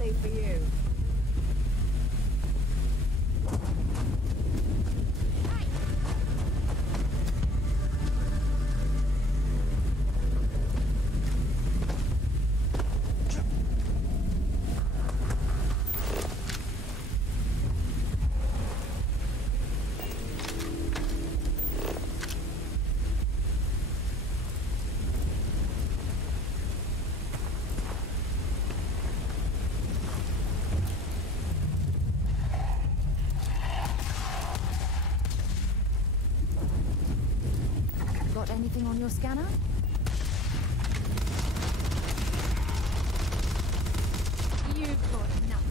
especially for you. Got anything on your scanner? You've got nothing.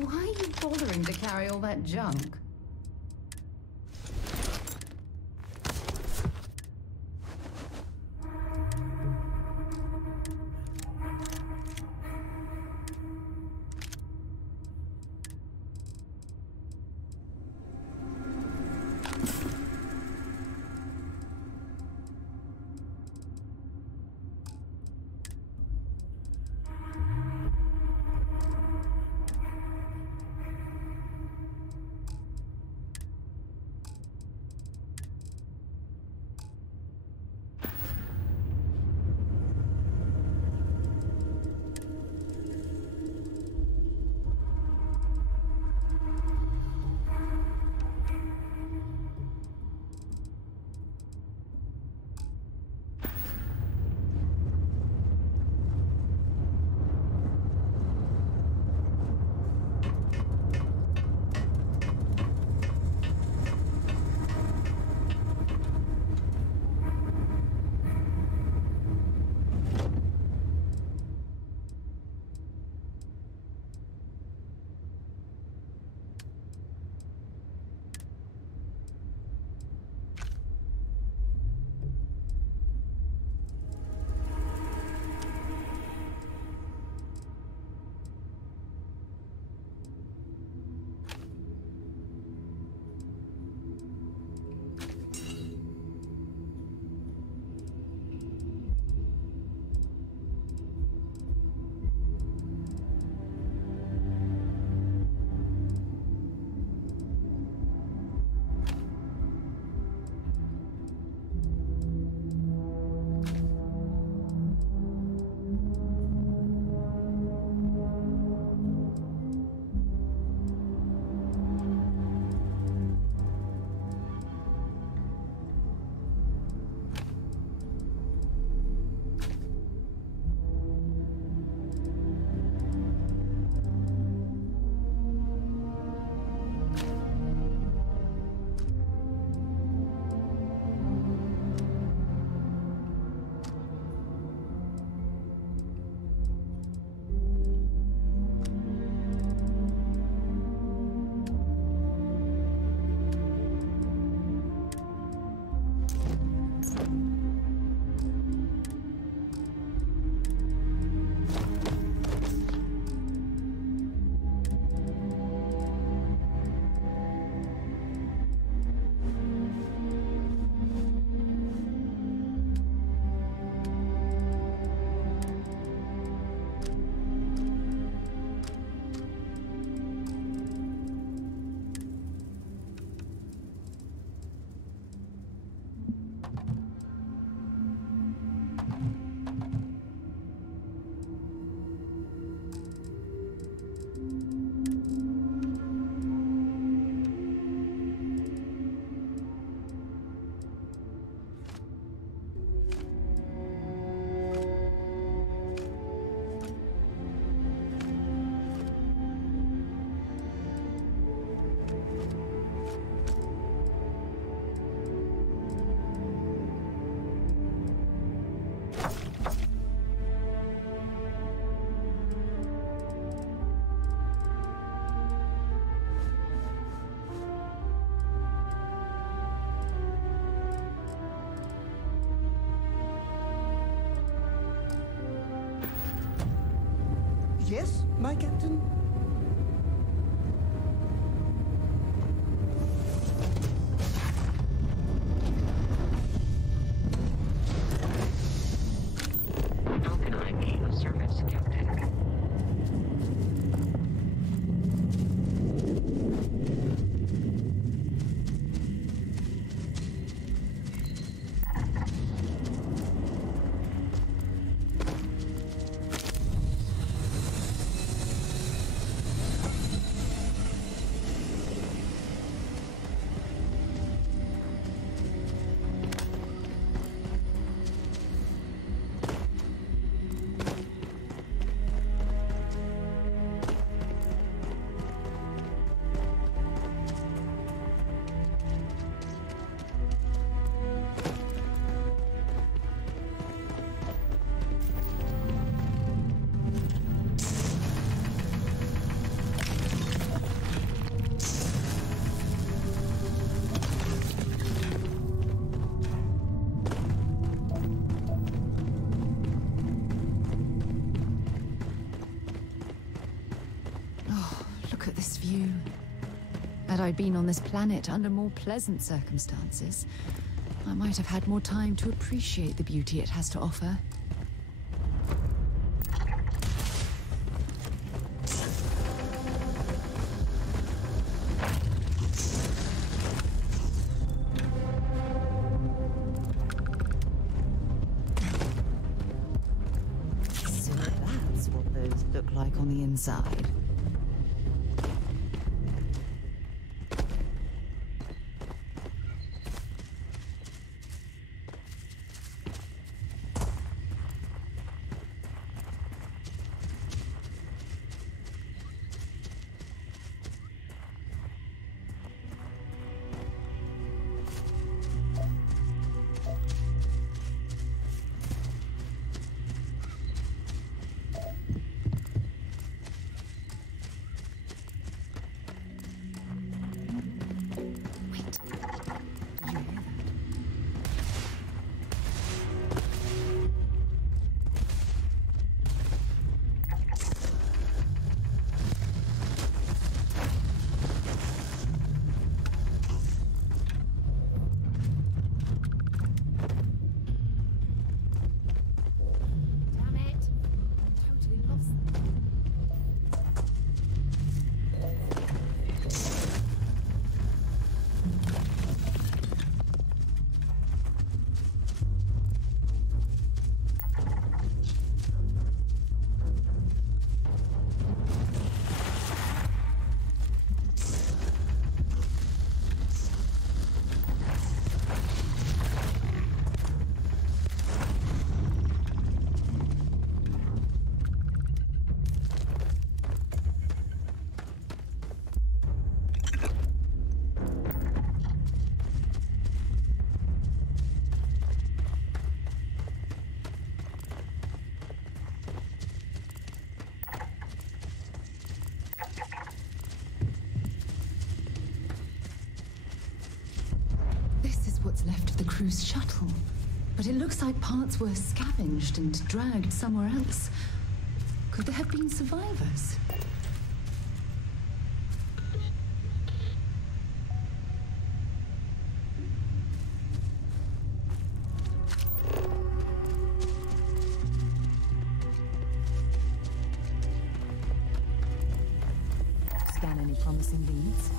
Why are you bothering to carry all that junk? kiss, my captain? How can I be of service, Captain? Look at this view. Had I been on this planet under more pleasant circumstances, I might have had more time to appreciate the beauty it has to offer. So that's what those look like on the inside. What's left of the cruise shuttle. But it looks like parts were scavenged and dragged somewhere else. Could there have been survivors? Scan any promising leads?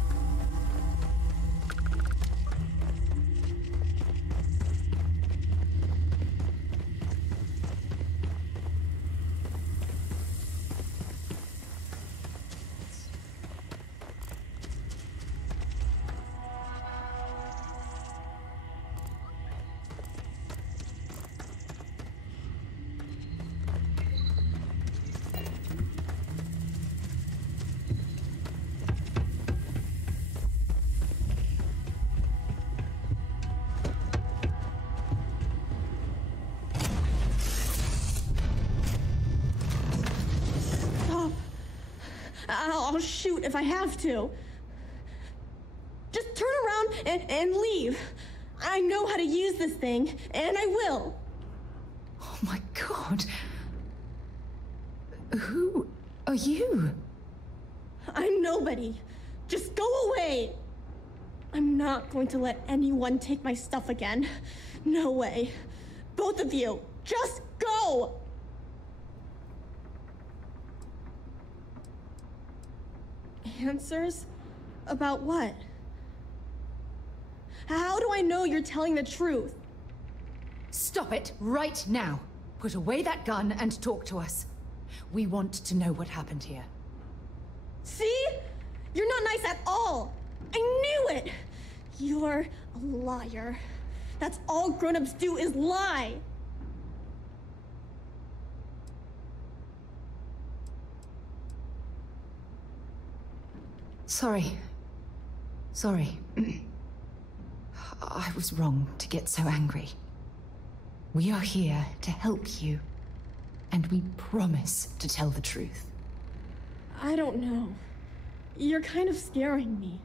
I'll shoot if I have to. Just turn around and leave. I know how to use this thing, and I will. Oh my God. Who are are you? I'm nobody. Just go away. I'm not going to let anyone take my stuff again. No way. Both of you, just go! Answers? About what? How do I know you're telling the truth? Stop it right now. Put away that gun and talk to us. We want to know what happened here. See? You're not nice at all. I knew it. You're a liar. That's all grown-ups do is lie. Sorry. I was wrong to get so angry. We are here to help you, and we promise to tell the truth. I don't know. You're kind of scaring me.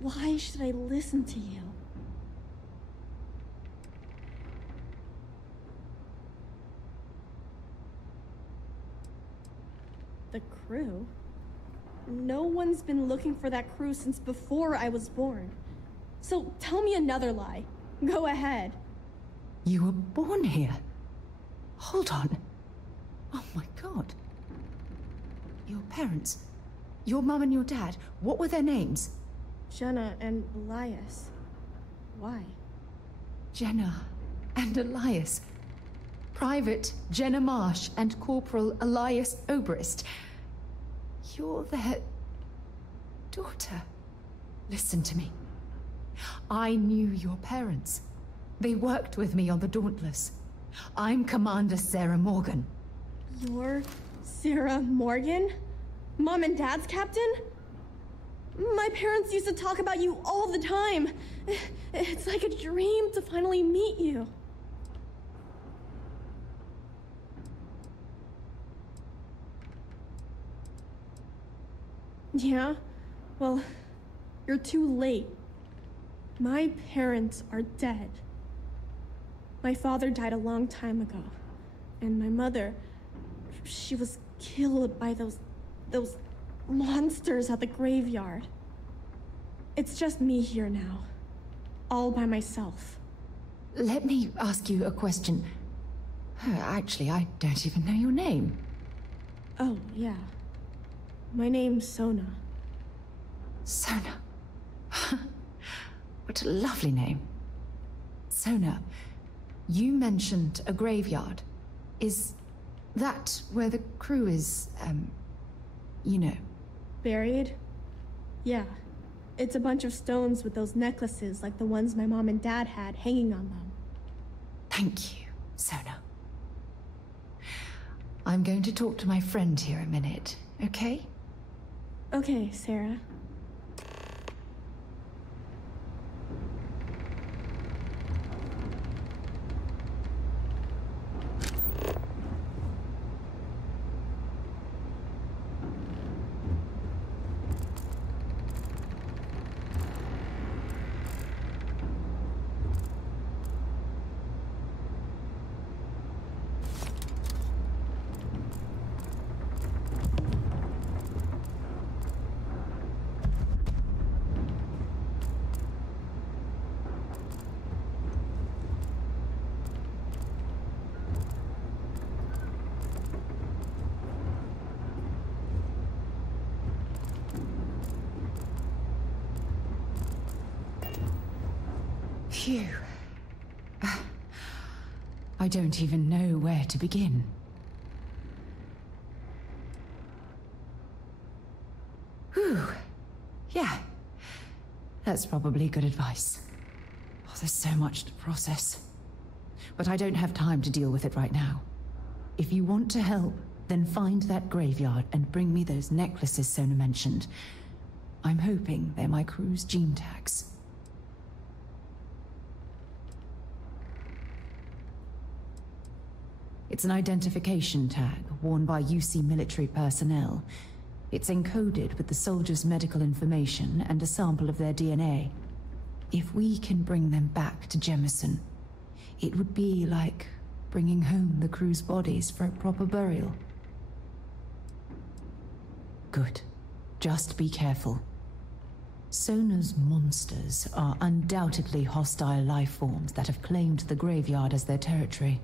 Why should I listen to you? The crew? No one's been looking for that crew since before I was born. So tell me another lie. Go ahead. You were born here? Hold on. Oh my god. Your parents, your mum and your dad, what were their names? Jenna and Elias. Why? Jenna and Elias. Private Jenna Marsh and Corporal Elias Obrist. You're their daughter. Listen to me. I knew your parents. They worked with me on the Dauntless. I'm Commander Sarah Morgan. You're Sarah Morgan? Mom and Dad's captain? My parents used to talk about you all the time. It's like a dream to finally meet you. Yeah? Well, you're too late. My parents are dead. My father died a long time ago. And my mother, she was killed by those monsters at the graveyard. It's just me here now. All by myself. Let me ask you a question. Actually, I don't even know your name. Oh, yeah. My name's Sona. Sona. What a lovely name. Sona, you mentioned a graveyard. Is that where the crew is, you know? Buried? Yeah. It's a bunch of stones with those necklaces like the ones my mom and dad had hanging on them. Thank you, Sona. I'm going to talk to my friend here a minute, okay? Okay, Sarah. Phew. I don't even know where to begin. Whew. Yeah. That's probably good advice. Oh, there's so much to process. But I don't have time to deal with it right now. If you want to help, then find that graveyard and bring me those necklaces Sona mentioned. I'm hoping they're my crew's gene tags. It's an identification tag worn by UC military personnel. It's encoded with the soldiers' medical information and a sample of their DNA. If we can bring them back to Jemison, it would be like bringing home the crew's bodies for a proper burial. Good. Just be careful. Sona's monsters are undoubtedly hostile life forms that have claimed the graveyard as their territory.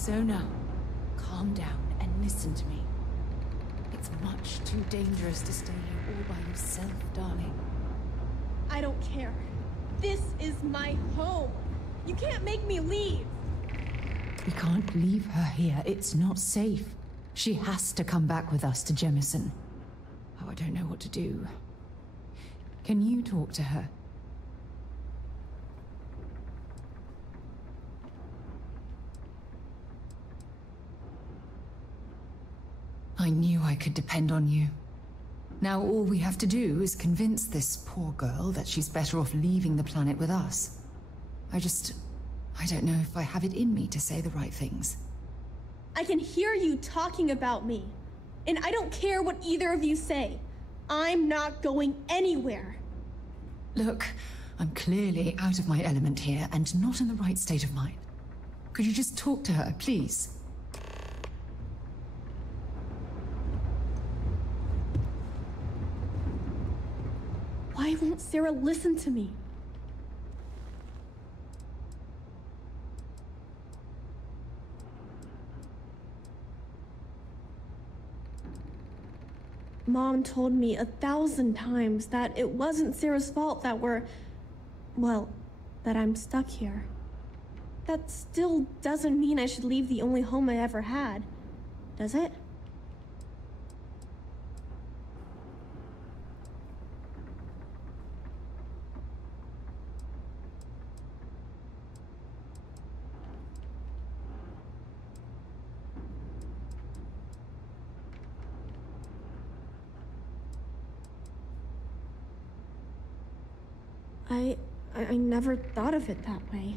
Sona, calm down and listen to me. It's much too dangerous to stay here all by yourself, darling. I don't care. This is my home. You can't make me leave. We can't leave her here. It's not safe. She has to come back with us to Jemison. Oh, I don't know what to do. Can you talk to her? I knew I could depend on you. Now all we have to do is convince this poor girl that she's better off leaving the planet with us. I don't know if I have it in me to say the right things. I can hear you talking about me. And I don't care what either of you say. I'm not going anywhere. Look, I'm clearly out of my element here and not in the right state of mind. Could you just talk to her, please? Why won't Sarah listen to me? Mom told me 1,000 times that it wasn't Sarah's fault that that I'm stuck here. That still doesn't mean I should leave the only home I ever had, does it? I never thought of it that way.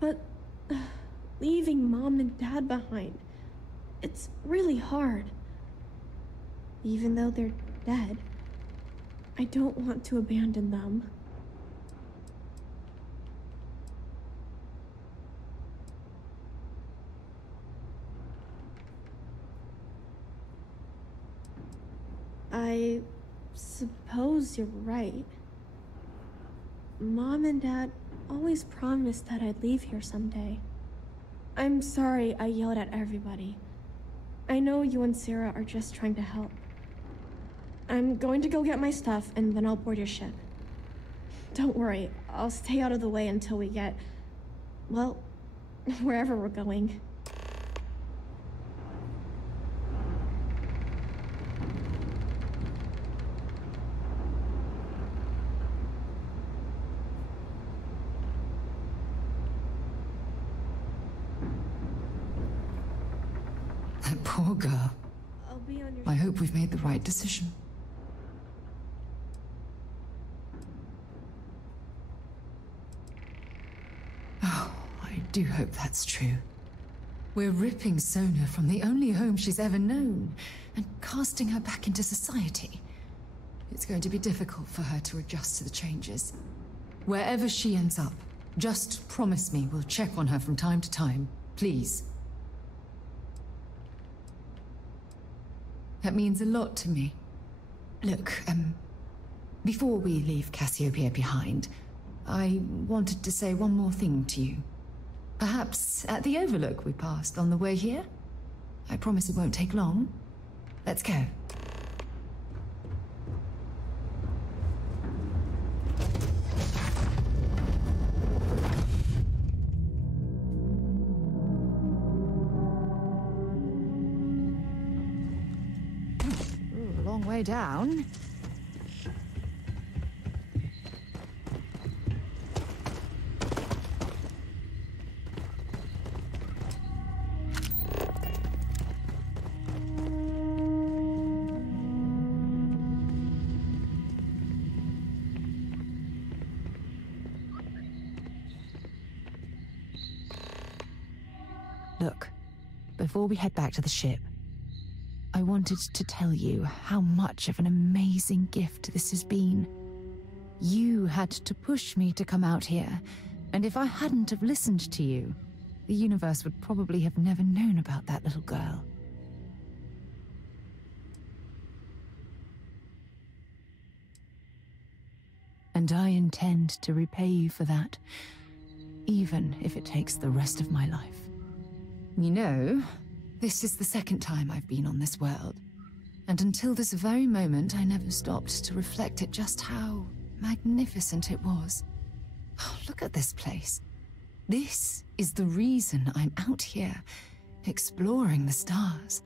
But leaving Mom and Dad behind, it's really hard. Even though they're dead, I don't want to abandon them. I suppose you're right. Mom and Dad always promised that I'd leave here someday. I'm sorry I yelled at everybody. I know you and Sarah are just trying to help. I'm going to go get my stuff and then I'll board your ship. Don't worry, I'll stay out of the way until we get, well, wherever we're going. That poor girl. I'll be on your I hope we've made the right decision. Oh, I do hope that's true. We're ripping Sona from the only home she's ever known and casting her back into society. It's going to be difficult for her to adjust to the changes. Wherever she ends up, just promise me we'll check on her from time to time, please. That means a lot to me. Look, before we leave Cassiopeia behind, I wanted to say one more thing to you. Perhaps at the overlook we passed on the way here? I promise it won't take long. Let's go. Ooh, a long way down. Look, before we head back to the ship, I wanted to tell you how much of an amazing gift this has been. You had to push me to come out here, and if I hadn't have listened to you, the universe would probably have never known about that little girl. And I intend to repay you for that, even if it takes the rest of my life. You know, this is the second time I've been on this world. And until this very moment, I never stopped to reflect at just how magnificent it was. Oh, look at this place. This is the reason I'm out here, exploring the stars.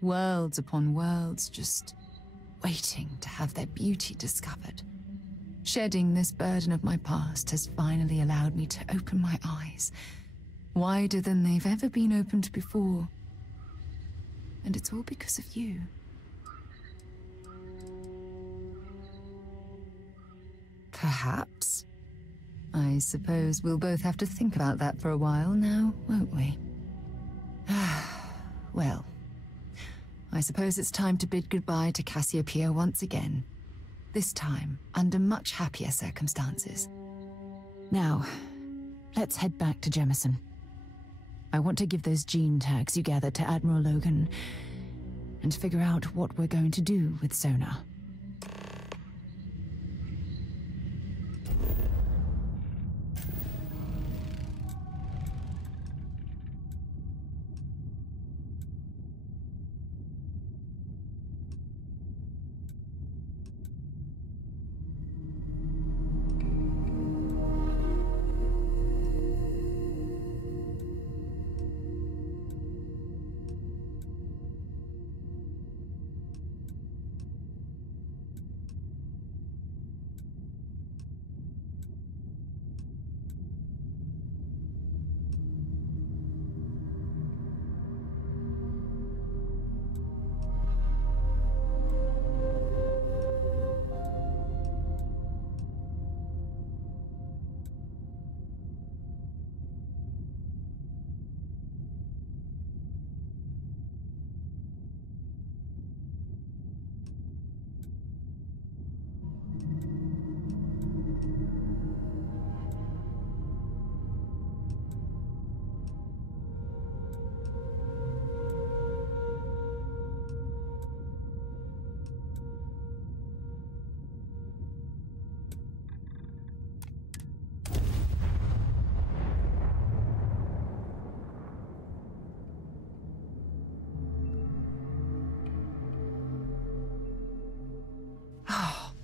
Worlds upon worlds, just waiting to have their beauty discovered. Shedding this burden of my past has finally allowed me to open my eyes, wider than they've ever been opened before. And it's all because of you. Perhaps. I suppose we'll both have to think about that for a while now, won't we? Well, I suppose it's time to bid goodbye to Cassiopeia once again. This time, under much happier circumstances. Now, let's head back to Jemison. I want to give those gene tags you gathered to Admiral Logan and figure out what we're going to do with Sona.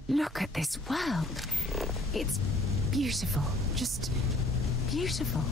Look at this world. It's beautiful. Just beautiful.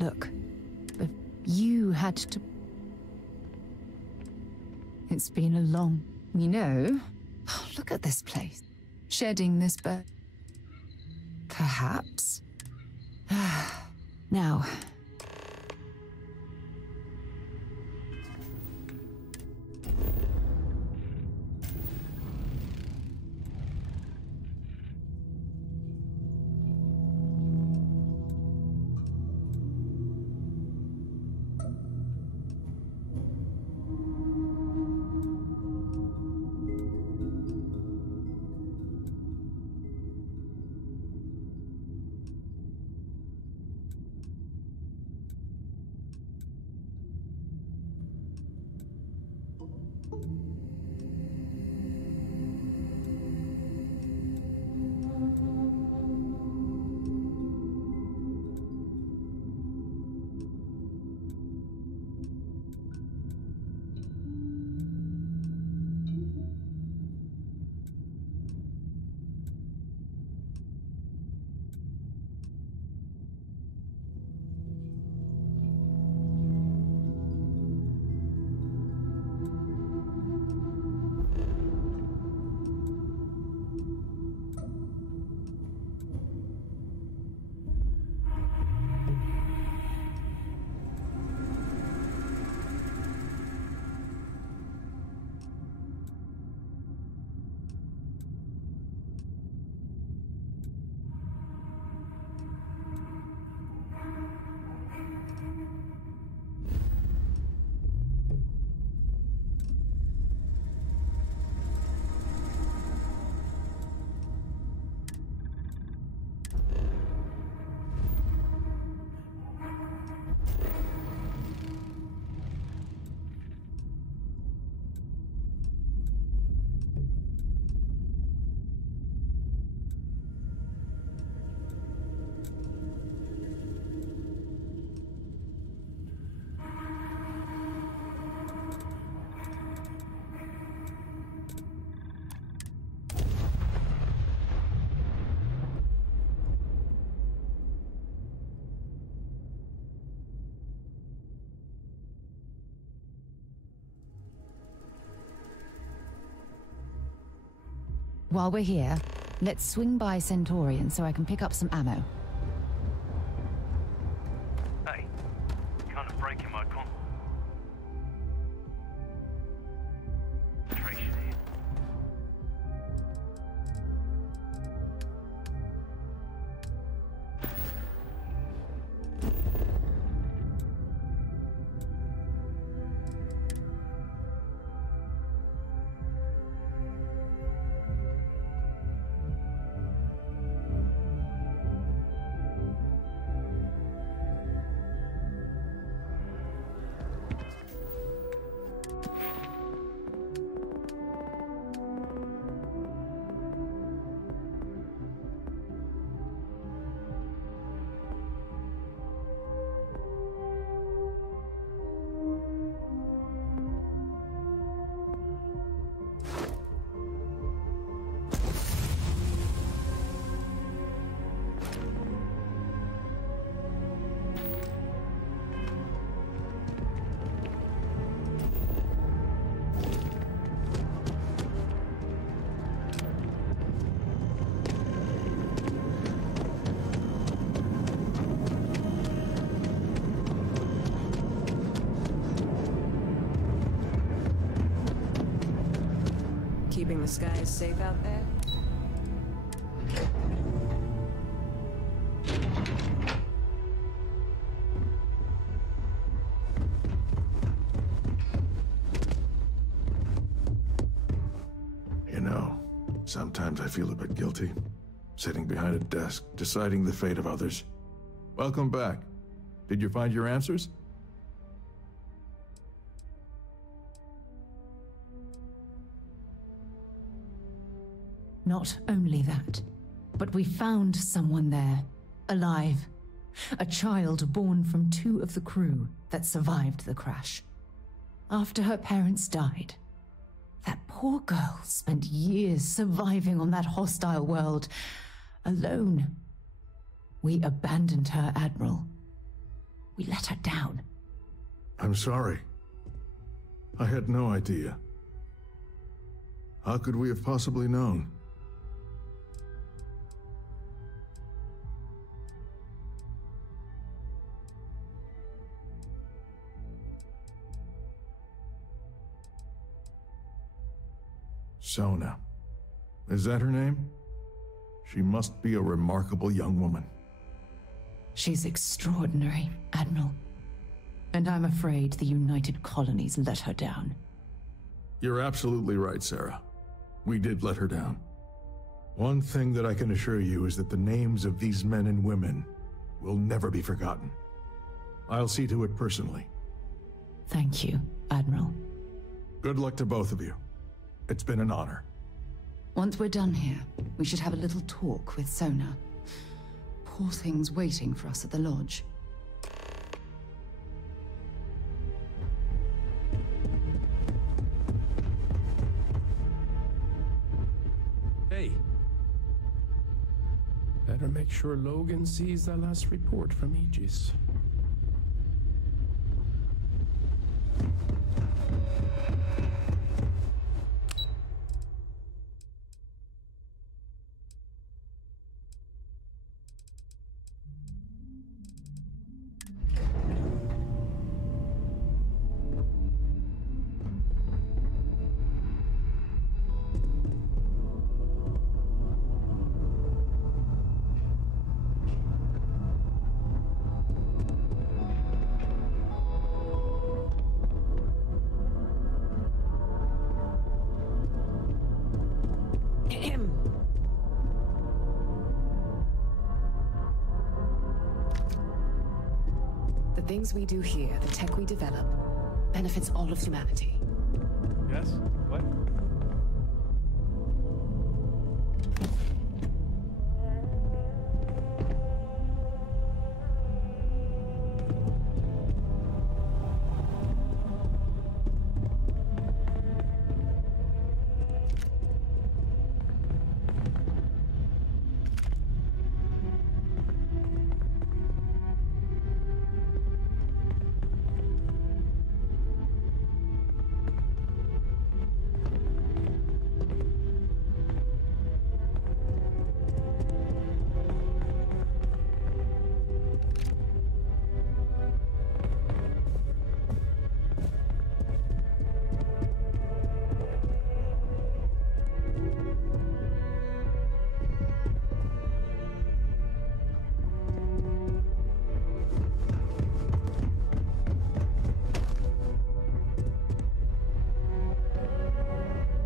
Look, but you had to... It's been a long... You know, look at this place. Shedding this bird. Perhaps. Now... While we're here, let's swing by Centaurian so I can pick up some ammo. Hey, kind of breaking my concentration here. Keeping the skies safe out there? You know, sometimes I feel a bit guilty. Sitting behind a desk, deciding the fate of others. Welcome back. Did you find your answers? Not only that, but we found someone there, alive. A child born from 2 of the crew that survived the crash. After her parents died, that poor girl spent years surviving on that hostile world, alone. We abandoned her, Admiral. We let her down. I'm sorry. I had no idea. How could we have possibly known? Sona. Is that her name? She must be a remarkable young woman. She's extraordinary, Admiral. And I'm afraid the United Colonies let her down. You're absolutely right, Sarah. We did let her down. One thing that I can assure you is that the names of these men and women will never be forgotten. I'll see to it personally. Thank you, Admiral. Good luck to both of you. It's been an honor. Once we're done here, we should have a little talk with Sona. Poor thing's waiting for us at the lodge. Hey. Better make sure Logan sees the last report from Aegis. The things we do here, the tech we develop, benefits all of humanity. Yes? What?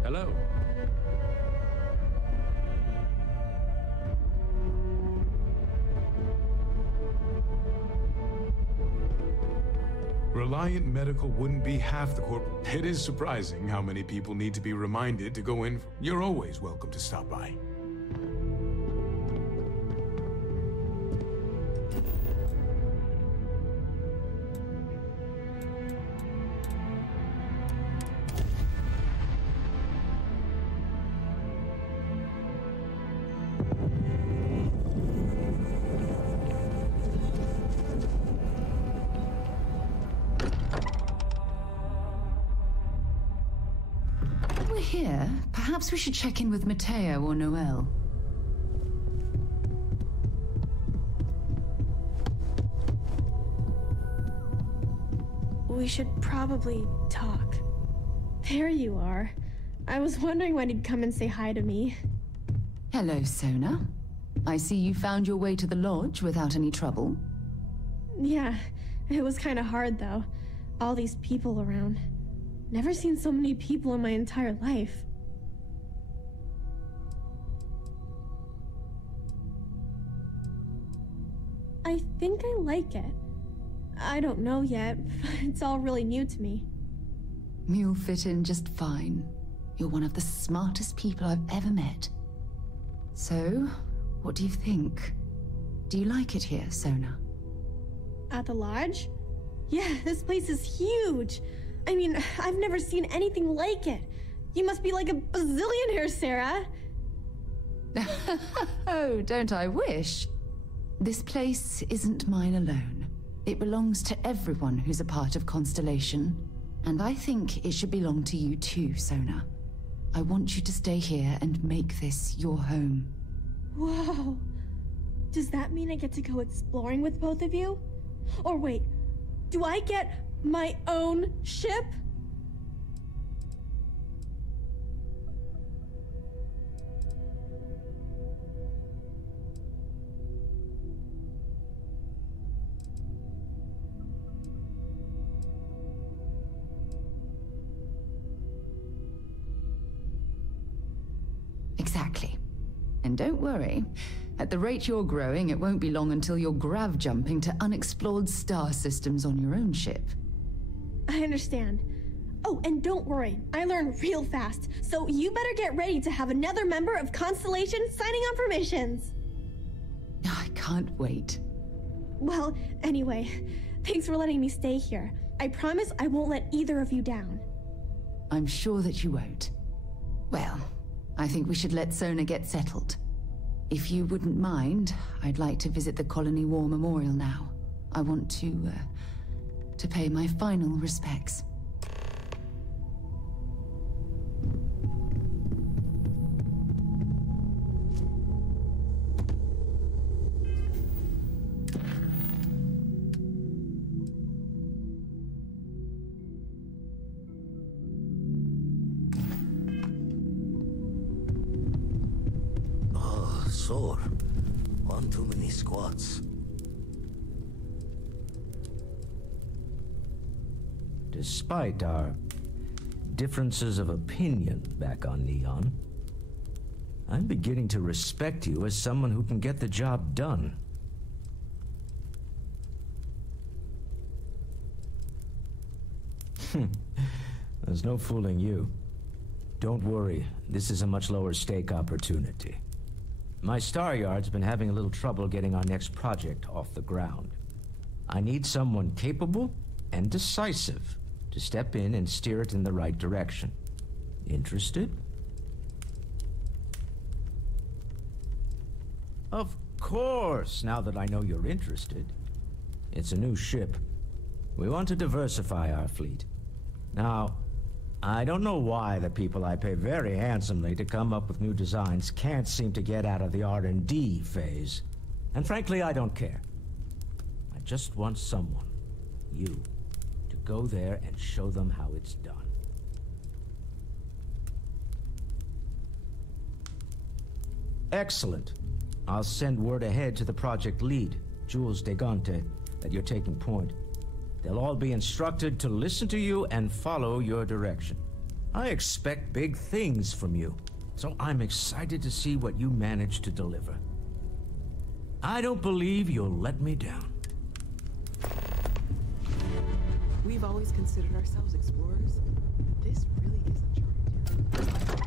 Hello. Reliant Medical wouldn't be half the corp. It is surprising how many people need to be reminded to go in. You're always welcome to stop by. We're here. Perhaps we should check in with Mateo or Noel. We should probably talk. There you are. I was wondering when he'd come and say hi to me. Hello, Sona. I see you found your way to the lodge without any trouble. Yeah, it was kind of hard though. All these people around. Never seen so many people in my entire life. I think I like it. I don't know yet. It's all really new to me. You'll fit in just fine. You're one of the smartest people I've ever met. So, what do you think? Do you like it here, Sona? At the lodge? Yeah, this place is huge. I mean, I've never seen anything like it. You must be like a bazillionaire, Sarah. Oh, don't I wish? This place isn't mine alone. It belongs to everyone who's a part of Constellation. And I think it should belong to you too, Sona. I want you to stay here and make this your home. Whoa. Does that mean I get to go exploring with both of you? Or wait, do I get my own ship? Exactly. And don't worry. At the rate you're growing, it won't be long until you're grav jumping to unexplored star systems on your own ship. I understand. Oh, and don't worry, I learn real fast, so you better get ready to have another member of Constellation signing on for missions. I can't wait. Well, anyway, thanks for letting me stay here. I promise I won't let either of you down. I'm sure that you won't. Well, I think we should let Sona get settled. If you wouldn't mind, I'd like to visit the Colony War Memorial now. I want to pay my final respects. Sore. One too many squats. Despite our differences of opinion back on Neon, I'm beginning to respect you as someone who can get the job done. There's no fooling you. Don't worry, this is a much lower stake opportunity. My Star Yard's been having a little trouble getting our next project off the ground. I need someone capable and decisive to step in and steer it in the right direction. Interested? Of course, now that I know you're interested. It's a new ship. We want to diversify our fleet. Now, I don't know why the people I pay very handsomely to come up with new designs can't seem to get out of the R&D phase. And frankly, I don't care. I just want someone, you, to go there and show them how it's done. Excellent. I'll send word ahead to the project lead, Jules Degante, that you're taking point. They'll all be instructed to listen to you and follow your direction. I expect big things from you, so I'm excited to see what you manage to deliver. I don't believe you'll let me down. We've always considered ourselves explorers. This really is uncharted territory.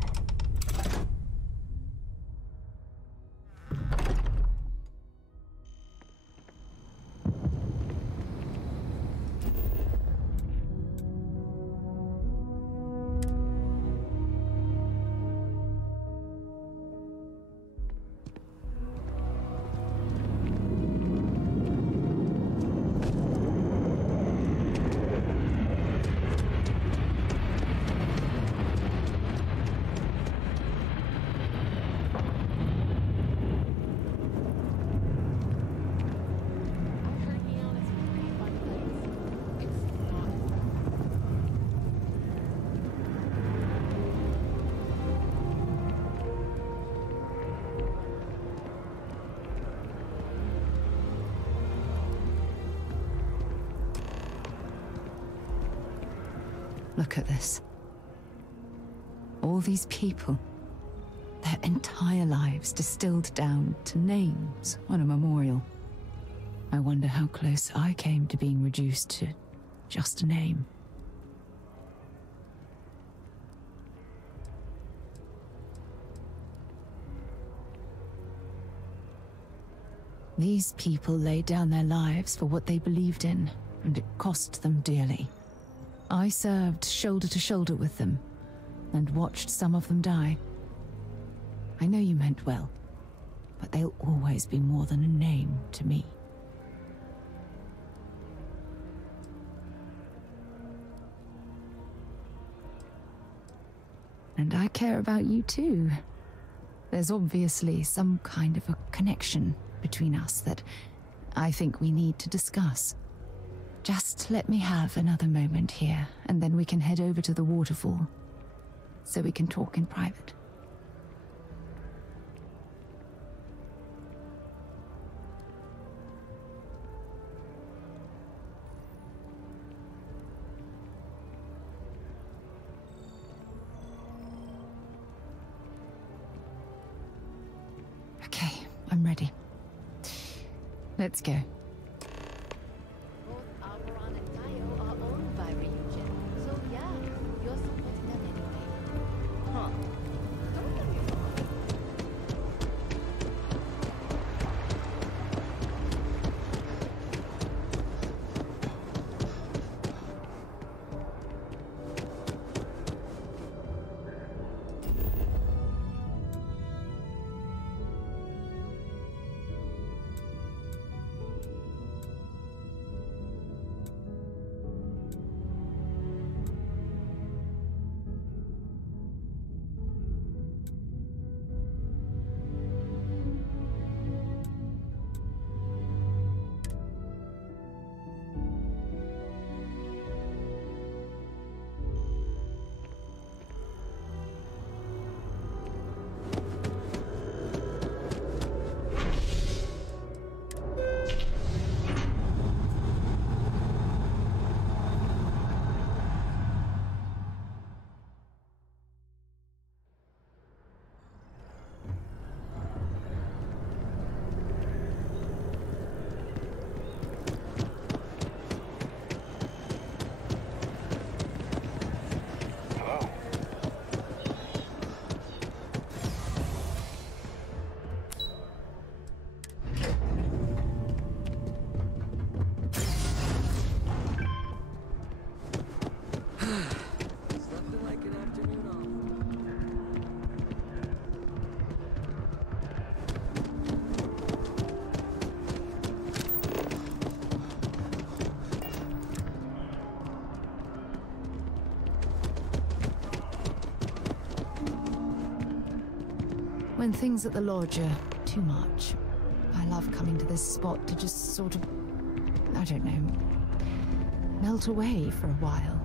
Look at this. All these people, their entire lives distilled down to names on a memorial. I wonder how close I came to being reduced to just a name. These people laid down their lives for what they believed in, and it cost them dearly. I served shoulder to shoulder with them, and watched some of them die. I know you meant well, but they'll always be more than a name to me. And I care about you too. There's obviously some kind of a connection between us that I think we need to discuss. Just let me have another moment here, and then we can head over to the waterfall, so we can talk in private. Okay, I'm ready. Let's go. Both Alvaron and Tayo are owned by Ryujin, so yeah, When things at the lodge are too much, I love coming to this spot to just sort of, I don't know, melt away for a while.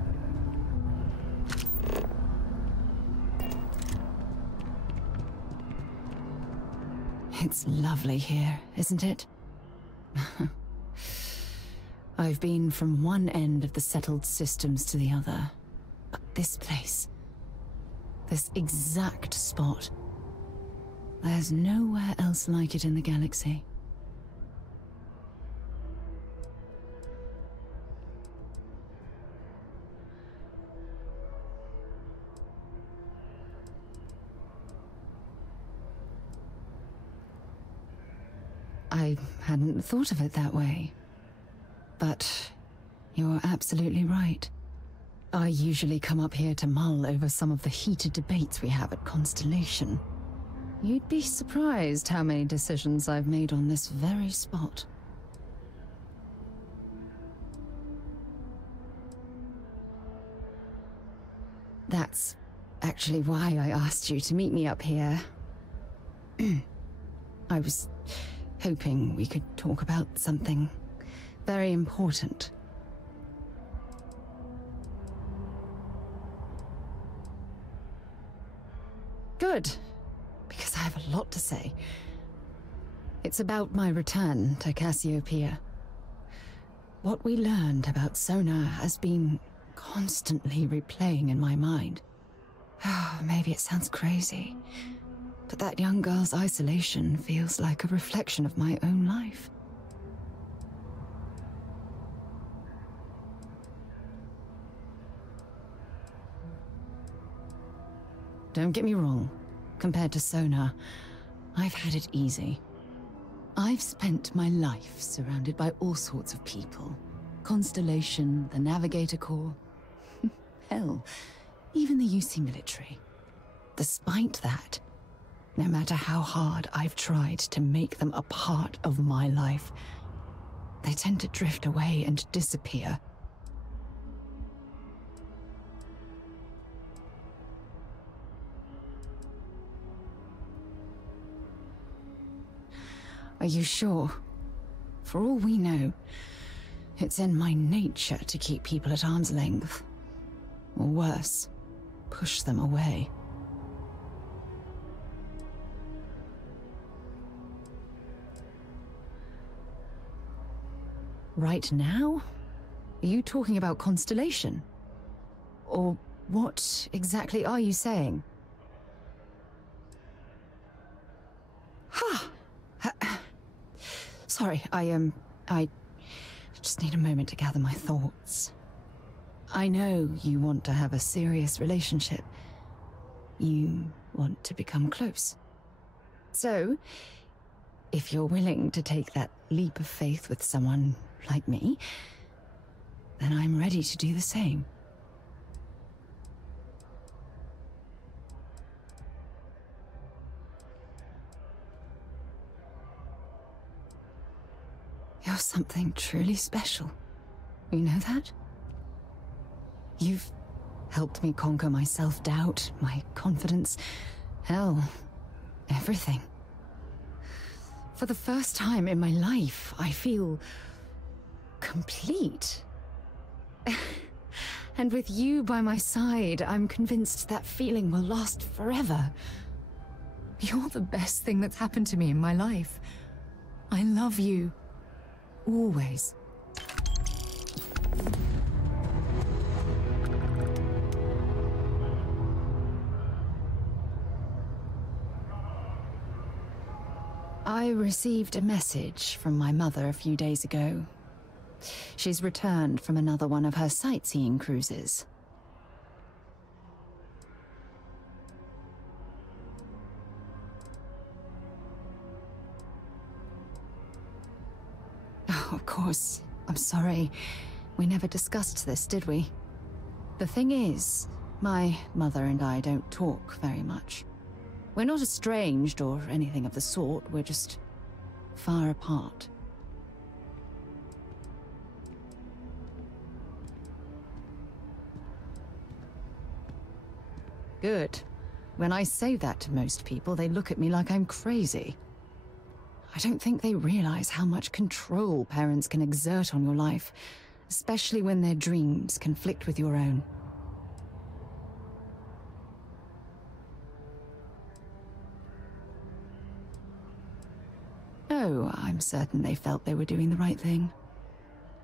It's lovely here, isn't it? I've been from one end of the settled systems to the other. But this place, this exact spot, there's nowhere else like it in the galaxy. I hadn't thought of it that way. But you're absolutely right. I usually come up here to mull over some of the heated debates we have at Constellation. You'd be surprised how many decisions I've made on this very spot. That's actually why I asked you to meet me up here. I was hoping we could talk about something very important. Good, because I have a lot to say. It's about my return to Cassiopeia. What we learned about Sona has been constantly replaying in my mind. Maybe it sounds crazy, but that young girl's isolation feels like a reflection of my own life. Don't get me wrong, compared to Sona, I've had it easy. I've spent my life surrounded by all sorts of people. Constellation, the Navigator Corps, hell, even the UC military. Despite that, no matter how hard I've tried to make them a part of my life, they tend to drift away and disappear. Are you sure? For all we know, it's in my nature to keep people at arm's length. Or worse, push them away. Right now? Are you talking about Constellation? Or what exactly are you saying? Ha! Sorry, I just need a moment to gather my thoughts. I know you want to have a serious relationship. You want to become close. So, if you're willing to take that leap of faith with someone like me, then I'm ready to do the same. You're something truly special. You know that? You've helped me conquer my self-doubt, my confidence, hell, everything. For the first time in my life, I feel complete. And with you by my side, I'm convinced that feeling will last forever. You're the best thing that's happened to me in my life. I love you. Always. I received a message from my mother a few days ago. She's returned from another one of her sightseeing cruises. Oh, of course. I'm sorry. We never discussed this, did we? The thing is, my mother and I don't talk very much. We're not estranged or anything of the sort, we're just far apart. Good. When I say that to most people, they look at me like I'm crazy. I don't think they realize how much control parents can exert on your life, especially when their dreams conflict with your own. Oh, I'm certain they felt they were doing the right thing.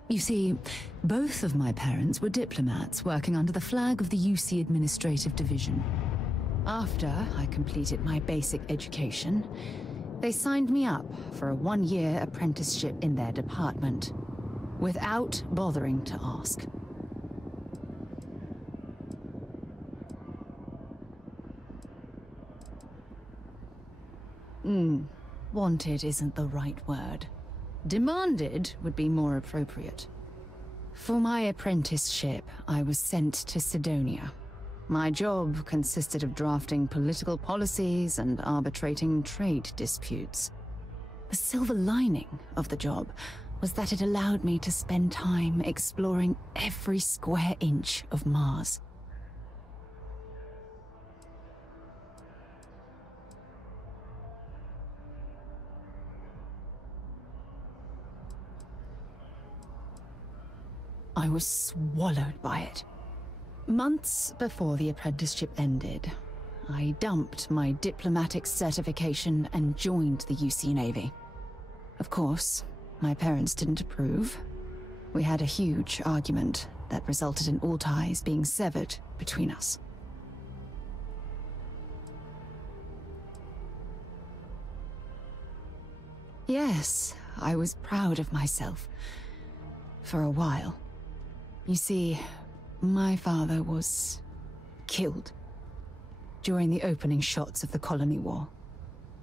You see, both of my parents were diplomats working under the flag of the UC Administrative Division. After I completed my basic education, they signed me up for a one-year apprenticeship in their department, without bothering to ask. Wanted isn't the right word. Demanded would be more appropriate. For my apprenticeship, I was sent to Sidonia. My job consisted of drafting political policies and arbitrating trade disputes. The silver lining of the job was that it allowed me to spend time exploring every square inch of Mars. I was swallowed by it. Months before the apprenticeship ended, I dumped my diplomatic certification and joined the UC Navy. Of course, my parents didn't approve. We had a huge argument that resulted in all ties being severed between us. Yes, I was proud of myself. For a while. You see, my father was killed during the opening shots of the Colony War.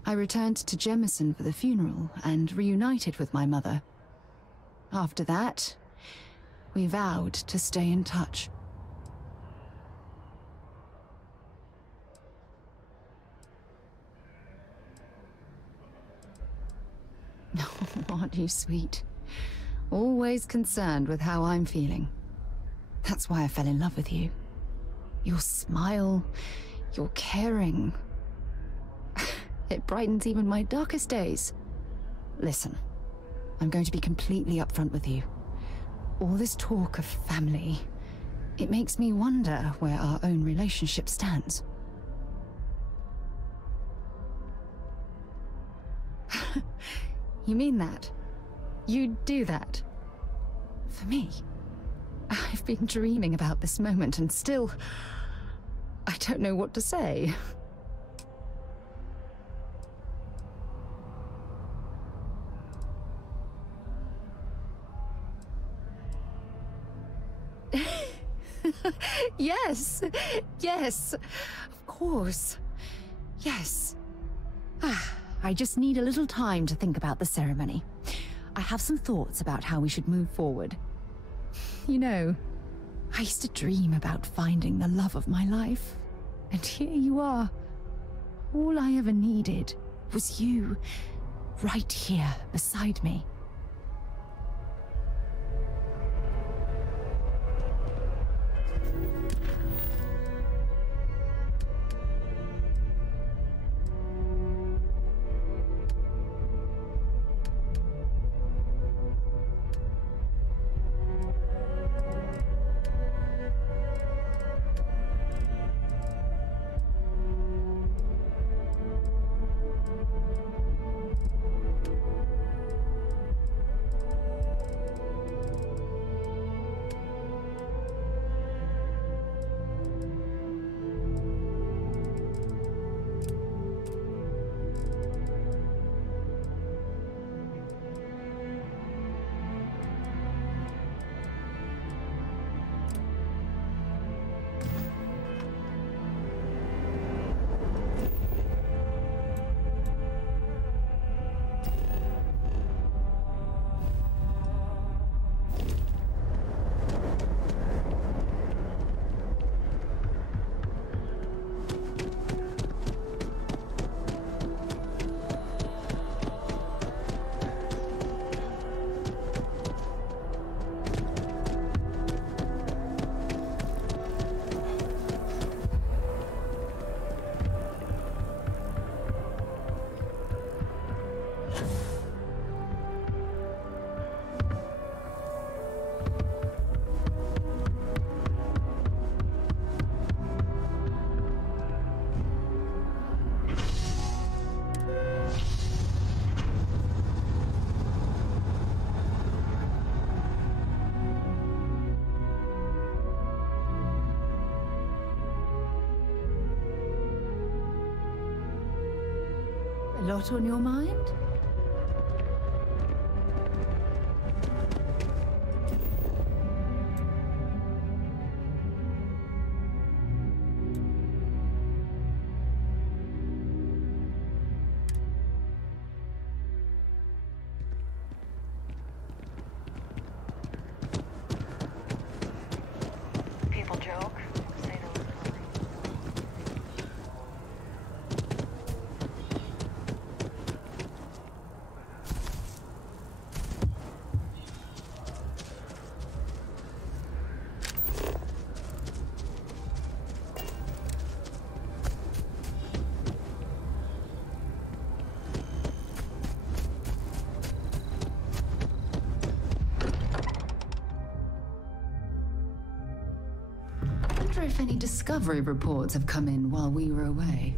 I returned to Jemison for the funeral and reunited with my mother. After that, we vowed to stay in touch. Aren't you sweet? Always concerned with how I'm feeling. That's why I fell in love with you. Your smile, your caring. It brightens even my darkest days. Listen, I'm going to be completely upfront with you. All this talk of family, it makes me wonder where our own relationship stands. You mean that? You'd do that? For me? I've been dreaming about this moment and still... I don't know what to say. Yes! Yes! Of course. Yes. I just need a little time to think about the ceremony. I have some thoughts about how we should move forward. You know, I used to dream about finding the love of my life. And here you are. All I ever needed was you, right here beside me. lot on your mind? People joke, say those funny. I wonder if any discovery reports have come in while we were away.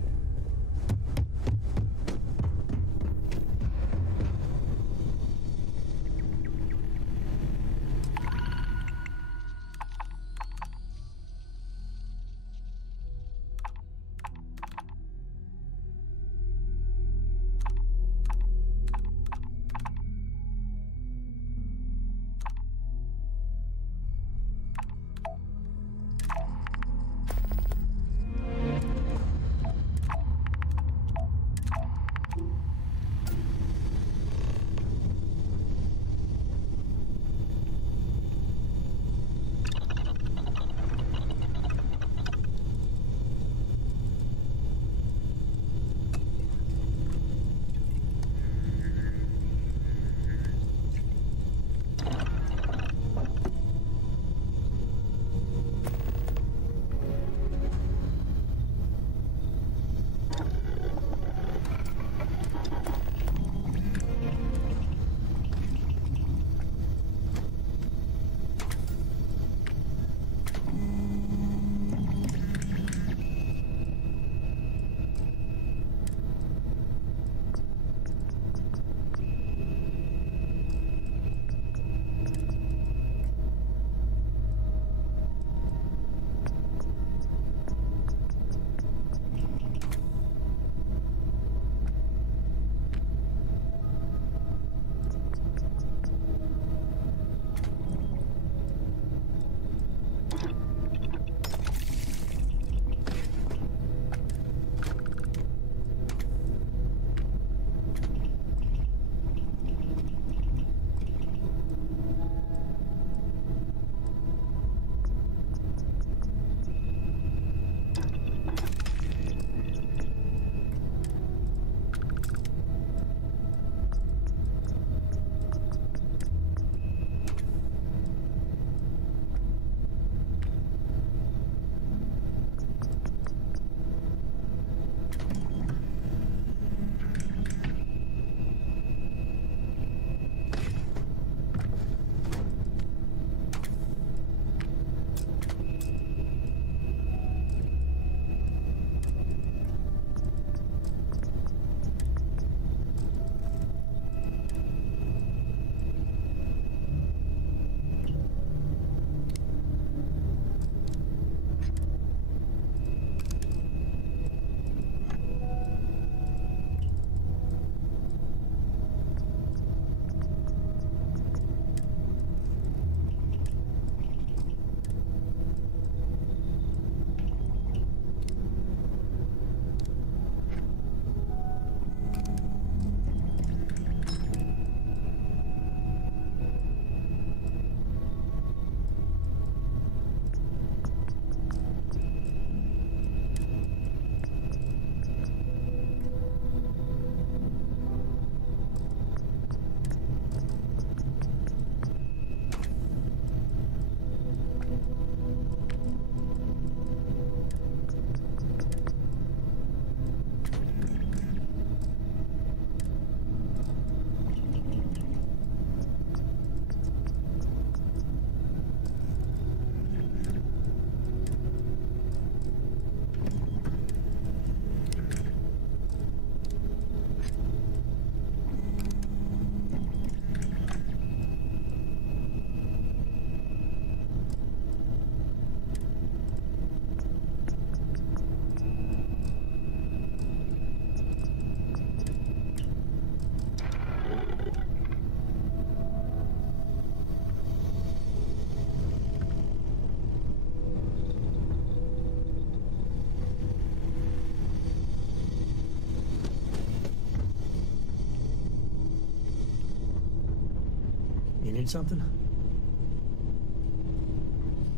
Need something?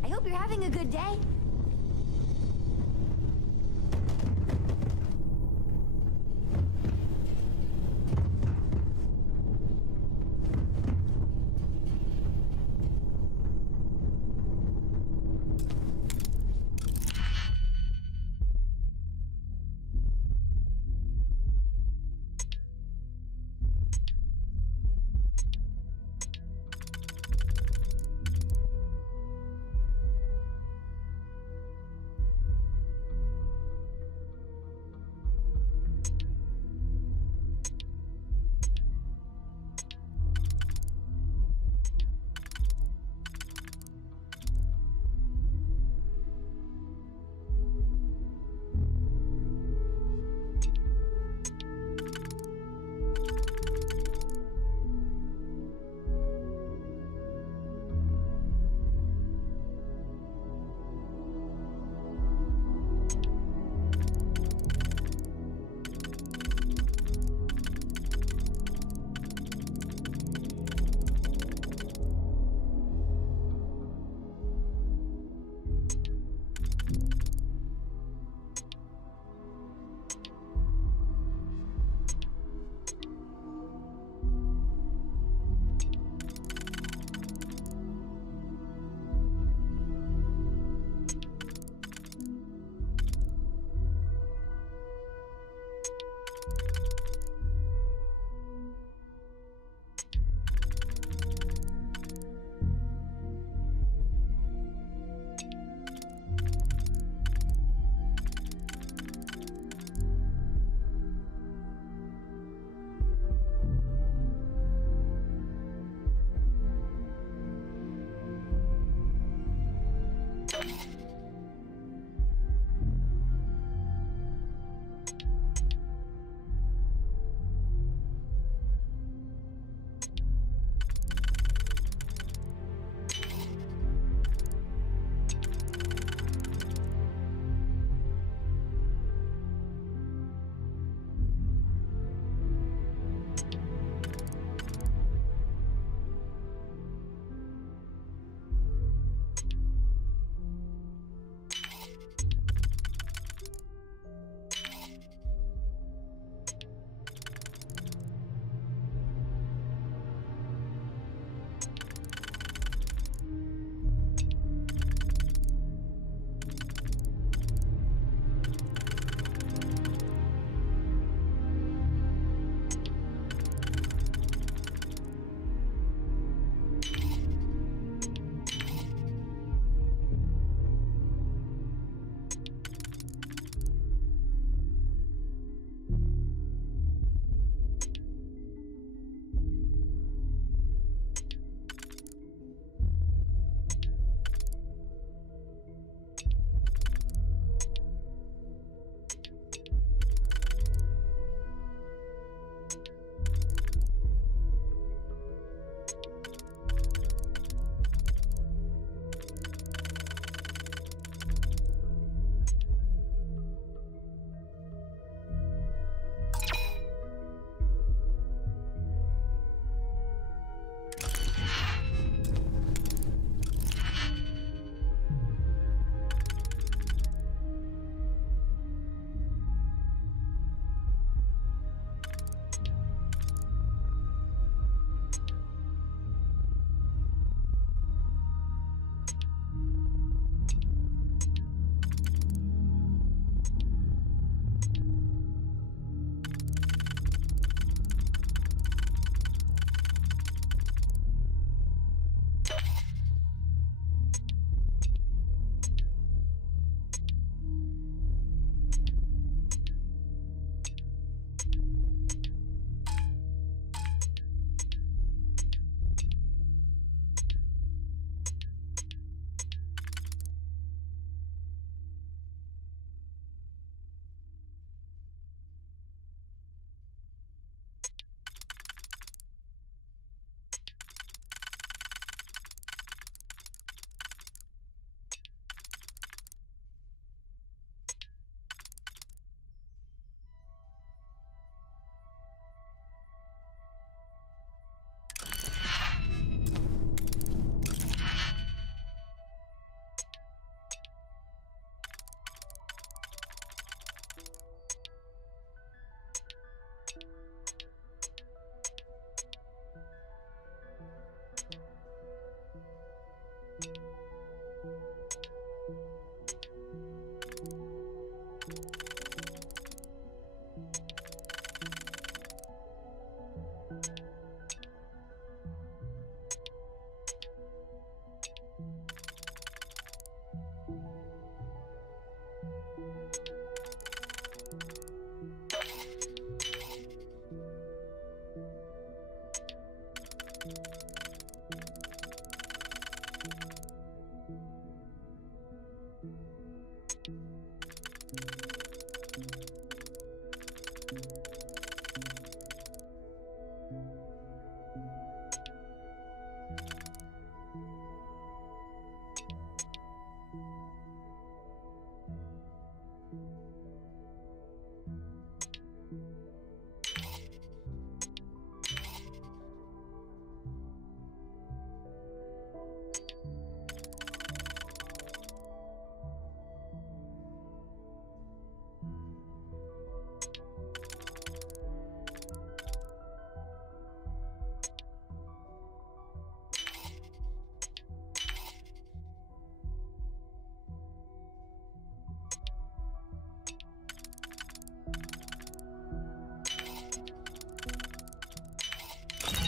I hope you're having a good day.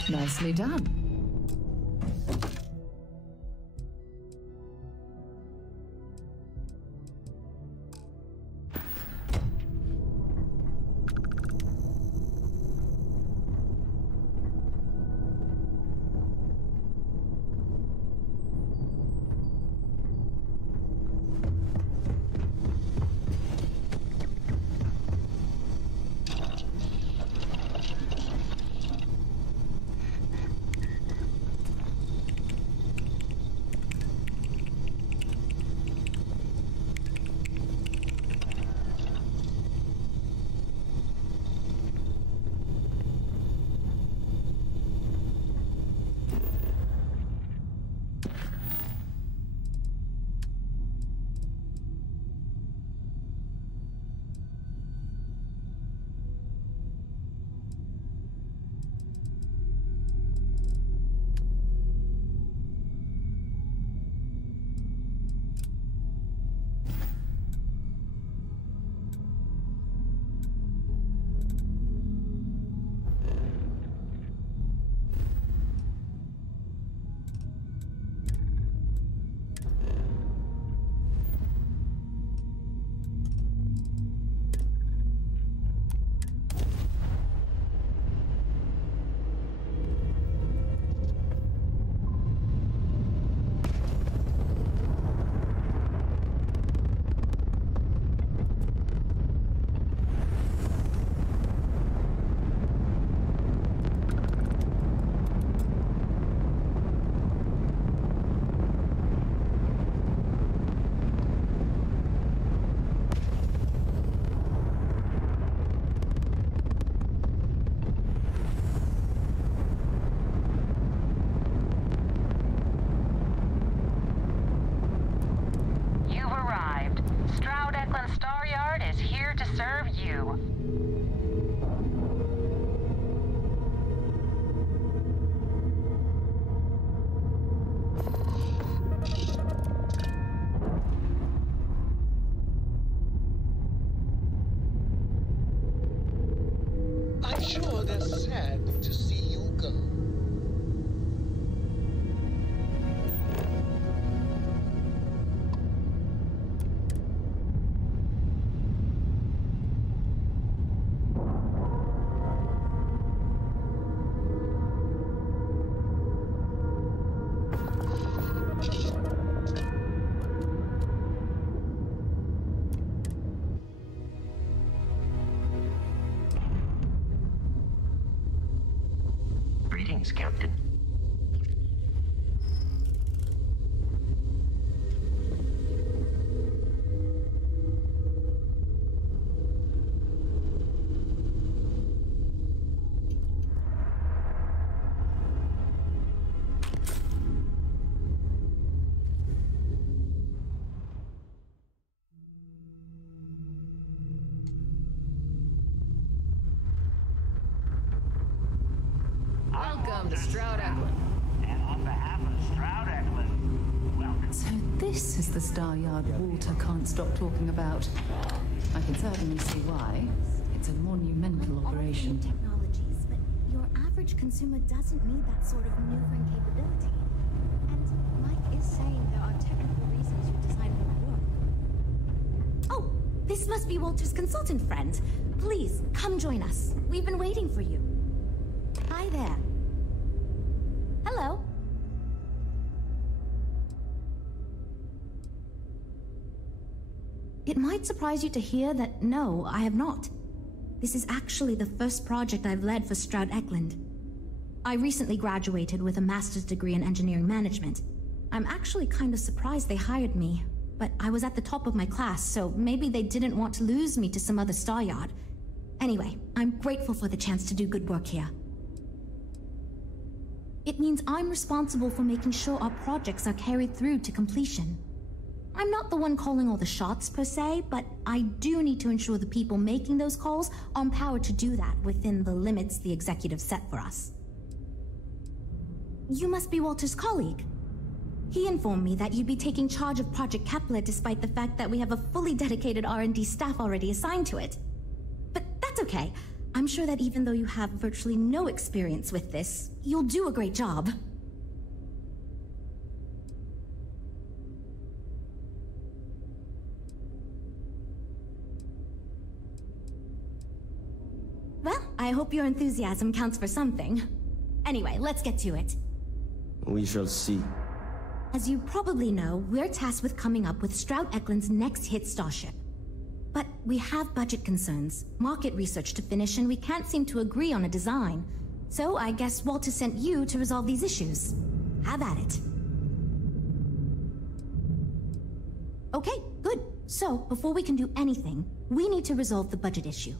Nicely done. I'm sure they're sad to see you go. Greetings, Captain. Welcome to Stroud Eklund. And on behalf of Stroud Eklund, welcome. So this is the Star Yard Walter can't stop talking about. I can certainly see why. It's a monumental operation. Technologies, but your average consumer doesn't need that sort of maneuvering capability. And Mike is saying there are technical reasons your design won't work. Oh, this must be Walter's consultant friend. Please, come join us. We've been waiting for you. Hi there. Hello. It might surprise you to hear that no, I have not. This is actually the first project I've led for Stroud Eklund. I recently graduated with a master's degree in engineering management. I'm actually kind of surprised they hired me, but I was at the top of my class, so maybe they didn't want to lose me to some other Star Yard. Anyway, I'm grateful for the chance to do good work here. It means I'm responsible for making sure our projects are carried through to completion. I'm not the one calling all the shots per se, but I do need to ensure the people making those calls are empowered to do that within the limits the executive set for us. You must be Walter's colleague. He informed me that you'd be taking charge of Project Kepler despite the fact that we have a fully dedicated R&D staff already assigned to it. But that's okay. I'm sure that even though you have virtually no experience with this, you'll do a great job. Well, I hope your enthusiasm counts for something. Anyway, let's get to it. We shall see. As you probably know, we're tasked with coming up with Stroud Eklund's next hit starship. But we have budget concerns, market research to finish, and we can't seem to agree on a design. So I guess Walter sent you to resolve these issues. Have at it. Okay, good. So, before we can do anything, we need to resolve the budget issue.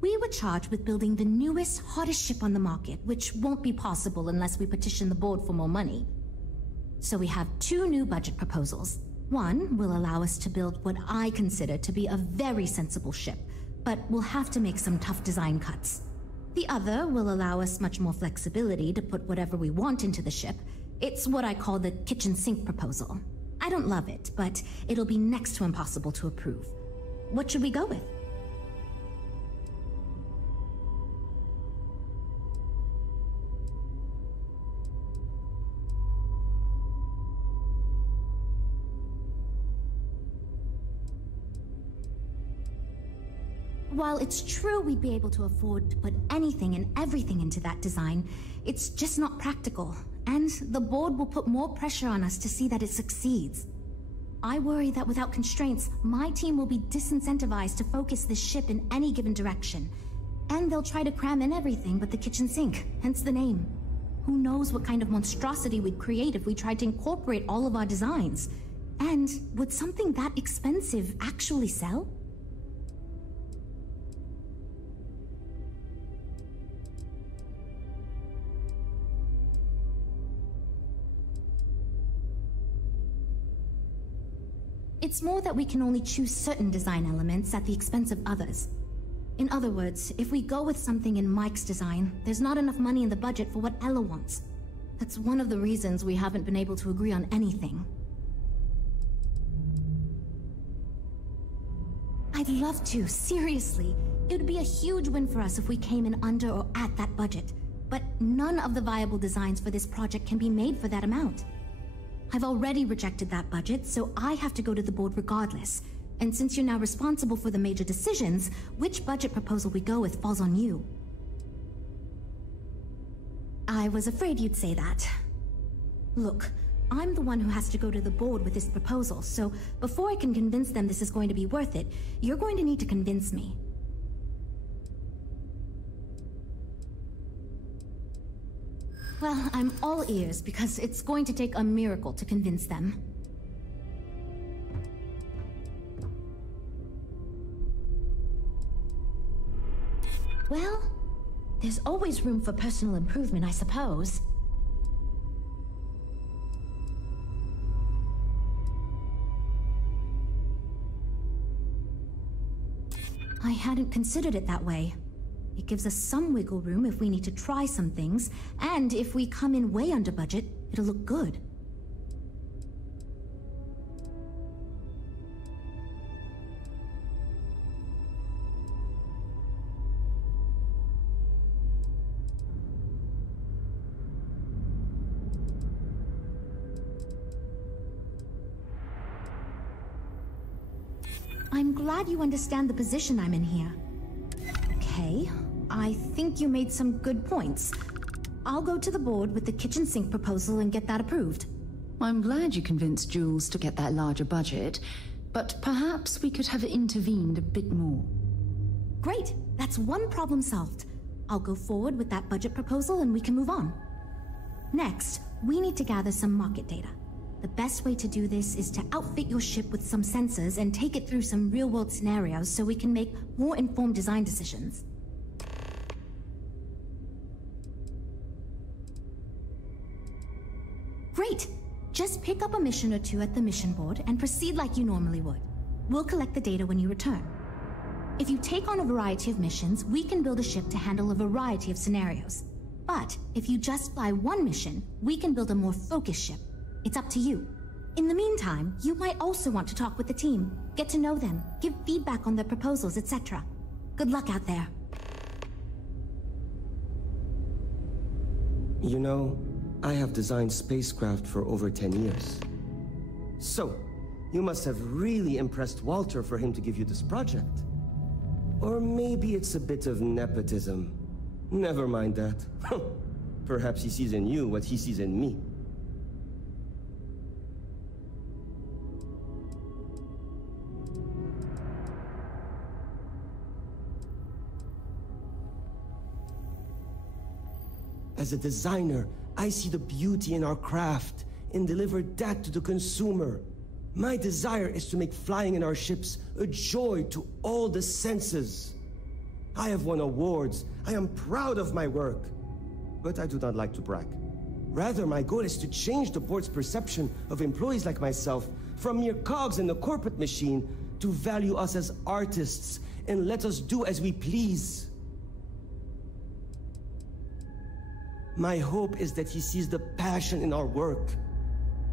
We were charged with building the newest, hottest ship on the market, which won't be possible unless we petition the board for more money. So we have two new budget proposals. One will allow us to build what I consider to be a very sensible ship, but we'll have to make some tough design cuts. The other will allow us much more flexibility to put whatever we want into the ship. It's what I call the kitchen sink proposal. I don't love it, but it'll be next to impossible to approve. What should we go with? While it's true we'd be able to afford to put anything and everything into that design, it's just not practical, and the board will put more pressure on us to see that it succeeds. I worry that without constraints, my team will be disincentivized to focus this ship in any given direction, and they'll try to cram in everything but the kitchen sink, hence the name. Who knows what kind of monstrosity we'd create if we tried to incorporate all of our designs? And would something that expensive actually sell? It's more that we can only choose certain design elements at the expense of others. In other words, if we go with something in Mike's design, there's not enough money in the budget for what Ella wants. That's one of the reasons we haven't been able to agree on anything. I'd love to, seriously. It would be a huge win for us if we came in under or at that budget. But none of the viable designs for this project can be made for that amount. I've already rejected that budget, so I have to go to the board regardless. And since you're now responsible for the major decisions, which budget proposal we go with falls on you. I was afraid you'd say that. Look, I'm the one who has to go to the board with this proposal, so before I can convince them this is going to be worth it, you're going to need to convince me. Well, I'm all ears because it's going to take a miracle to convince them. Well, there's always room for personal improvement, I suppose. I hadn't considered it that way. It gives us some wiggle room if we need to try some things, and if we come in way under budget, it'll look good. I'm glad you understand the position I'm in here. Okay, I think you made some good points. I'll go to the board with the kitchen sink proposal and get that approved. I'm glad you convinced Jules to get that larger budget, but perhaps we could have intervened a bit more. Great, that's one problem solved. I'll go forward with that budget proposal and we can move on. Next, we need to gather some market data. The best way to do this is to outfit your ship with some sensors and take it through some real-world scenarios so we can make more informed design decisions. Great! Just pick up a mission or two at the mission board and proceed like you normally would. We'll collect the data when you return. If you take on a variety of missions, we can build a ship to handle a variety of scenarios. But if you just fly one mission, we can build a more focused ship. It's up to you. In the meantime, you might also want to talk with the team, get to know them, give feedback on their proposals, etc. Good luck out there. You know, I have designed spacecraft for over 10 years. So, you must have really impressed Walter for him to give you this project. Or maybe it's a bit of nepotism. Never mind that. Perhaps he sees in you what he sees in me. As a designer, I see the beauty in our craft and deliver that to the consumer. My desire is to make flying in our ships a joy to all the senses. I have won awards. I am proud of my work. But I do not like to brag. Rather, my goal is to change the board's perception of employees like myself from mere cogs in the corporate machine to value us as artists and let us do as we please. My hope is that he sees the passion in our work.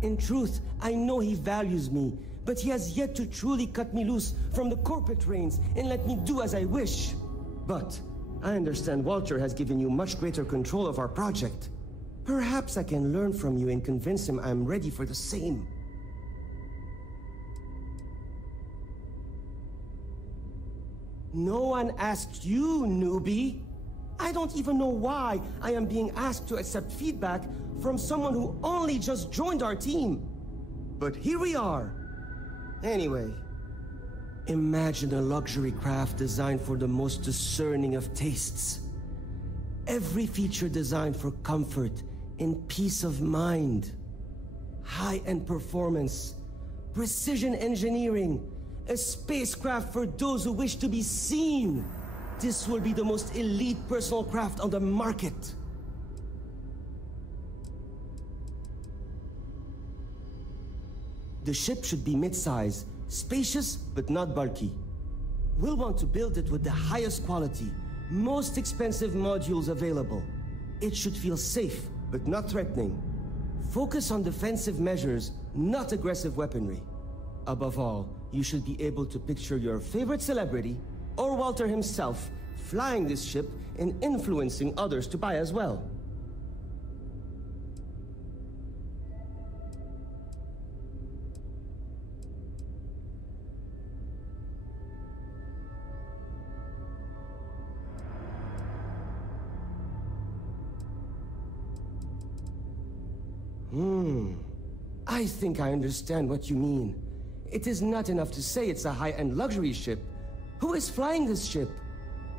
In truth, I know he values me, but he has yet to truly cut me loose from the corporate reins and let me do as I wish. But I understand Walter has given you much greater control of our project. Perhaps I can learn from you and convince him I'm ready for the same. No one asked you, newbie. I don't even know why I am being asked to accept feedback from someone who only just joined our team. But here we are. Anyway, imagine a luxury craft designed for the most discerning of tastes. Every feature designed for comfort and peace of mind. High-end performance, precision engineering, a spacecraft for those who wish to be seen. This will be the most elite personal craft on the market. The ship should be mid-size, spacious but not bulky. We'll want to build it with the highest quality, most expensive modules available. It should feel safe but not threatening. Focus on defensive measures, not aggressive weaponry. Above all, you should be able to picture your favorite celebrity or Walter himself flying this ship and influencing others to buy as well. I think I understand what you mean. It is not enough to say it's a high-end luxury ship. Who is flying this ship?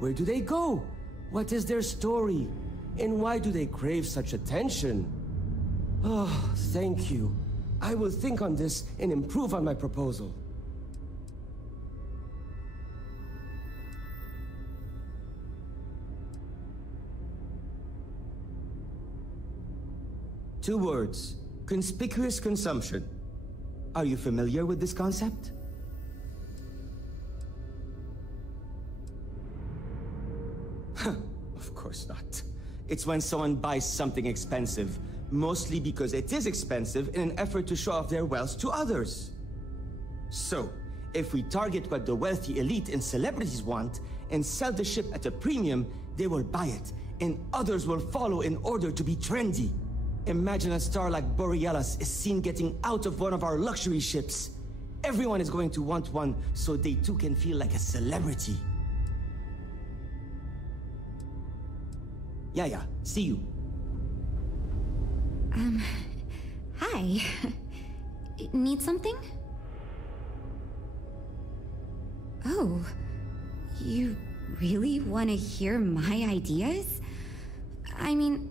Where do they go? What is their story? And why do they crave such attention? Oh, thank you. I will think on this and improve on my proposal. Two words. Conspicuous consumption. Are you familiar with this concept? Of course not. It's when someone buys something expensive, mostly because it is expensive in an effort to show off their wealth to others. So, if we target what the wealthy elite and celebrities want and sell the ship at a premium, they will buy it, and others will follow in order to be trendy. Imagine a star like Borealis is seen getting out of one of our luxury ships. Everyone is going to want one, so they too can feel like a celebrity. Yeah, see you. Hi. Need something? Oh, you really want to hear my ideas? I mean,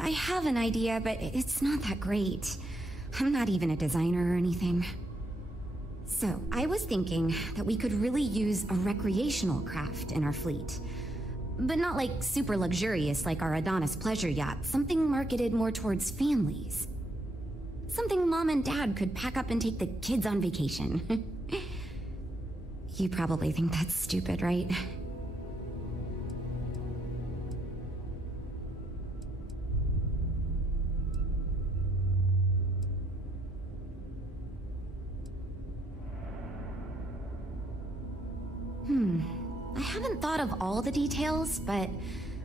I have an idea, but it's not that great. I'm not even a designer or anything. So, I was thinking that we could really use a recreational craft in our fleet. But not like super luxurious like our Adonis pleasure yacht, something marketed more towards families. Something mom and dad could pack up and take the kids on vacation. You probably think that's stupid, right? I haven't thought of all the details, but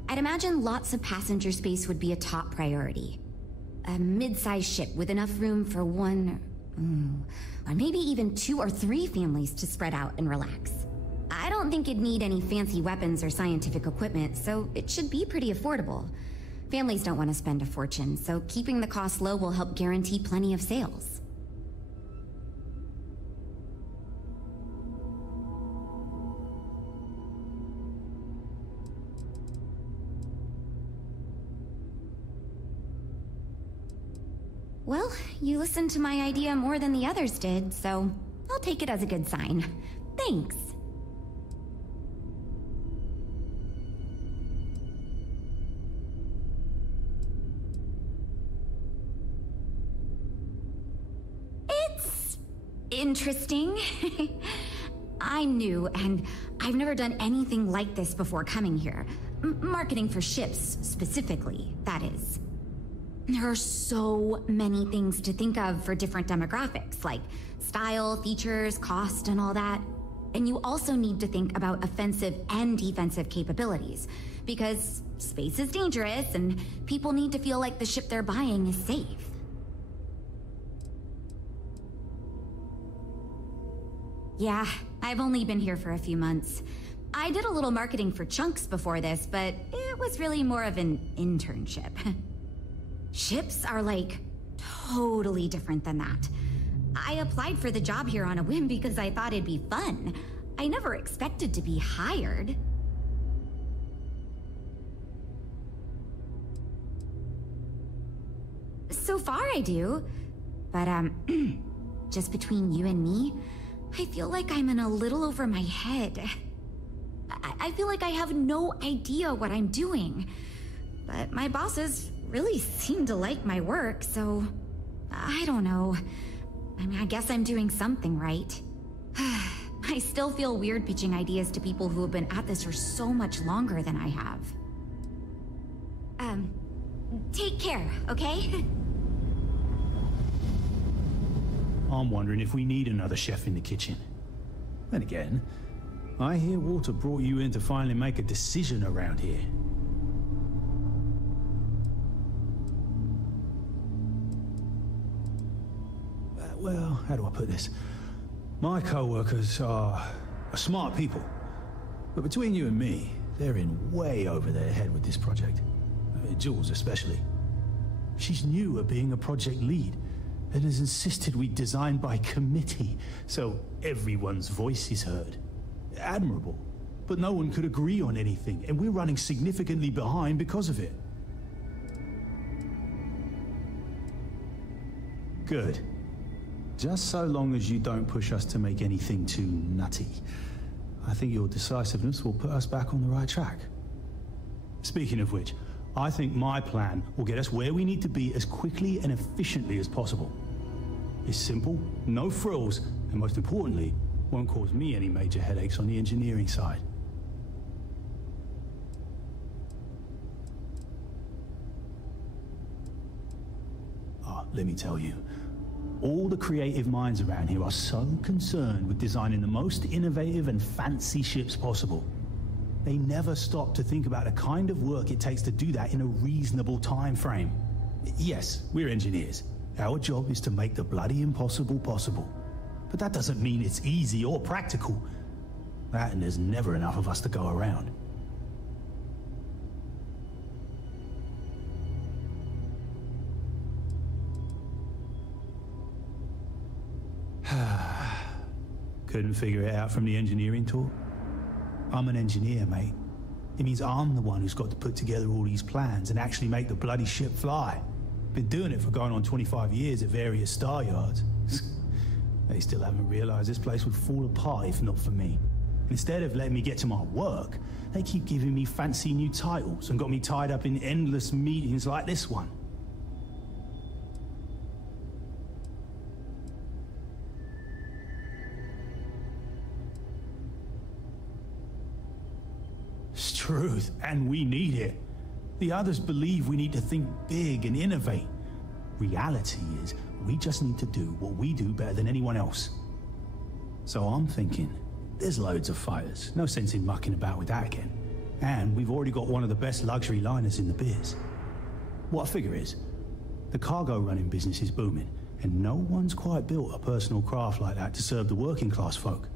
I'd imagine lots of passenger space would be a top priority. A mid-sized ship with enough room for one, or maybe even 2 or 3 families to spread out and relax. I don't think it'd need any fancy weapons or scientific equipment, so it should be pretty affordable. Families don't want to spend a fortune, so keeping the cost low will help guarantee plenty of sales. Well, you listened to my idea more than the others did, so I'll take it as a good sign. Thanks. It's interesting. I'm new, and I've never done anything like this before coming here. Marketing for ships, specifically, that is. There are so many things to think of for different demographics, like style, features, cost, and all that. And you also need to think about offensive and defensive capabilities, because space is dangerous and people need to feel like the ship they're buying is safe. Yeah, I've only been here for a few months. I did a little marketing for Chunks before this, but it was really more of an internship. Ships are like totally different than that. I applied for the job here on a whim because I thought it'd be fun. I never expected to be hired. So far I do, but just between you and me, I feel like I'm in a little over my head. I feel like I have no idea what I'm doing, but my bosses really seem to like my work, so I don't know. I mean, I guess I'm doing something right. I still feel weird pitching ideas to people who have been at this for so much longer than I have. Take care, okay? I'm wondering if we need another chef in the kitchen. Then again, I hear Walter brought you in to finally make a decision around here. Well, how do I put this? My co-workers are smart people. But between you and me, they're in way over their head with this project. Jules especially. She's new at being a project lead and has insisted we design by committee, so everyone's voice is heard. Admirable. But no one could agree on anything, and we're running significantly behind because of it. Good. Just so long as you don't push us to make anything too nutty. I think your decisiveness will put us back on the right track. Speaking of which, I think my plan will get us where we need to be as quickly and efficiently as possible. It's simple, no frills, and most importantly, won't cause me any major headaches on the engineering side. Let me tell you. All the creative minds around here are so concerned with designing the most innovative and fancy ships possible. They never stop to think about the kind of work it takes to do that in a reasonable time frame. Yes, we're engineers. Our job is to make the bloody impossible possible. But that doesn't mean it's easy or practical. That and there's never enough of us to go around. Couldn't figure it out from the engineering talk? I'm an engineer, mate. It means I'm the one who's got to put together all these plans and actually make the bloody ship fly. Been doing it for going on 25 years at various star yards. They still haven't realized this place would fall apart if not for me. Instead of letting me get to my work, they keep giving me fancy new titles and got me tied up in endless meetings like this one. It's truth, and we need it. The others believe we need to think big and innovate. Reality is, we just need to do what we do better than anyone else. So I'm thinking, there's loads of fighters. No sense in mucking about with that again. And we've already got one of the best luxury liners in the biz. What I figure is, the cargo running business is booming, and no one's quite built a personal craft like that to serve the working class folk.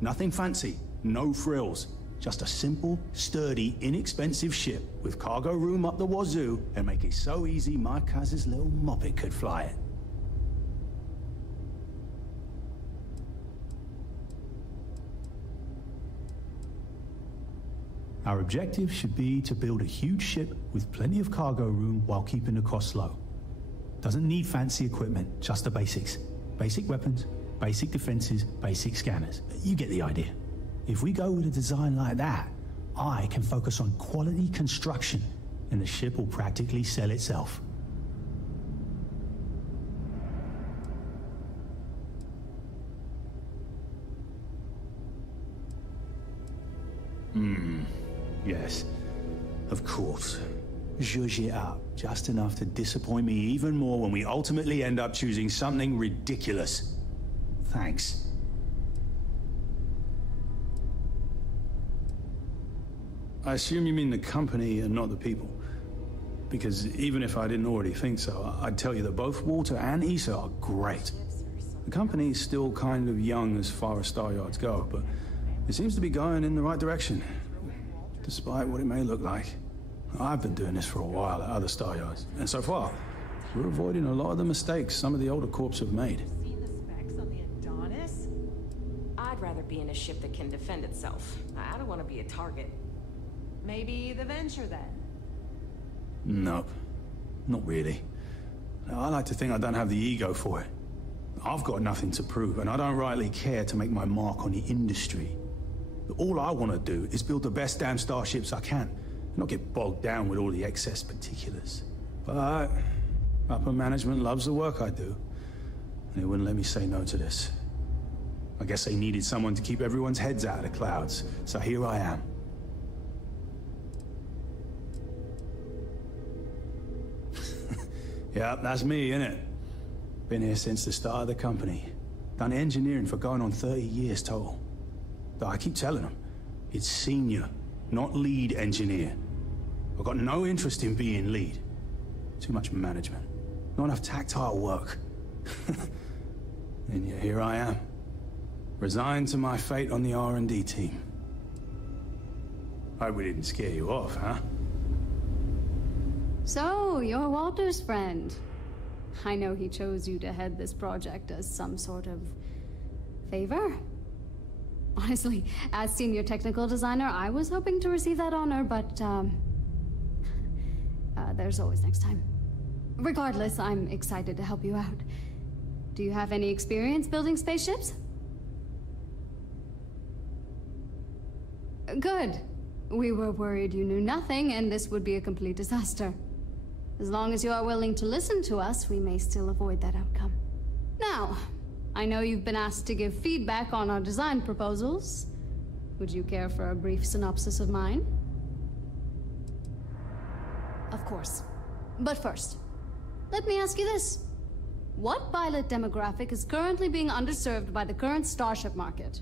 Nothing fancy, no frills. Just a simple, sturdy, inexpensive ship with cargo room up the wazoo and make it so easy my cousin's little moppet could fly it. Our objective should be to build a huge ship with plenty of cargo room while keeping the costs low. Doesn't need fancy equipment, just the basics. Basic weapons, basic defenses, basic scanners. You get the idea. If we go with a design like that, I can focus on quality construction, and the ship will practically sell itself. Yes, of course. Zhuzh it up, just enough to disappoint me even more when we ultimately end up choosing something ridiculous. Thanks. I assume you mean the company and not the people. Because even if I didn't already think so, I'd tell you that both Walter and Issa are great. The company is still kind of young as far as Star Yards go, but it seems to be going in the right direction, despite what it may look like. I've been doing this for a while at other Star Yards, and so far, we're avoiding a lot of the mistakes some of the older corps have made. Seen the specs on the Adonis? I'd rather be in a ship that can defend itself. I don't want to be a target. Maybe the Venture, then? Nope. Not really. I like to think I don't have the ego for it. I've got nothing to prove, and I don't rightly care to make my mark on the industry. All I want to do is build the best damn starships I can, not get bogged down with all the excess particulars. But upper management loves the work I do, and they wouldn't let me say no to this. I guess they needed someone to keep everyone's heads out of the clouds, so here I am. Yep, that's me, innit? Been here since the start of the company. Done engineering for going on 30 years total. Though I keep telling them, it's senior, not lead engineer. I've got no interest in being lead. Too much management. Not enough tactile work. And yet here I am. Resigned to my fate on the R&D team. Hope we didn't scare you off, huh? So, you're Walter's friend. I know he chose you to head this project as some sort of favor. Honestly, as senior technical designer, I was hoping to receive that honor, but, there's always next time. Regardless, I'm excited to help you out. Do you have any experience building spaceships? Good. We were worried you knew nothing, and this would be a complete disaster. As long as you are willing to listen to us, we may still avoid that outcome. Now, I know you've been asked to give feedback on our design proposals. Would you care for a brief synopsis of mine? Of course. But first, let me ask you this. What pilot demographic is currently being underserved by the current starship market?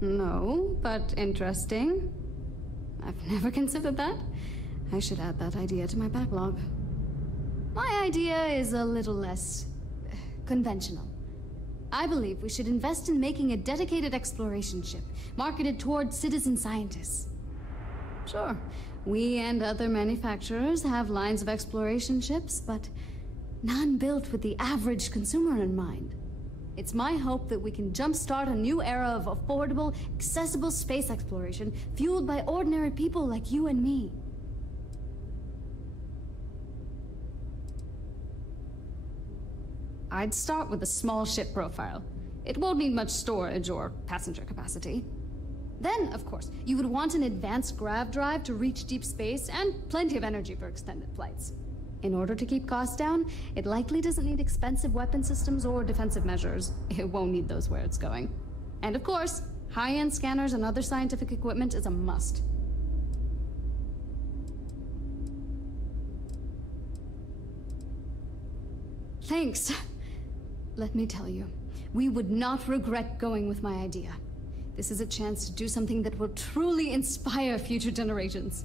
No, but interesting. I've never considered that. I should add that idea to my backlog. My idea is a little less conventional. I believe we should invest in making a dedicated exploration ship, marketed towards citizen scientists. Sure, we and other manufacturers have lines of exploration ships, but none built with the average consumer in mind. It's my hope that we can jumpstart a new era of affordable, accessible space exploration, fueled by ordinary people like you and me. I'd start with a small ship profile. It won't need much storage or passenger capacity. Then, of course, you would want an advanced grav drive to reach deep space and plenty of energy for extended flights. In order to keep costs down, it likely doesn't need expensive weapon systems or defensive measures. It won't need those where it's going. And of course, high-end scanners and other scientific equipment is a must. Thanks. Let me tell you, we would not regret going with my idea. This is a chance to do something that will truly inspire future generations.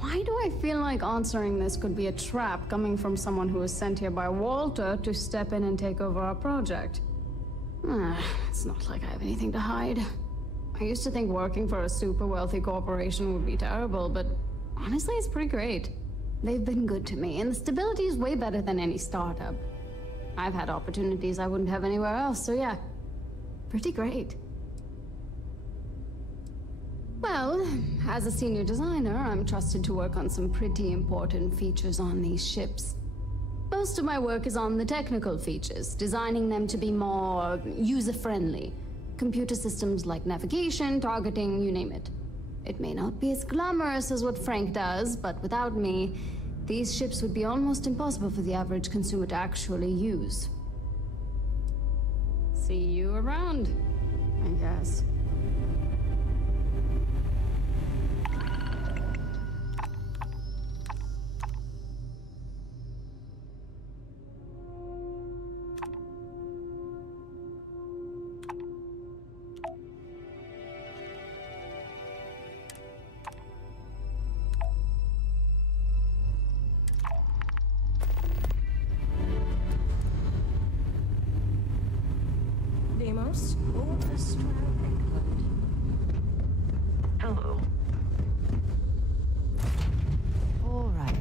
Why do I feel like answering this could be a trap coming from someone who was sent here by Walter to step in and take over our project? It's not like I have anything to hide. I used to think working for a super wealthy corporation would be terrible, but honestly, it's pretty great. They've been good to me, and the stability is way better than any startup. I've had opportunities I wouldn't have anywhere else, so yeah, pretty great. Well, as a senior designer, I'm trusted to work on some pretty important features on these ships. Most of my work is on the technical features, designing them to be more user-friendly. Computer systems like navigation, targeting, you name it. It may not be as glamorous as what Frank does, but without me, these ships would be almost impossible for the average consumer to actually use. See you around, I guess. Deimos, over Stroud Eklund. Hello. All right.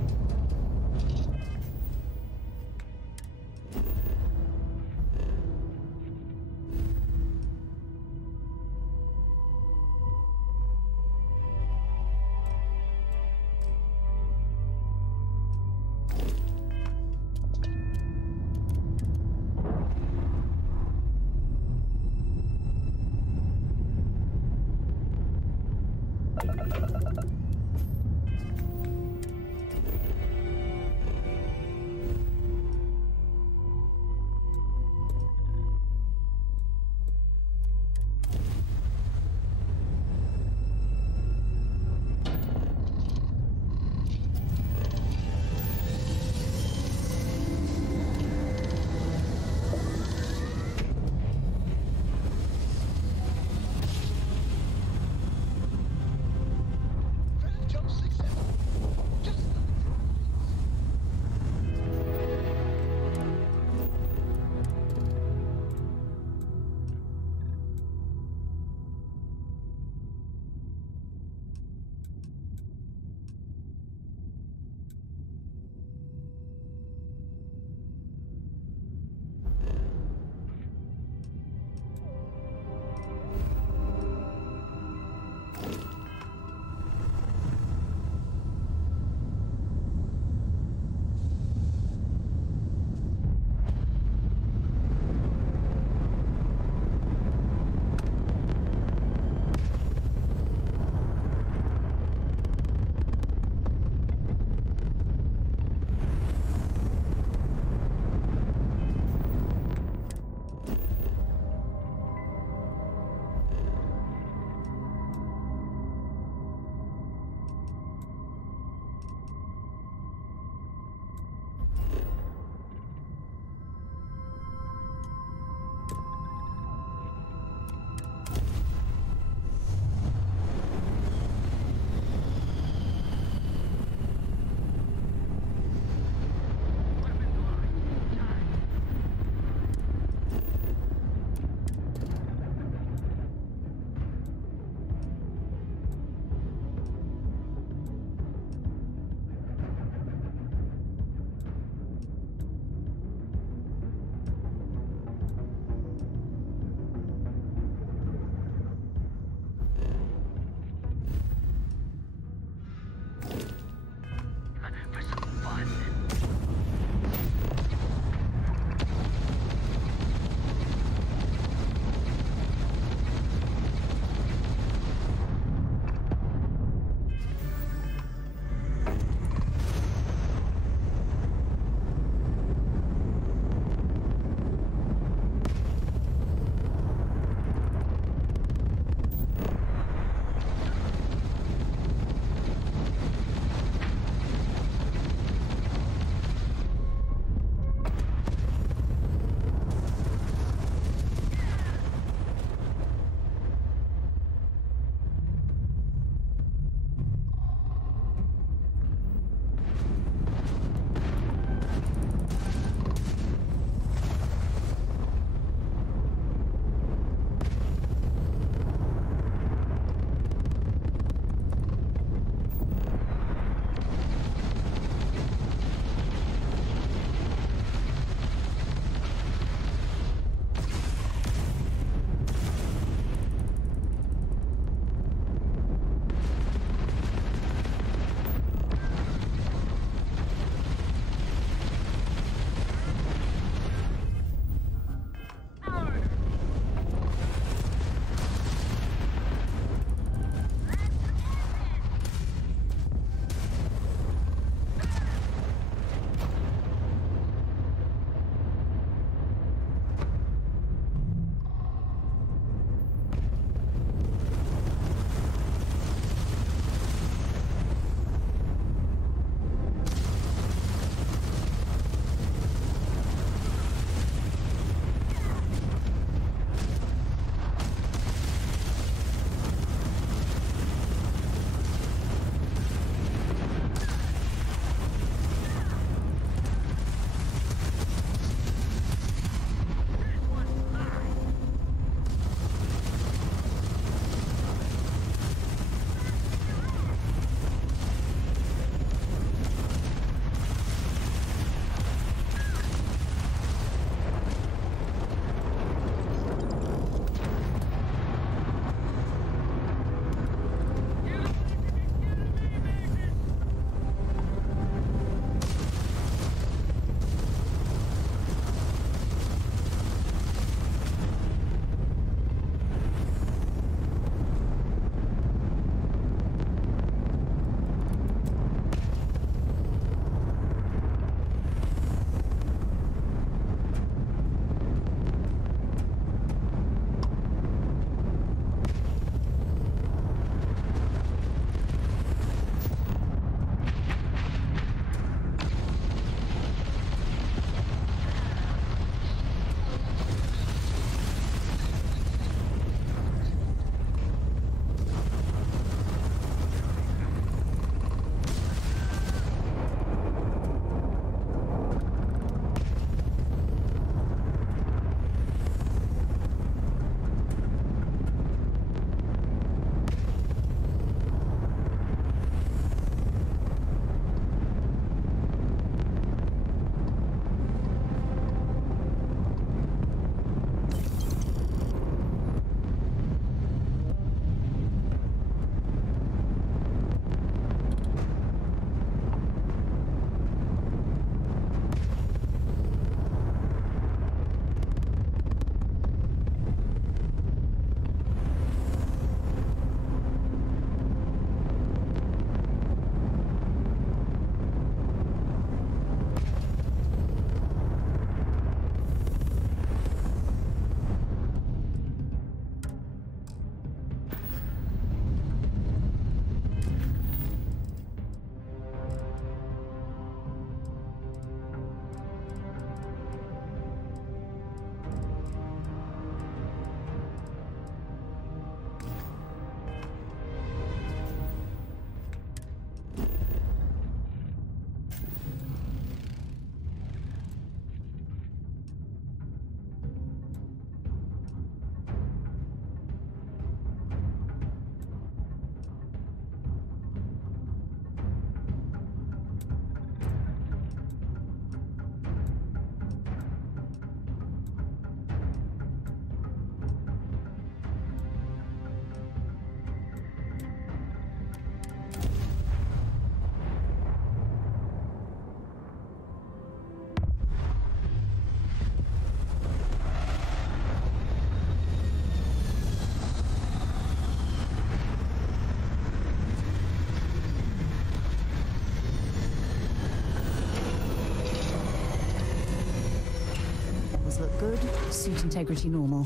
Panels look good, suit integrity normal.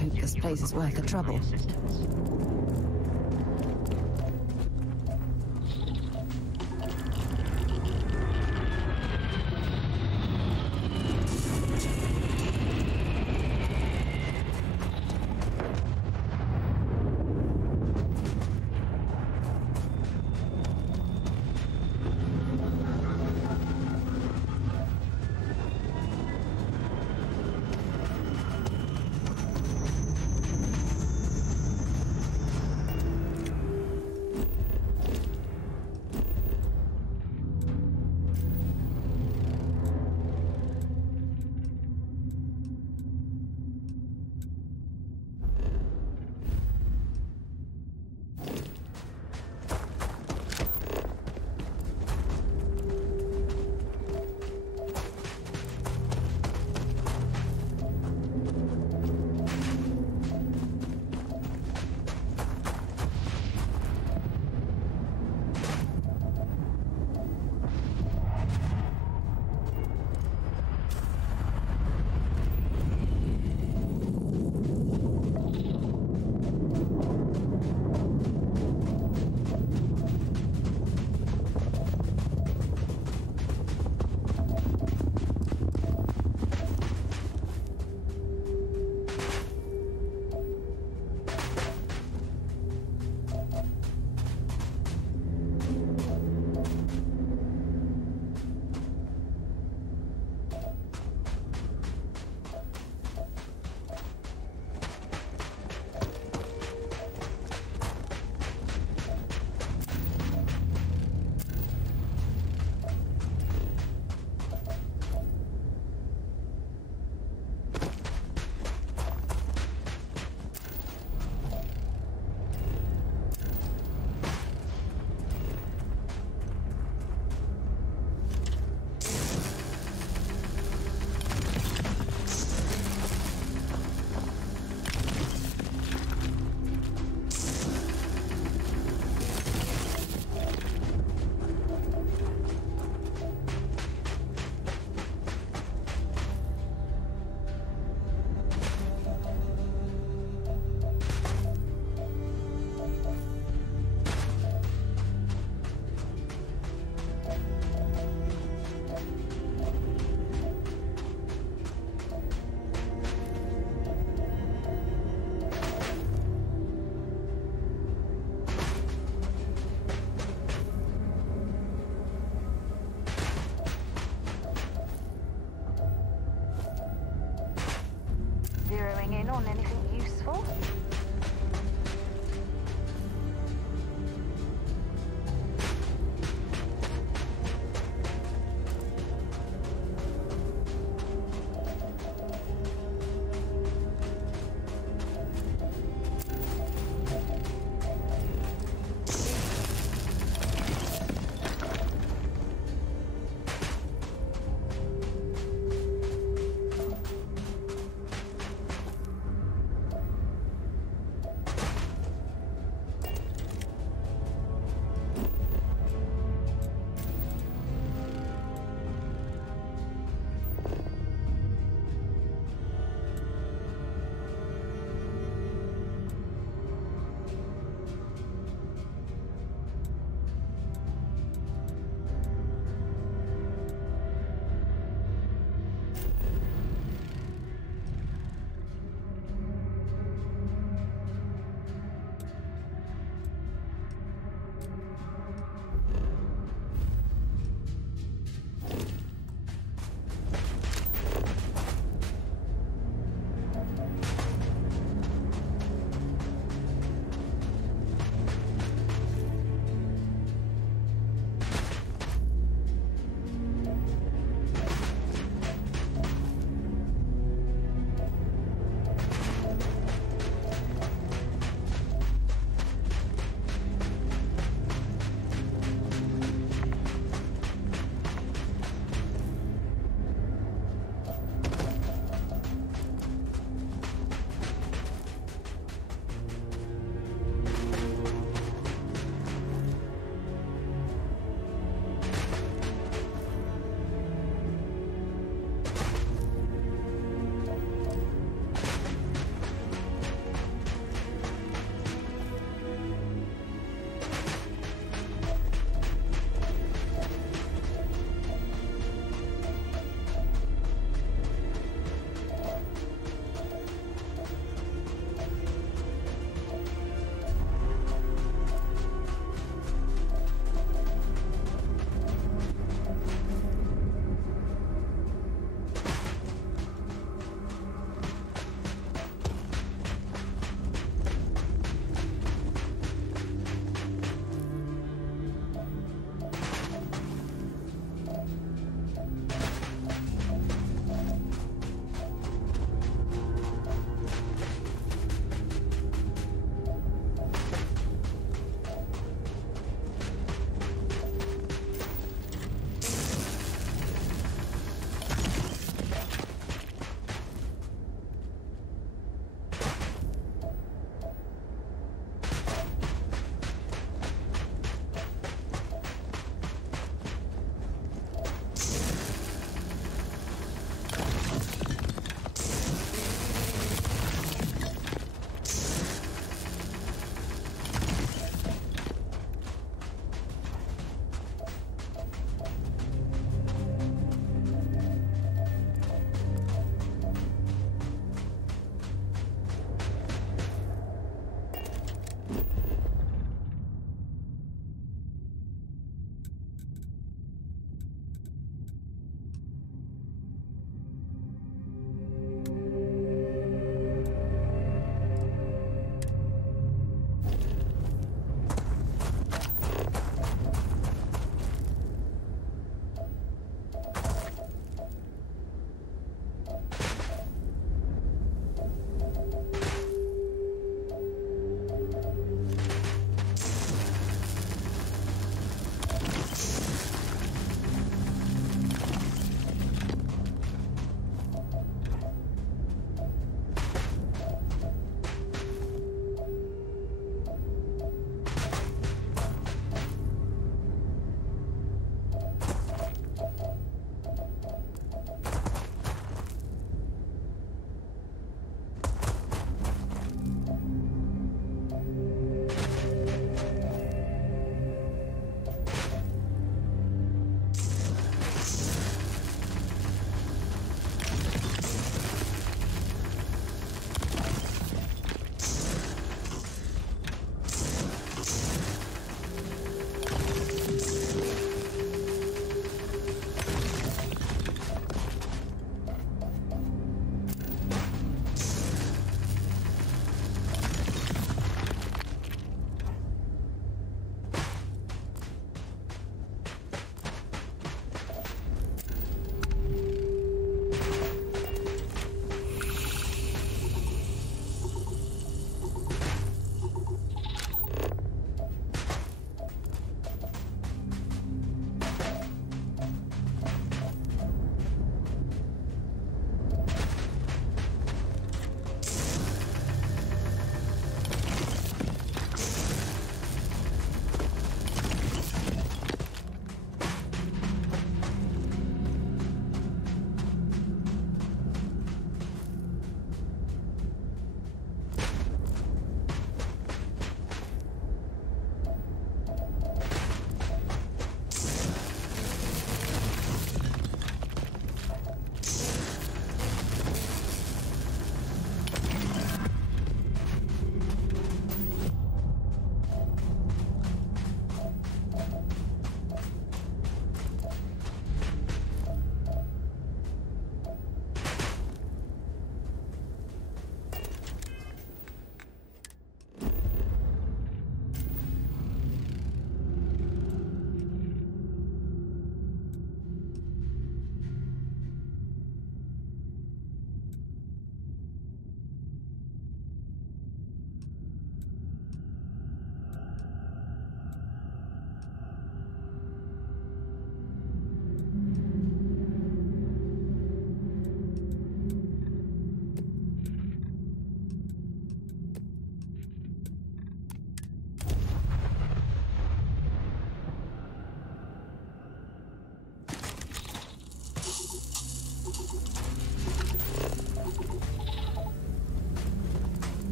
Hope this place is worth the trouble. Zeroing in on anything useful?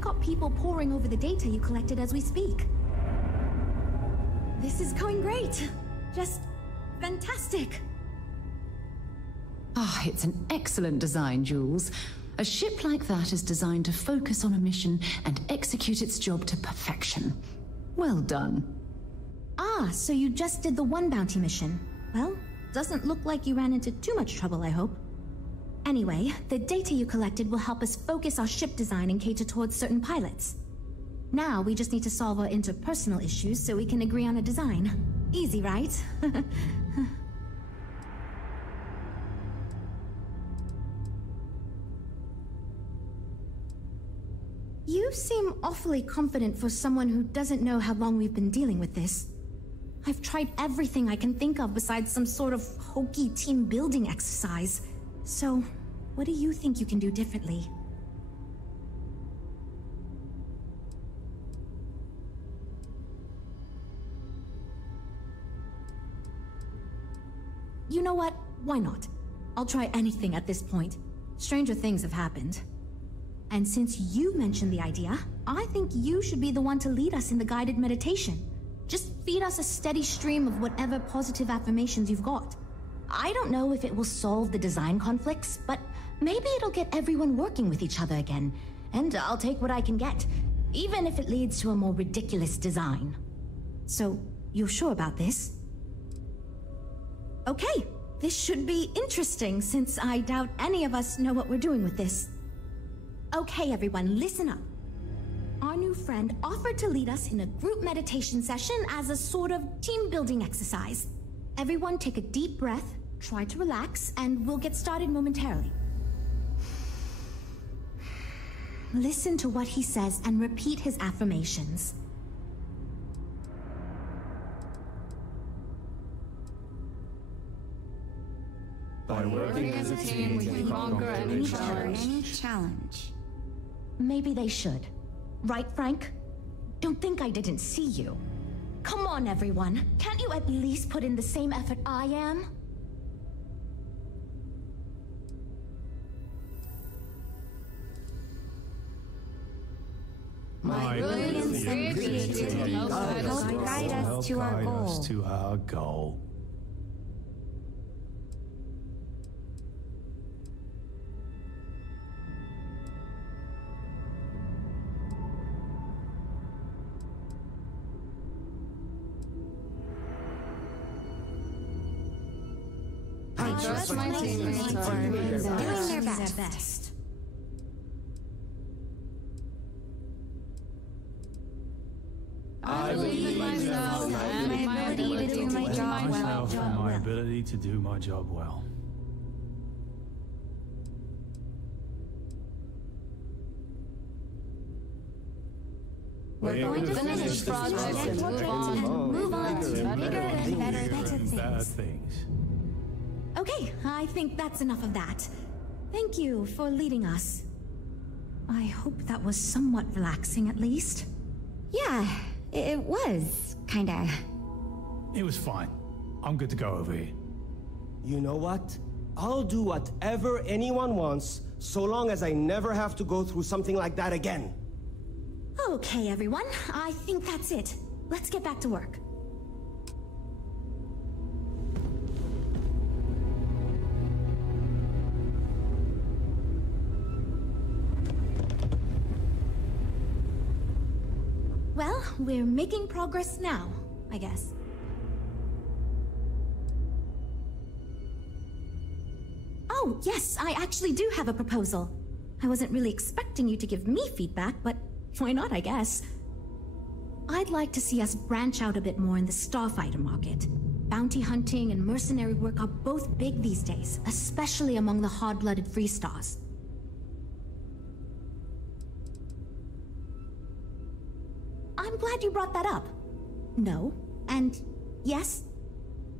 We've got people poring over the data you collected as we speak. This is going great. Just fantastic. Ah, it's an excellent design, Jules. A ship like that is designed to focus on a mission and execute its job to perfection. Well done. Ah, so you just did the one bounty mission. Well, doesn't look like you ran into too much trouble, I hope. Anyway, the data you collected will help us focus our ship design and cater towards certain pilots. Now we just need to solve our interpersonal issues so we can agree on a design. Easy, right? You seem awfully confident for someone who doesn't know how long we've been dealing with this. I've tried everything I can think of besides some sort of hokey team building exercise. So, what do you think you can do differently? You know what? Why not? I'll try anything at this point. Stranger things have happened. And since you mentioned the idea, I think you should be the one to lead us in the guided meditation. Just feed us a steady stream of whatever positive affirmations you've got. I don't know if it will solve the design conflicts, but maybe it'll get everyone working with each other again. And I'll take what I can get, even if it leads to a more ridiculous design. So, you're sure about this? Okay, this should be interesting since I doubt any of us know what we're doing with this. Okay, everyone, listen up. Our new friend offered to lead us in a group meditation session as a sort of team-building exercise. Everyone take a deep breath, try to relax, and we'll get started momentarily. Listen to what he says and repeat his affirmations. By working as a team, we can conquer any challenge. Maybe they should. Right, Frank? Don't think I didn't see you. Come on, everyone. Can't you at least put in the same effort I am? My brilliance and creativity help guide us to our goal. I trust my teammates are doing their best. I believe myself and my ability to do my job well. Myself and my ability to do my job well. We're going to finish this project and move on to bigger and better things. Okay, I think that's enough of that. Thank you for leading us. I hope that was somewhat relaxing, at least. Yeah, it was, kinda. It was fine. I'm good to go over here. You know what? I'll do whatever anyone wants, so long as I never have to go through something like that again. Okay, everyone. I think that's it. Let's get back to work. Well, we're making progress now, I guess. Oh, yes, I actually do have a proposal. I wasn't really expecting you to give me feedback, but why not, I guess? I'd like to see us branch out a bit more in the starfighter market. Bounty hunting and mercenary work are both big these days, especially among the hard-blooded Freestars. I'm glad you brought that up. No, and yes,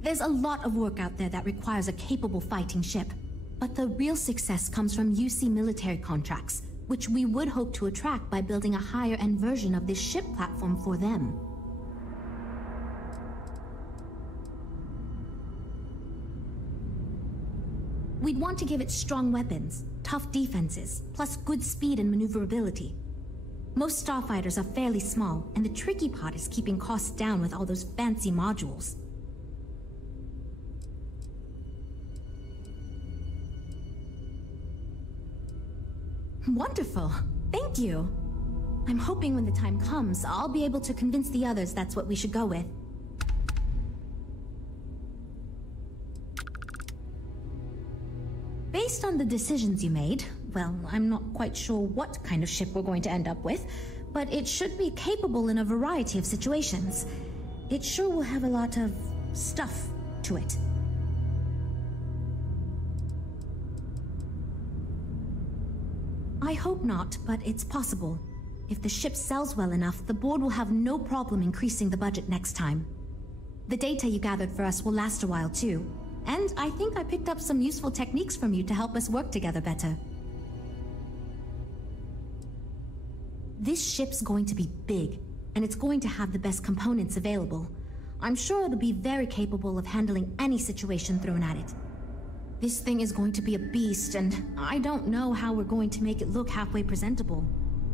there's a lot of work out there that requires a capable fighting ship. But the real success comes from UC military contracts, which we would hope to attract by building a higher-end version of this ship platform for them. We'd want to give it strong weapons, tough defenses, plus good speed and maneuverability. Most starfighters are fairly small, and the tricky part is keeping costs down with all those fancy modules. Wonderful. Thank you. I'm hoping when the time comes, I'll be able to convince the others that's what we should go with. Based on the decisions you made, well, I'm not quite sure what kind of ship we're going to end up with, but it should be capable in a variety of situations. It sure will have a lot of stuff to it. I hope not, but it's possible. If the ship sells well enough, the board will have no problem increasing the budget next time. The data you gathered for us will last a while too. And I think I picked up some useful techniques from you to help us work together better. This ship's going to be big, and it's going to have the best components available. I'm sure it'll be very capable of handling any situation thrown at it. This thing is going to be a beast, and I don't know how we're going to make it look halfway presentable.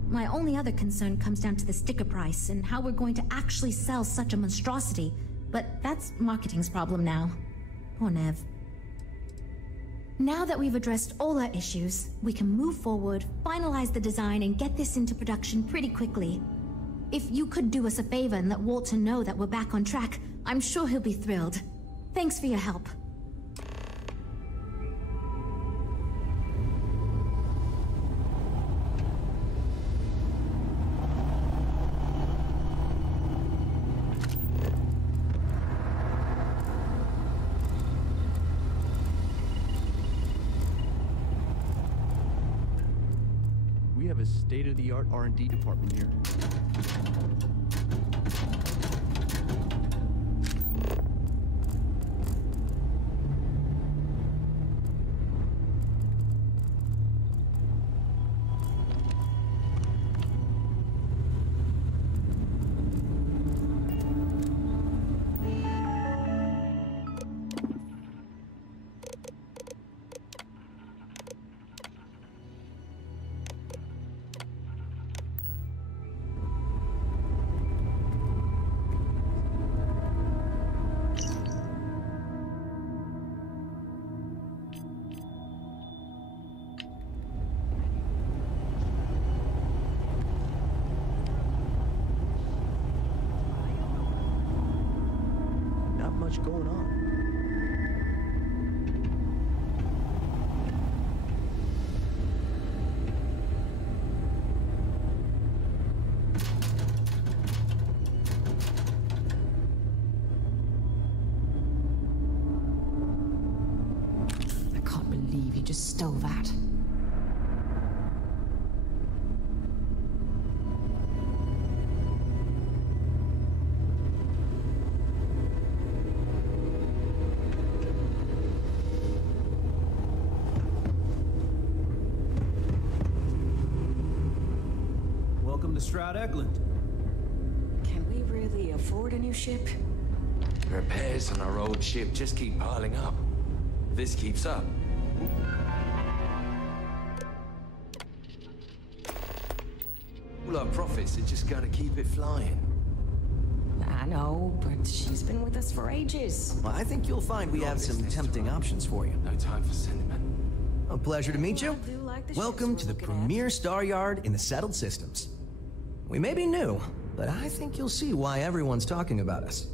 My only other concern comes down to the sticker price and how we're going to actually sell such a monstrosity, but that's marketing's problem now. Poor Nev. Now that we've addressed all our issues, we can move forward, finalize the design, and get this into production pretty quickly. If you could do us a favor and let Walter know that we're back on track, I'm sure he'll be thrilled. Thanks for your help. We have a state-of-the-art R&D department here. Much going on. I can't believe you just stole that. Welcome to Stroud Eklund. Can we really afford a new ship? Repairs on our old ship just keep piling up. If this keeps up. All our profits are just gonna keep it flying. I know, but she's been with us for ages. Well, I think you'll find we have some tempting options for you. No time for sentiment. A pleasure to meet you. Welcome to the premier star yard in the settled systems. We may be new, but I think you'll see why everyone's talking about us.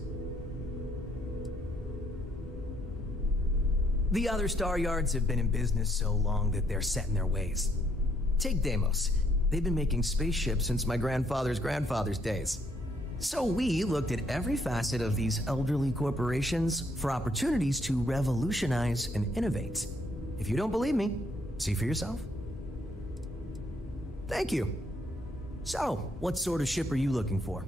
The other star yards have been in business so long that they're set in their ways. Take Deimos. They've been making spaceships since my grandfather's grandfather's days. So we looked at every facet of these elderly corporations for opportunities to revolutionize and innovate. If you don't believe me, see for yourself. Thank you. So, what sort of ship are you looking for?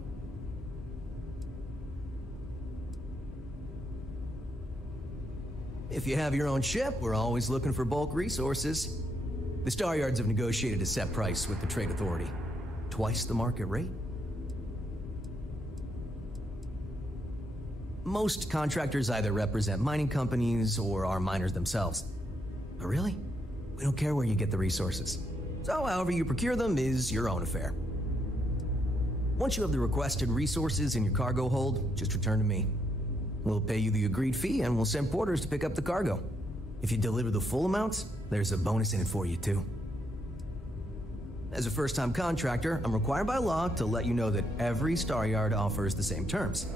If you have your own ship, we're always looking for bulk resources. The Star Yards have negotiated a set price with the Trade Authority. Twice the market rate. Most contractors either represent mining companies or are miners themselves. But really, we don't care where you get the resources. So however you procure them is your own affair. Once you have the requested resources in your cargo hold, just return to me. We'll pay you the agreed fee and we'll send porters to pick up the cargo. If you deliver the full amounts, there's a bonus in it for you too. As a first-time contractor, I'm required by law to let you know that every Star Yard offers the same terms.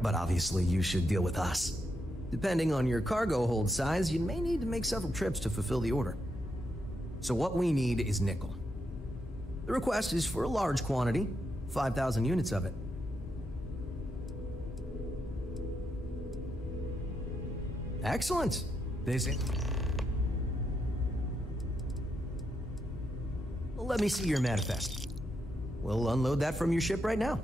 But obviously you should deal with us. Depending on your cargo hold size, you may need to make several trips to fulfill the order. So what we need is nickel. The request is for a large quantity, 5,000 units of it. Excellent. Well, let me see your manifest. We'll unload that from your ship right now.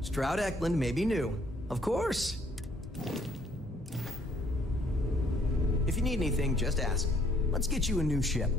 Stroud Eklund may be new. Of course. If you need anything, just ask. Let's get you a new ship.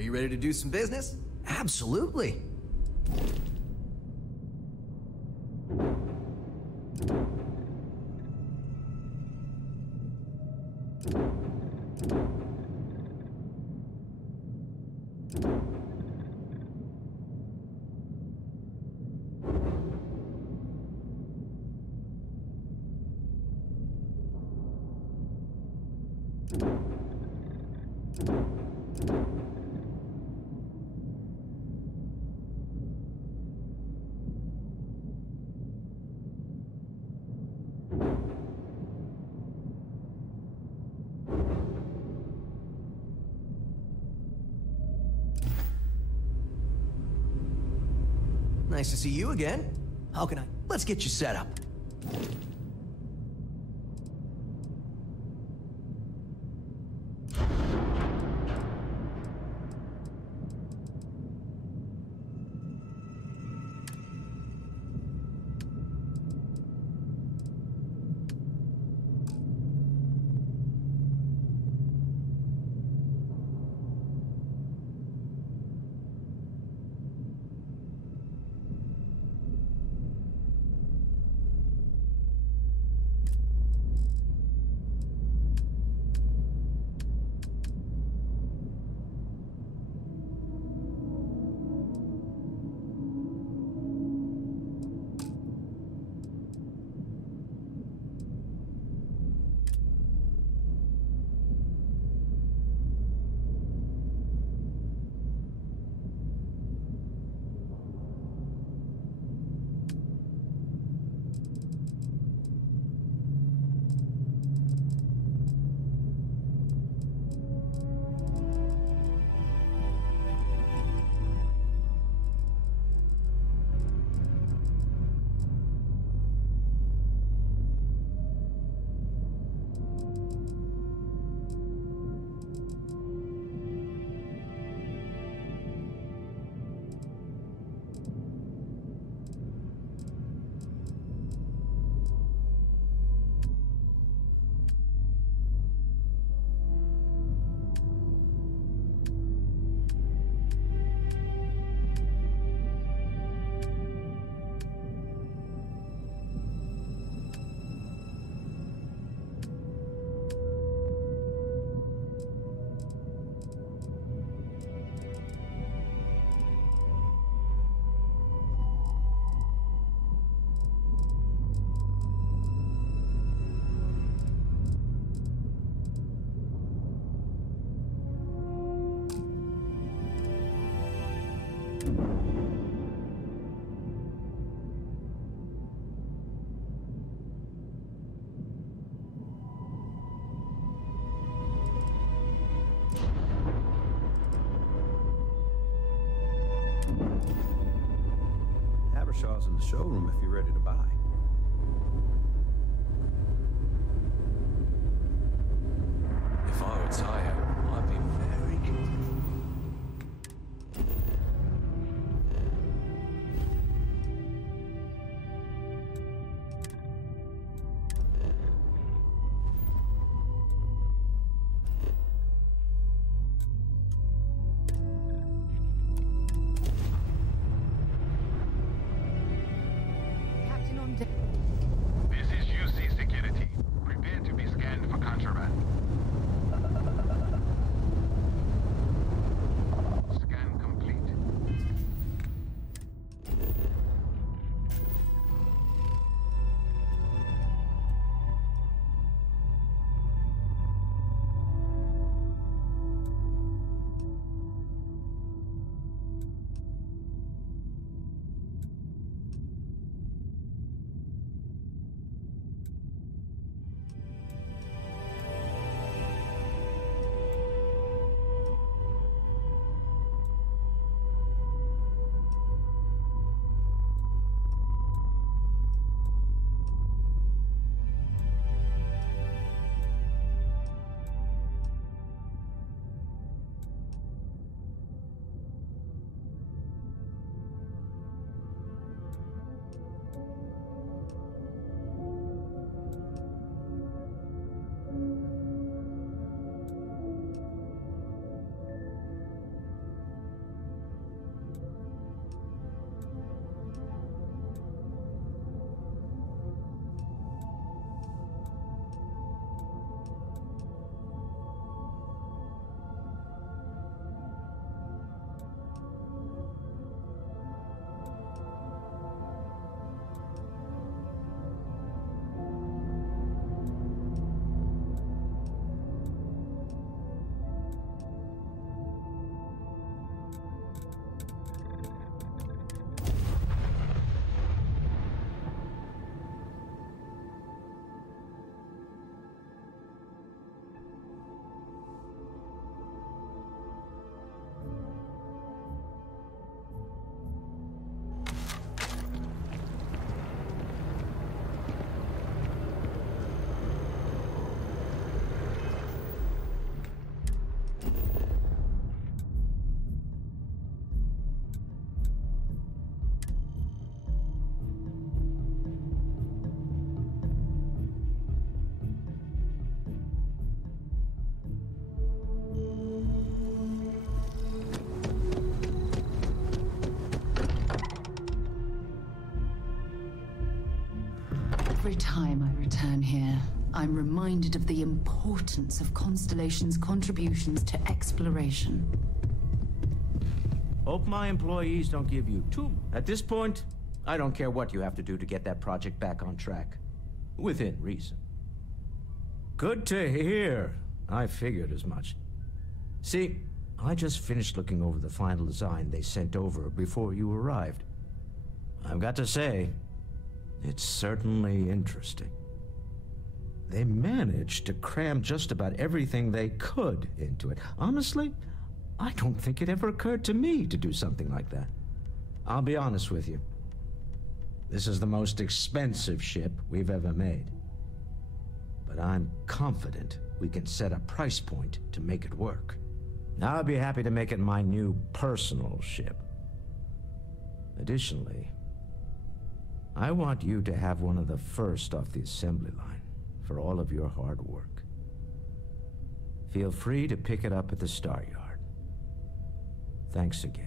Are you ready to do some business? Absolutely. Nice to see you again. How can I? Let's get you set up. cars in the showroom if you're ready to buy. If I were tired, I'd be very keen. Captain on deck. This is UC Security. Prepare to be scanned for contraband. Scan complete. Every time I return here, I'm reminded of the importance of Constellation's contributions to exploration. Hope my employees don't give you too. At this point, I don't care what you have to do to get that project back on track. Within reason. Good to hear. I figured as much. See, I just finished looking over the final design they sent over before you arrived. I've got to say, it's certainly interesting. They managed to cram just about everything they could into it. Honestly, I don't think it ever occurred to me to do something like that. I'll be honest with you. This is the most expensive ship we've ever made. But I'm confident we can set a price point to make it work. I'll be happy to make it my new personal ship. Additionally, I want you to have one of the first off the assembly line for all of your hard work. Feel free to pick it up at the Star Yard. Thanks again.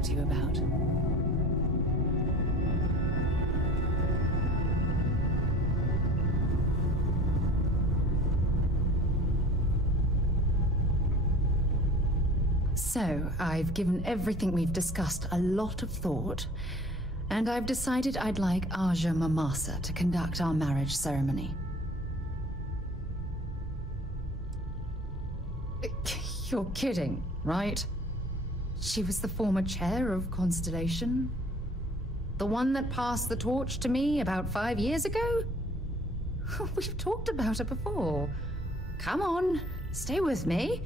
talk to you about. So, I've given everything we've discussed a lot of thought, and I've decided I'd like Aja Mamasa to conduct our marriage ceremony. You're kidding, right? She was the former chair of Constellation? The one that passed the torch to me about 5 years ago? We've talked about her before. Come on, stay with me.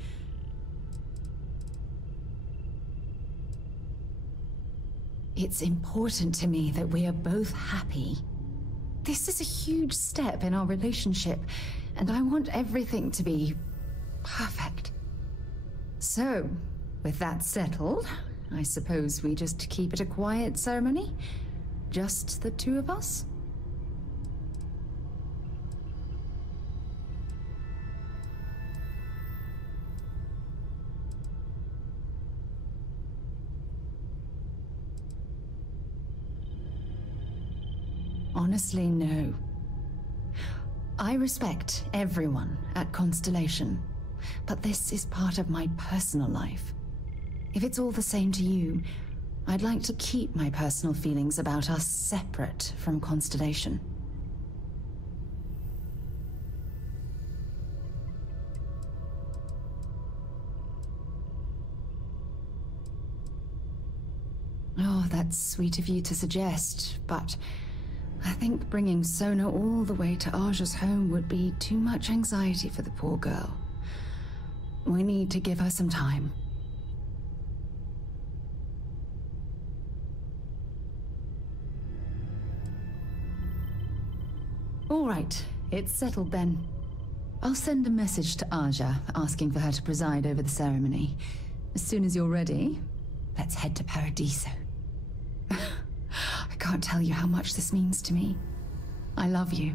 It's important to me that we are both happy. This is a huge step in our relationship, and I want everything to be perfect. So, with that settled, I suppose we just keep it a quiet ceremony? Just the two of us? Honestly, no. I respect everyone at Constellation, but this is part of my personal life. If it's all the same to you, I'd like to keep my personal feelings about us separate from Constellation. Oh, that's sweet of you to suggest, but I think bringing Sona all the way to Aja's home would be too much anxiety for the poor girl. We need to give her some time. All right, it's settled then. I'll send a message to Aja asking for her to preside over the ceremony. As soon as you're ready, let's head to Paradiso. I can't tell you how much this means to me. I love you.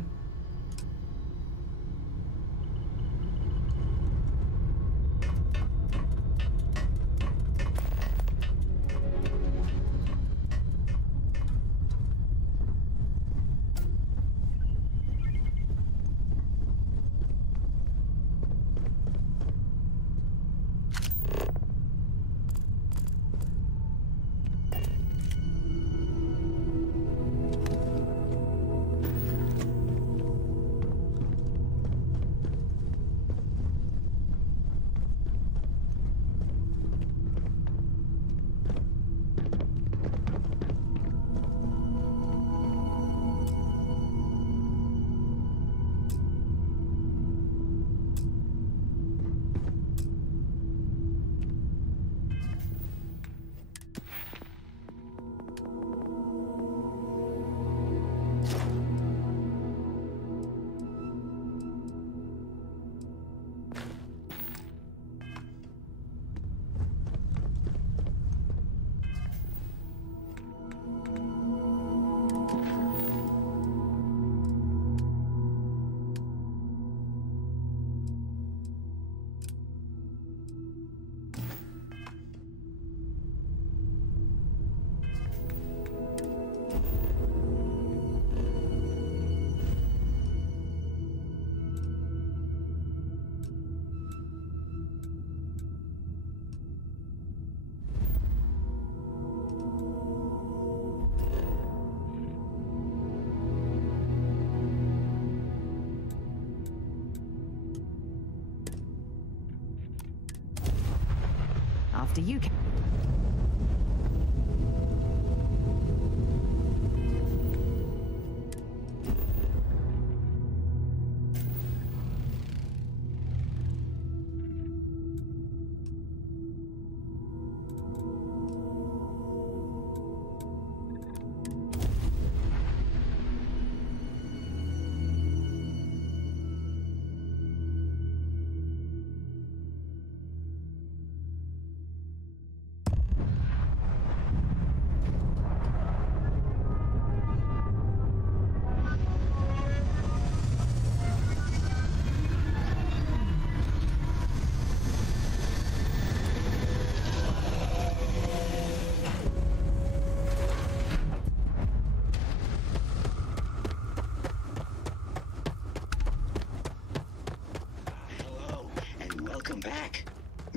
After you can.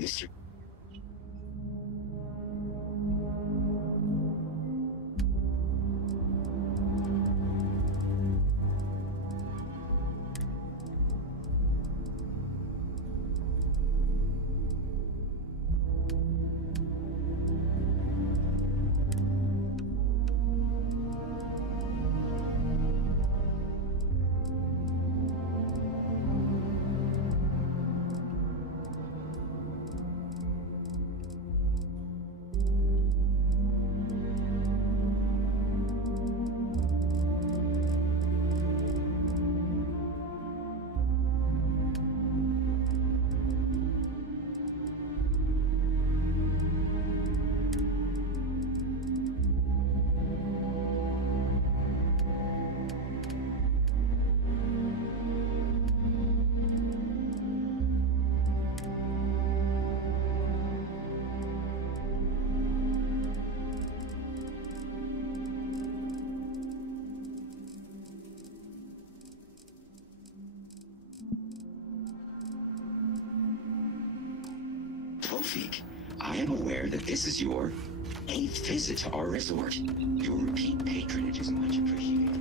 Mr. Tofik, I am aware that this is your 8th visit to our resort. Your repeat patronage is much appreciated.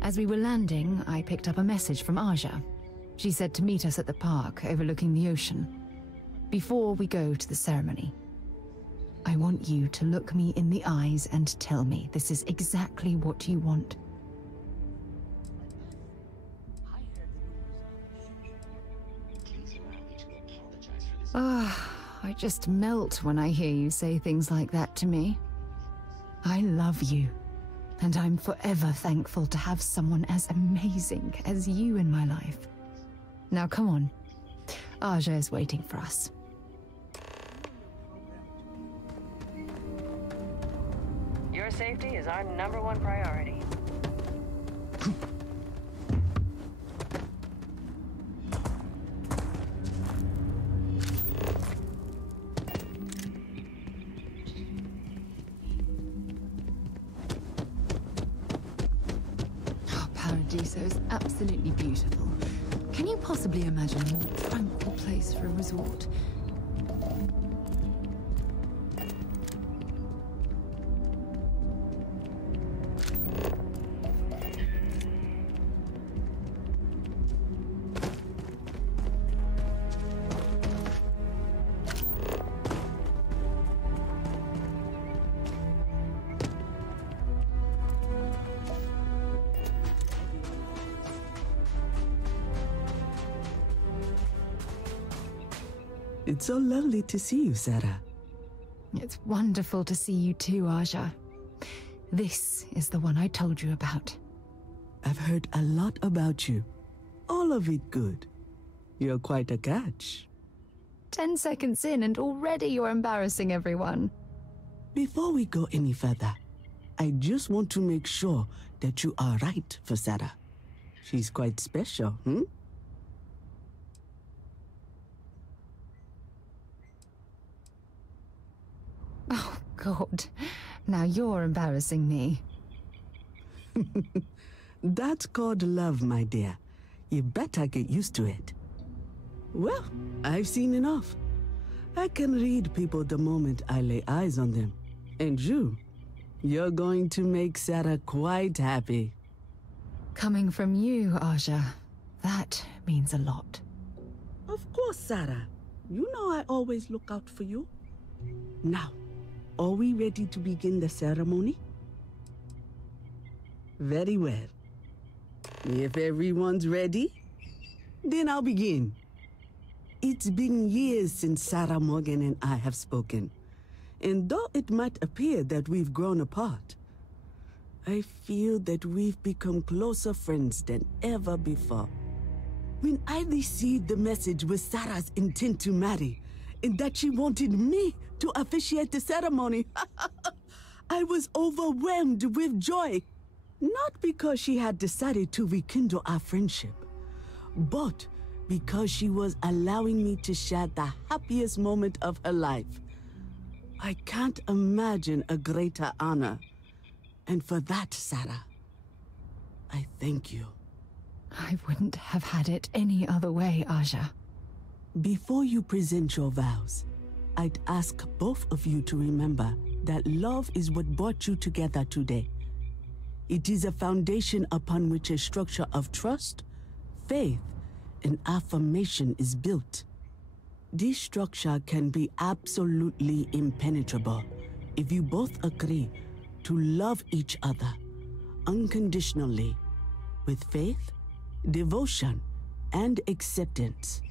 As we were landing, I picked up a message from Aja. She said to meet us at the park overlooking the ocean. Before we go to the ceremony, I want you to look me in the eyes and tell me this is exactly what you want. I just melt when I hear you say things like that to me. I love you, and I'm forever thankful to have someone as amazing as you in my life. Now come on, Aja is waiting for us. Your safety is our #1 priority. Paradiso is absolutely beautiful. Can you possibly imagine a more tranquil place for a resort? It's so lovely to see you, Sarah. It's wonderful to see you too, Aja. This is the one I told you about. I've heard a lot about you. All of it good. You're quite a catch. 10 seconds in and already you're embarrassing everyone. Before we go any further, I just want to make sure that you are right for Sarah. She's quite special, Oh, God. Now you're embarrassing me. That's called love, my dear. You better get used to it. Well, I've seen enough. I can read people the moment I lay eyes on them. And you're going to make Sarah quite happy. Coming from you, Aja, that means a lot. Of course, Sarah. You know I always look out for you. Now, are we ready to begin the ceremony? Very well. If everyone's ready, then I'll begin. It's been years since Sarah Morgan and I have spoken. And though it might appear that we've grown apart, I feel that we've become closer friends than ever before. When I received the message with Sarah's intent to marry, and that she wanted me to officiate the ceremony, I was overwhelmed with joy. Not because she had decided to rekindle our friendship, but because she was allowing me to share the happiest moment of her life. I can't imagine a greater honor. And for that, Sarah, I thank you. I wouldn't have had it any other way, Aja. Before you present your vows, I'd ask both of you to remember that love is what brought you together today. It is a foundation upon which a structure of trust, faith, and affirmation is built. This structure can be absolutely impenetrable if you both agree to love each other unconditionally with faith, devotion, and acceptance.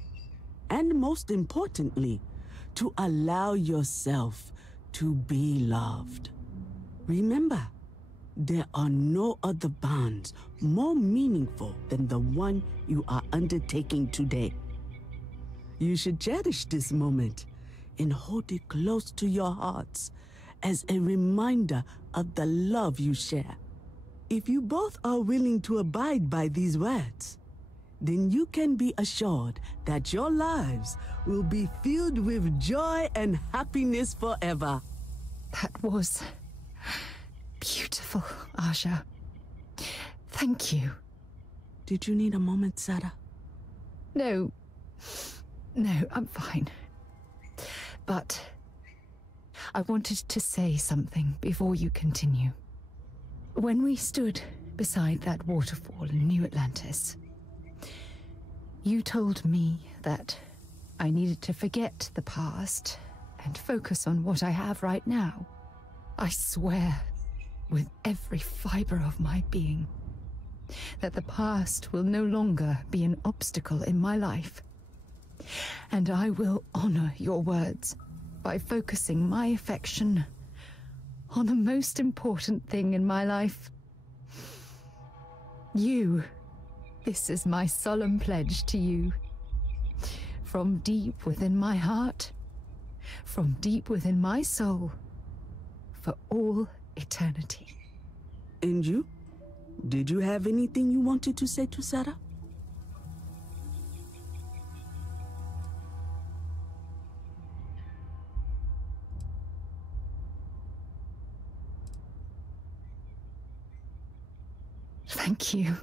And most importantly, to allow yourself to be loved. Remember, there are no other bonds more meaningful than the one you are undertaking today. You should cherish this moment and hold it close to your hearts as a reminder of the love you share. If you both are willing to abide by these words, then you can be assured that your lives will be filled with joy and happiness forever. That was beautiful, Aja. Thank you. Did you need a moment, Sarah? No, I'm fine. But I wanted to say something before you continue. When we stood beside that waterfall in New Atlantis, you told me that I needed to forget the past and focus on what I have right now. I swear, with every fiber of my being, that the past will no longer be an obstacle in my life. And I will honor your words by focusing my affection on the most important thing in my life. You. This is my solemn pledge to you. From deep within my heart, from deep within my soul, for all eternity. And you? Did you have anything you wanted to say to Sarah? Thank you.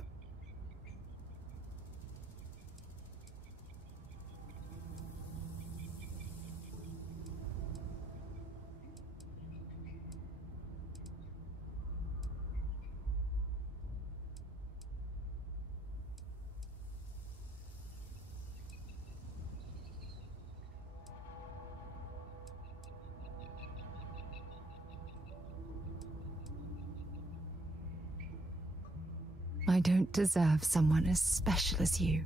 I don't deserve someone as special as you.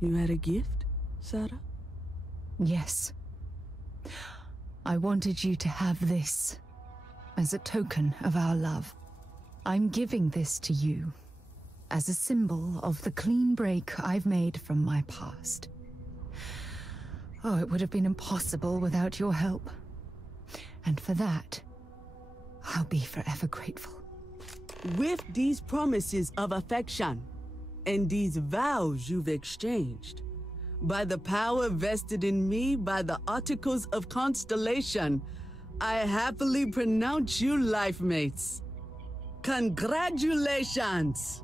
You had a gift, Sarah? Yes. I wanted you to have this as a token of our love. I'm giving this to you as a symbol of the clean break I've made from my past. Oh, it would have been impossible without your help. And for that, I'll be forever grateful. With these promises of affection and these vows you've exchanged, by the power vested in me by the Articles of Constellation, I happily pronounce you life mates. Congratulations!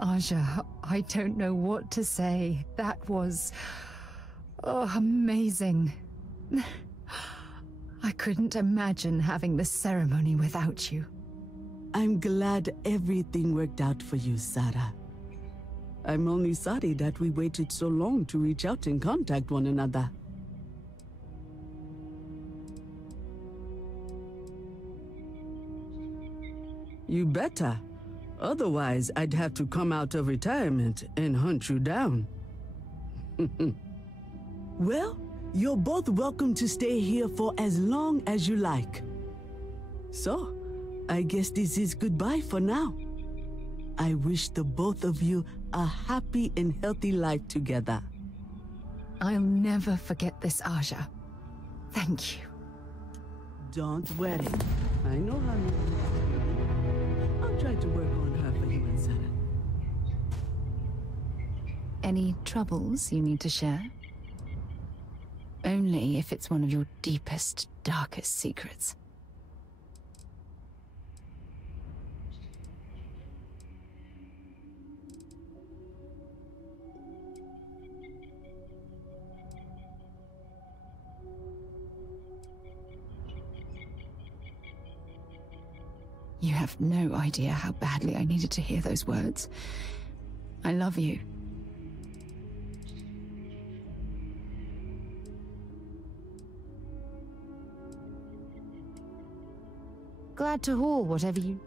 Aja, I don't know what to say. That was... amazing. I couldn't imagine having this ceremony without you. I'm glad everything worked out for you, Sarah. I'm only sorry that we waited so long to reach out and contact one another. You better. Otherwise, I'd have to come out of retirement and hunt you down. Well, you're both welcome to stay here for as long as you like. So, I guess this is goodbye for now. I wish the both of you a happy and healthy life together. I'll never forget this, Aja. Thank you. Don't worry. I know how you... I'll try to work on her for you and Sarah. Any troubles you need to share? Only if it's one of your deepest, darkest secrets. You have no idea how badly I needed to hear those words. I love you. Glad to haul whatever you...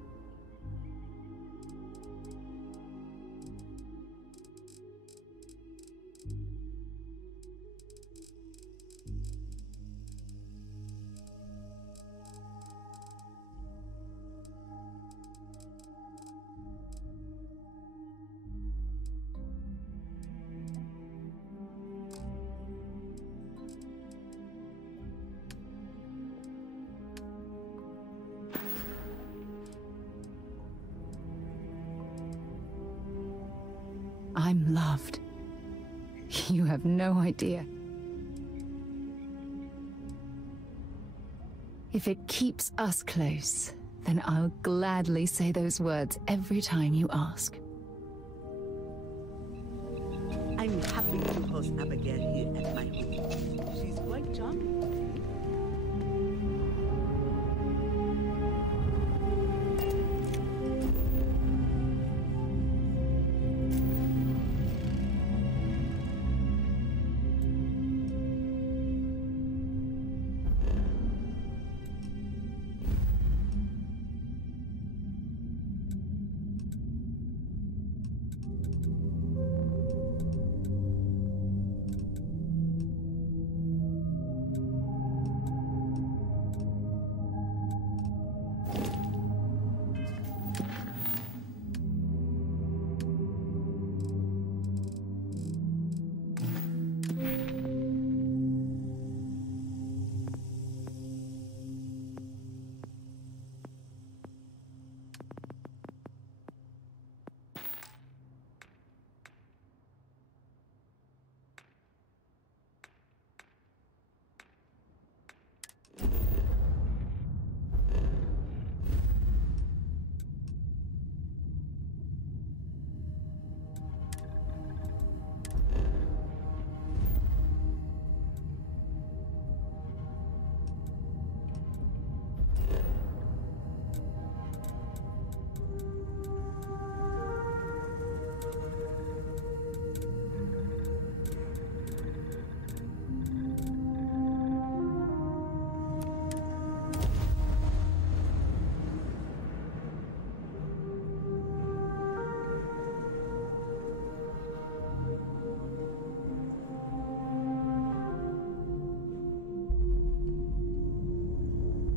I'm loved. You have no idea. If it keeps us close, then I'll gladly say those words every time you ask. I'm happy to host Abigail here at my home. She's quite charming.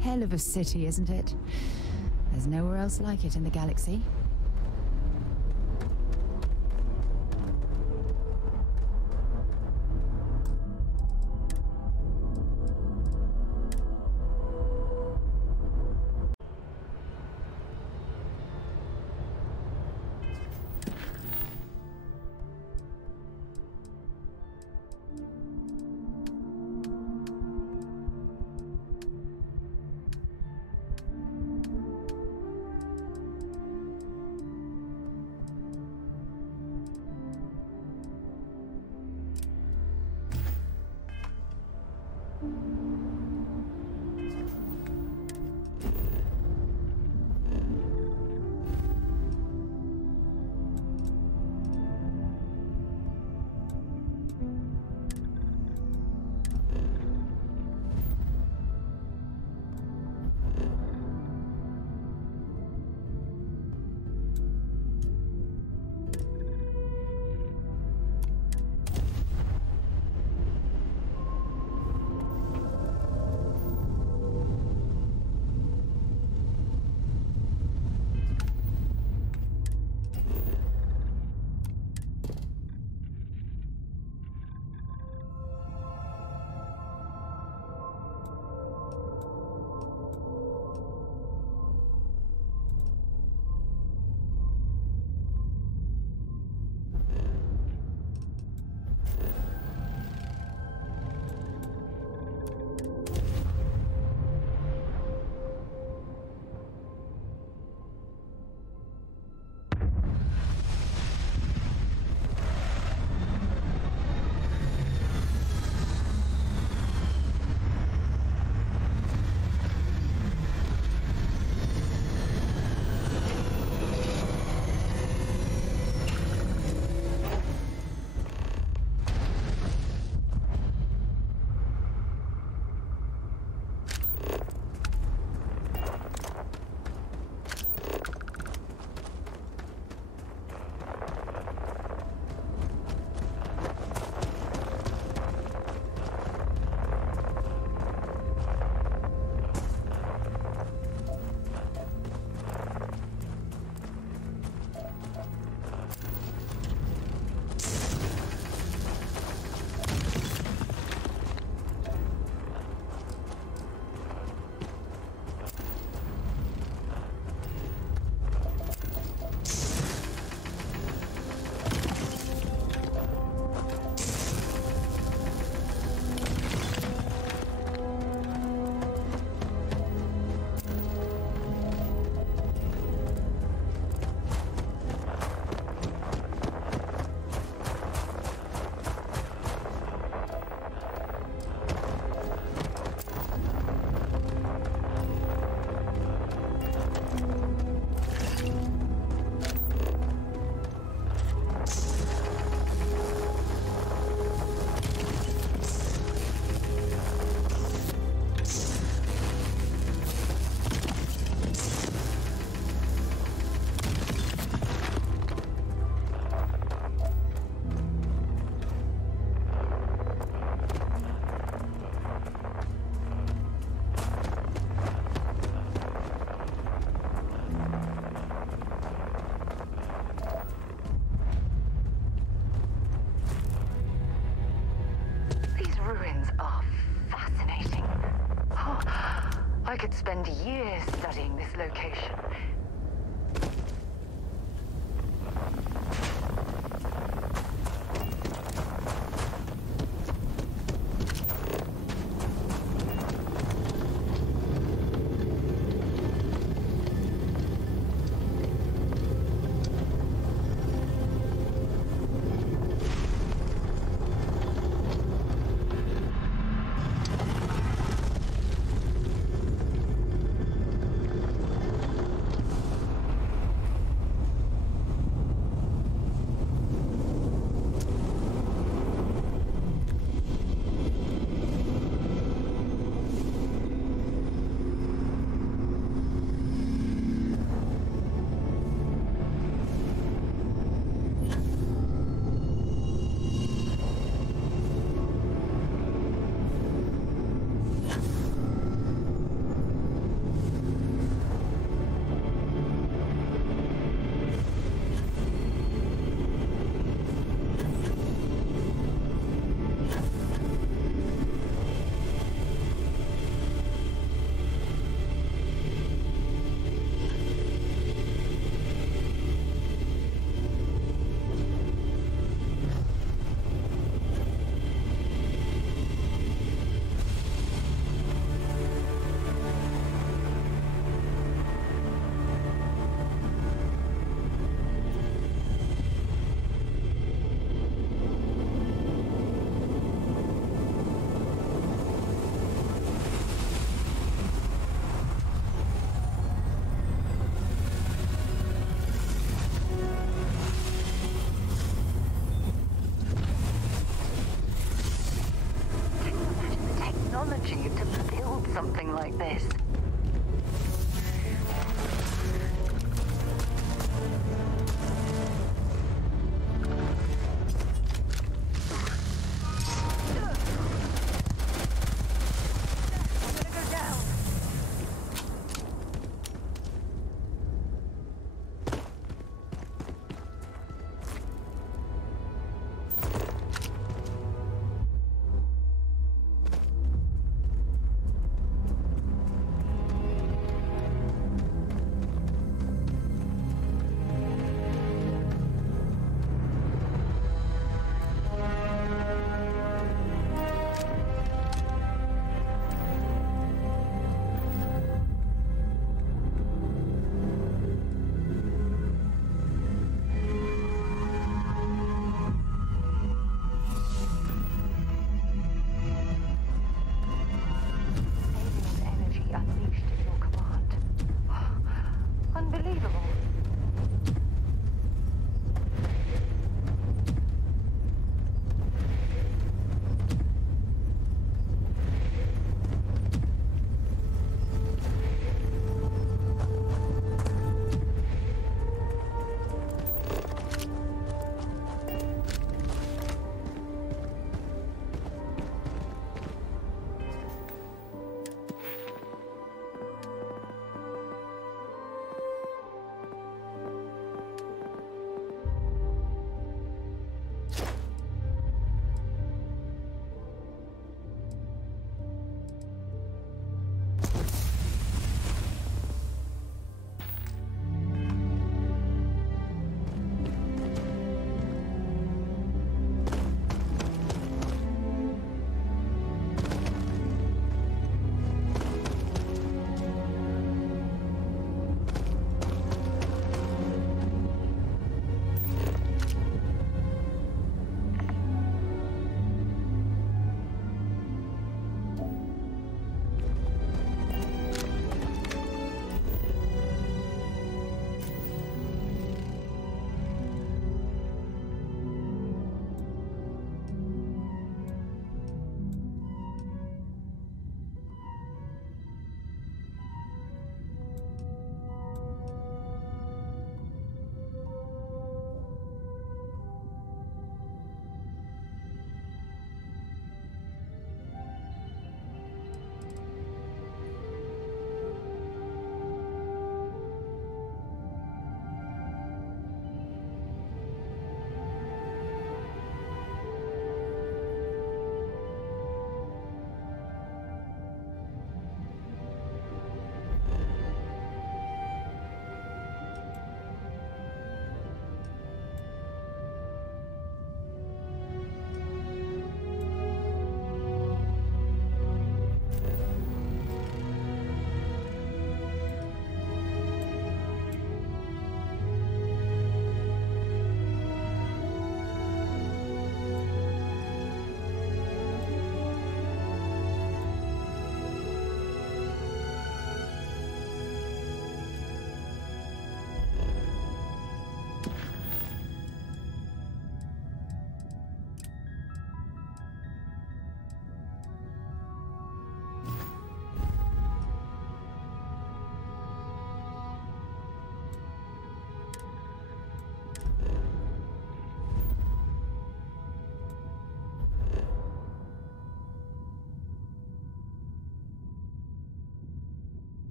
Hell of a city, isn't it? There's nowhere else like it in the galaxy. I could spend years studying this location.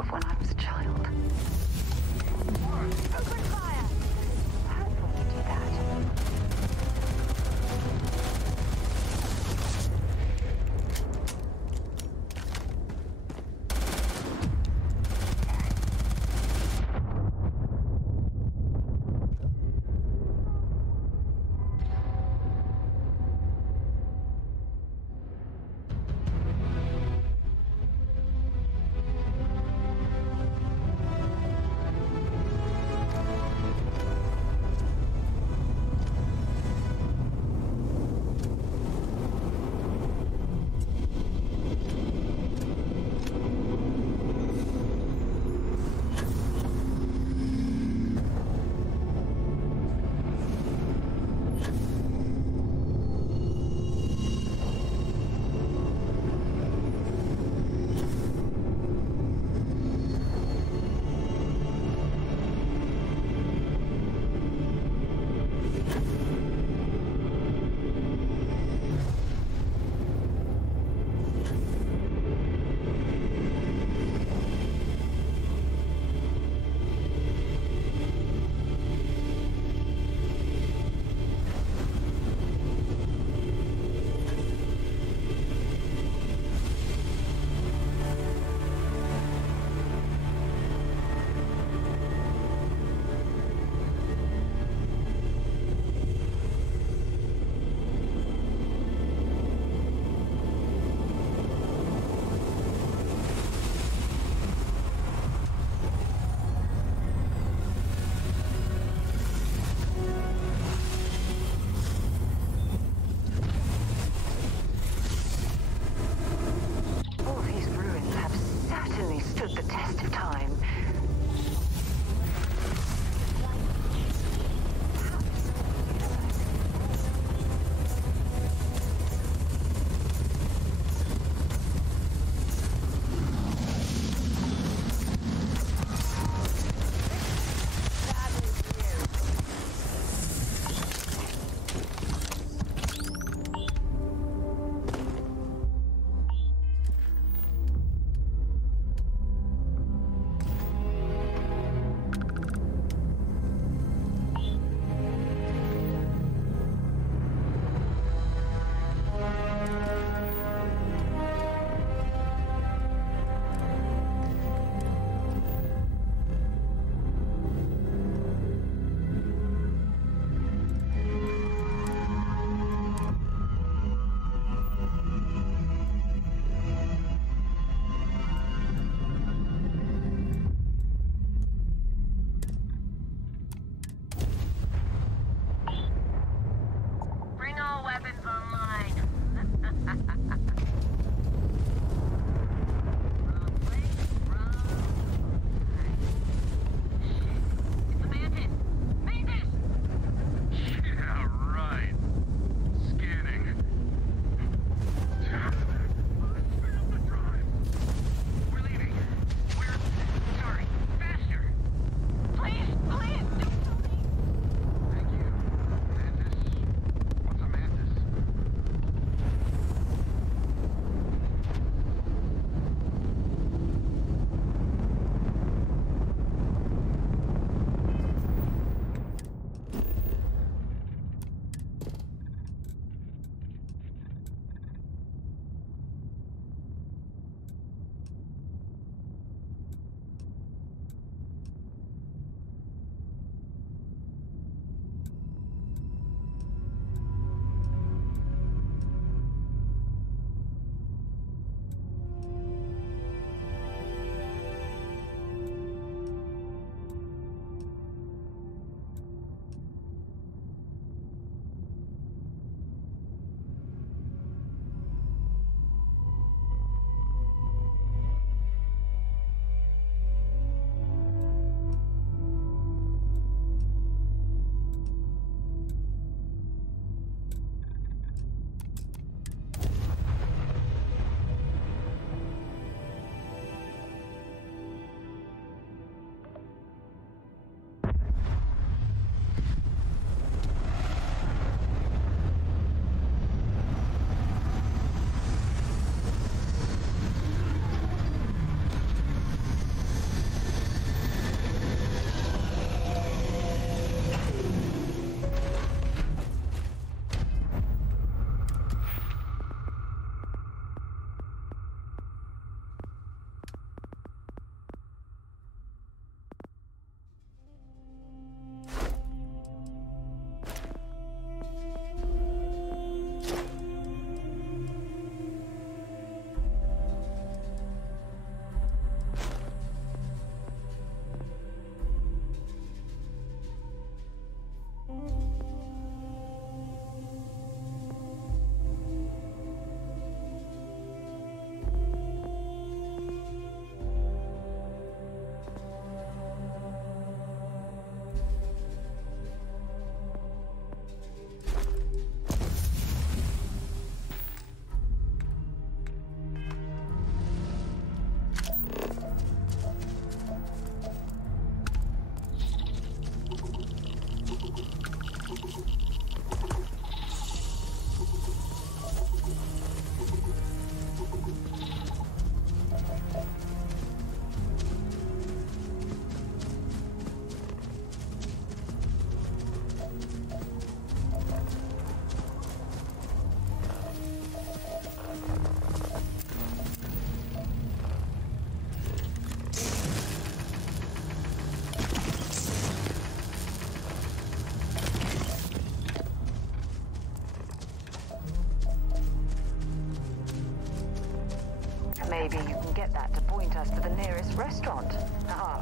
of when I was a child. Open fire! Hurt when you do that. us to the nearest restaurant. Ah.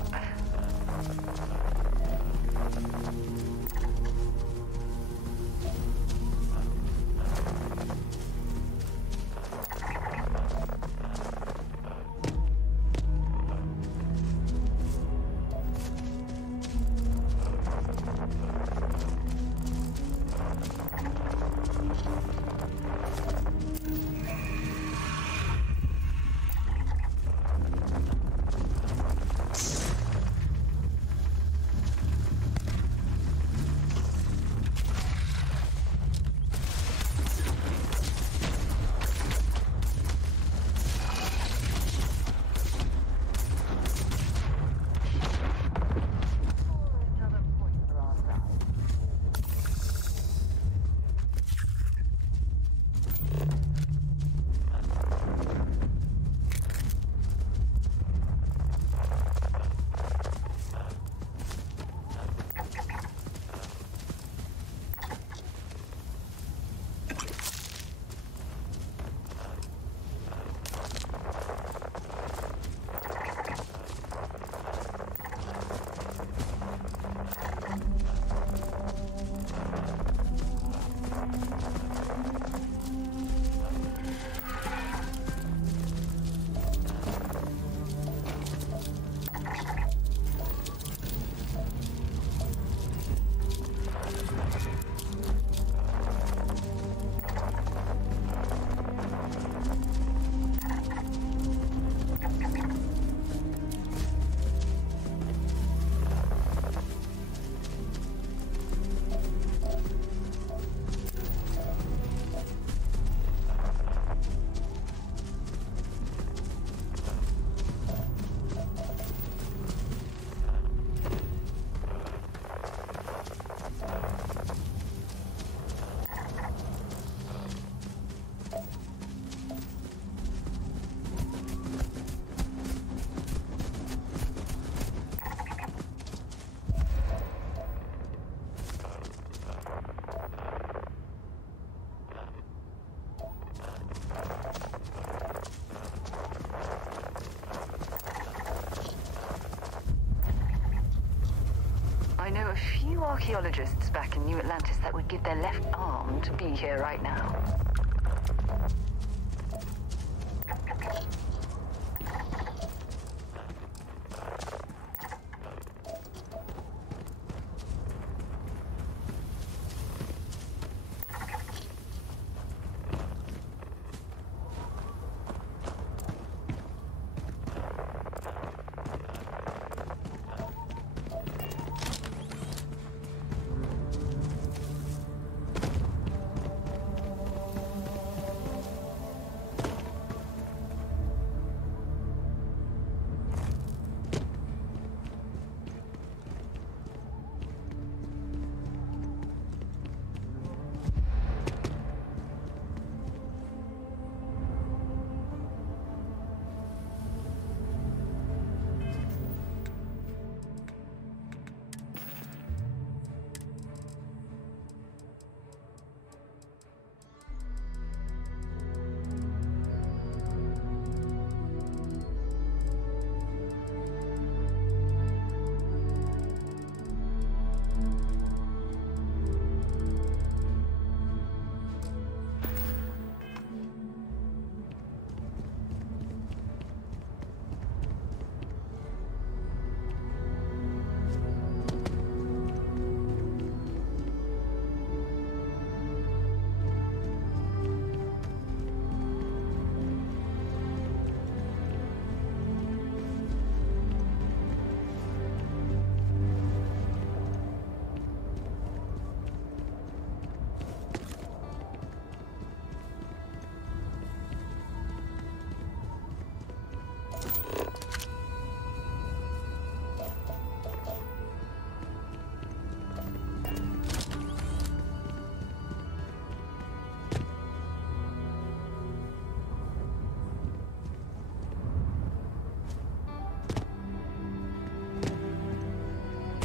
I know a few archaeologists back in New Atlantis that would give their left arm to be here right now.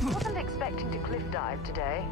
Wasn't expecting to cliff dive today.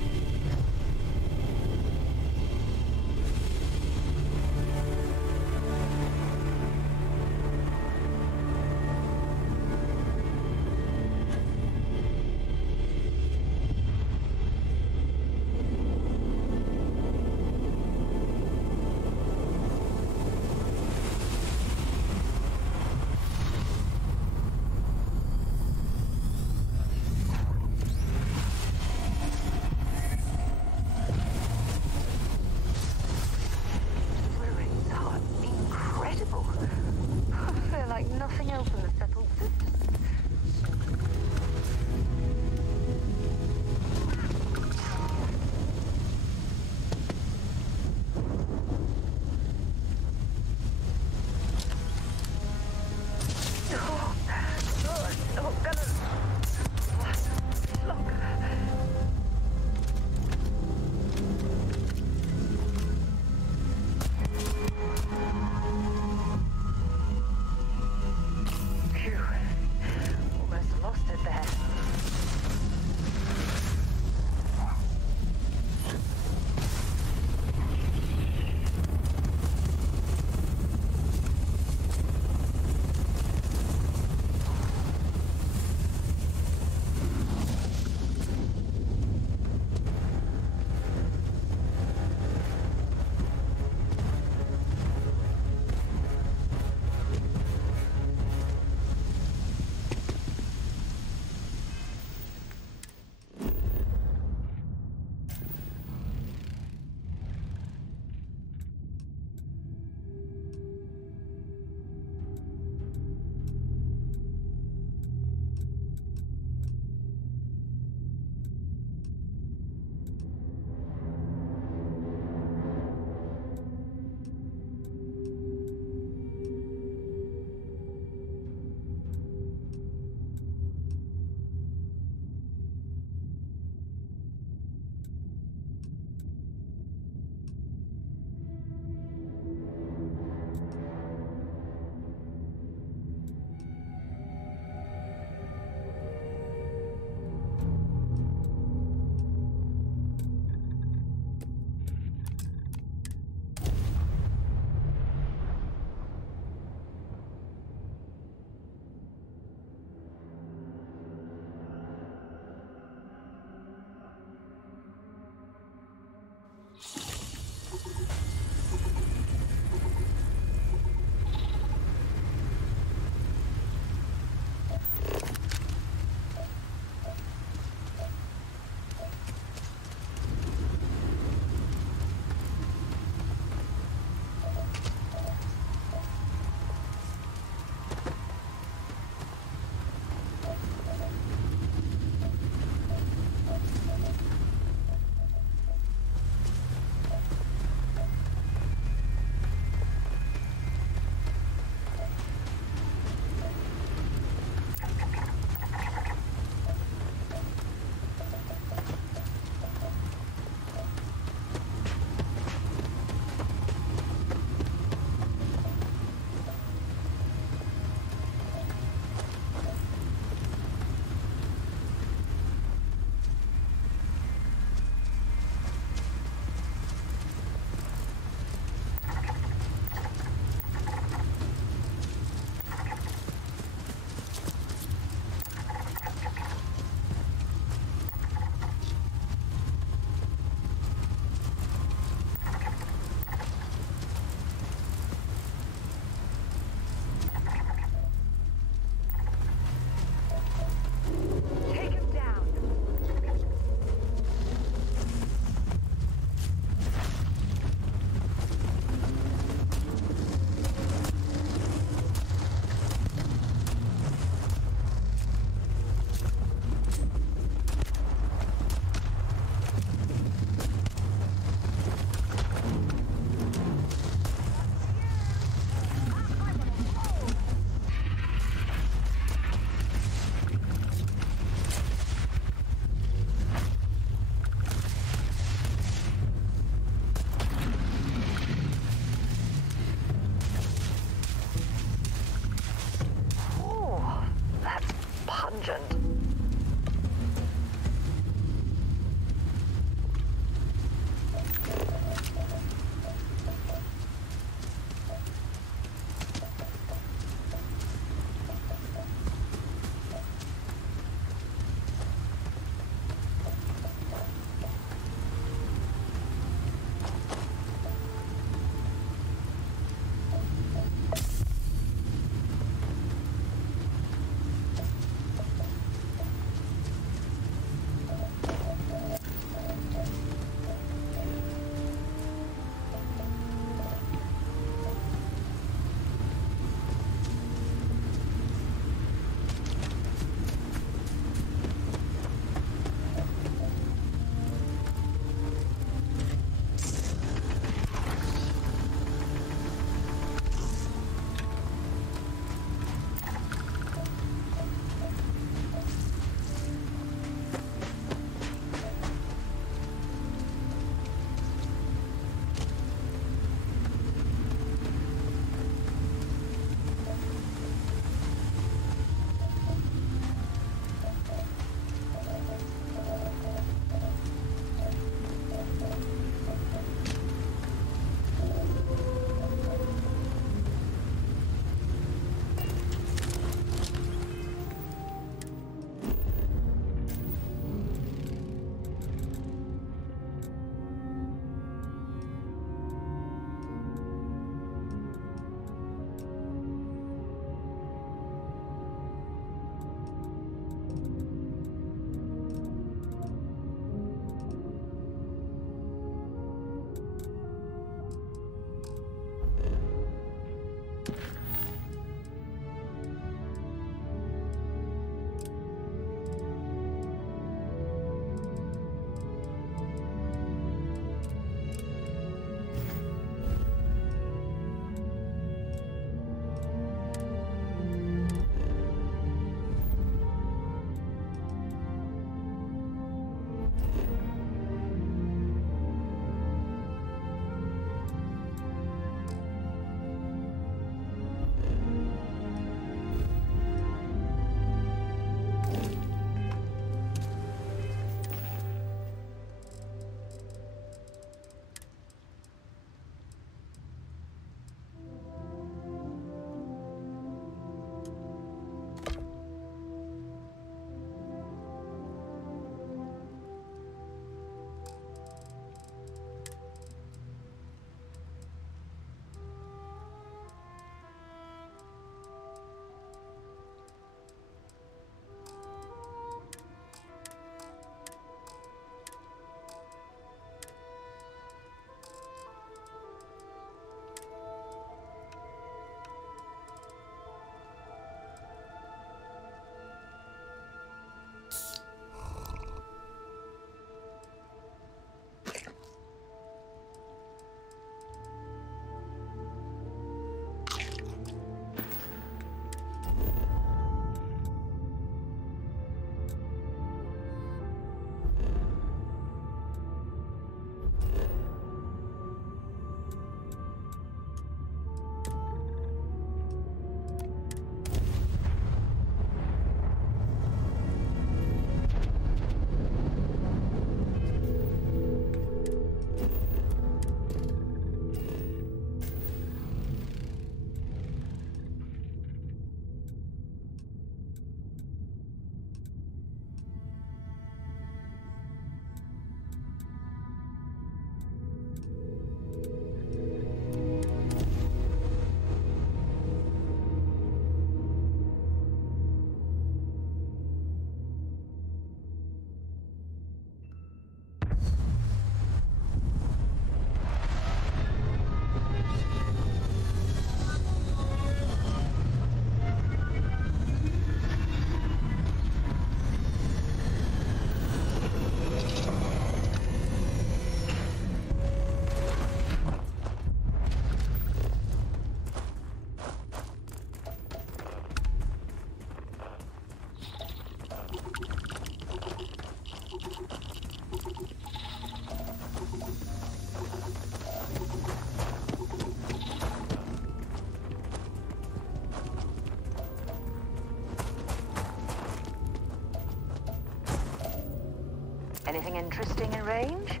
Anything interesting in range?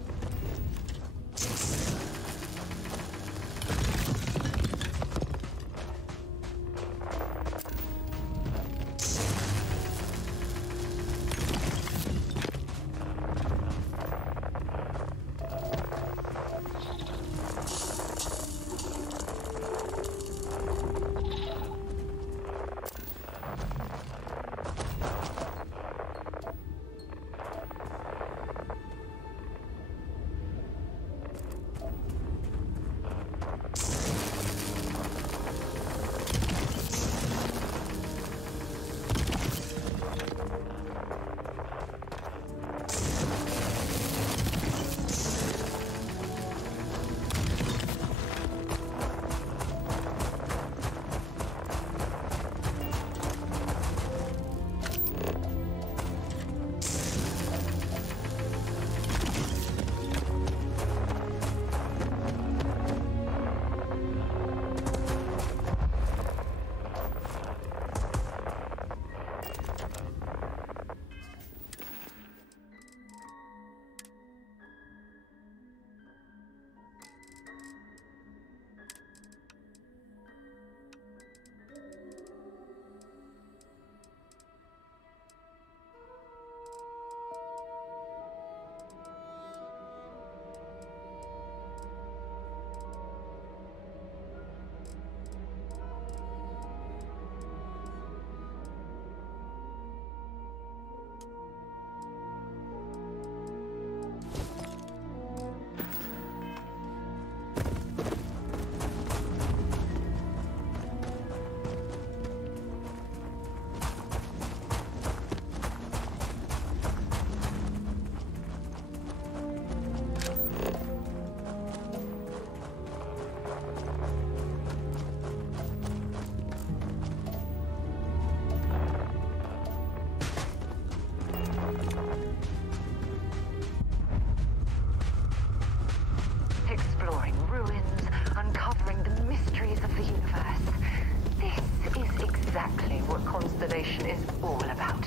Is all about.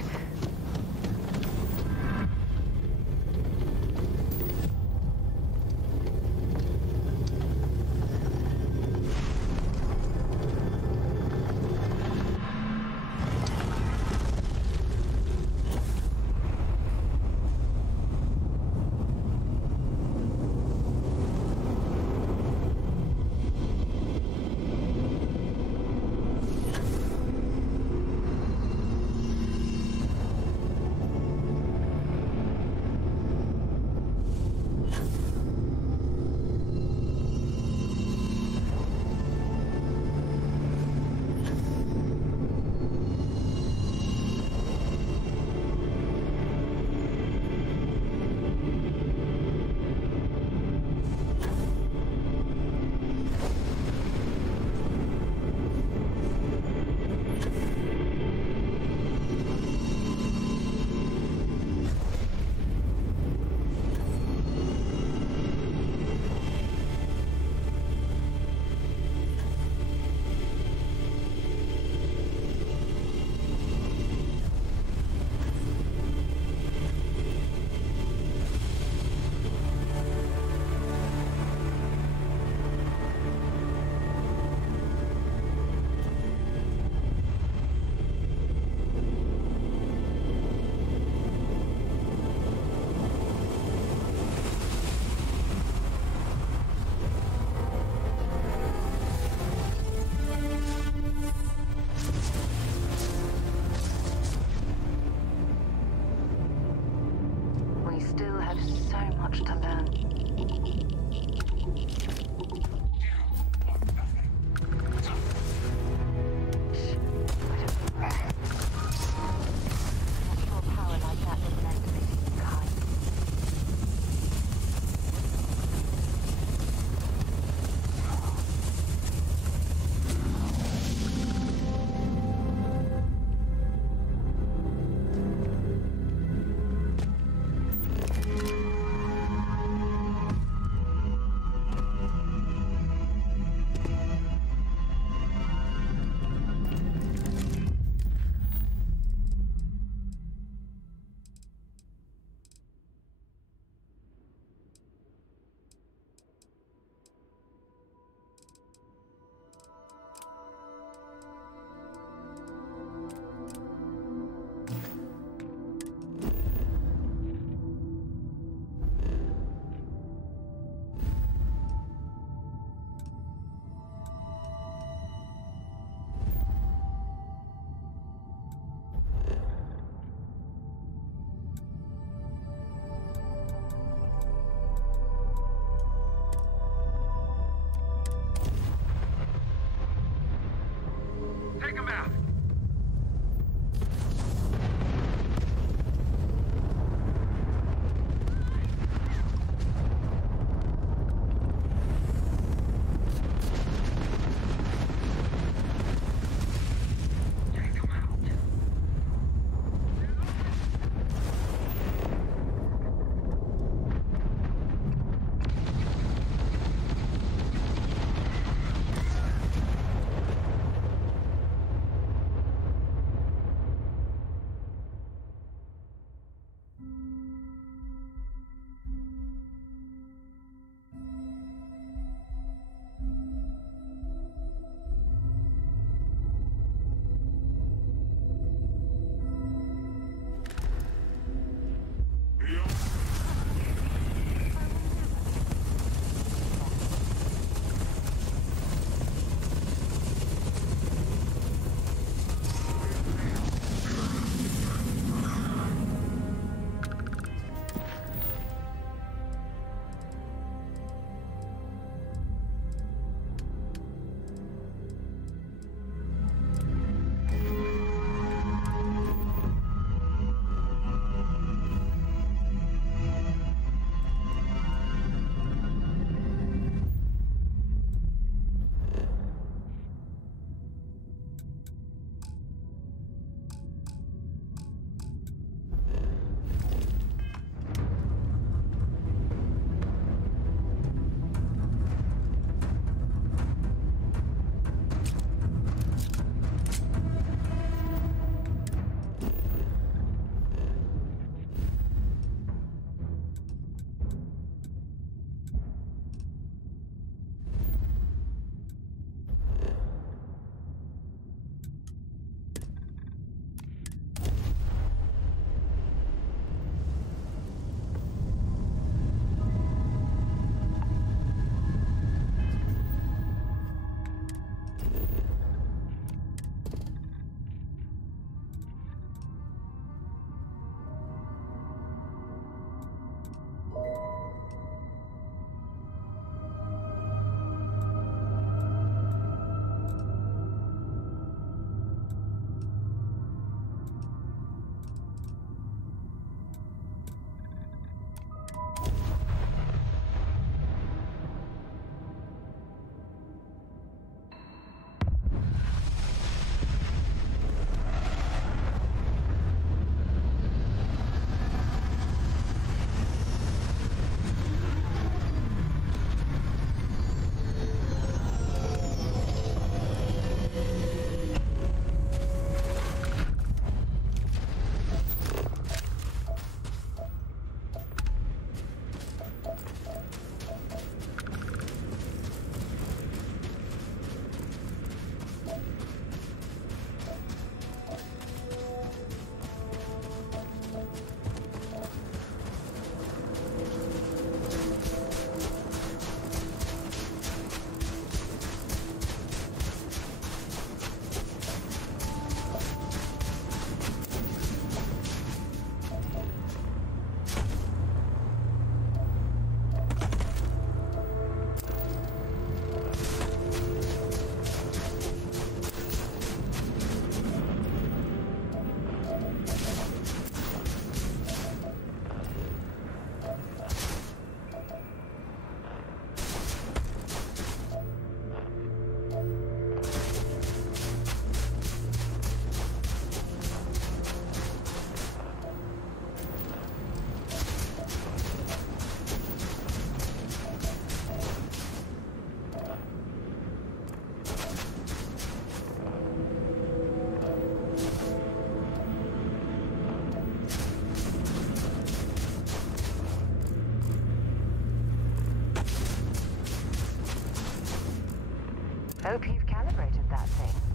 Hope you've calibrated that thing.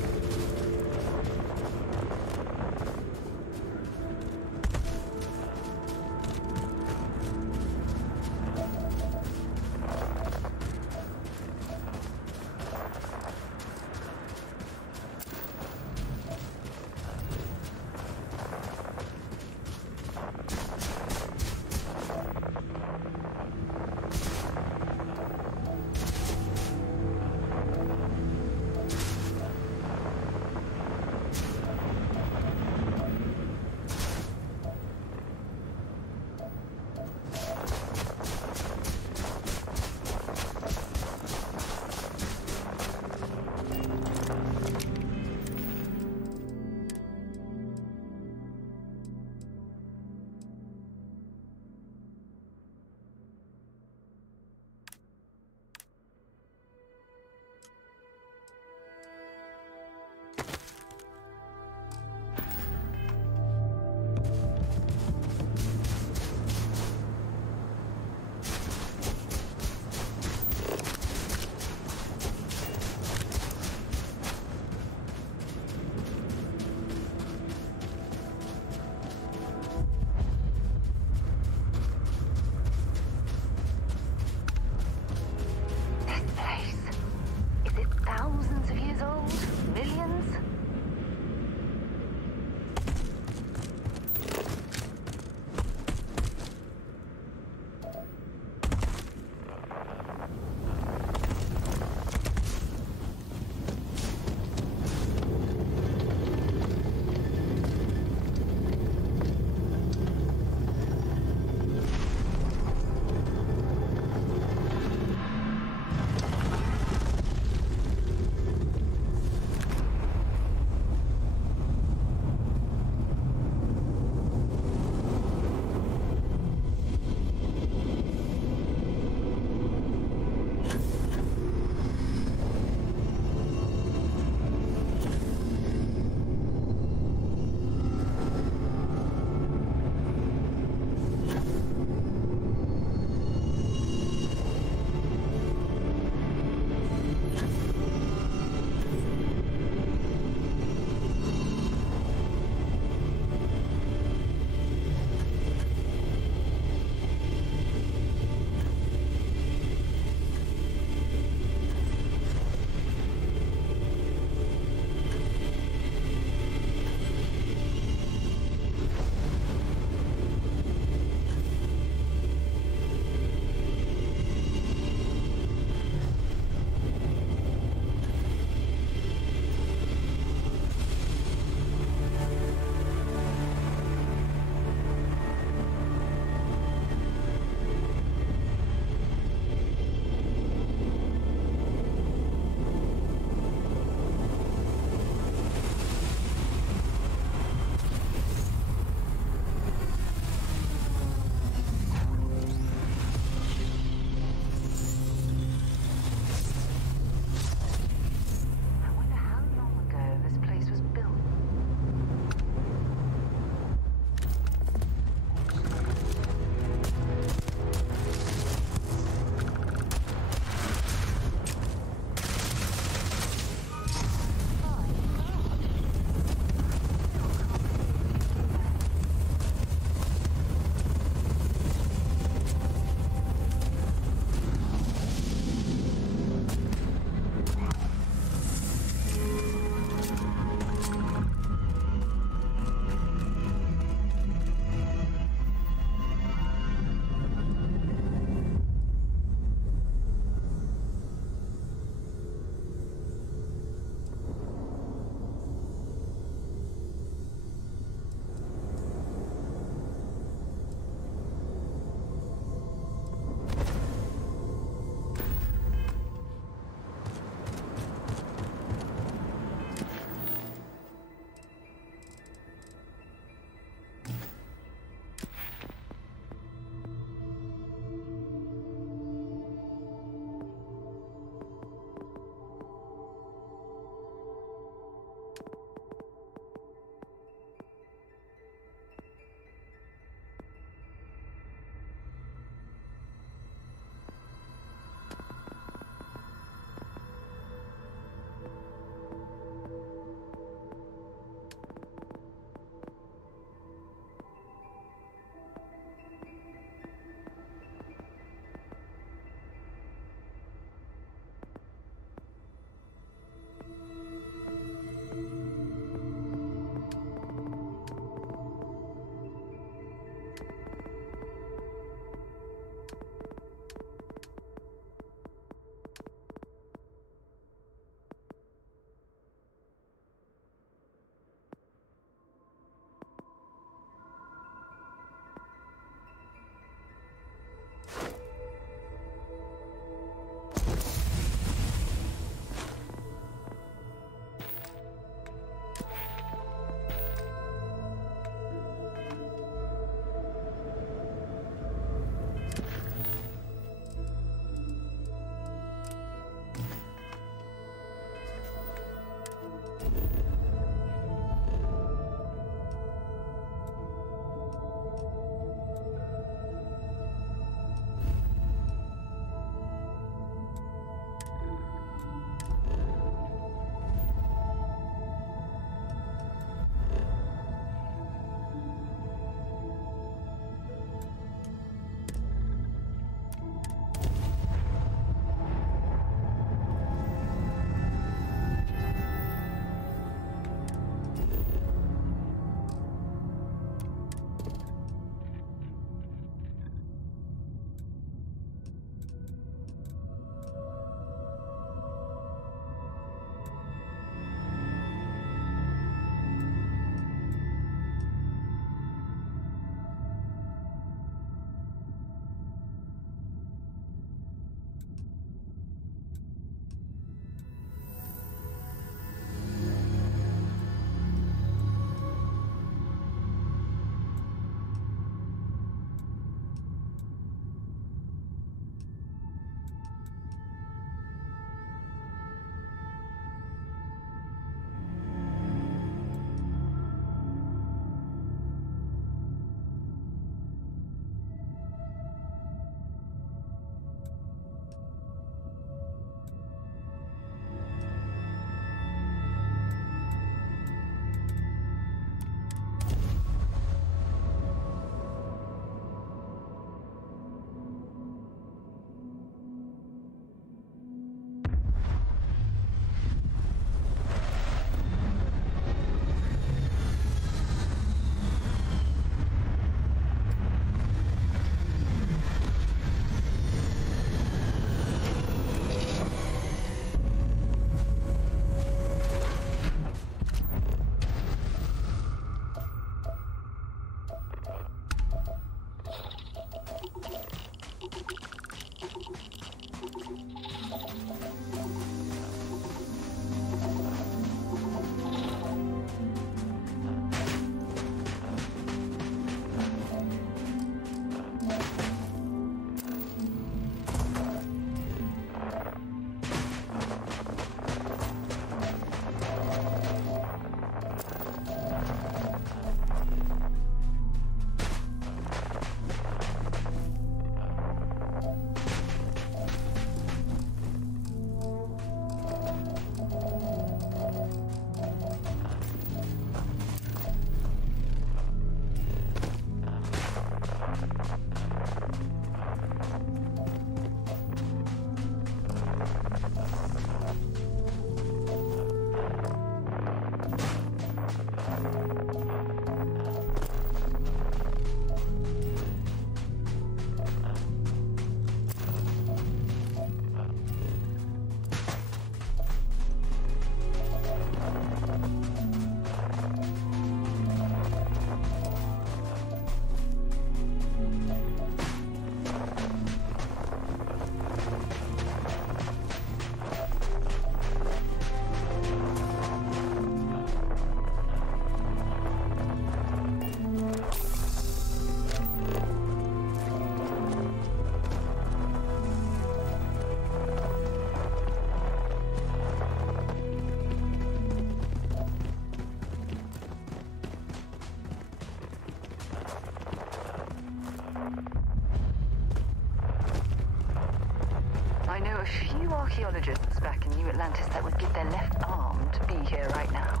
I know a few archaeologists back in New Atlantis that would give their left arm to be here right now.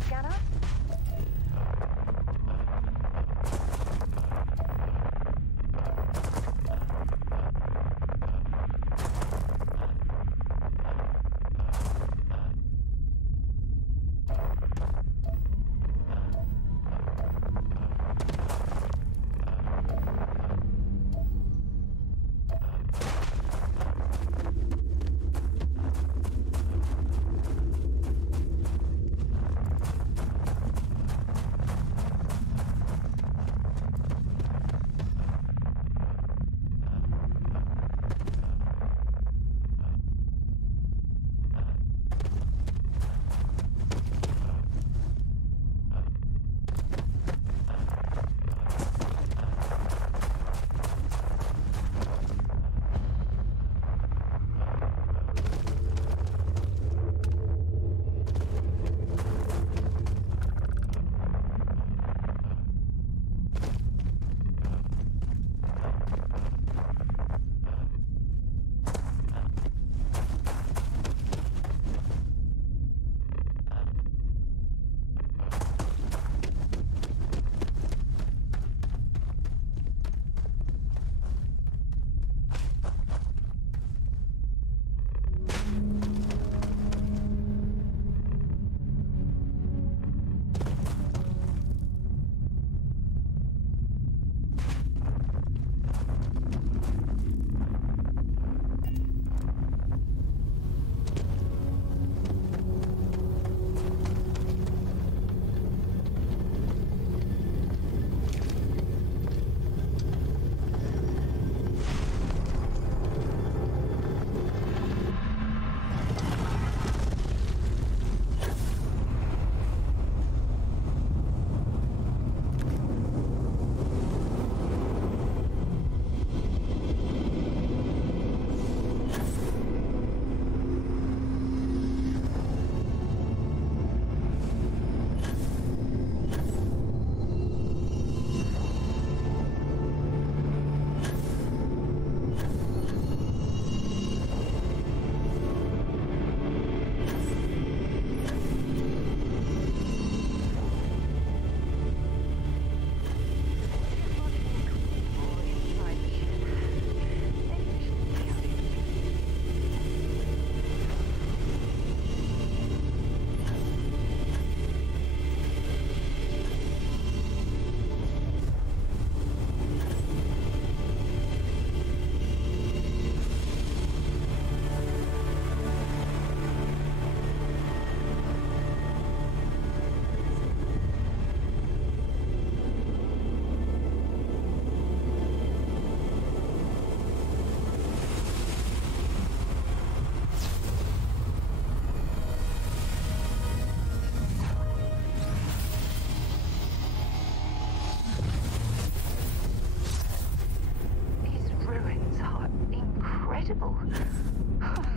scanner?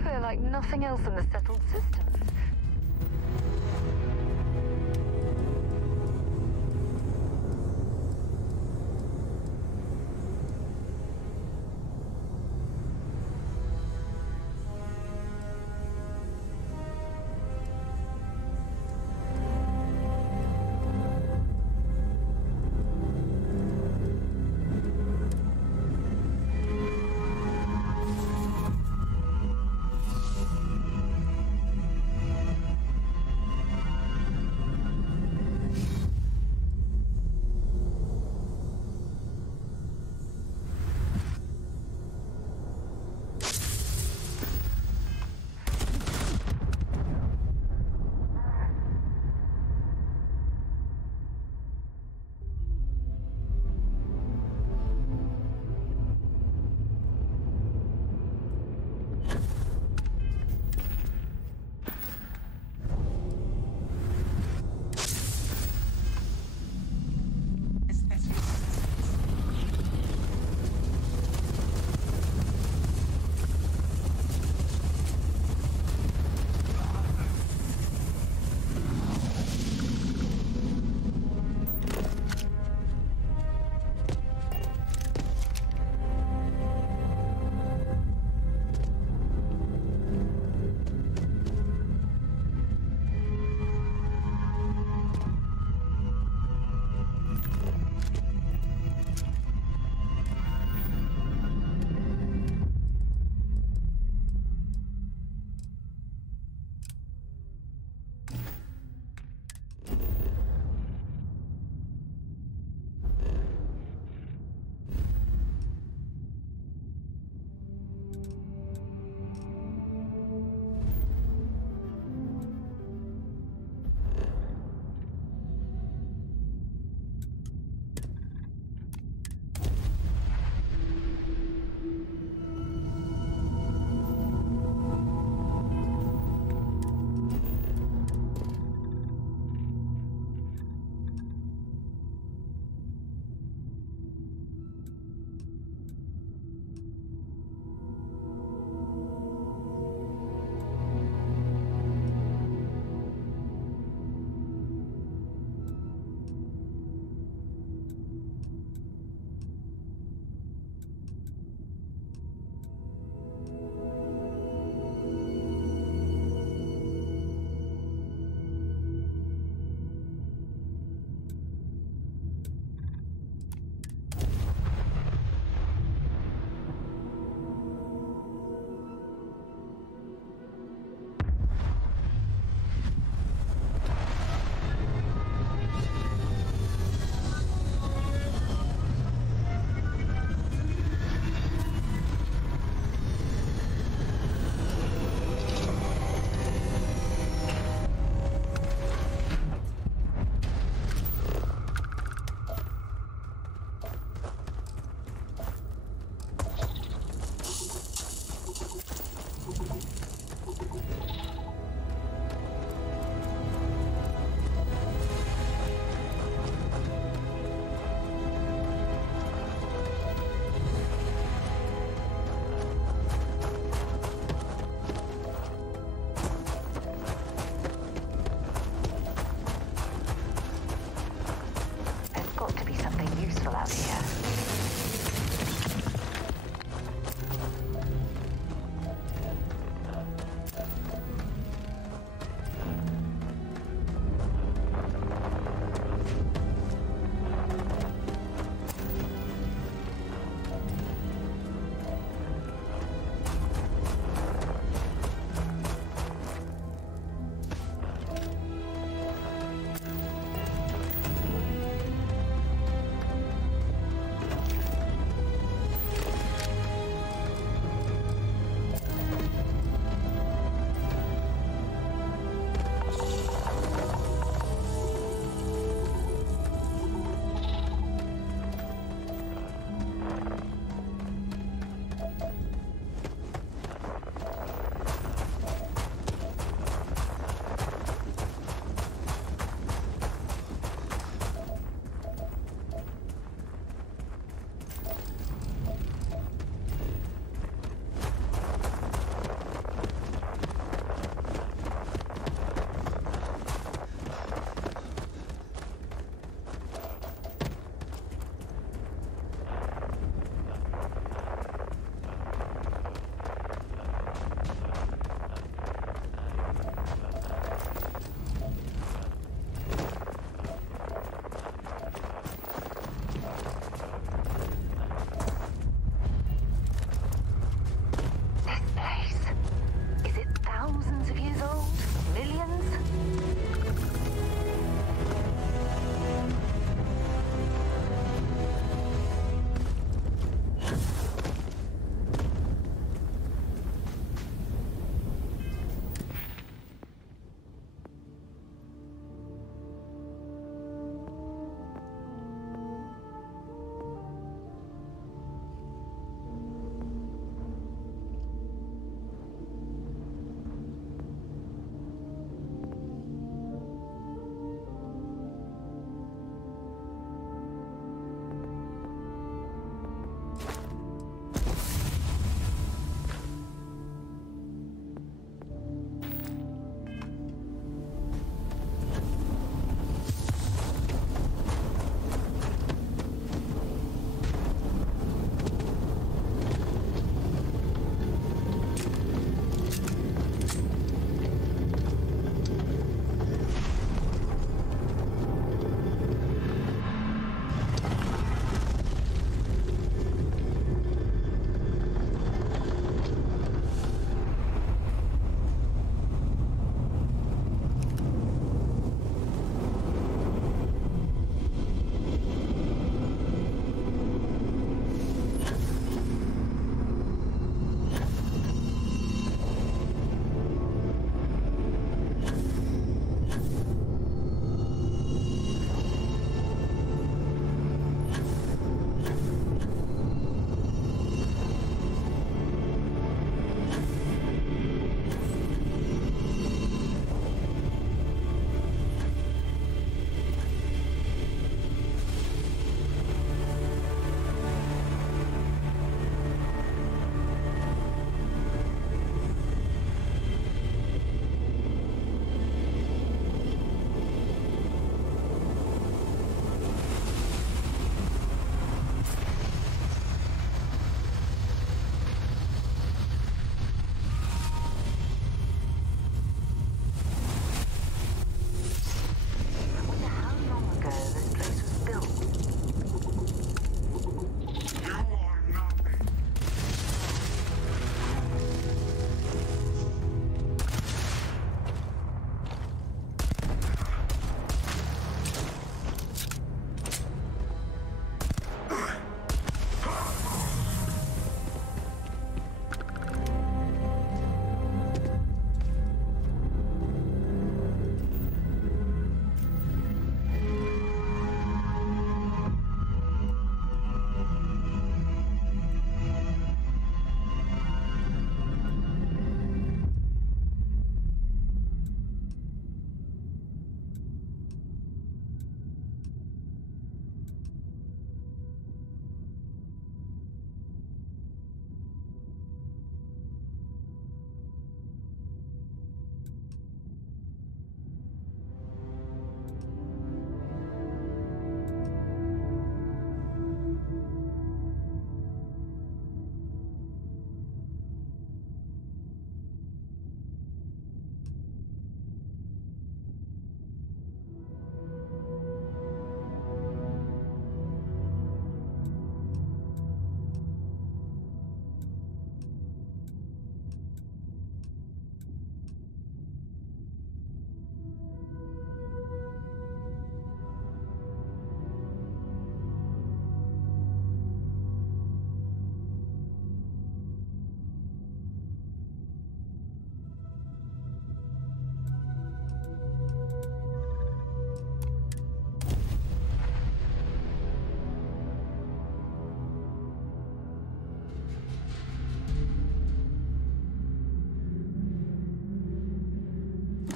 They're like nothing else in the settled systems.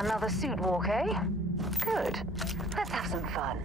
Another suit walk, eh? Good. Let's have some fun.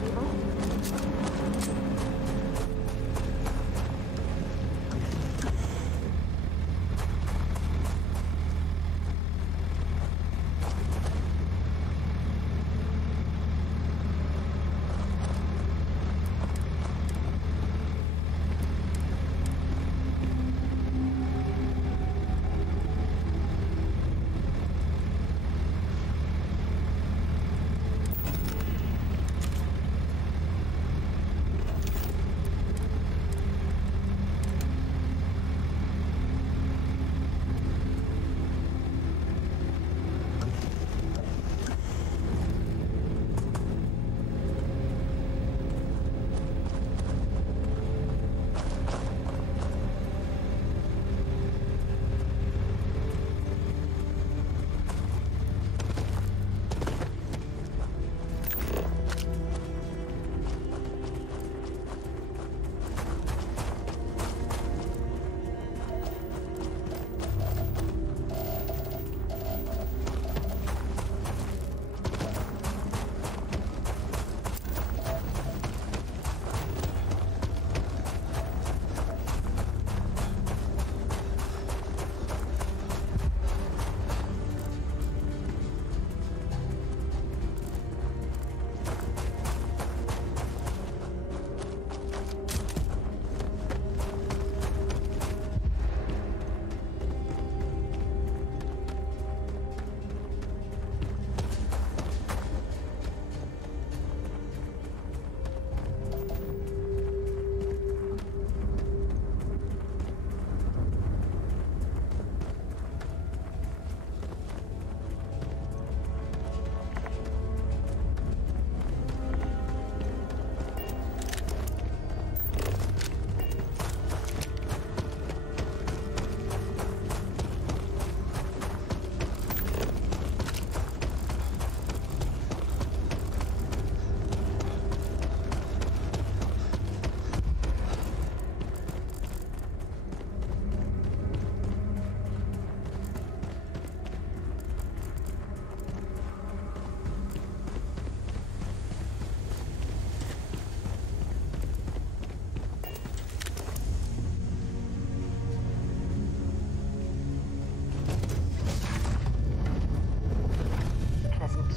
valuable?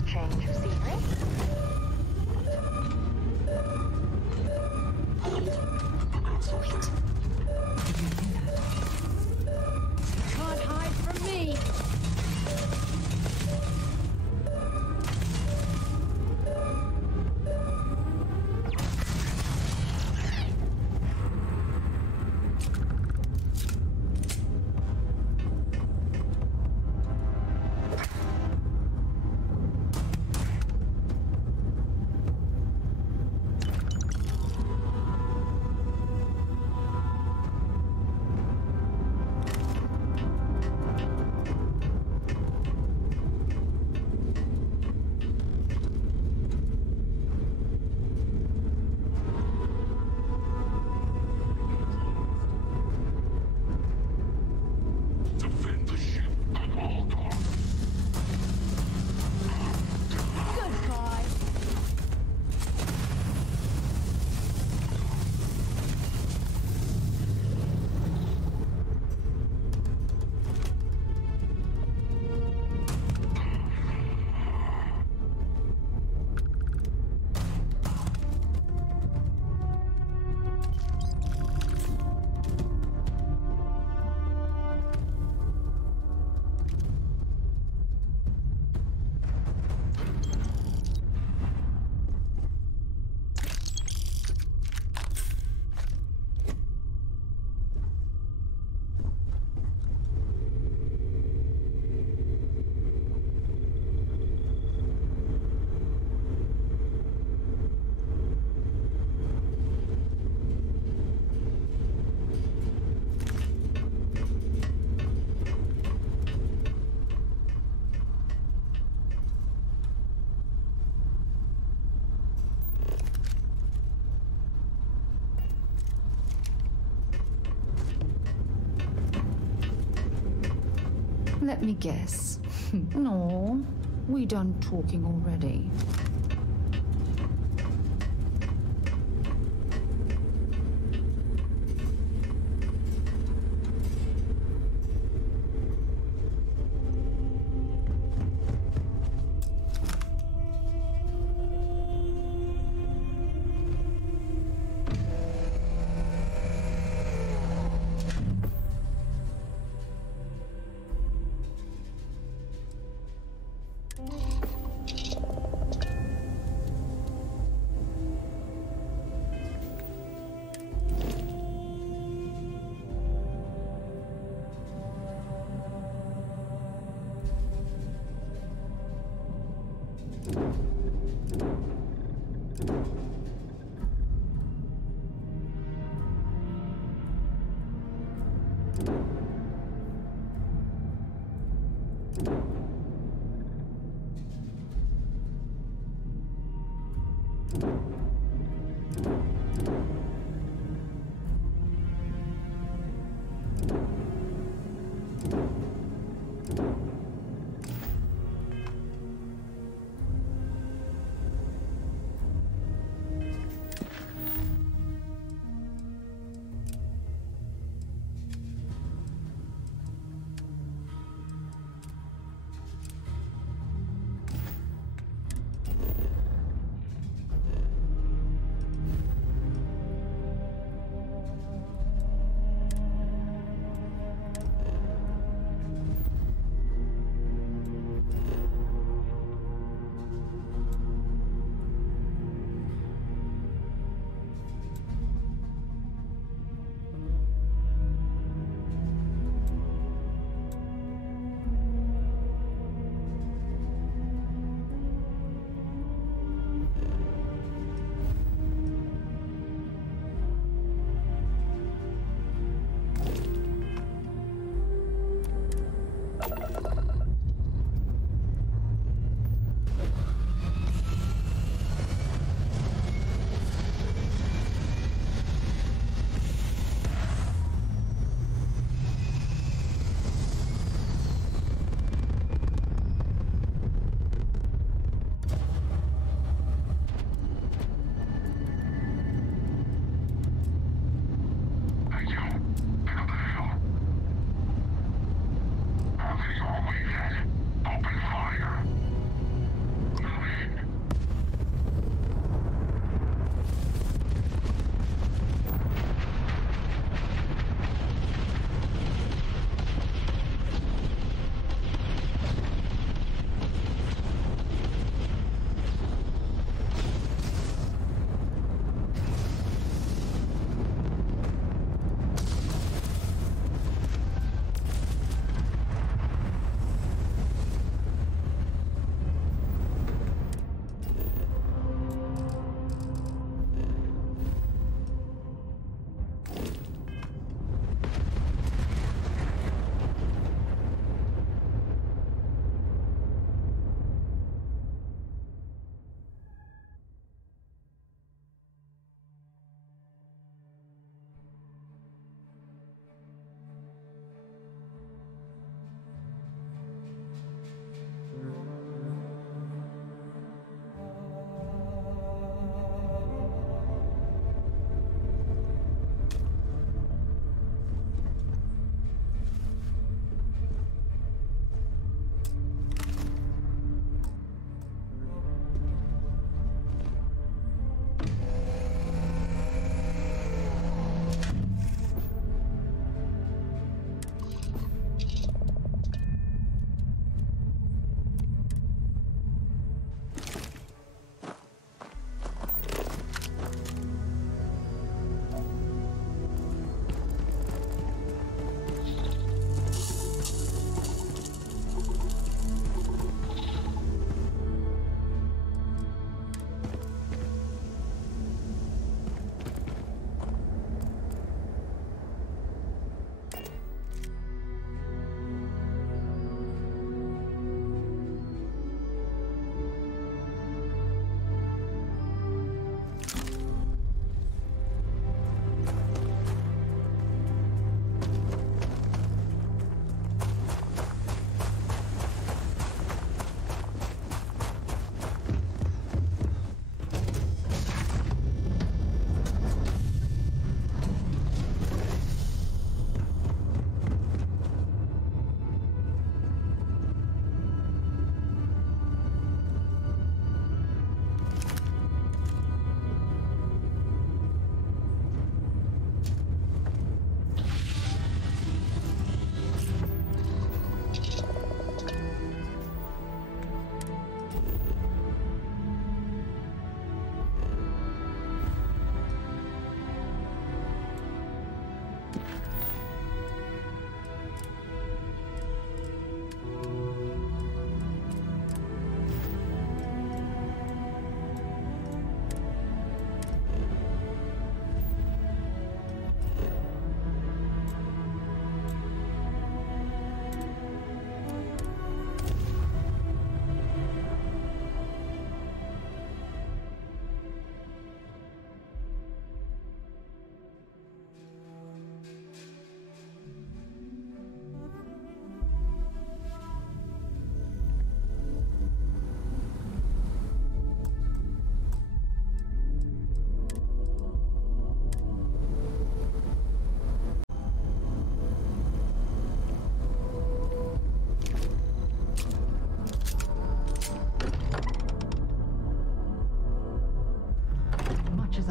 Change of scenery. Can't hide from me. Let me guess. No, we done talking already.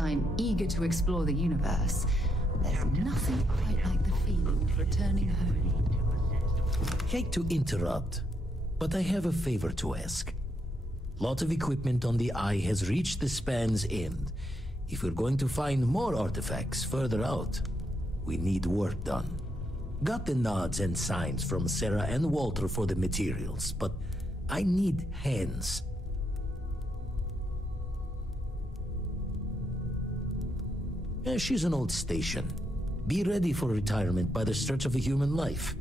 I'm eager to explore the universe, there's nothing quite like the feeling of returning home. Hate to interrupt, but I have a favor to ask. Lot of equipment on the Eye has reached the span's end. If we're going to find more artifacts further out, we need work done. Got the nods and signs from Sarah and Walter for the materials, but I need hands. She's an old station. Be ready for retirement by the stretch of a human life.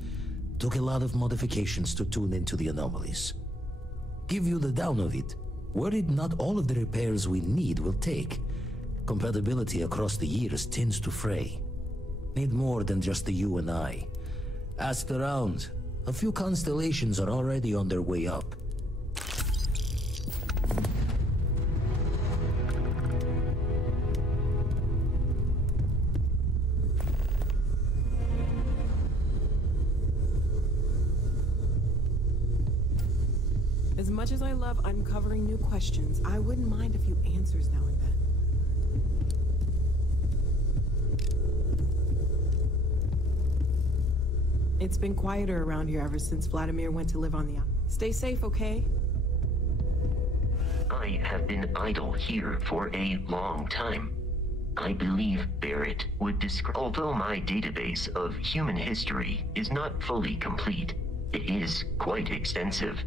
Took a lot of modifications to tune into the anomalies. Give you the down of it. Worried not all of the repairs we need will take. Compatibility across the years tends to fray. Need more than just the you and I. Asked around. A few constellations are already on their way up. As much as I love uncovering new questions, I wouldn't mind a few answers now and then. It's been quieter around here ever since Vladimir went to live on the island. Stay safe, okay? I have been idle here for a long time. I believe Barrett would describe... Although my database of human history is not fully complete, it is quite extensive.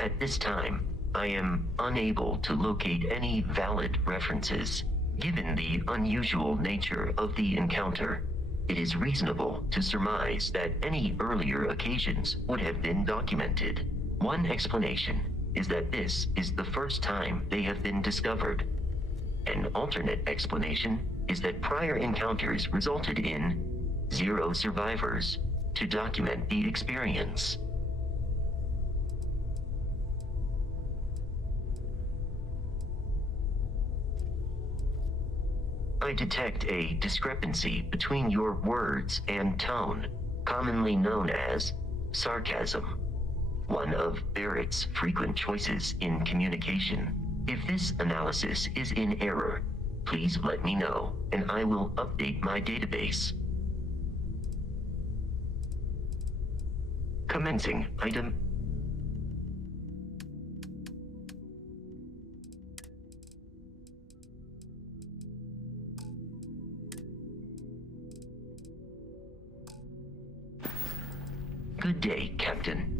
At this time, I am unable to locate any valid references. Given the unusual nature of the encounter, it is reasonable to surmise that any earlier occasions would have been documented. One explanation is that this is the first time they have been discovered. An alternate explanation is that prior encounters resulted in 0 survivors to document the experience. I detect a discrepancy between your words and tone, commonly known as sarcasm, one of Barrett's frequent choices in communication. If this analysis is in error, please let me know, and I will update my database. Commencing item. Good day, Captain.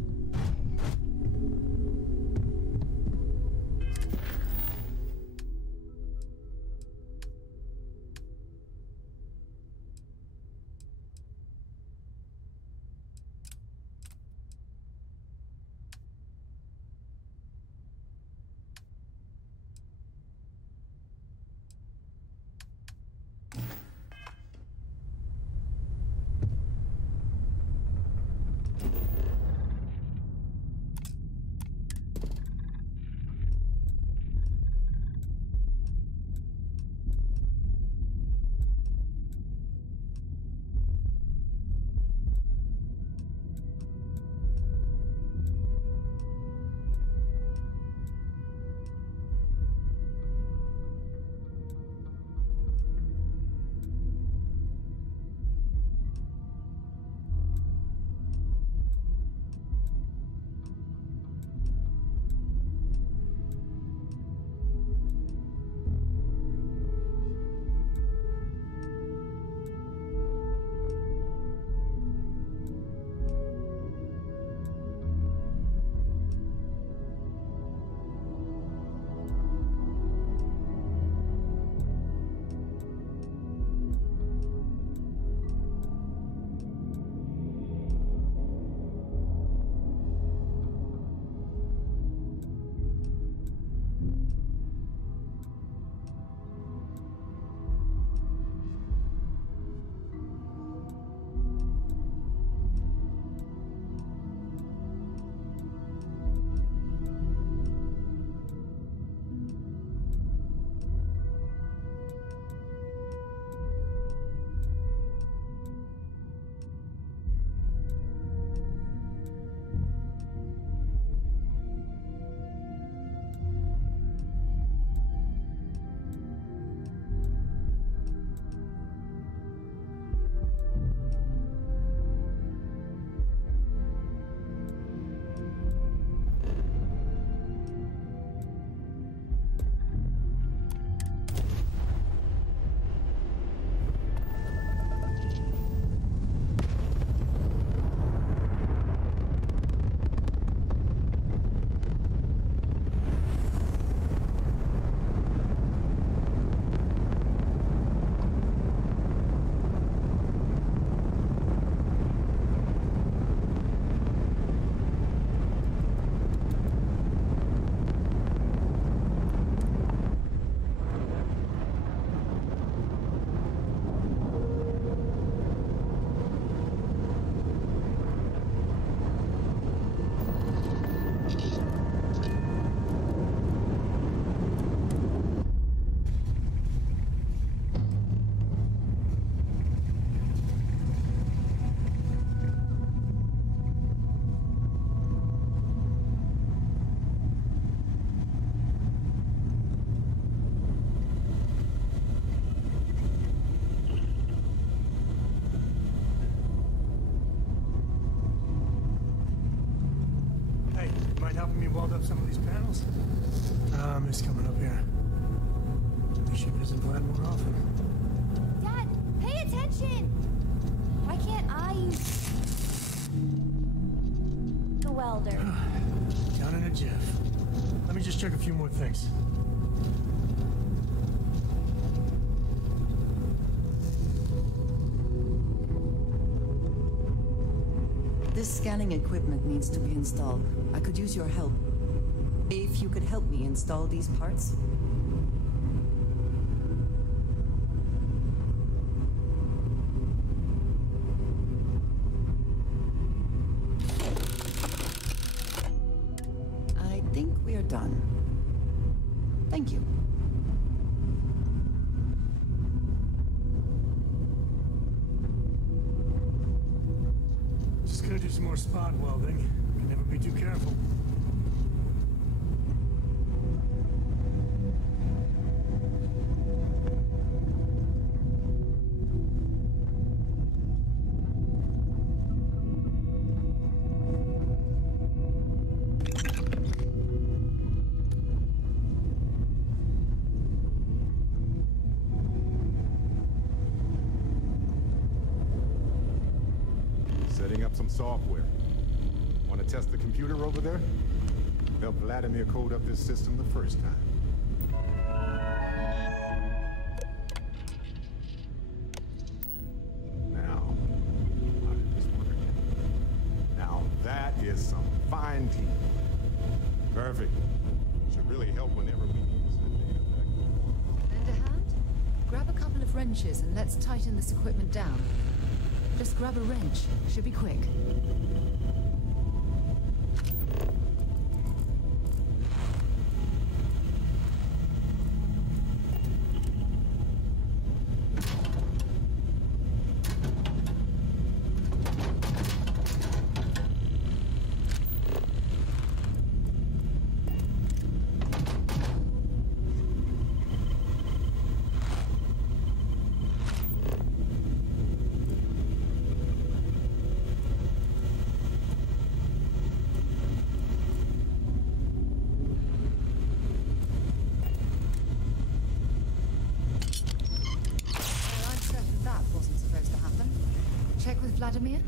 weld up some of these panels? I miss coming up here. We should visit Vlad more often. Dad, pay attention! Why can't I use the welder? Down in a jiff. Let me just check a few more things. This scanning equipment needs to be installed. I could use your help. If you could help me install these parts. I think we are done. Thank you. Just gonna do some more spot welding. Can never be too careful. Setting up some software. Want to test the computer over there? Help Vladimir code up this system the first time. Now, how did this work again? Now that is some fine team. Perfect. Should really help whenever we need to send data back. Lend a hand? Grab a couple of wrenches and let's tighten this equipment down. Just grab a wrench. Should be quick. Vladimir?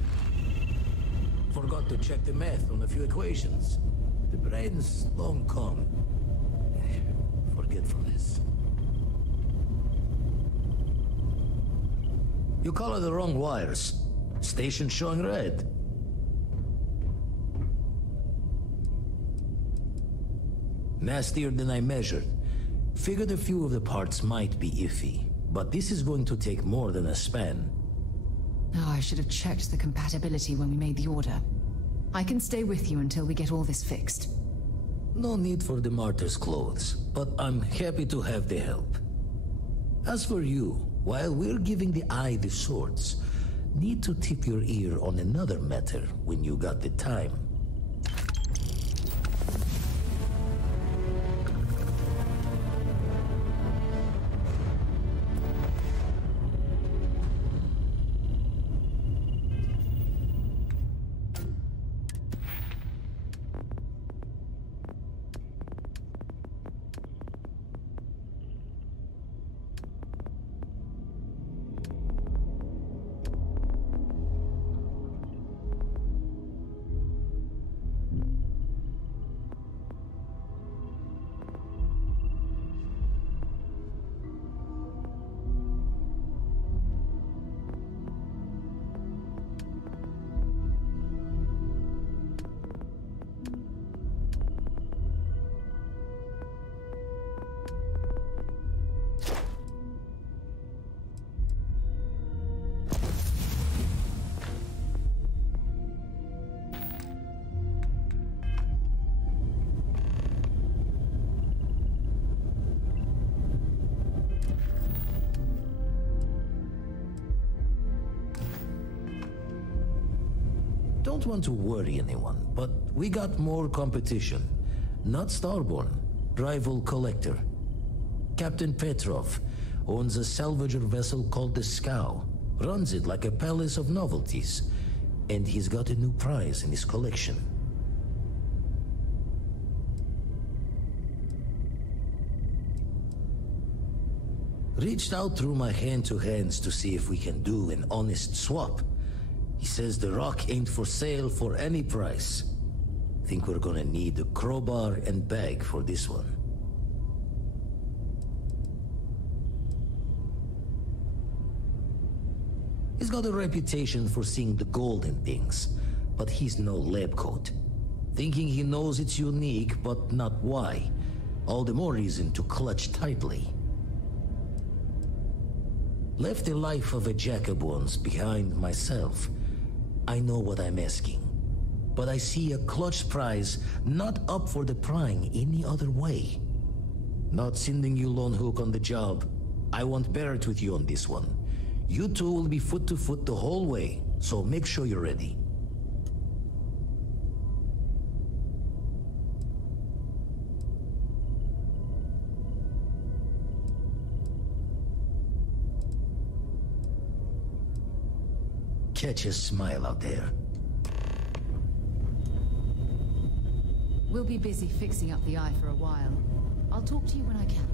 Forgot to check the math on a few equations. The brain's long gone. Forgetfulness. You color the wrong wires. Station showing red. Nastier than I measured. Figured a few of the parts might be iffy, but this is going to take more than a span. Oh, I should have checked the compatibility when we made the order. I can stay with you until we get all this fixed. No need for the martyr's clothes, but I'm happy to have the help. As for you, while we're giving the eye the swords, need to tip your ear on another matter when you got the time. Don't want to worry anyone, but we got more competition. Not Starborn, rival collector. Captain Petrov owns a salvager vessel called the Scow. Runs it like a palace of novelties. And he's got a new prize in his collection. Reached out through my hand-to-hands to see if we can do an honest swap. He says the rock ain't for sale for any price. Think we're gonna need a crowbar and bag for this one. He's got a reputation for seeing the gold in things, but he's no lab coat. Thinking he knows it's unique, but not why. All the more reason to clutch tightly. Left the life of a jacob once behind myself. I know what I'm asking. But I see a clutch prize not up for the prying any other way. Not sending you lone hook on the job. I want Barrett with you on this one. You two will be foot to foot the whole way, so make sure you're ready. Catch a smile out there. We'll be busy fixing up the eye for a while. I'll talk to you when I can.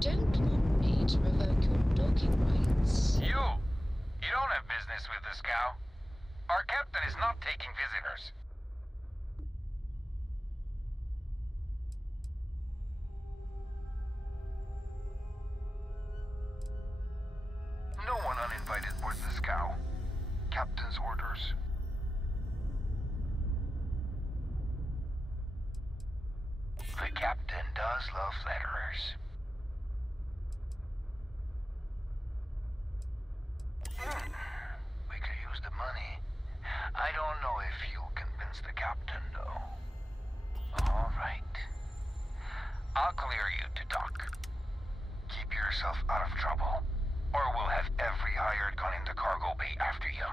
don't want me to revoke your docking rights. You don't have business with this cow. Our captain is not taking visitors. No one uninvited boards this cow. Captain's orders. The captain does love flatterers. We could use the money. I don't know if you'll convince the captain, though. All right. I'll clear you to dock. Keep yourself out of trouble, or we'll have every hired gun in the cargo bay after you.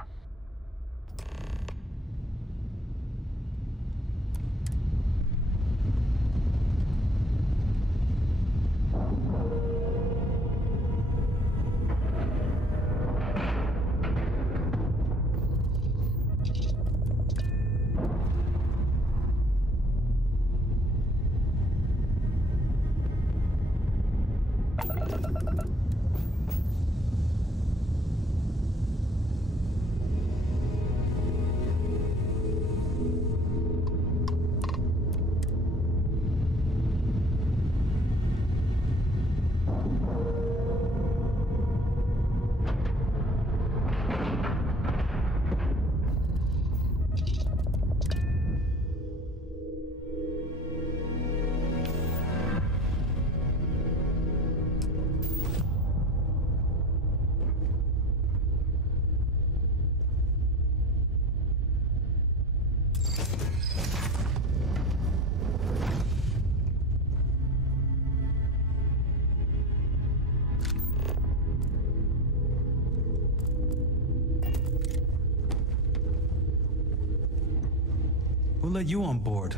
Who let you on board?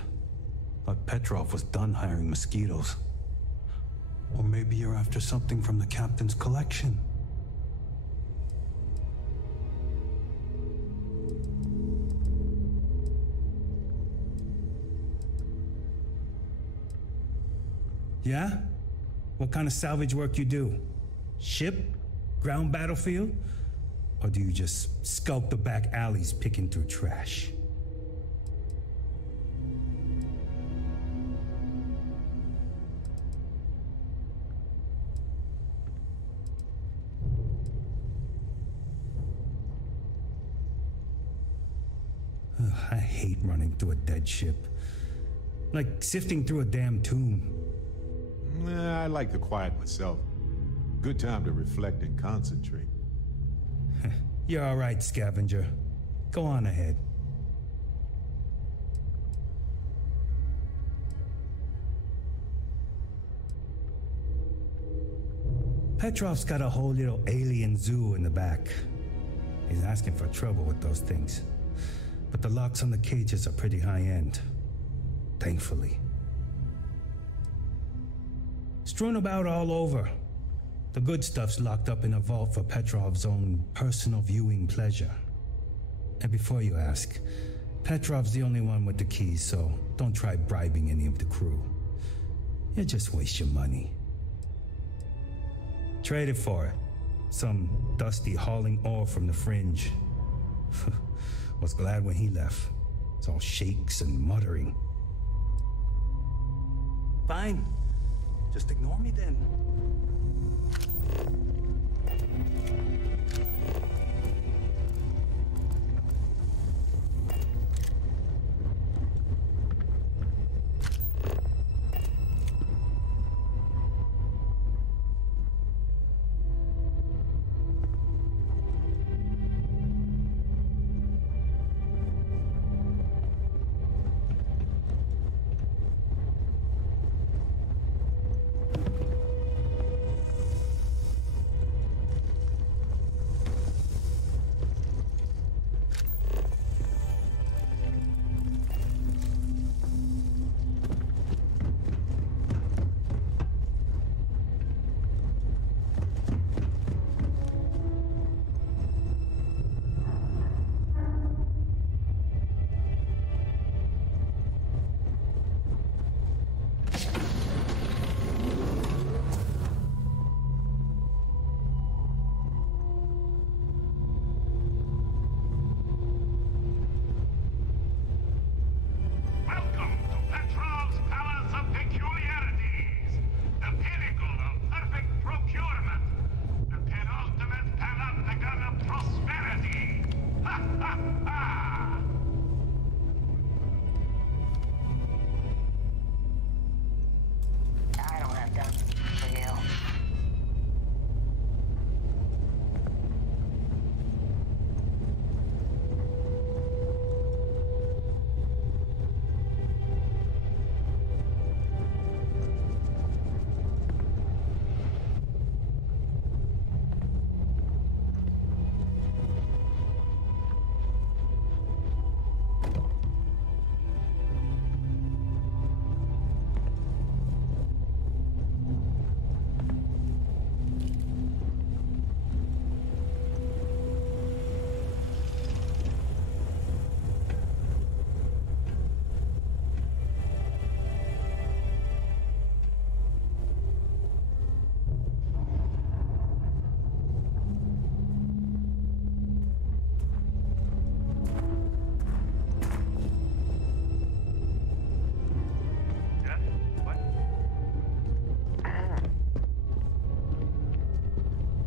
Thought Petrov was done hiring mosquitoes. Or maybe you're after something from the captain's collection. Yeah? What kind of salvage work you do? Ship? Ground battlefield? Or do you just skulk the back alleys picking through trash? I hate running through a dead ship. Like sifting through a damn tomb. I like the quiet myself. Good time to reflect and concentrate. You're all right, scavenger. Go on ahead. Petrov's got a whole little alien zoo in the back. He's asking for trouble with those things. But the locks on the cages are pretty high-end. Thankfully. Strewn about all over. The good stuff's locked up in a vault for Petrov's own personal viewing pleasure. And before you ask, Petrov's the only one with the keys, so don't try bribing any of the crew. You'll just waste your money. Trade it for it. Some dusty hauling ore from the fringe. Was glad when he left. It's all shakes and muttering. Fine. Just ignore me then.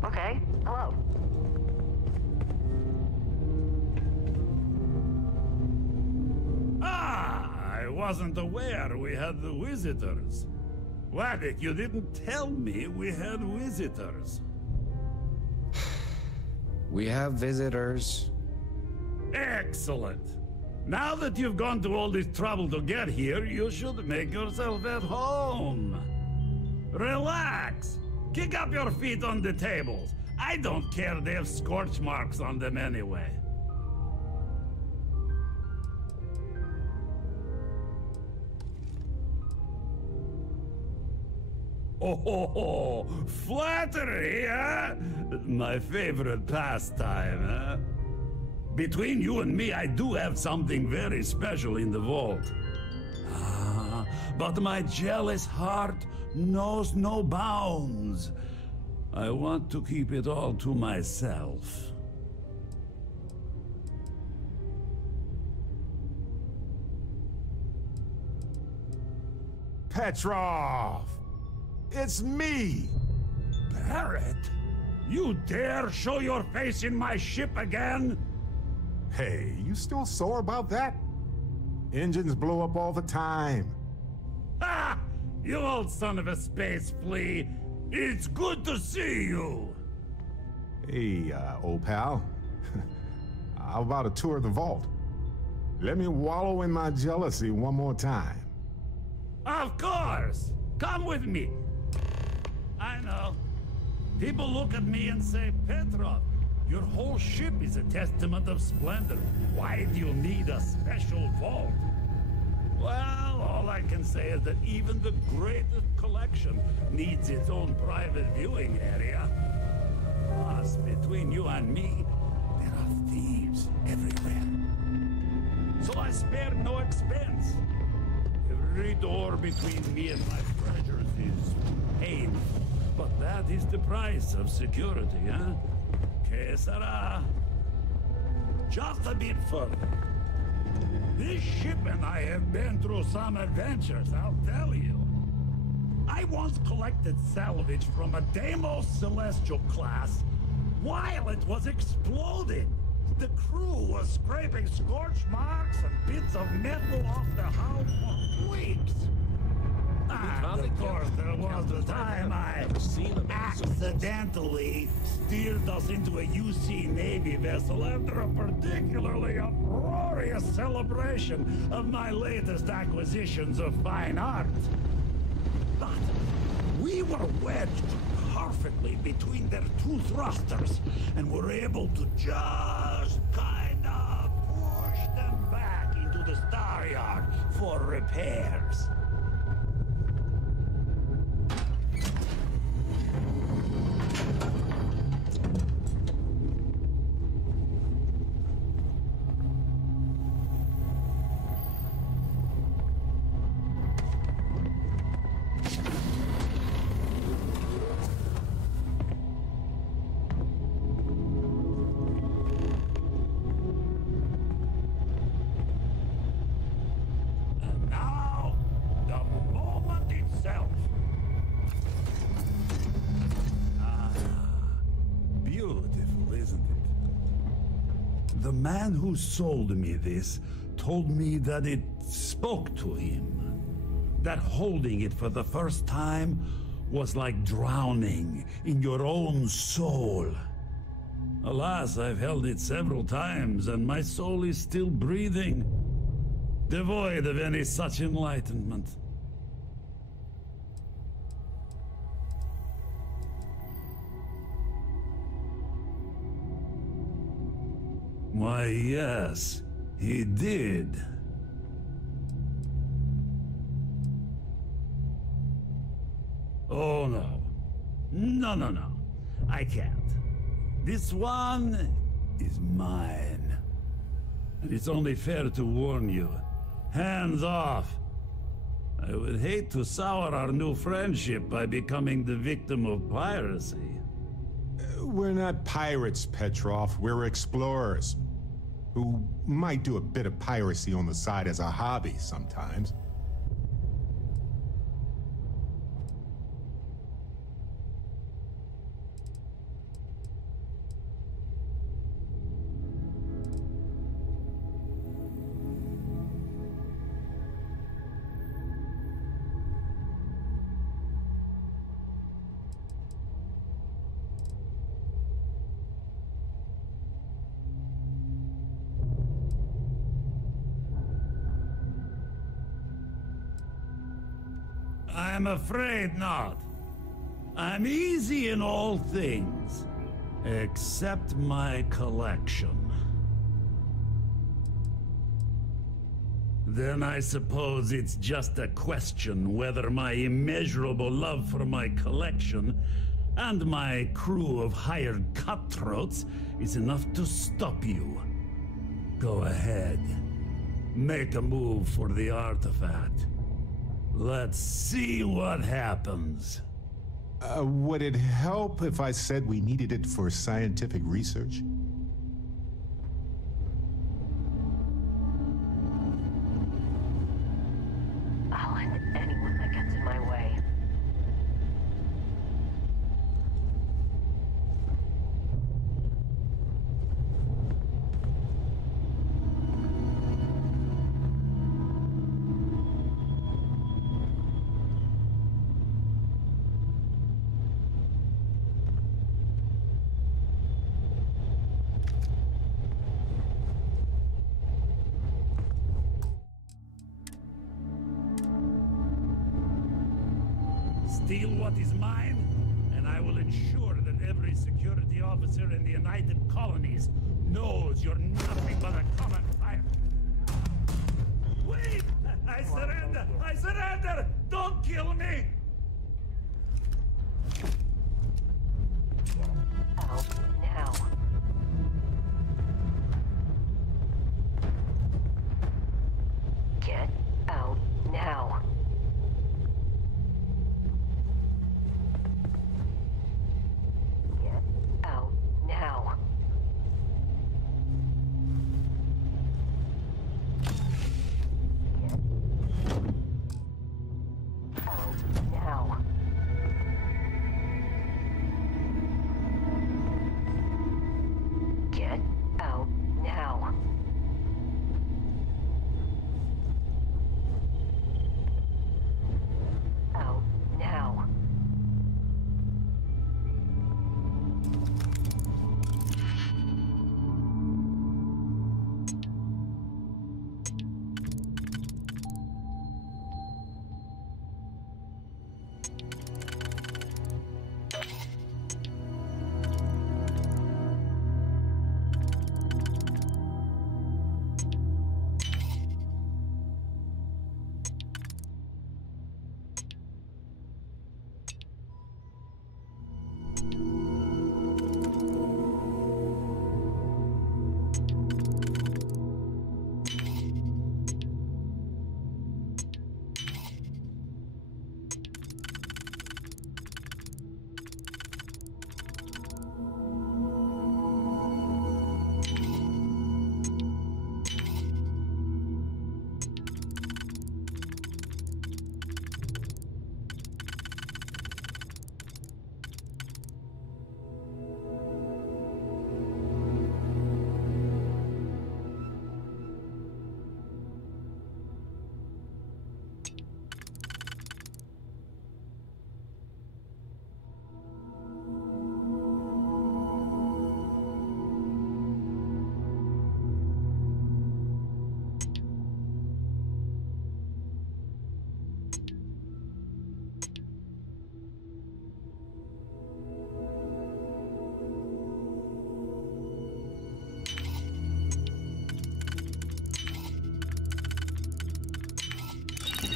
Okay, hello. Ah, I wasn't aware we had the visitors. Wadik, you didn't tell me we had visitors. We have visitors. Excellent. Now that you've gone to all this trouble to get here, you should make yourself at home. Relax. Kick up your feet on the tables. I don't care, they have scorch marks on them anyway. Oh, flattery, huh? My favorite pastime, huh? Between you and me, I do have something very special in the vault. Ah, but my jealous heart knows no bounds. I want to keep it all to myself. Petrov! It's me! Barrett? You dare show your face in my ship again? Hey, you still sore about that? Engines blow up all the time. Ha! You old son of a space flea! It's good to see you! Hey, old pal. How about a tour of the vault? Let me wallow in my jealousy one more time. Of course! Come with me! I know. People look at me and say, Petrov, your whole ship is a testament of splendor. Why do you need a special vault? Well, all I can say is that even the greatest collection needs its own private viewing area. Plus, between you and me, there are thieves everywhere. So I spared no expense. Every door between me and my treasures is painful. But that is the price of security, huh? Que sera? Just a bit further. This ship and I have been through some adventures, I'll tell you. I once collected salvage from a Deimos Celestial class while it was exploding. The crew was scraping scorch marks and bits of metal off the hull for weeks. And of course, there was the time I accidentally steered us into a UC Navy vessel after a particularly uproarious celebration of my latest acquisitions of fine art. But we were wedged perfectly between their two thrusters and were able to just kind of push them back into the star yard for repairs. The man who sold me this told me that it spoke to him. That holding it for the first time was like drowning in your own soul. Alas, I've held it several times, and my soul is still breathing, devoid of any such enlightenment. Why, yes, he did. Oh, no. No. I can't. This one is mine. And it's only fair to warn you. Hands off. I would hate to sour our new friendship by becoming the victim of piracy. We're not pirates, Petrov. We're explorers who might do a bit of piracy on the side as a hobby sometimes. I'm afraid not. I'm easy in all things, except my collection. Then I suppose it's just a question whether my immeasurable love for my collection and my crew of hired cutthroats is enough to stop you. Go ahead. Make a move for the artifact. Let's see what happens. Would it help if I said we needed it for scientific research? I'll end anyone that gets in my way. Steal what is mine, and I will ensure that every security officer in the United Colonies knows you're nothing but a common pirate. Wait! I surrender! I surrender! Don't kill me! Out now. Get out now. Get out now. Get out now. Get out now. Out now.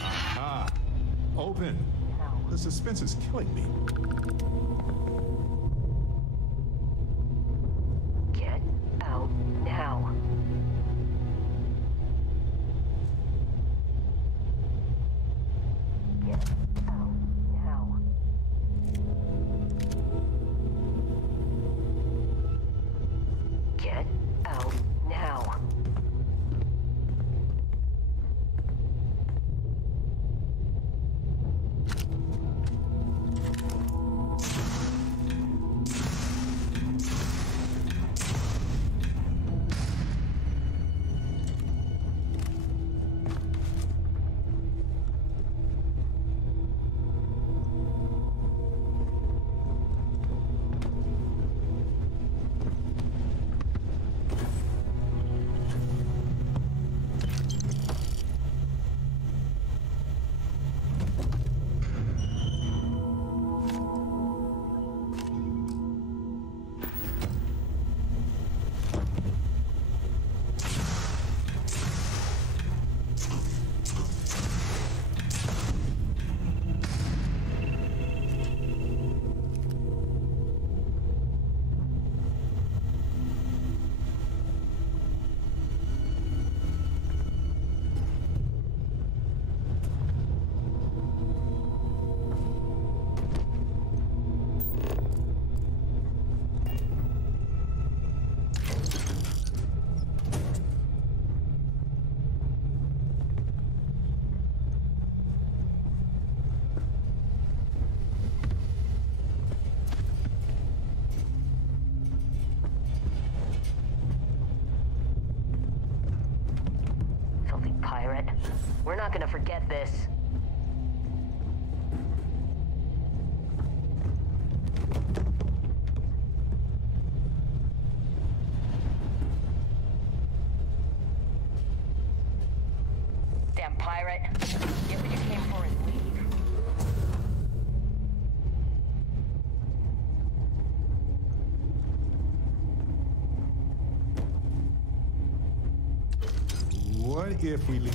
Aha! Open! The suspense is killing me. Get out now. Get out now. Get out now. pirate. We're not gonna forget this. Damn pirate. Get what you came for and leave. What if we leave?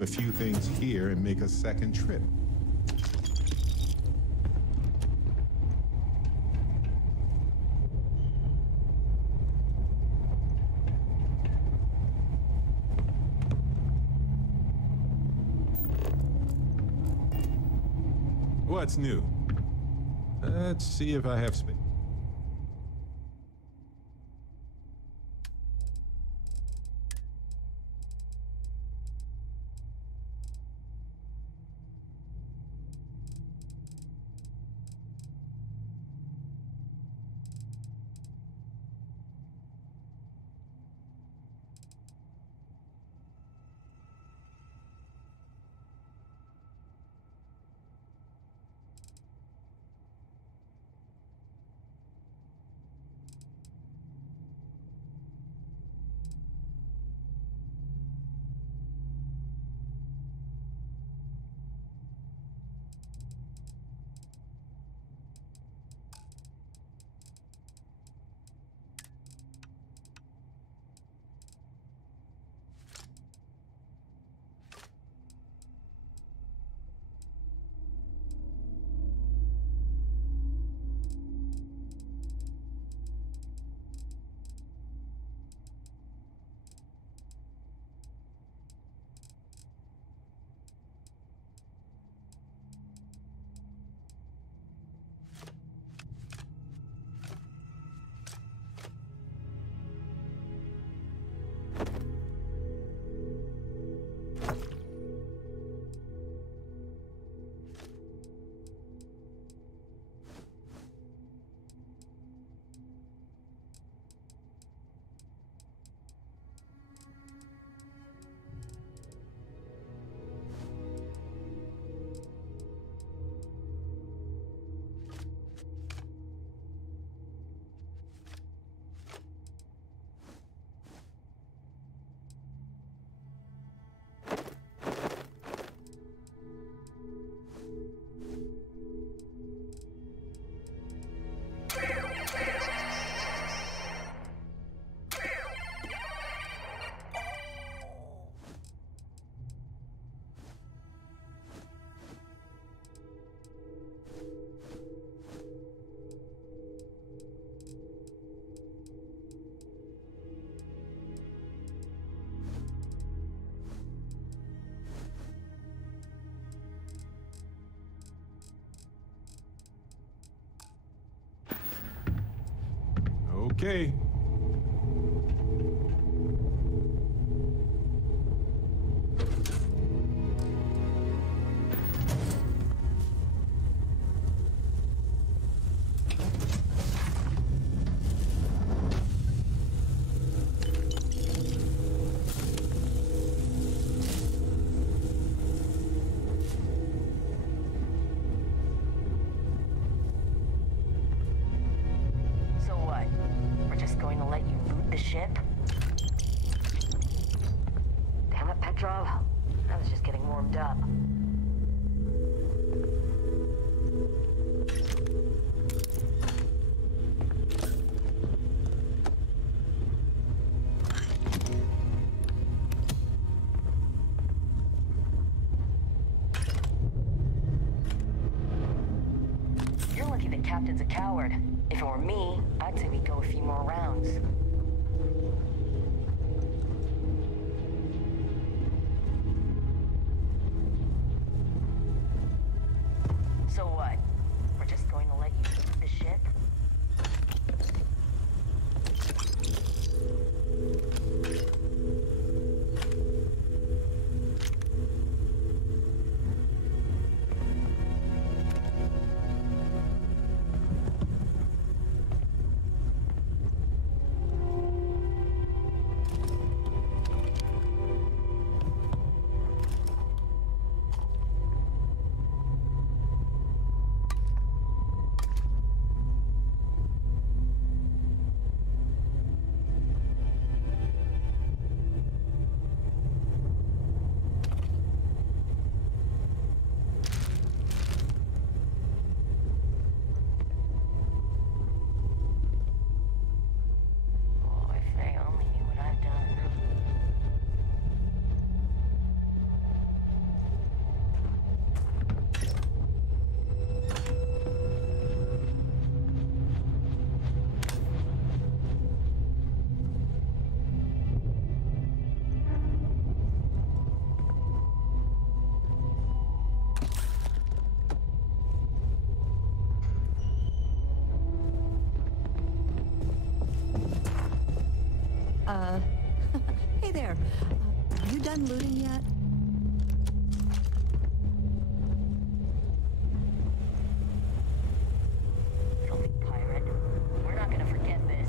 A few things here and make a second trip. What's new? Let's see if I have space. Okay. So what? We're just going to let you loot the ship? Damn it, Petrov. I was just getting warmed up. You're lucky the captain's a coward. If it were me, I'd say we'd go a few more rounds. So what? We're just going to let you loot the ship? Hey there. You done looting yet? Filthy pirate. We're not gonna forget this.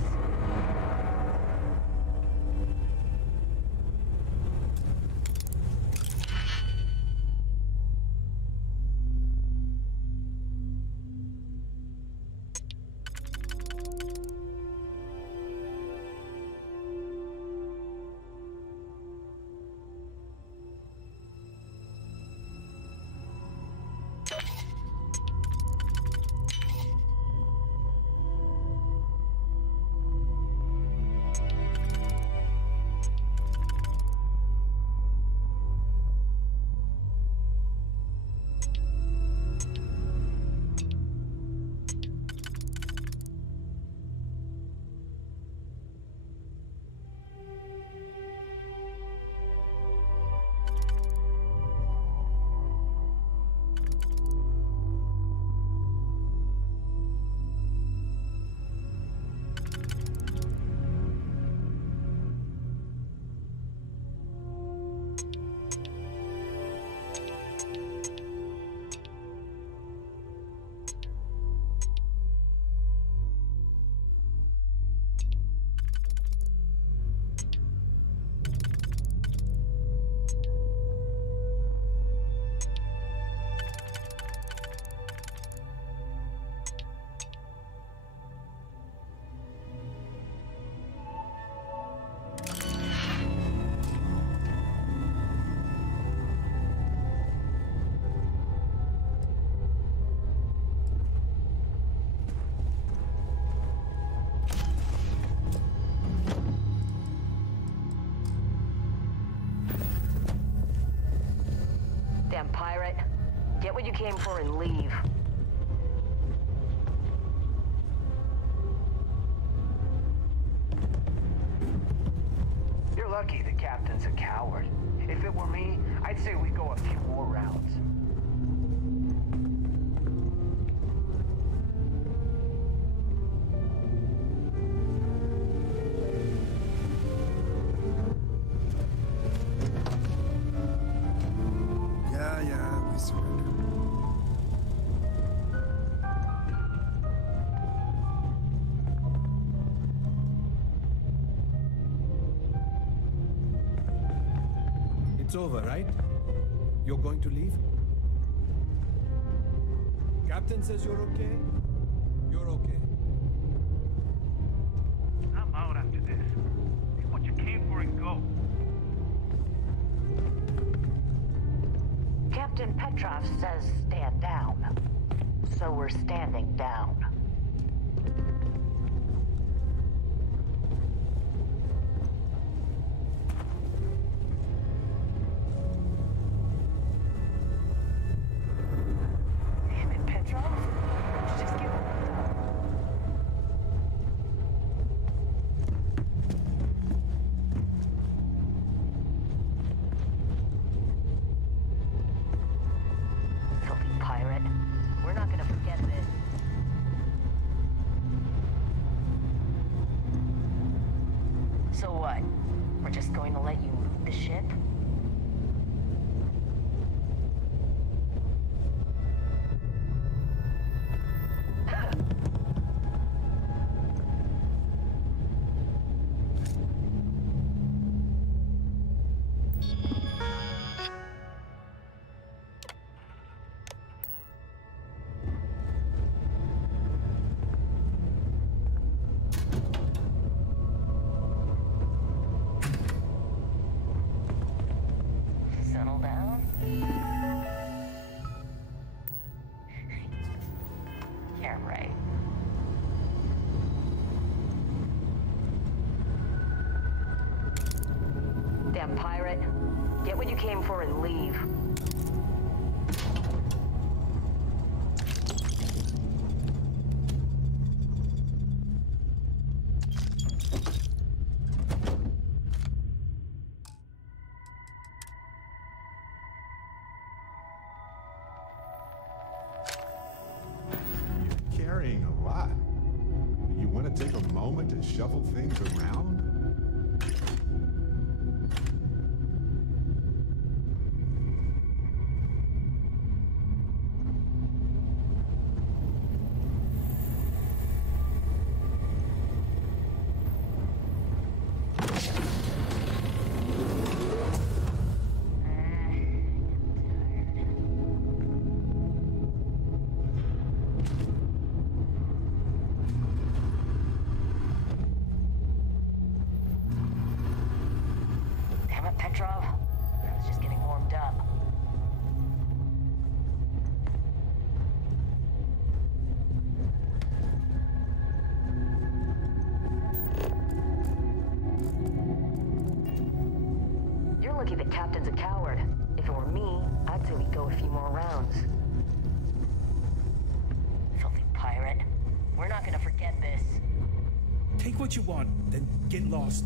Damn pirate. Get what you came for and leave. You're lucky the captain's a coward. If it were me, I'd say we go a few more rounds. Yeah, we surrender. It's over, right? You're going to leave? Captain says you're okay? You're okay. I'm out after this. Take what you came for and go. Captain Petrov says stand down. So we're standing down. Damn it, Petrov. Just give up. Filthy pirate. We're not gonna forget this. So what? We're just going to let you loot the ship? Settle down? Yeah, right. Damn pirate. Get what you came for and leave. You're carrying a lot. You want to take a moment to shuffle things around? Petrov? I was just getting warmed up. You're lucky the captain's a coward. If it were me, I'd say we go a few more rounds. Filthy pirate. We're not gonna forget this. Take what you want, then get lost.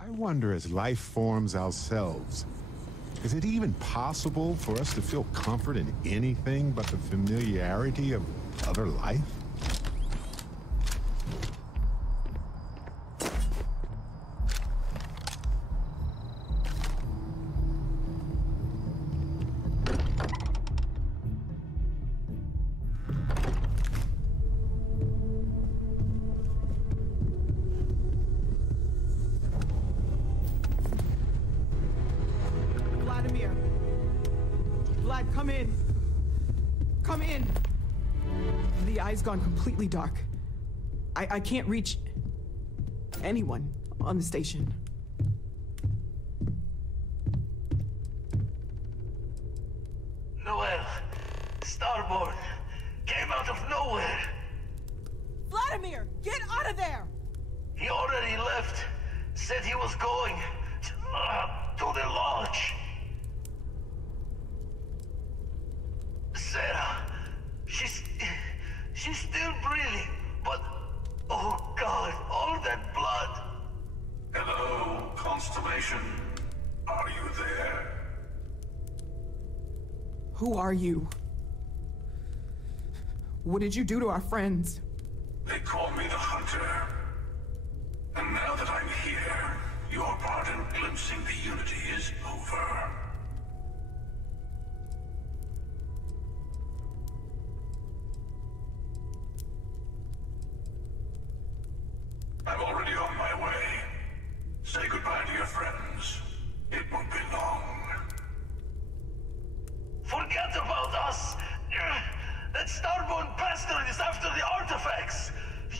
I wonder, as life forms ourselves, is it even possible for us to feel comfort in anything but the familiarity of other life? Vlad, come in. Come in. The eye's gone completely dark. I can't reach anyone on the station. Noel, Starborn, came out of nowhere. Vladimir! Get out of there! He already left. Said he was going to the lodge. Sarah, she's still breathing, but oh God, all that blood. Hello, Constellation. Are you there? Who are you? What did you do to our friends? They call me the Hunter. And now that I'm here, your part in glimpsing the Unity is over. I'm already on my way. Say goodbye to your friends. It won't be long. Forget about us! That Starborn bastard is after the artifacts!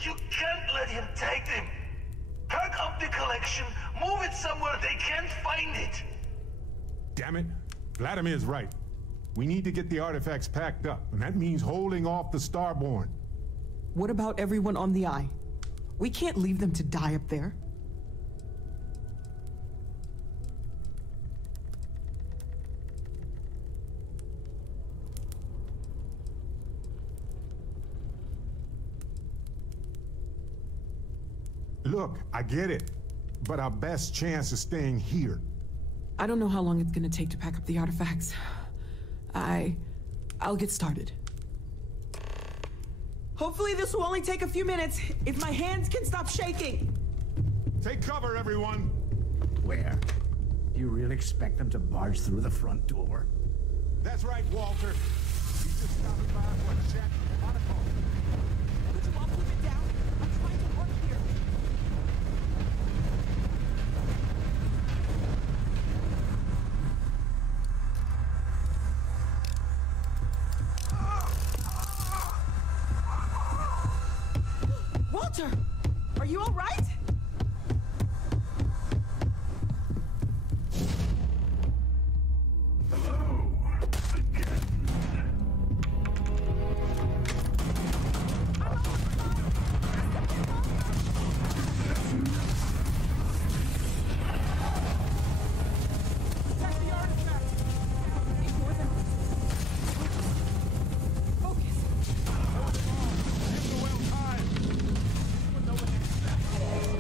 You can't let him take them! Pack up the collection, move it somewhere they can't find it! Damn it. Vladimir's right. We need to get the artifacts packed up, and that means holding off the Starborn. What about everyone on the Eye? We can't leave them to die up there. Look, I get it, but our best chance is staying here. I don't know how long it's gonna take to pack up the artifacts. I'll get started. Hopefully this will only take a few minutes, if my hands can stop shaking. Take cover, everyone! Where? Do you really expect them to barge through the front door? That's right, Walter. He's just stopping by for a check on a call. Could you all keep it down? I'm trying to work here. Walter, are you all right? Hello, again. Protect the artifact. Ignore them. Focus. Well timed. We'll know what next.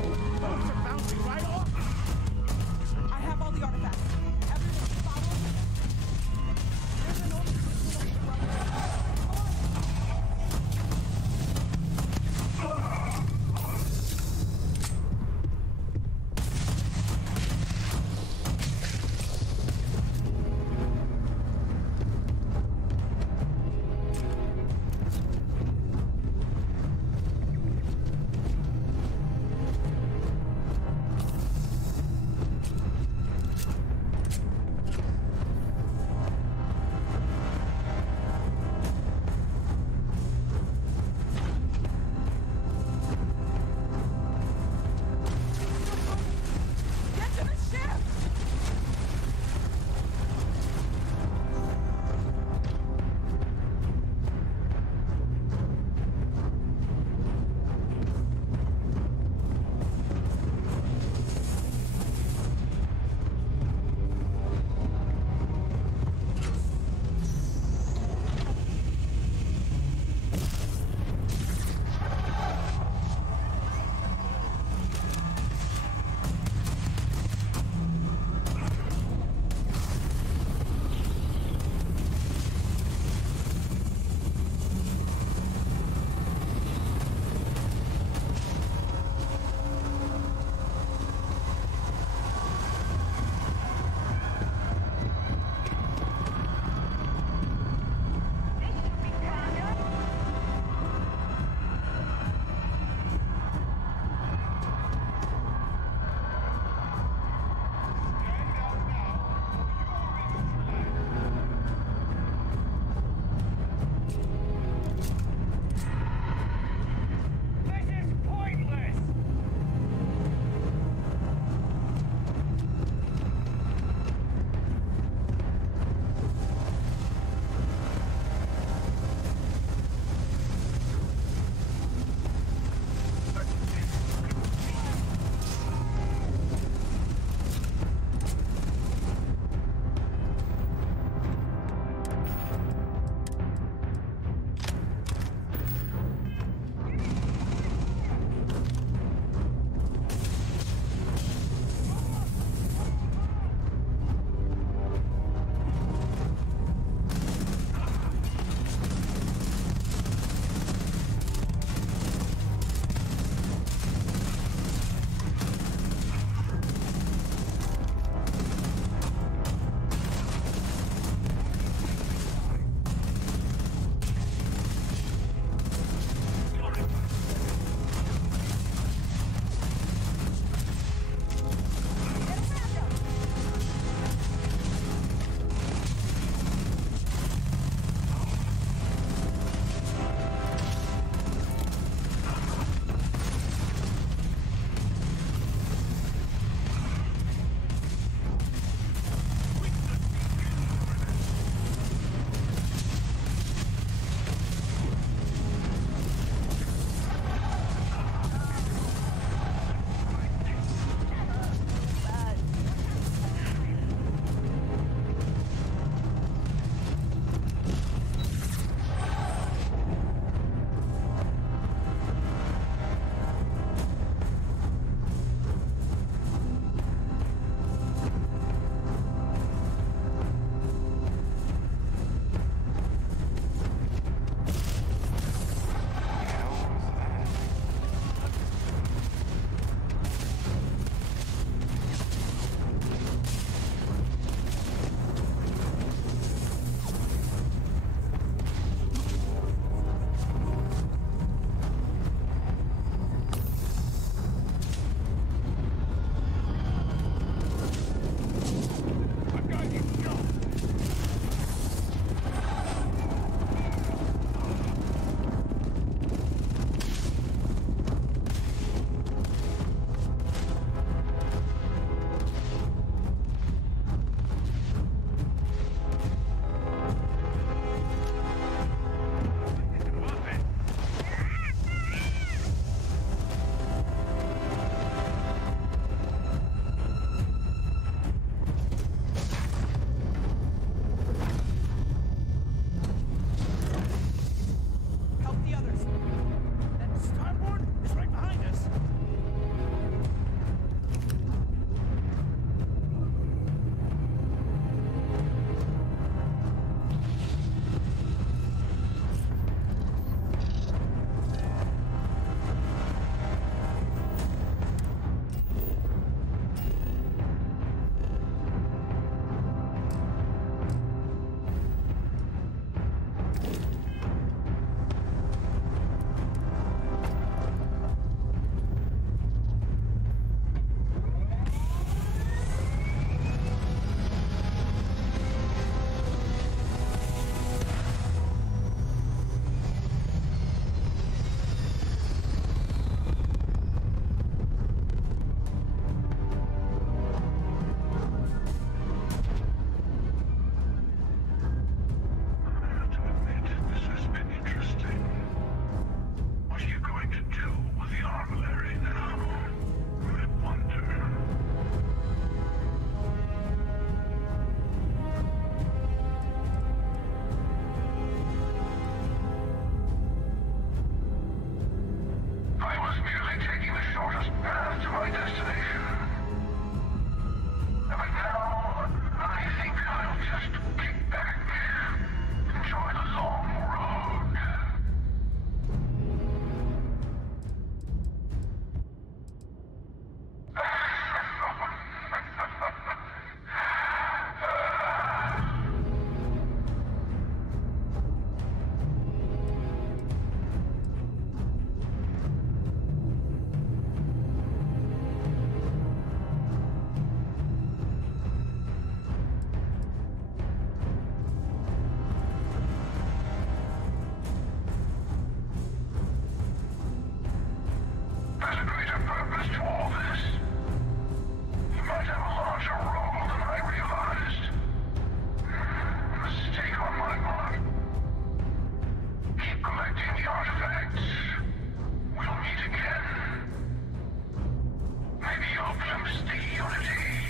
lose the unity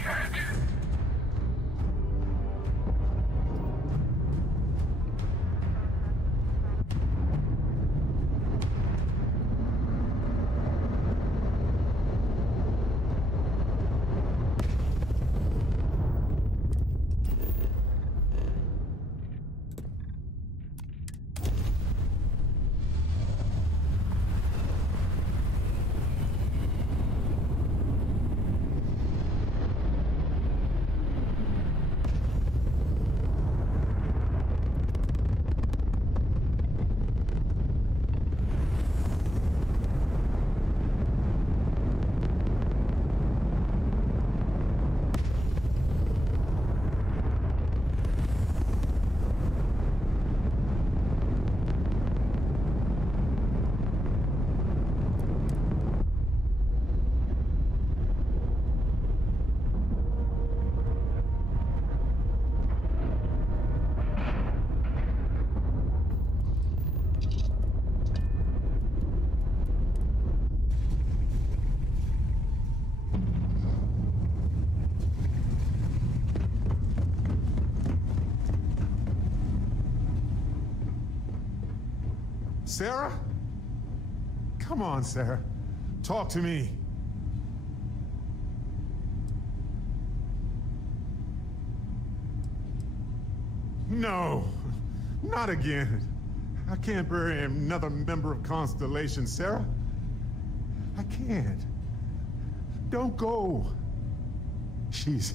yet. Sarah? Come on, Sarah. Talk to me. No, not again. I can't bury another member of Constellation, Sarah. I can't. Don't go. She's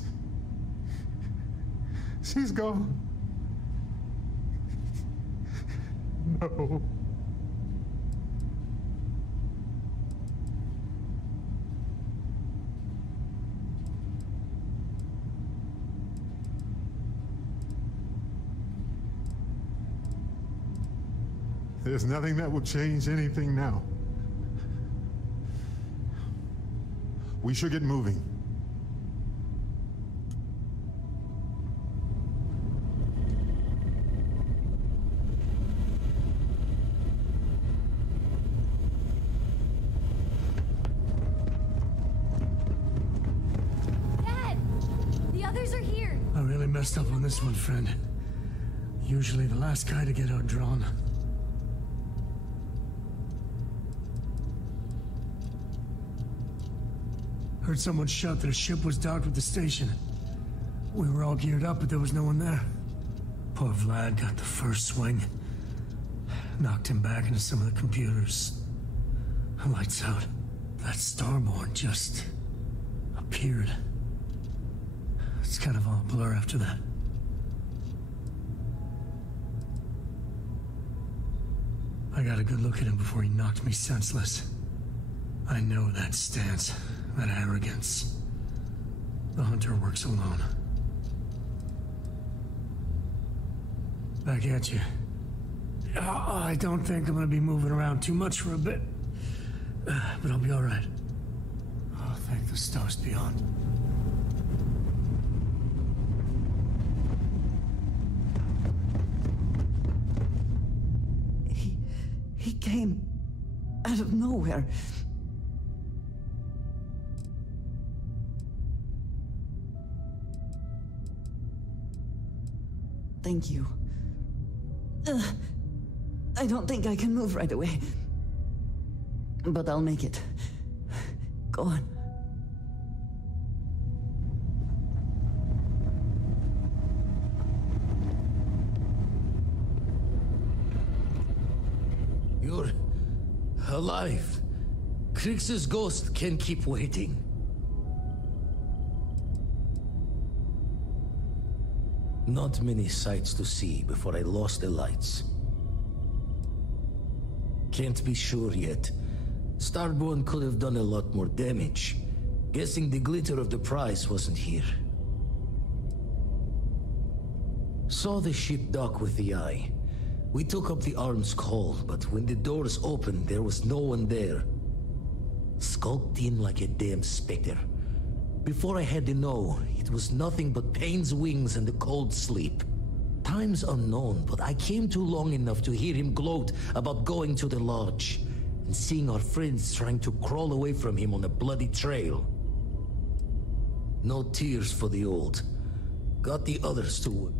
gone. No. There's nothing that will change anything now. We should get moving. Dad! The others are here! I really messed up on this one, friend. Usually the last guy to get outdrawn. Heard someone shout that a ship was docked with the station. We were all geared up, but there was no one there. Poor Vlad got the first swing. Knocked him back into some of the computers. Lights out. That Starborn just appeared. It's kind of all a blur after that. I got a good look at him before he knocked me senseless. I know that stance. That arrogance. The hunter works alone. Back at you. I don't think I'm gonna be moving around too much for a bit. But I'll be alright. Oh, thank the stars beyond. He came out of nowhere. Thank you. I don't think I can move right away. But I'll make it. Go on. You're alive. Krix's ghost can't keep waiting. Not many sights to see before I lost the lights. Can't be sure yet. Starborn could have done a lot more damage. Guessing the glitter of the prize wasn't here. Saw the ship dock with the eye. We took up the arms call, but when the doors opened, there was no one there. Skulked in like a damn specter. Before I had to know, it was nothing but pain's wings and a cold sleep. Time's unknown, but I came too long enough to hear him gloat about going to the lodge and seeing our friends trying to crawl away from him on a bloody trail. No tears for the old. Got the others to...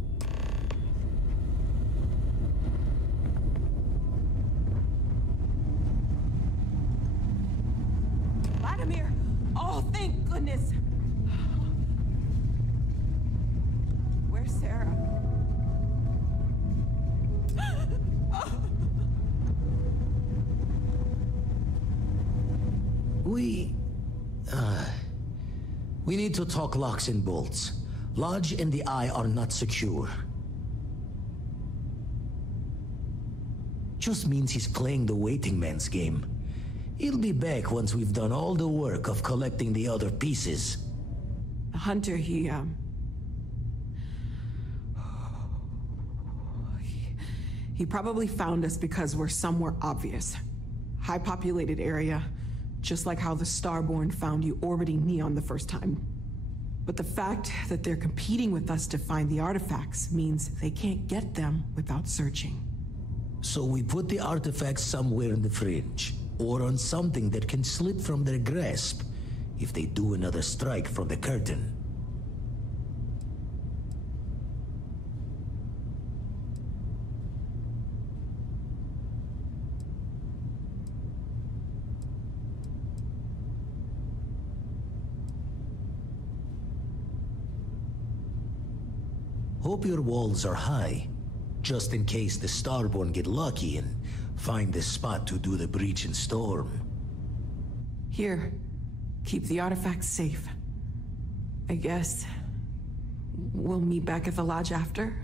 Vladimir! Oh, thank goodness! Where's Sarah? We need to talk locks and bolts. Lodge and the Eye are not secure. Just means he's playing the waiting man's game. He'll be back once we've done all the work of collecting the other pieces. The hunter, he probably found us because we're somewhere obvious. High-populated area, just like how the Starborn found you orbiting Neon the first time. But the fact that they're competing with us to find the artifacts means they can't get them without searching. So we put the artifacts somewhere in the fringe, or on something that can slip from their grasp if they do another strike from the curtain. Hope your walls are high, just in case the Starborn get lucky and find the spot to do the breach and storm. Here, keep the artifacts safe. I guess we'll meet back at the lodge after?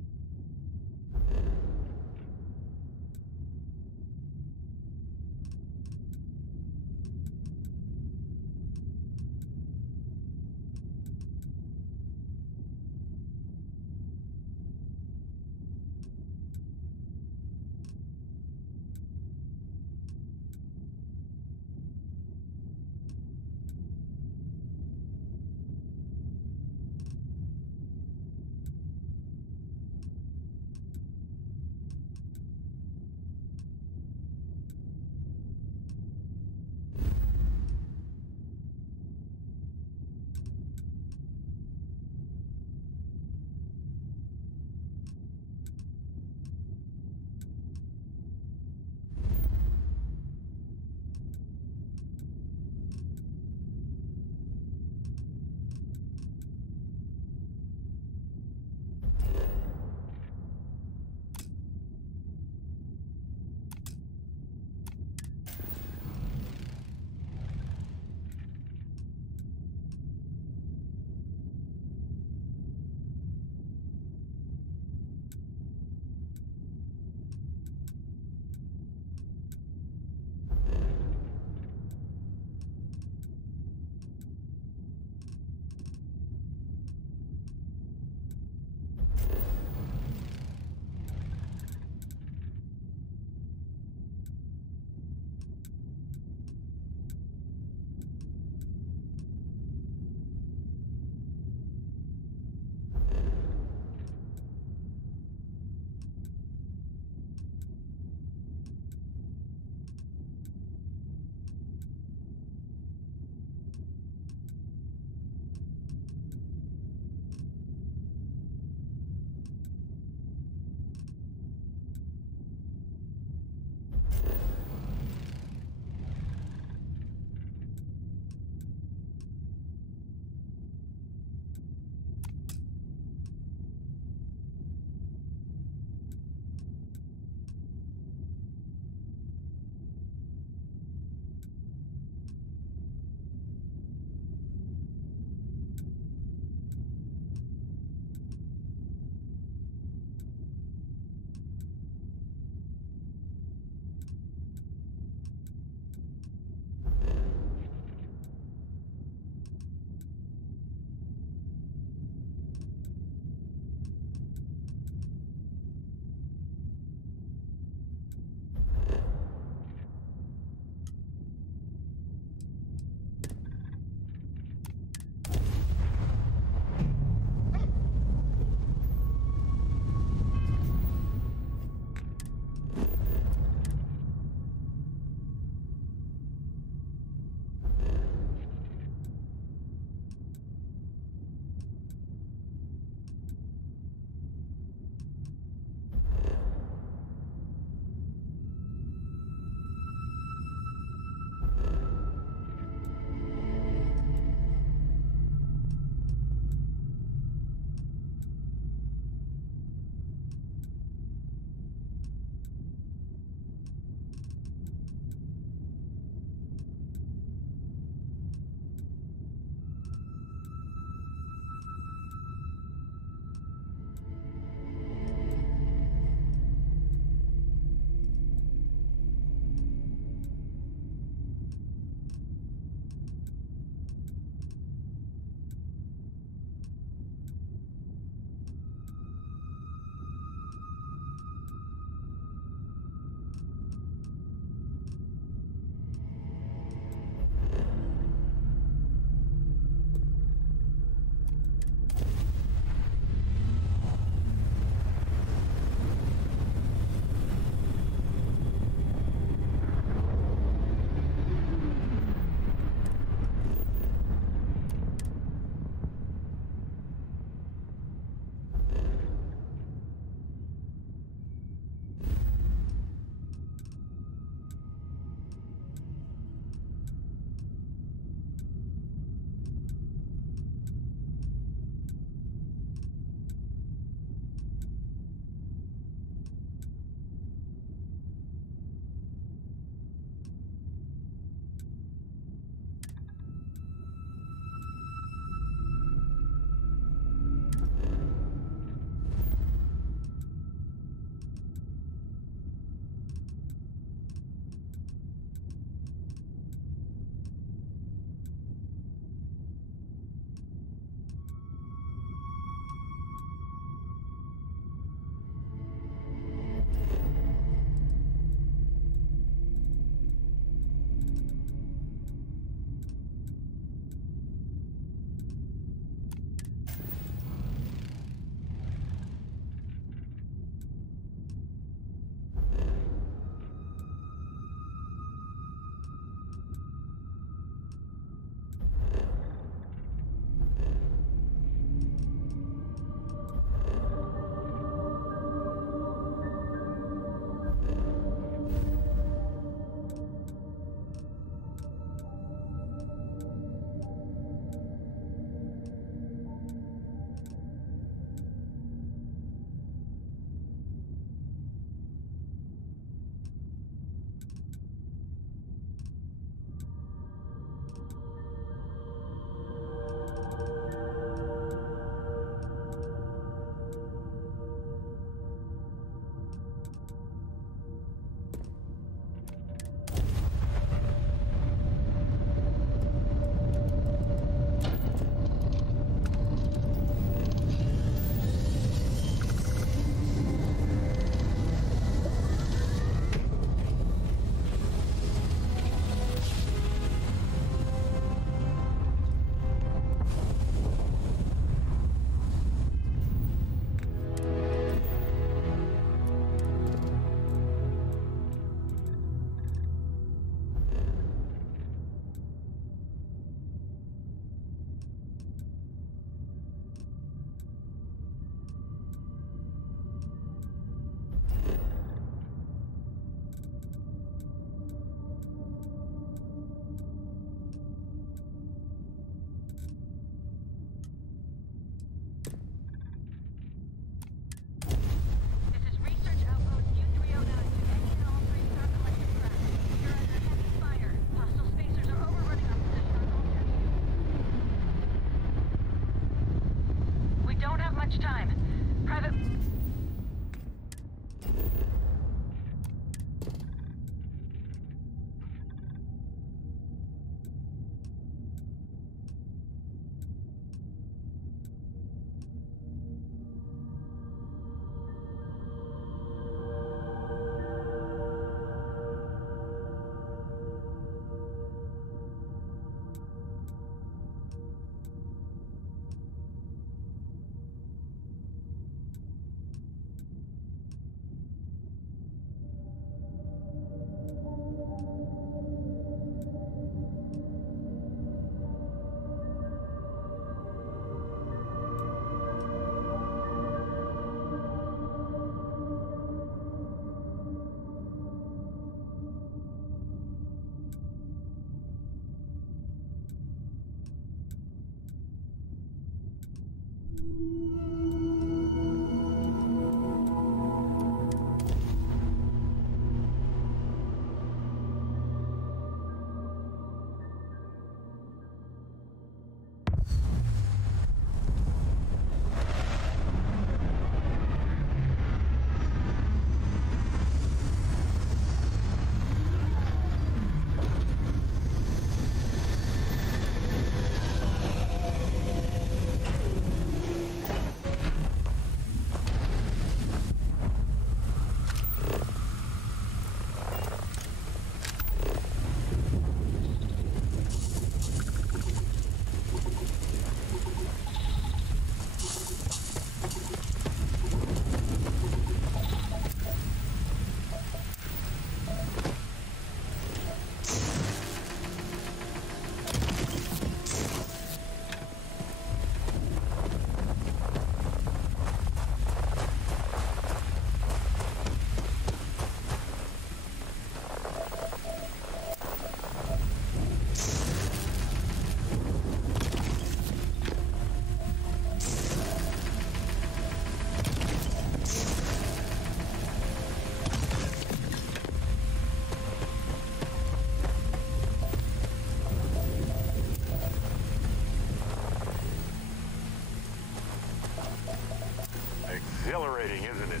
Exhilarating, isn't it?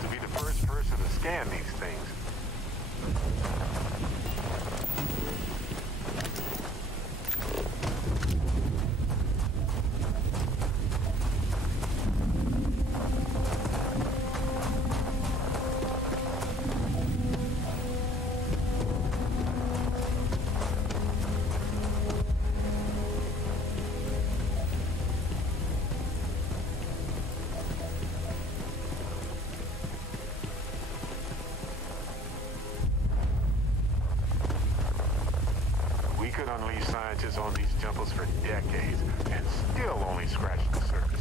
To be the first person to scan these things. We could unleash scientists on these temples for decades and still only scratch the surface.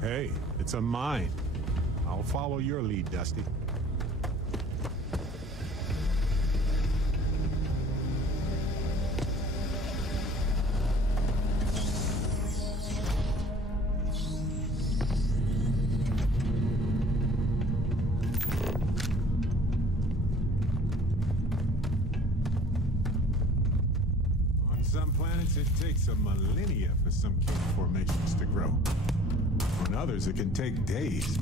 Hey, it's a mine. I'll follow your lead, Dusty. On some planets, it takes a millennia for some cave formations to grow. On others, it can take days.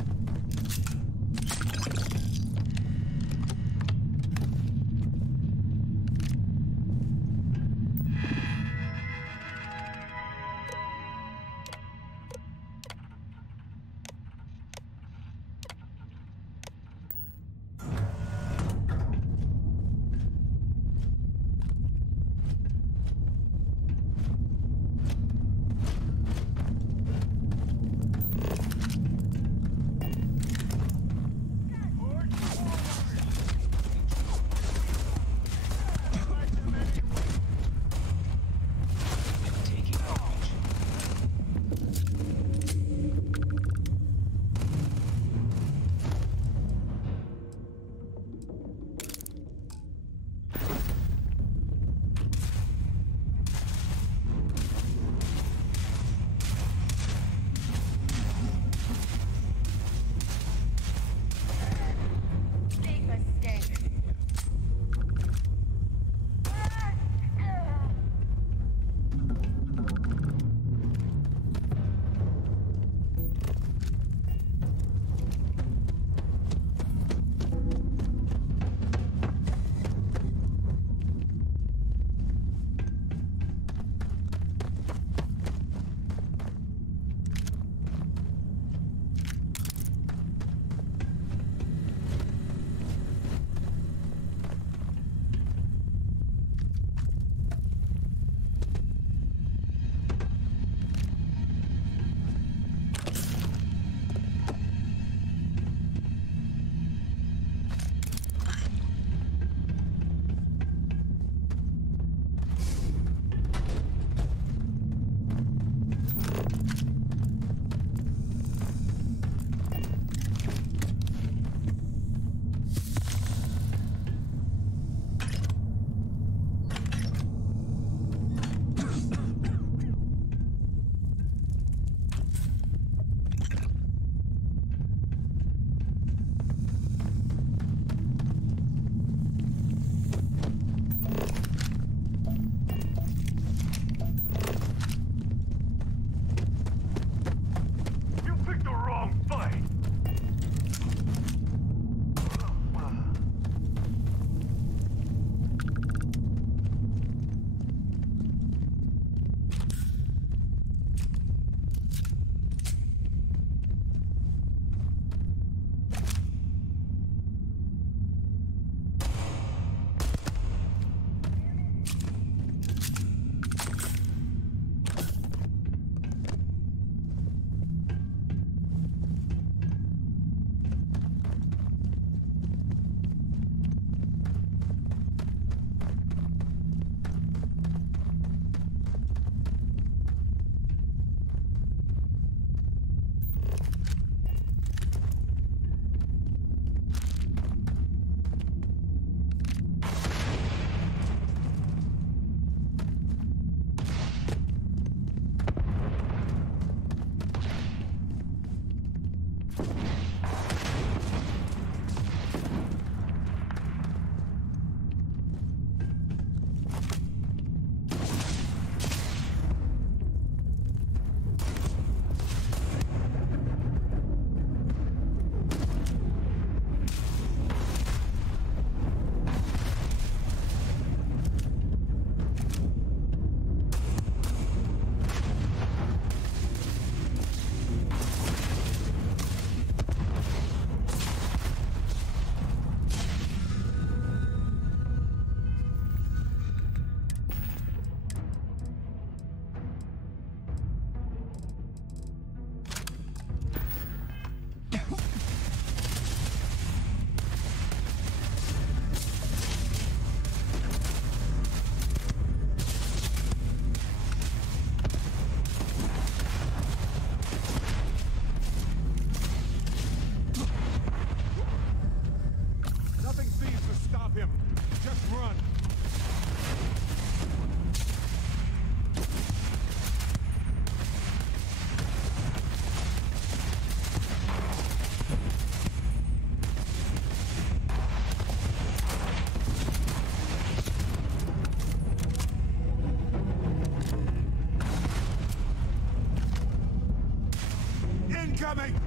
Incoming!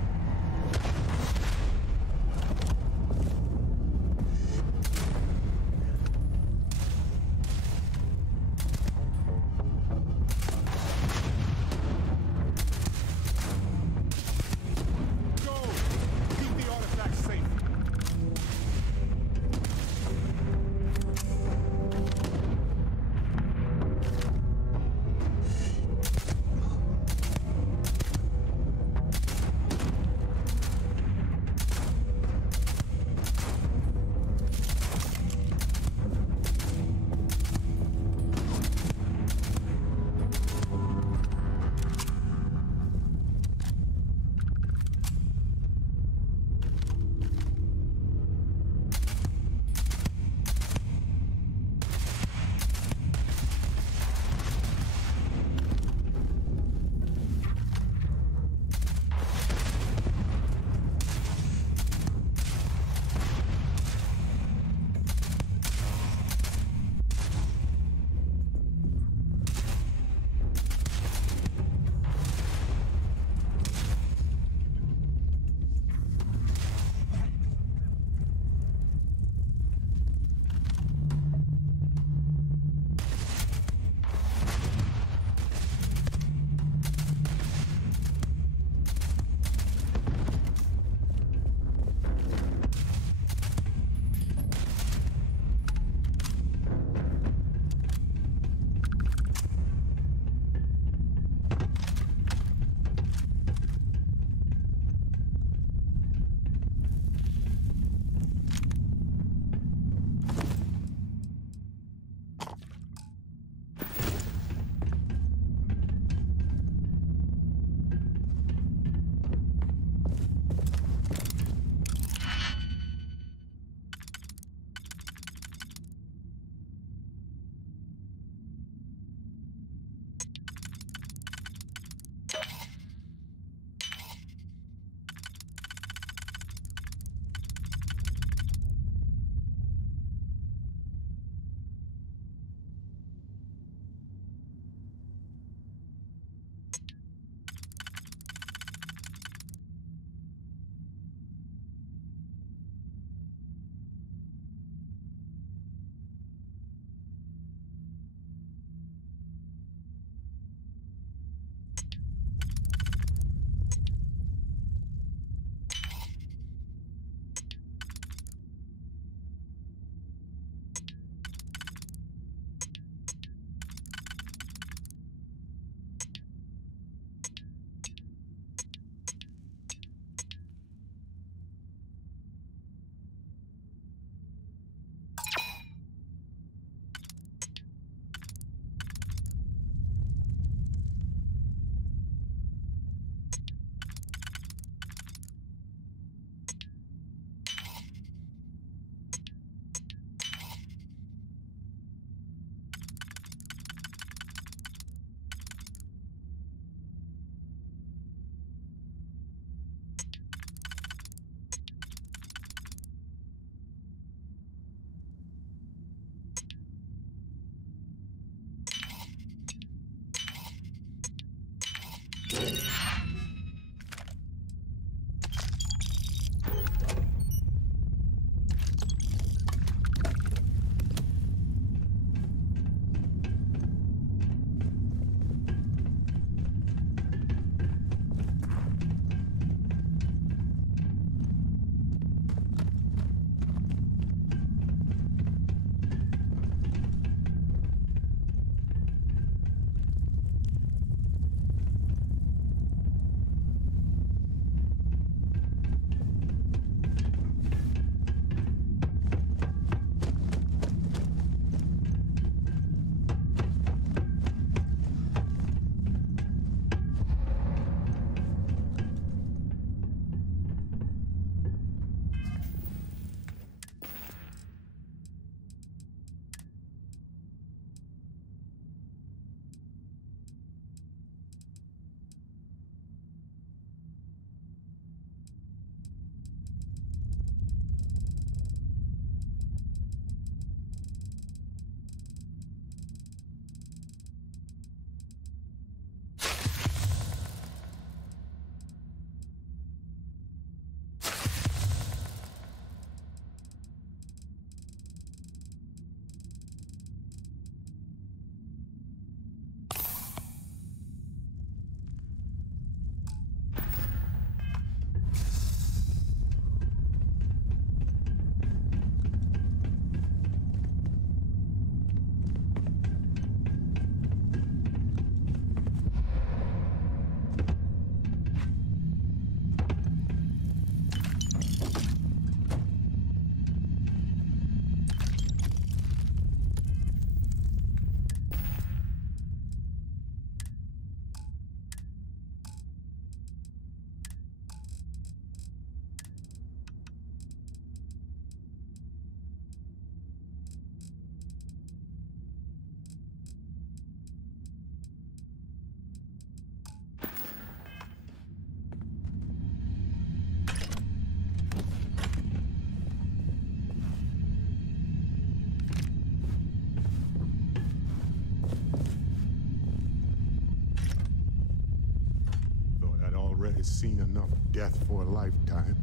already seen enough death for a lifetime.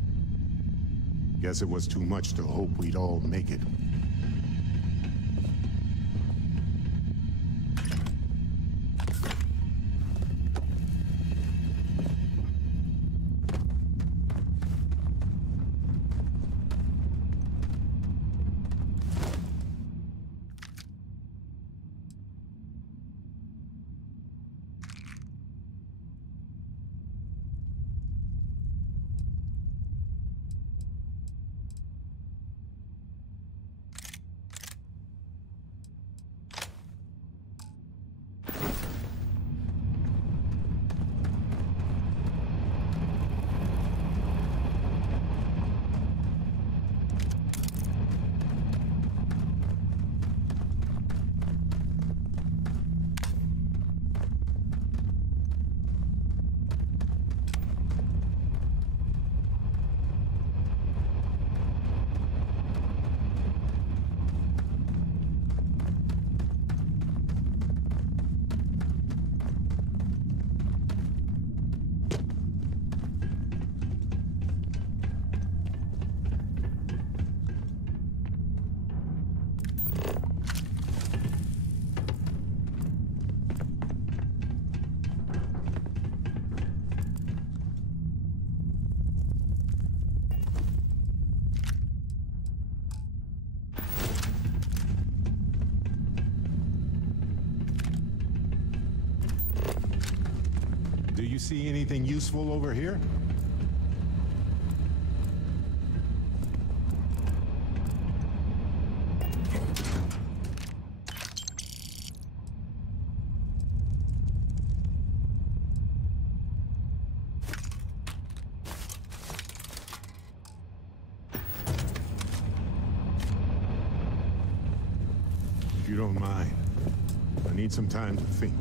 Guess it was too much to hope we'd all make it. Do you see anything useful over here? If you don't mind, I need some time to think.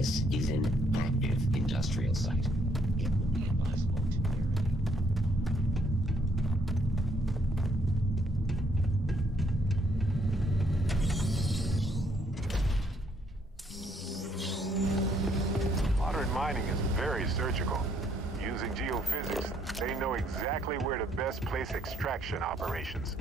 This is an active industrial site. It will be advisable to Modern mining is very surgical. Using geophysics, they know exactly where to best place extraction operations.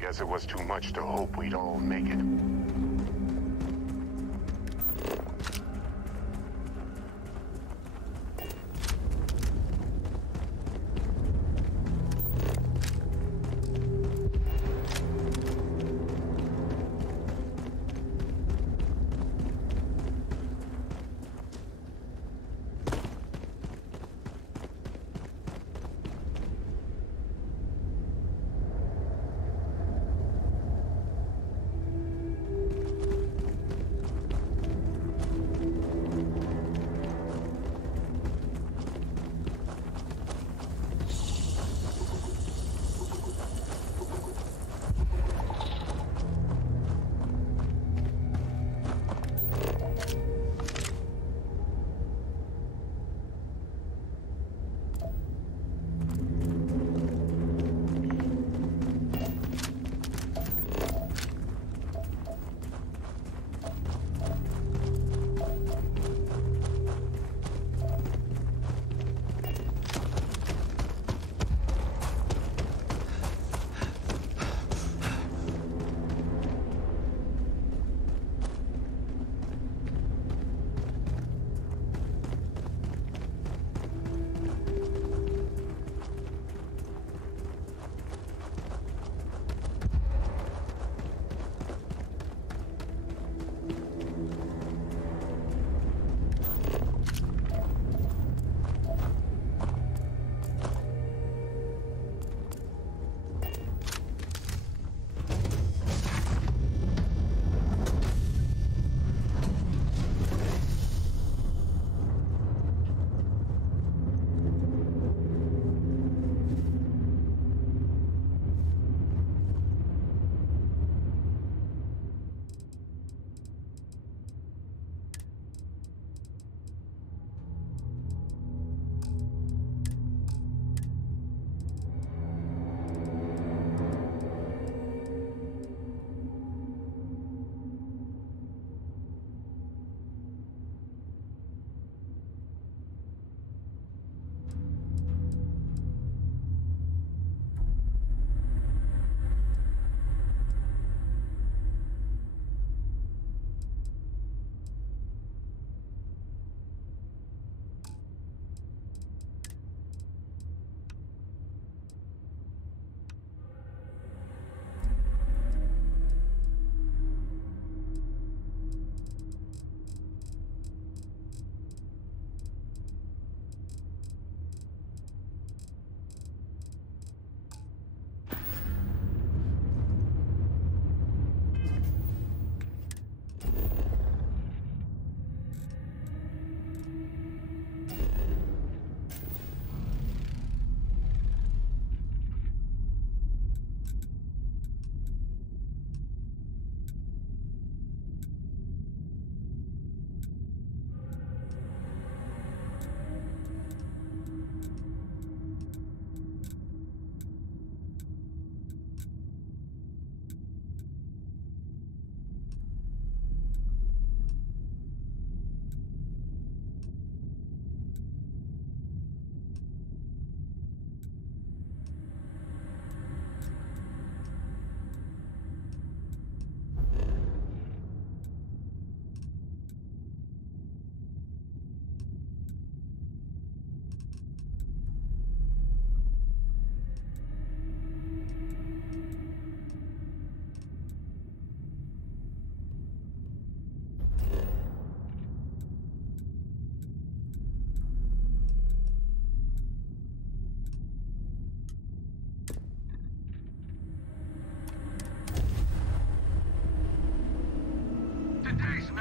Guess it was too much to hope we'd all make it.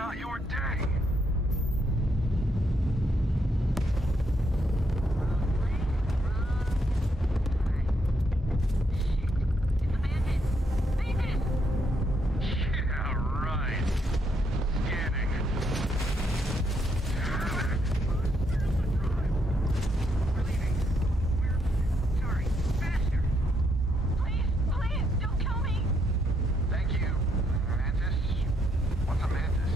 not your day. Yeah, right. Scanning. We're leaving. We're sorry. Faster. Please, don't kill me. Thank you, Mantis. What's a mantis?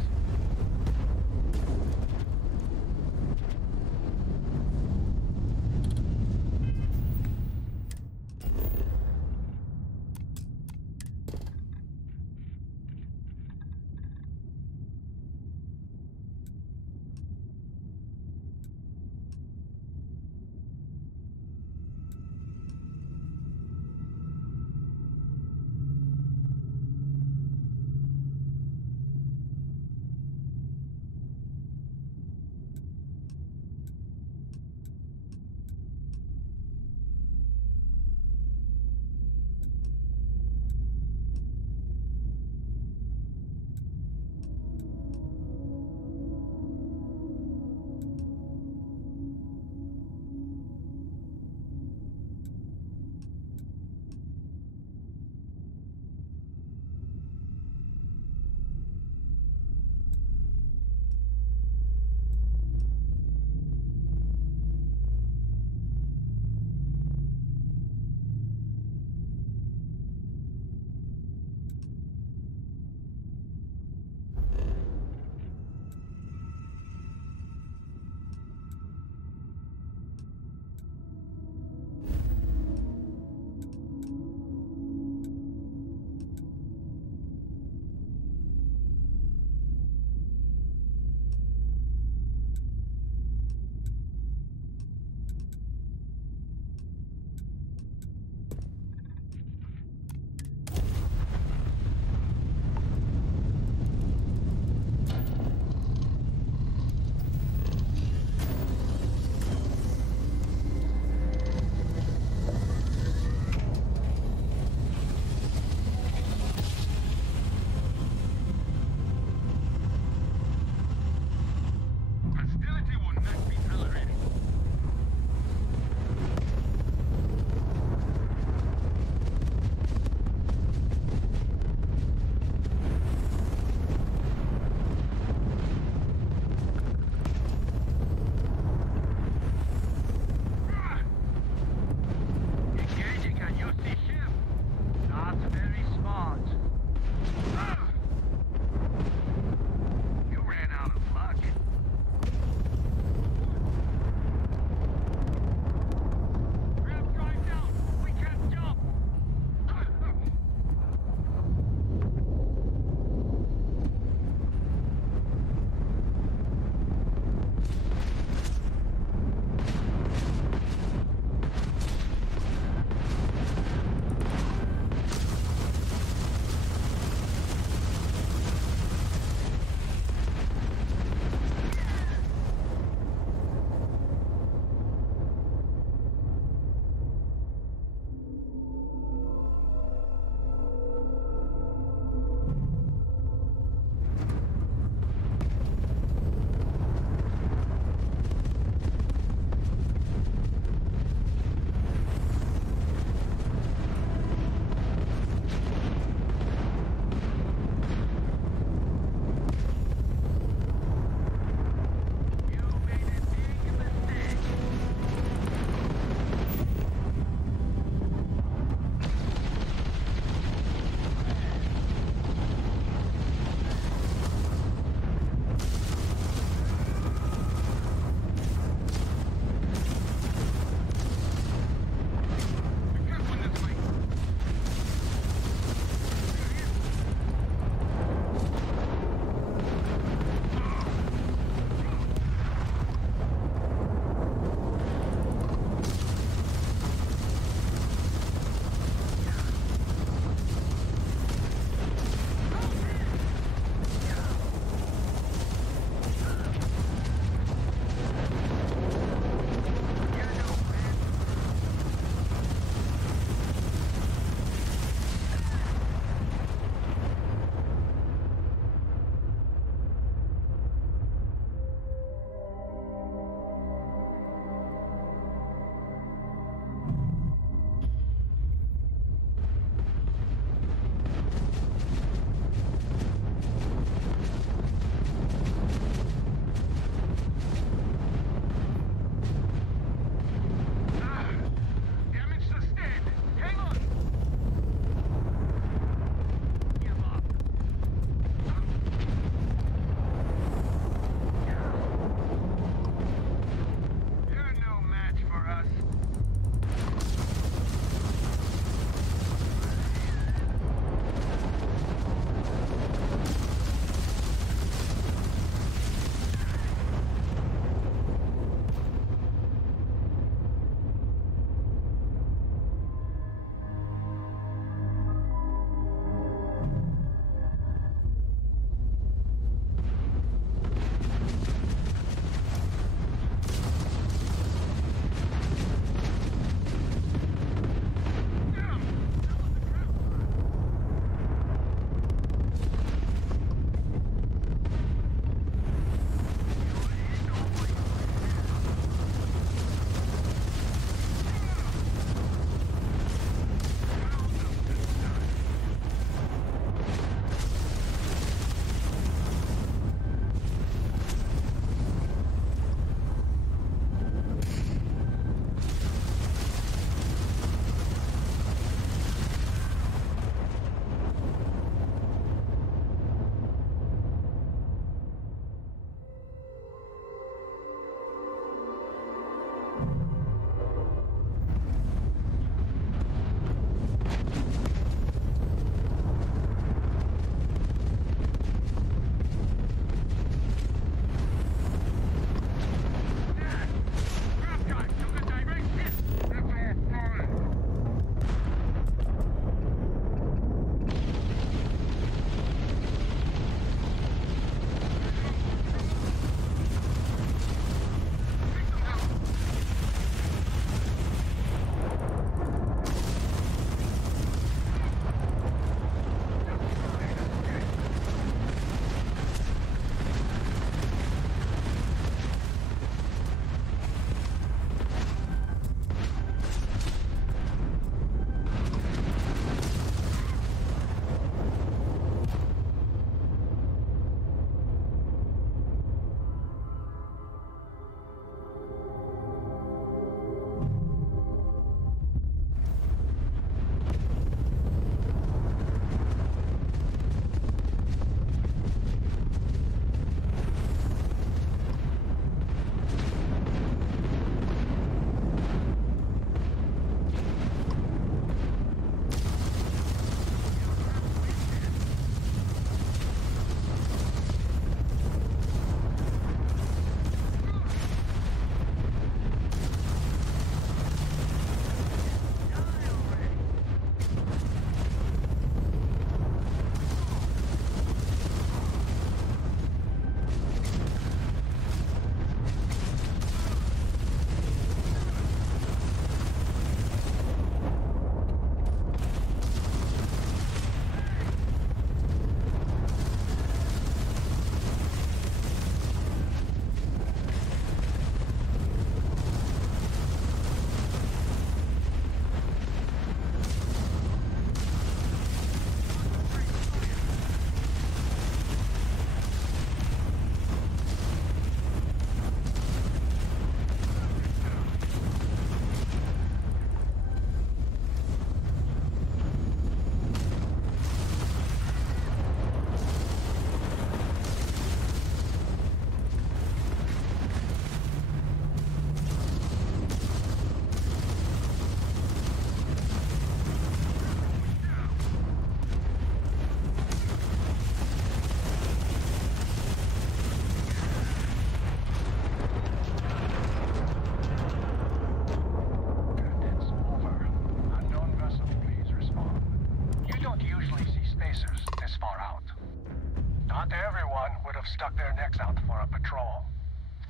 Not everyone would have stuck their necks out for a patrol.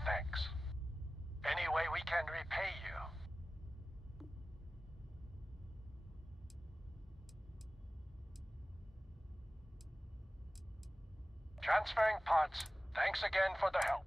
Thanks. Any way we can repay you? Transferring parts. Thanks again for the help.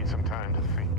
need some time to think.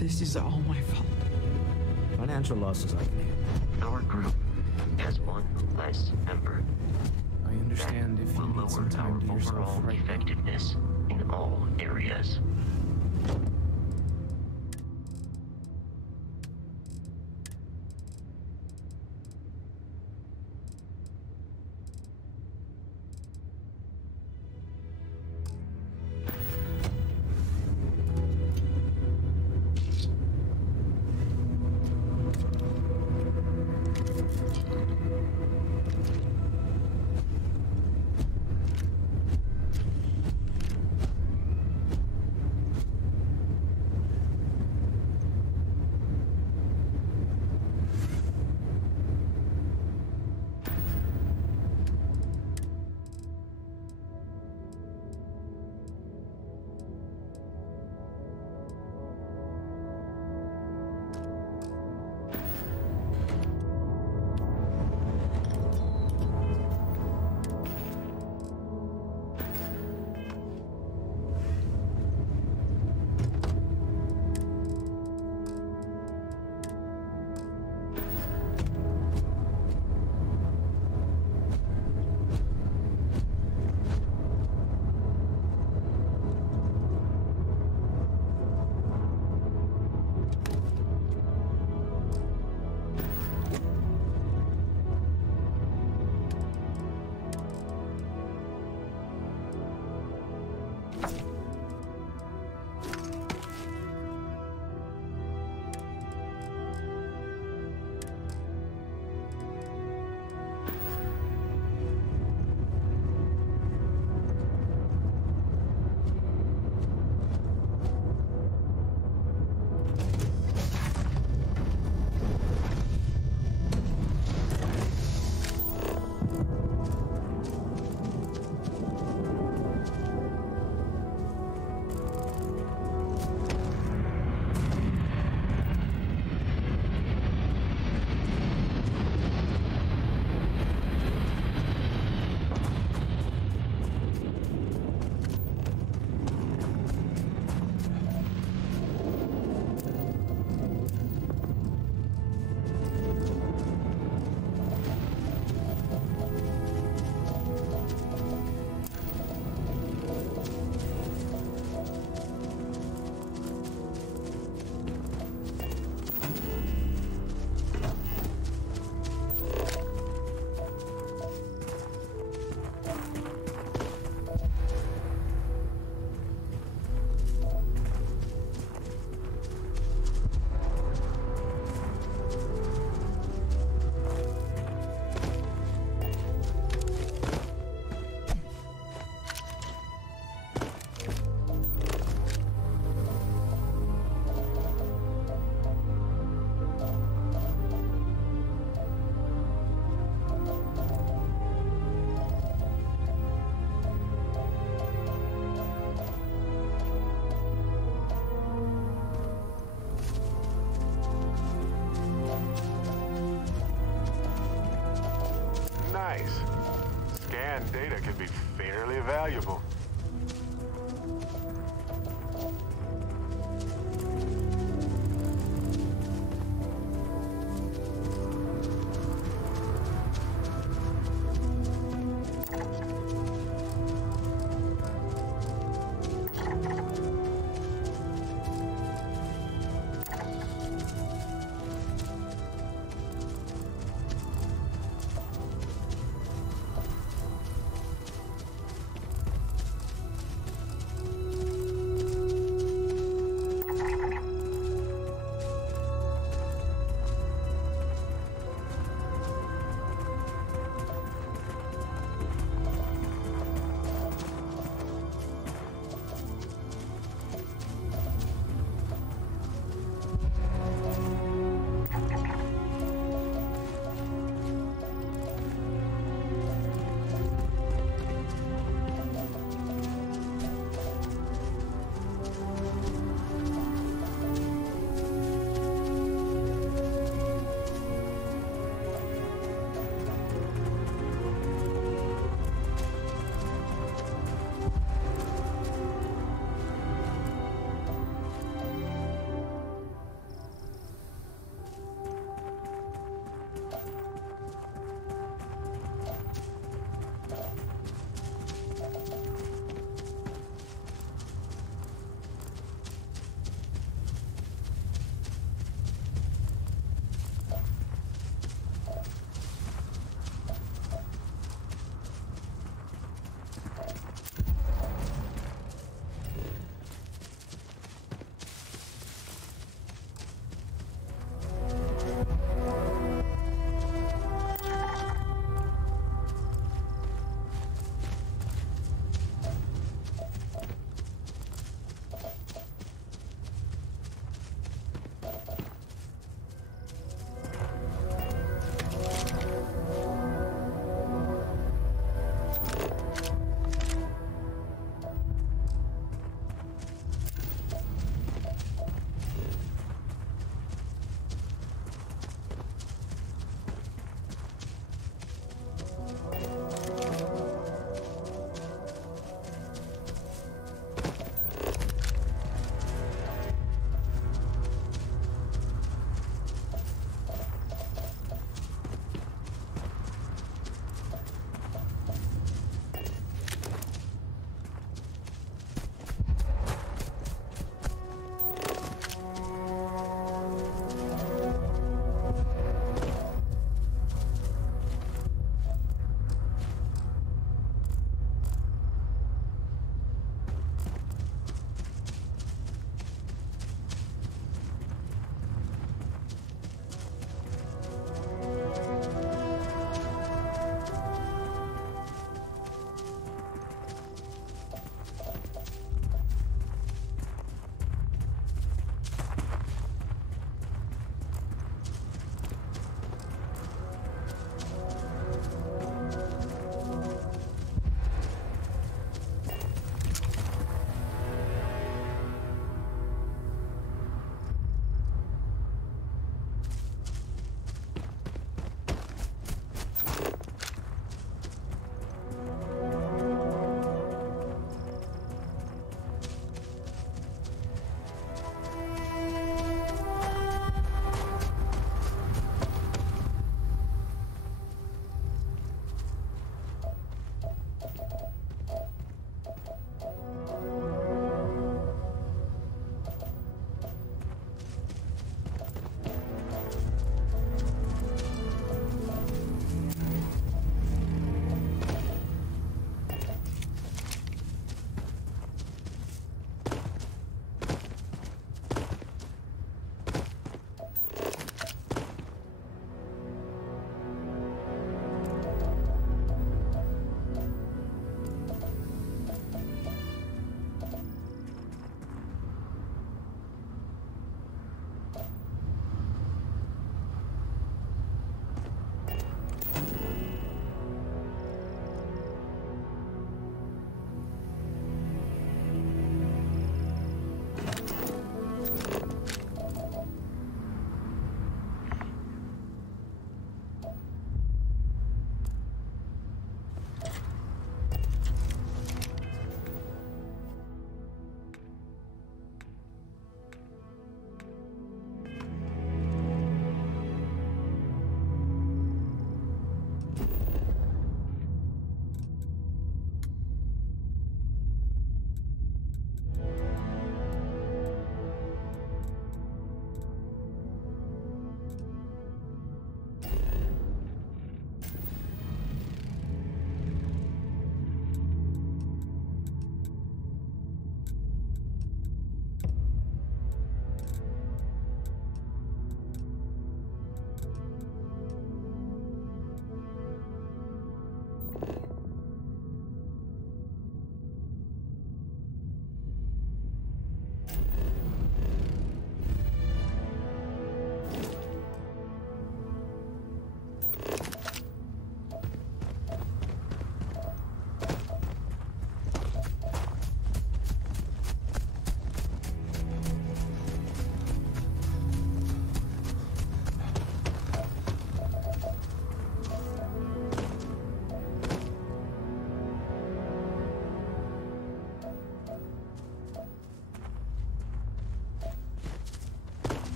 This is all my fault. Financial losses I've made. Our group has one less member. I understand if you need some time to yourself overall right now. effectiveness in all areas. Nice. Scanned data could be fairly valuable.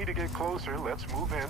need to get closer. Let's move in.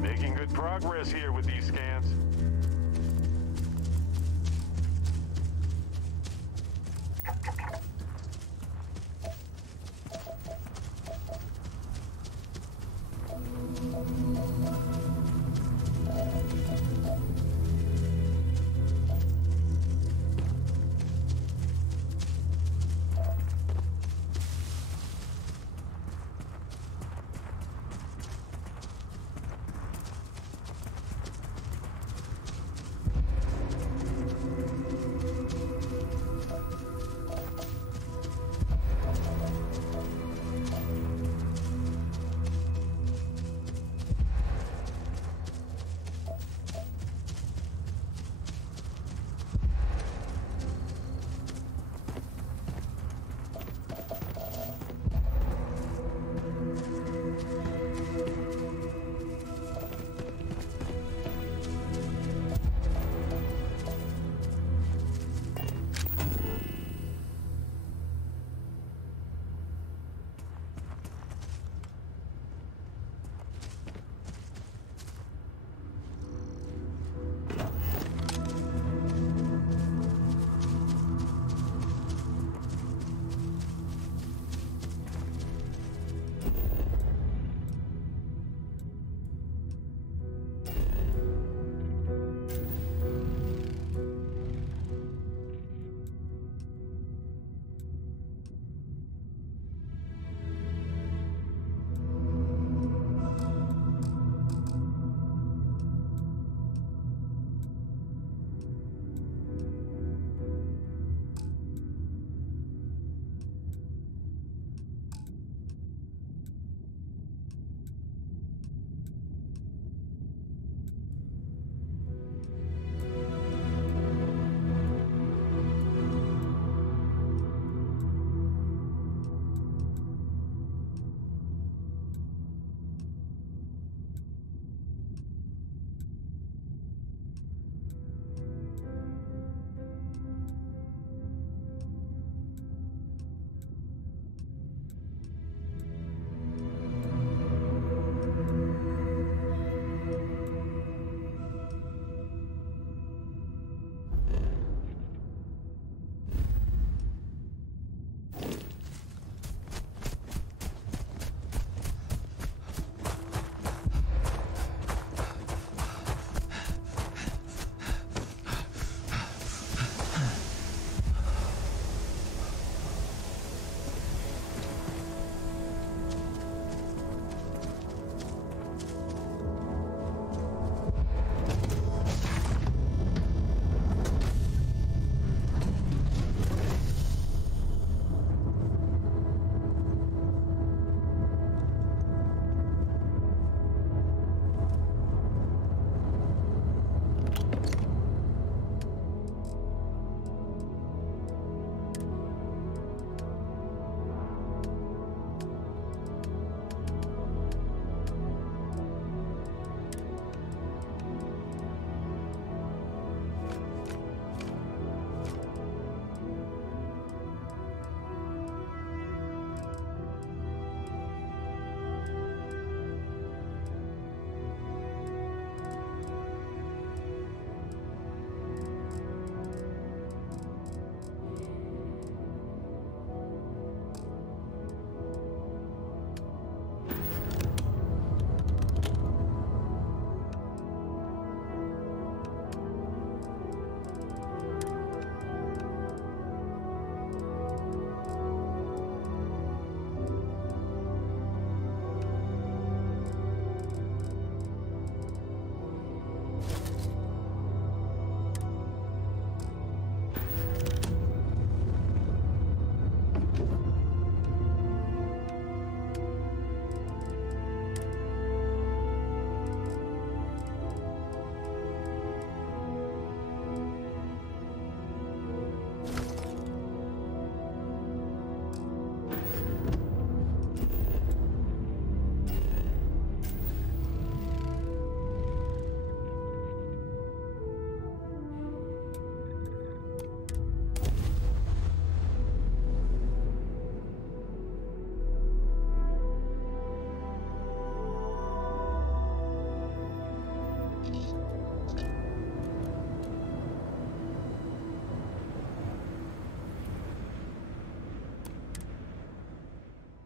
Making good progress here with these scans.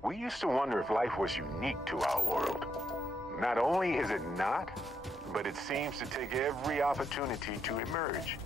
We used to wonder if life was unique to our world. Not only is it not, but it seems to take every opportunity to emerge.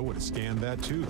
I would have scanned that too.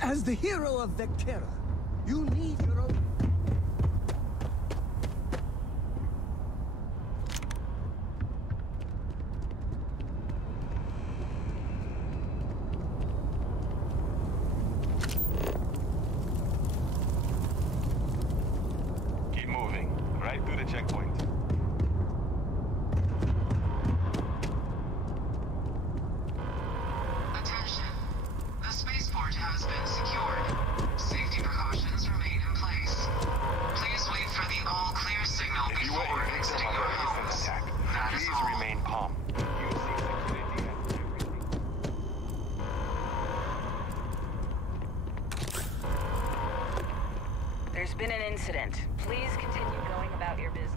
As the hero of Vectera, you need your own... Keep moving. Right through the checkpoint. Attention. The spaceport has been secured. Safety precautions remain in place. Please wait There's been an incident. Please continue going about your business.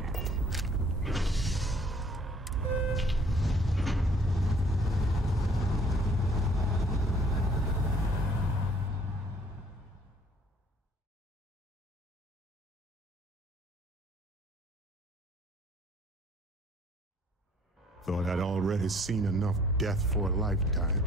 Thought I'd already seen enough death for a lifetime.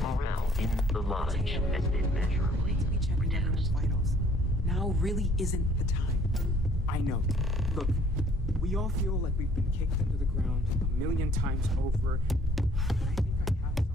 Morale in the lodge has been measurably reduced. Now really isn't the time. I know. Look, we all feel like we've been kicked into the ground a million times over. And I think I have something.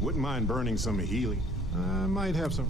Wouldn't mind burning some helium. I might have some.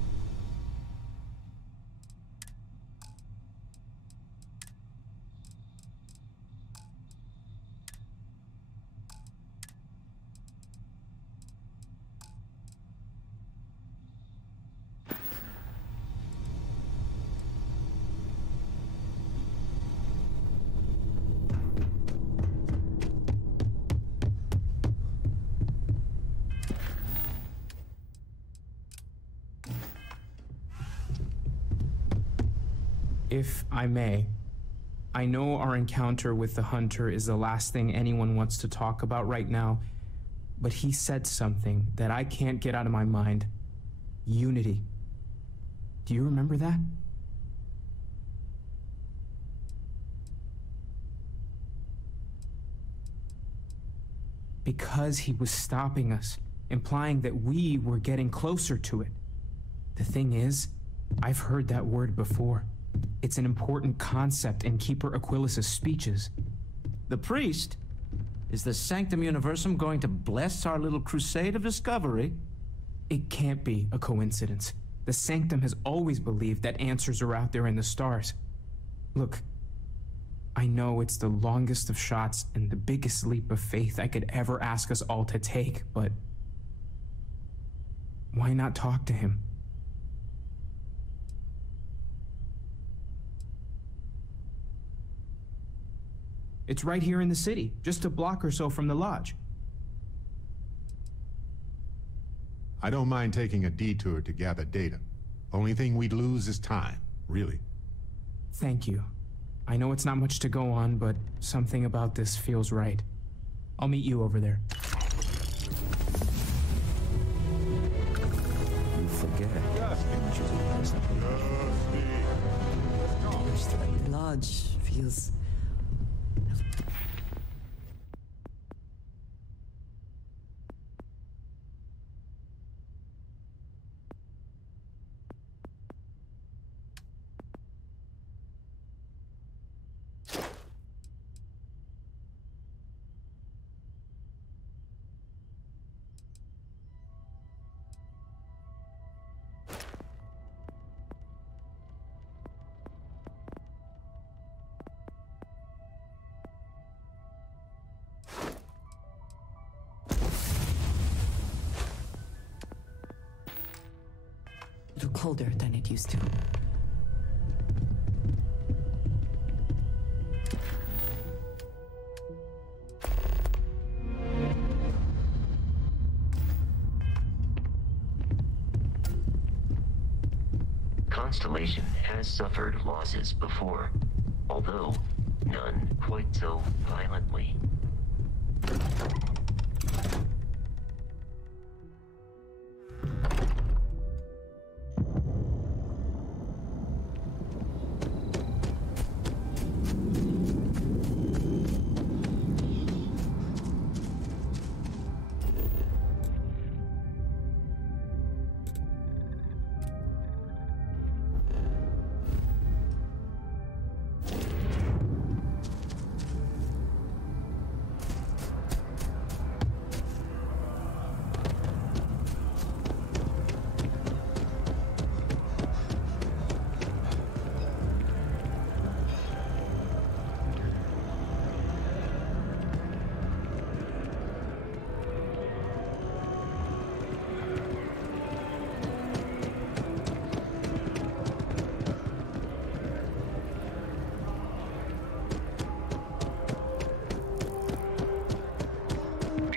If I may, I know our encounter with the Hunter is the last thing anyone wants to talk about right now, but he said something that I can't get out of my mind. Unity. Do you remember that? Because he was stopping us, implying that we were getting closer to it. The thing is, I've heard that word before. It's an important concept in Keeper Aquilas's speeches. The priest? Is the Sanctum Universum going to bless our little crusade of discovery? It can't be a coincidence. The Sanctum has always believed that answers are out there in the stars. Look, I know it's the longest of shots and the biggest leap of faith I could ever ask us all to take, but why not talk to him? It's right here in the city, just a block or so from the lodge. I don't mind taking a detour to gather data. Only thing we'd lose is time, really. Thank you. I know it's not much to go on, but something about this feels right. I'll meet you over there. You forget. The lodge feels... colder than it used to. Constellation has suffered losses before, although none quite so violently.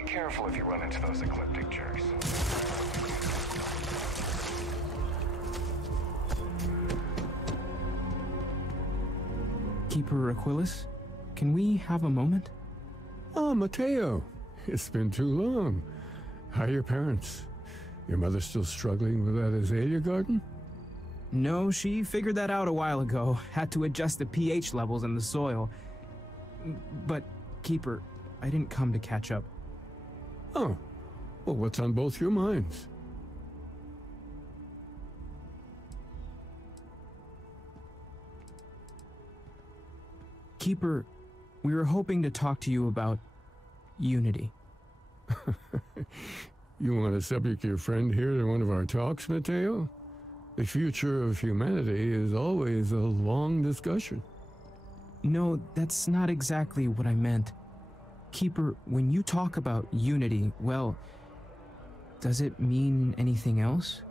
Careful if you run into those ecliptic jerks. Keeper Aquilas, can we have a moment? Oh, Mateo. It's been too long. How are your parents? Your mother still struggling with that azalea garden? No, she figured that out a while ago. Had to adjust the pH levels in the soil. But, Keeper, I didn't come to catch up. Oh, well, what's on both your minds? Keeper, we were hoping to talk to you about Unity. You want to subject your friend here to one of our talks, Mateo? The future of humanity is always a long discussion. No, that's not exactly what I meant. Keeper, when you talk about Unity, well, does it mean anything else?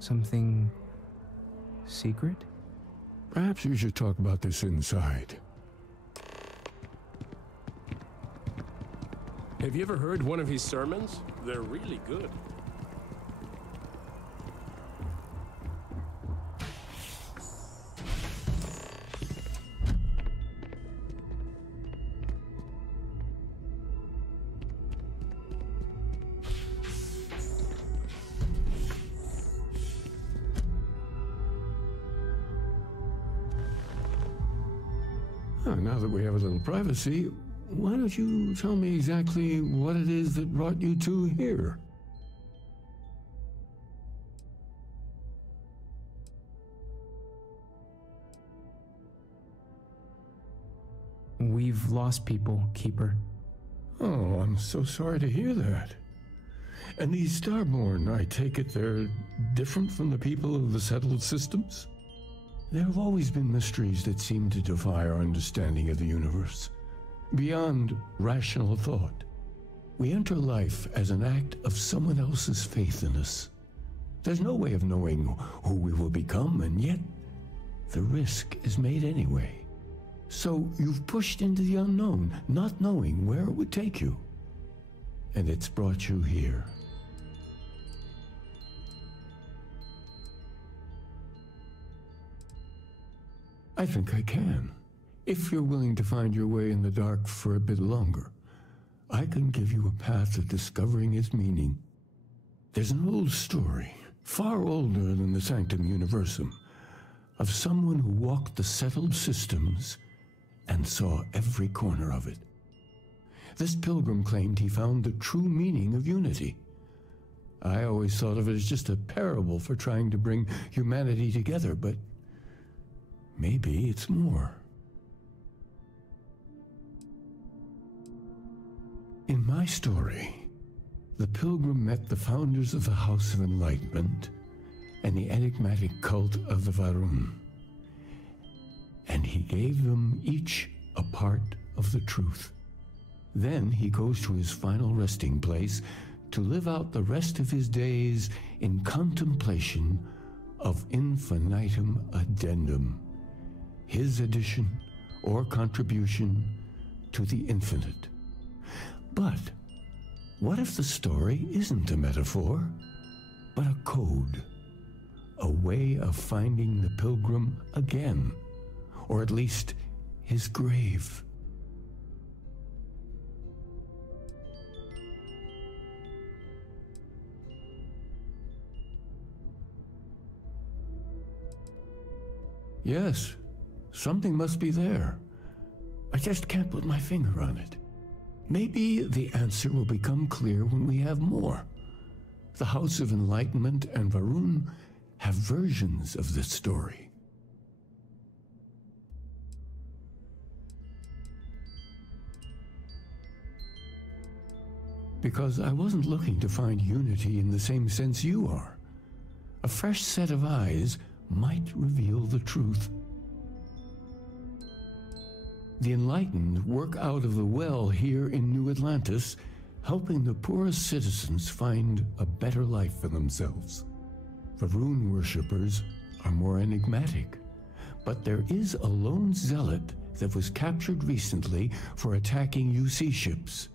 Something secret? Perhaps we should talk about this inside. Have you ever heard one of his sermons? They're really good. now that we have a little privacy, why don't you tell me exactly what it is that brought you two here? We've lost people, Keeper. Oh, I'm so sorry to hear that. And these Starborn, I take it they're different from the people of the settled systems? There have always been mysteries that seem to defy our understanding of the universe, beyond rational thought. We enter life as an act of someone else's faith in us. There's no way of knowing who we will become, and yet the risk is made anyway. So you've pushed into the unknown, not knowing where it would take you. And it's brought you here. I think I can. If you're willing to find your way in the dark for a bit longer, I can give you a path of discovering its meaning. There's an old story, far older than the Sanctum Universum, of someone who walked the settled systems and saw every corner of it. This pilgrim claimed he found the true meaning of unity. I always thought of it as just a parable for trying to bring humanity together, but maybe it's more. In my story, the pilgrim met the founders of the House of Enlightenment and the enigmatic cult of the Varun, and he gave them each a part of the truth. Then he goes to his final resting place to live out the rest of his days in contemplation of infinitum addendum, his addition or contribution to the infinite. But what if the story isn't a metaphor, but a code, a way of finding the pilgrim again, or at least his grave? Yes, something must be there. I just can't put my finger on it. Maybe the answer will become clear when we have more. The House of Enlightenment and Varun have versions of this story. Because I wasn't looking to find unity in the same sense you are. A fresh set of eyes might reveal the truth. The enlightened work out of the well here in New Atlantis, helping the poorest citizens find a better life for themselves. Varun worshippers are more enigmatic, but there is a lone zealot that was captured recently for attacking UC ships.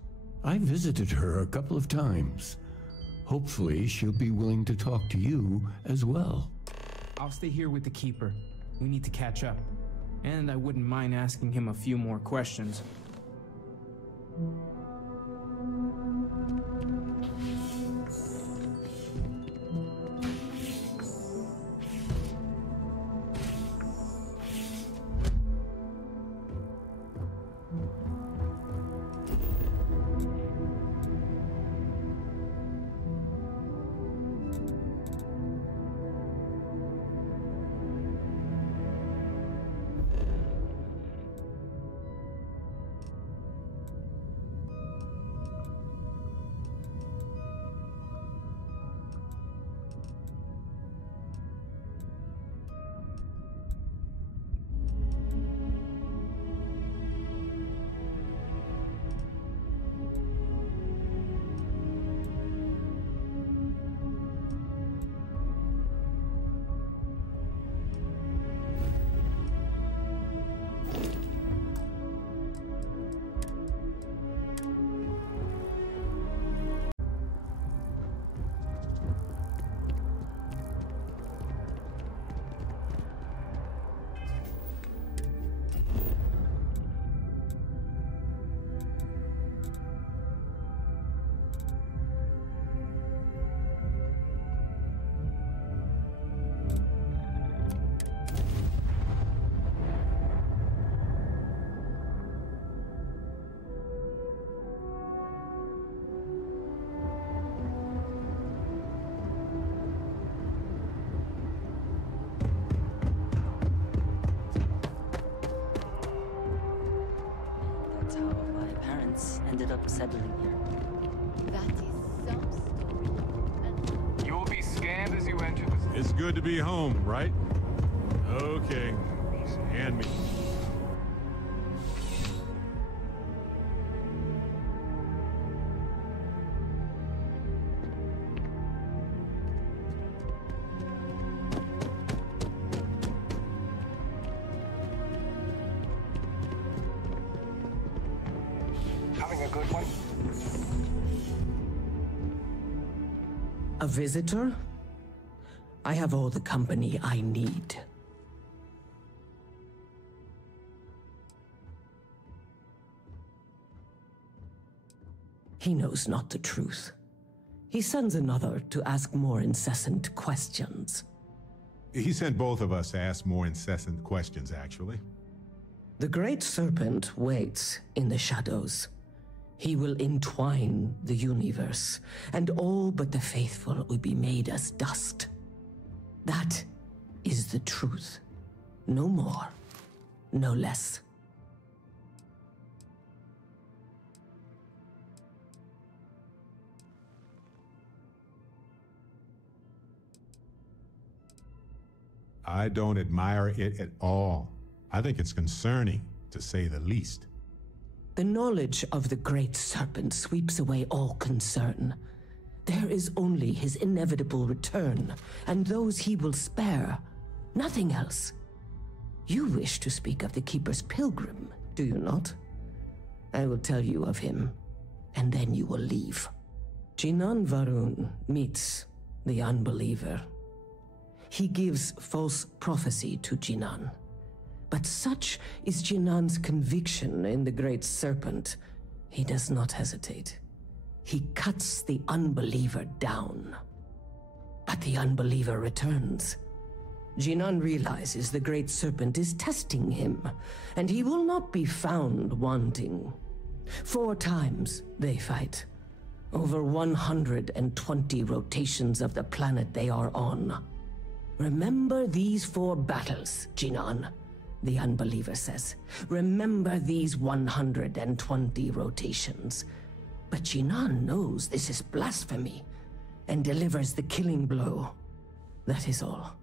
I visited her a couple of times. Hopefully she'll be willing to talk to you as well. I'll stay here with the Keeper. We need to catch up. And I wouldn't mind asking him a few more questions. That's how my parents ended up settling here. That is some story. You will be scanned as you enter the... It's good to be home, right? Okay. Hand me. Having a good one? A visitor? I have all the company I need. He knows not the truth. He sends another to ask more incessant questions. He sent both of us to ask more incessant questions, actually. The Great Serpent waits in the shadows. He will entwine the universe, and all but the faithful will be made as dust. That is the truth. No more, no less. I don't admire it at all. I think it's concerning, to say the least. The knowledge of the Great Serpent sweeps away all concern. There is only his inevitable return, and those he will spare. Nothing else. You wish to speak of the Keeper's Pilgrim, do you not? I will tell you of him, and then you will leave. Jinan Varun meets the unbeliever. He gives false prophecy to Jinan. But such is Jinan's conviction in the Great Serpent, he does not hesitate. He cuts the unbeliever down. But the unbeliever returns. Jinan realizes the Great Serpent is testing him, and he will not be found wanting. 4 times they fight. Over 120 rotations of the planet they are on. Remember these 4 battles, Jinan, the unbeliever says. Remember these 120 rotations. But Jinan knows this is blasphemy and delivers the killing blow. That is all.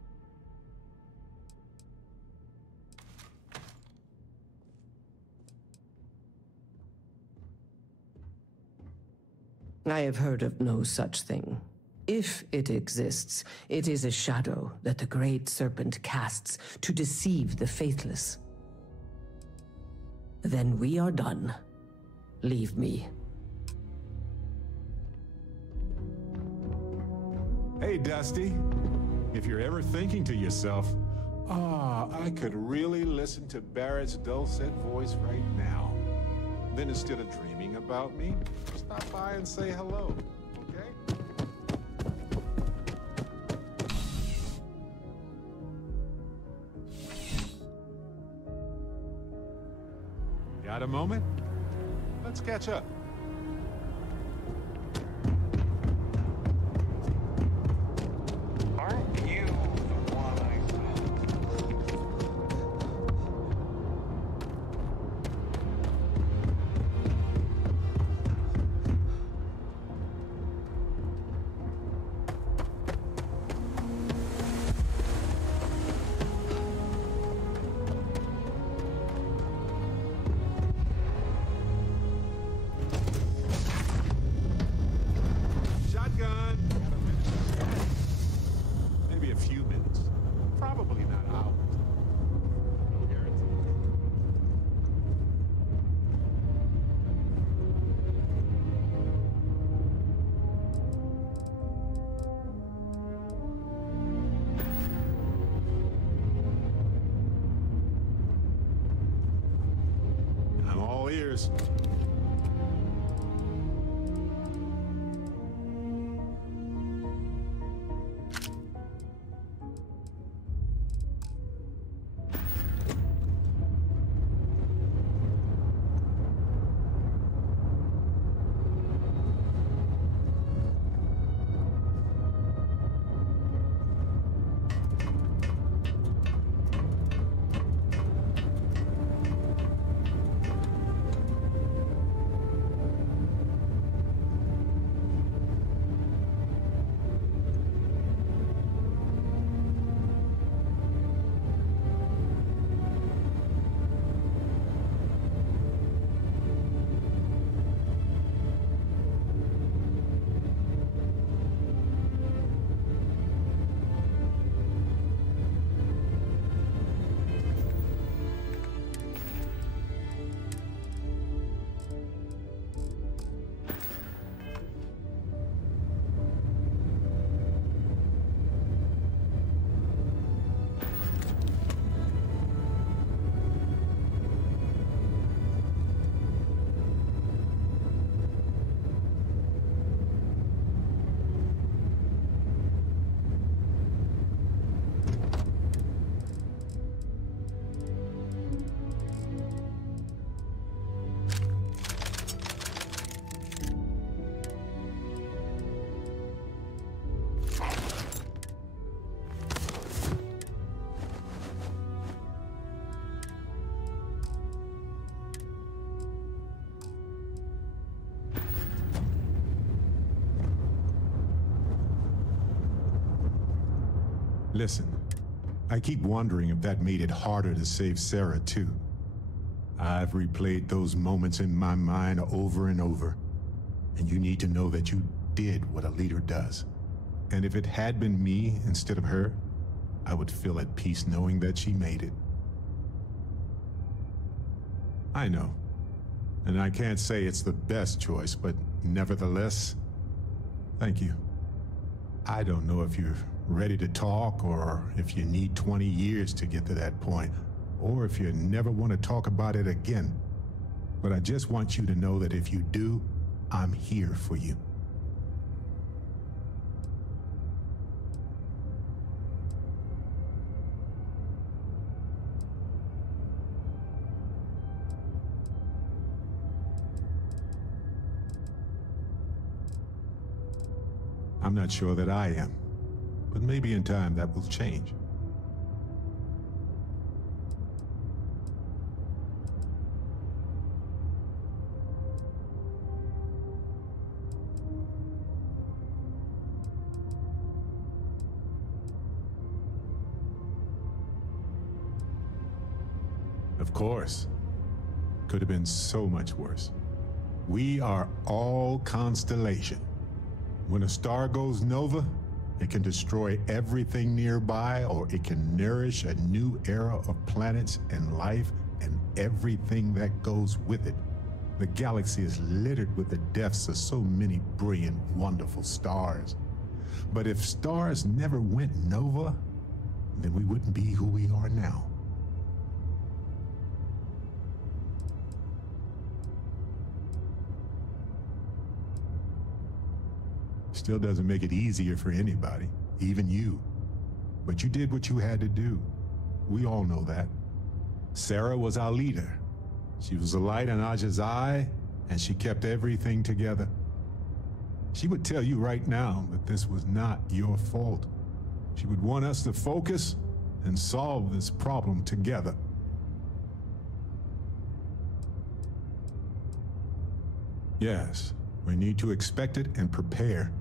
I have heard of no such thing. If it exists, it is a shadow that the Great Serpent casts to deceive the faithless. Then we are done. Leave me. Hey, Dusty. If you're ever thinking to yourself, I could really listen to Barrett's dulcet voice right now, then instead of dreaming about me, stop by and say hello, okay? Got a moment? Let's catch up. Aren't you the one I... Shotgun! Maybe a few minutes. Probably not hours. No guarantee. I'm all ears. Listen, I keep wondering if that made it harder to save Sarah, too. I've replayed those moments in my mind over and over, and you need to know that you did what a leader does. And if it had been me instead of her, I would feel at peace knowing that she made it. I know, and I can't say it's the best choice, but nevertheless, thank you. I don't know if you're ready to talk, or if you need 20 years to get to that point, or if you never want to talk about it again. But I just want you to know that if you do, I'm here for you. I'm not sure that I am, but maybe in time that will change. Of course. Could have been so much worse. We are all constellation. When a star goes nova, it can destroy everything nearby, or it can nourish a new era of planets and life and everything that goes with it. The galaxy is littered with the deaths of so many brilliant, wonderful stars. But if stars never went nova, then we wouldn't be who we are now. Still doesn't make it easier for anybody, even you. But you did what you had to do. We all know that. Sarah was our leader. She was a light in Aja's eye, and she kept everything together. She would tell you right now that this was not your fault. She would want us to focus and solve this problem together. Yes, we need to expect it and prepare.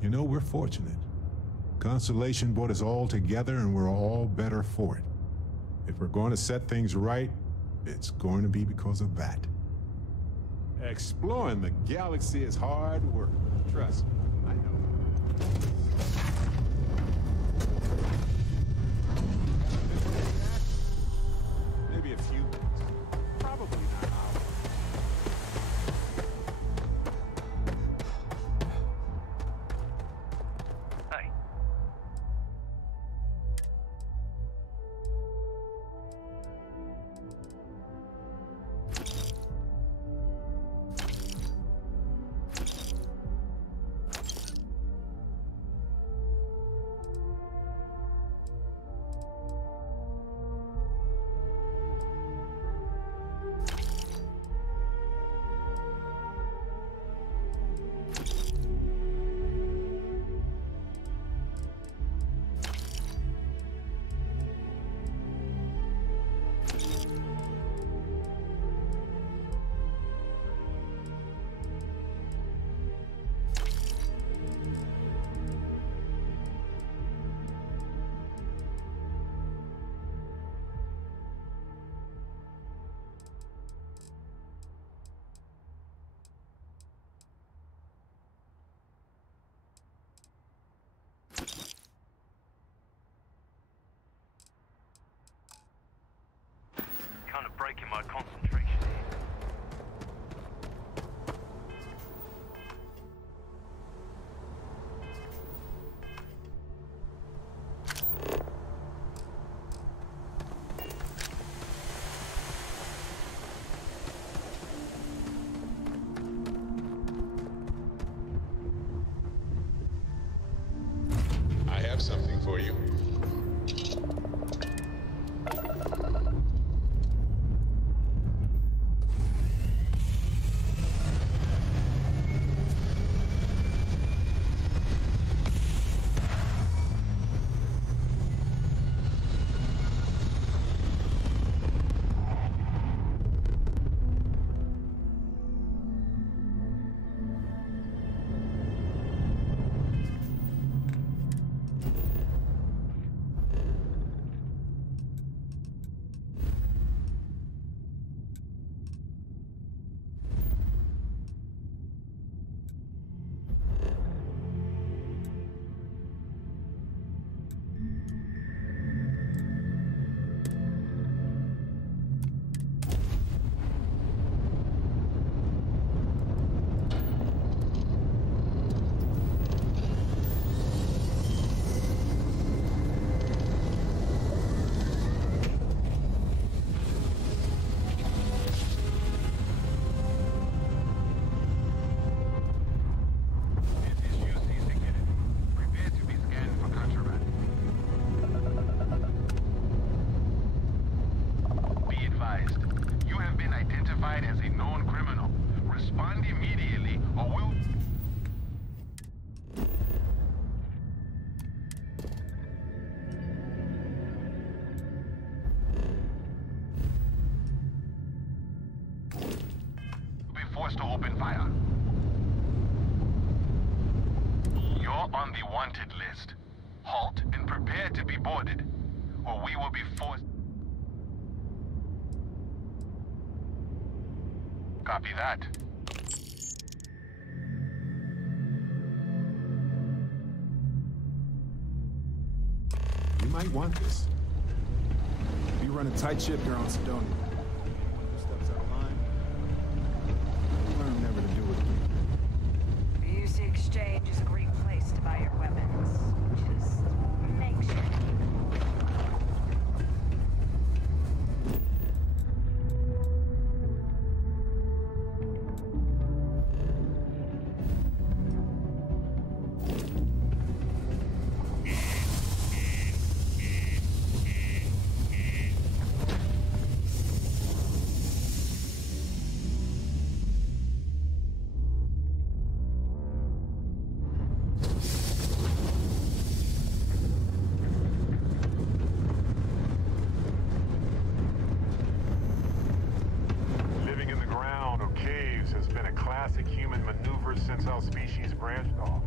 You know, we're fortunate. Constellation brought us all together, and we're all better for it. If we're going to set things right, it's going to be because of that. Exploring the galaxy is hard work. Trust me, I know. Maybe a few minutes. Probably not hours. Hey. Kind of breaking my concentration here. I have something for you. forced to open fire. You're on the wanted list. Halt and prepare to be boarded, or we will be forced... Copy that. You might want this. You run a tight ship here on Sidonia. Who steps out of line, learn never to do it again. The UC Exchange is a great place to buy your weapons. Just make sure to keep it moving. Since our species branched off.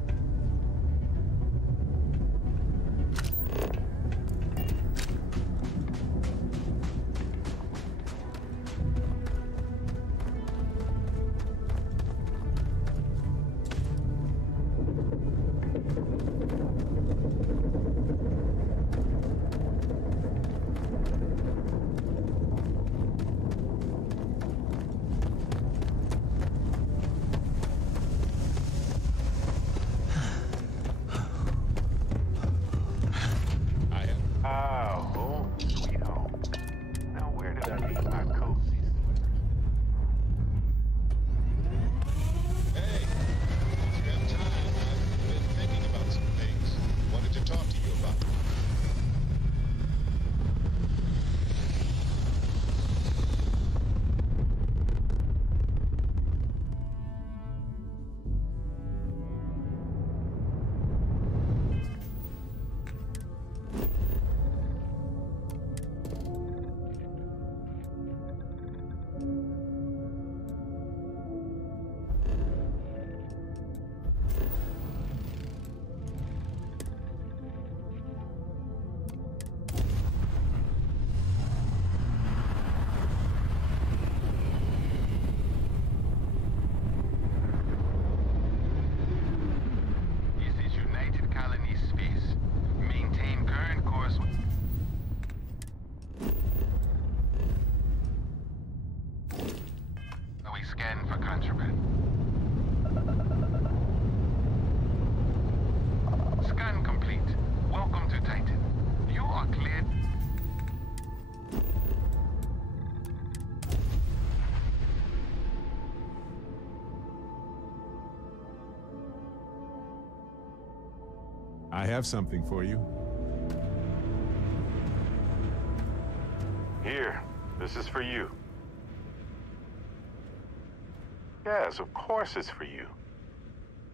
I have something for you. Here, this is for you. Yes, of course it's for you.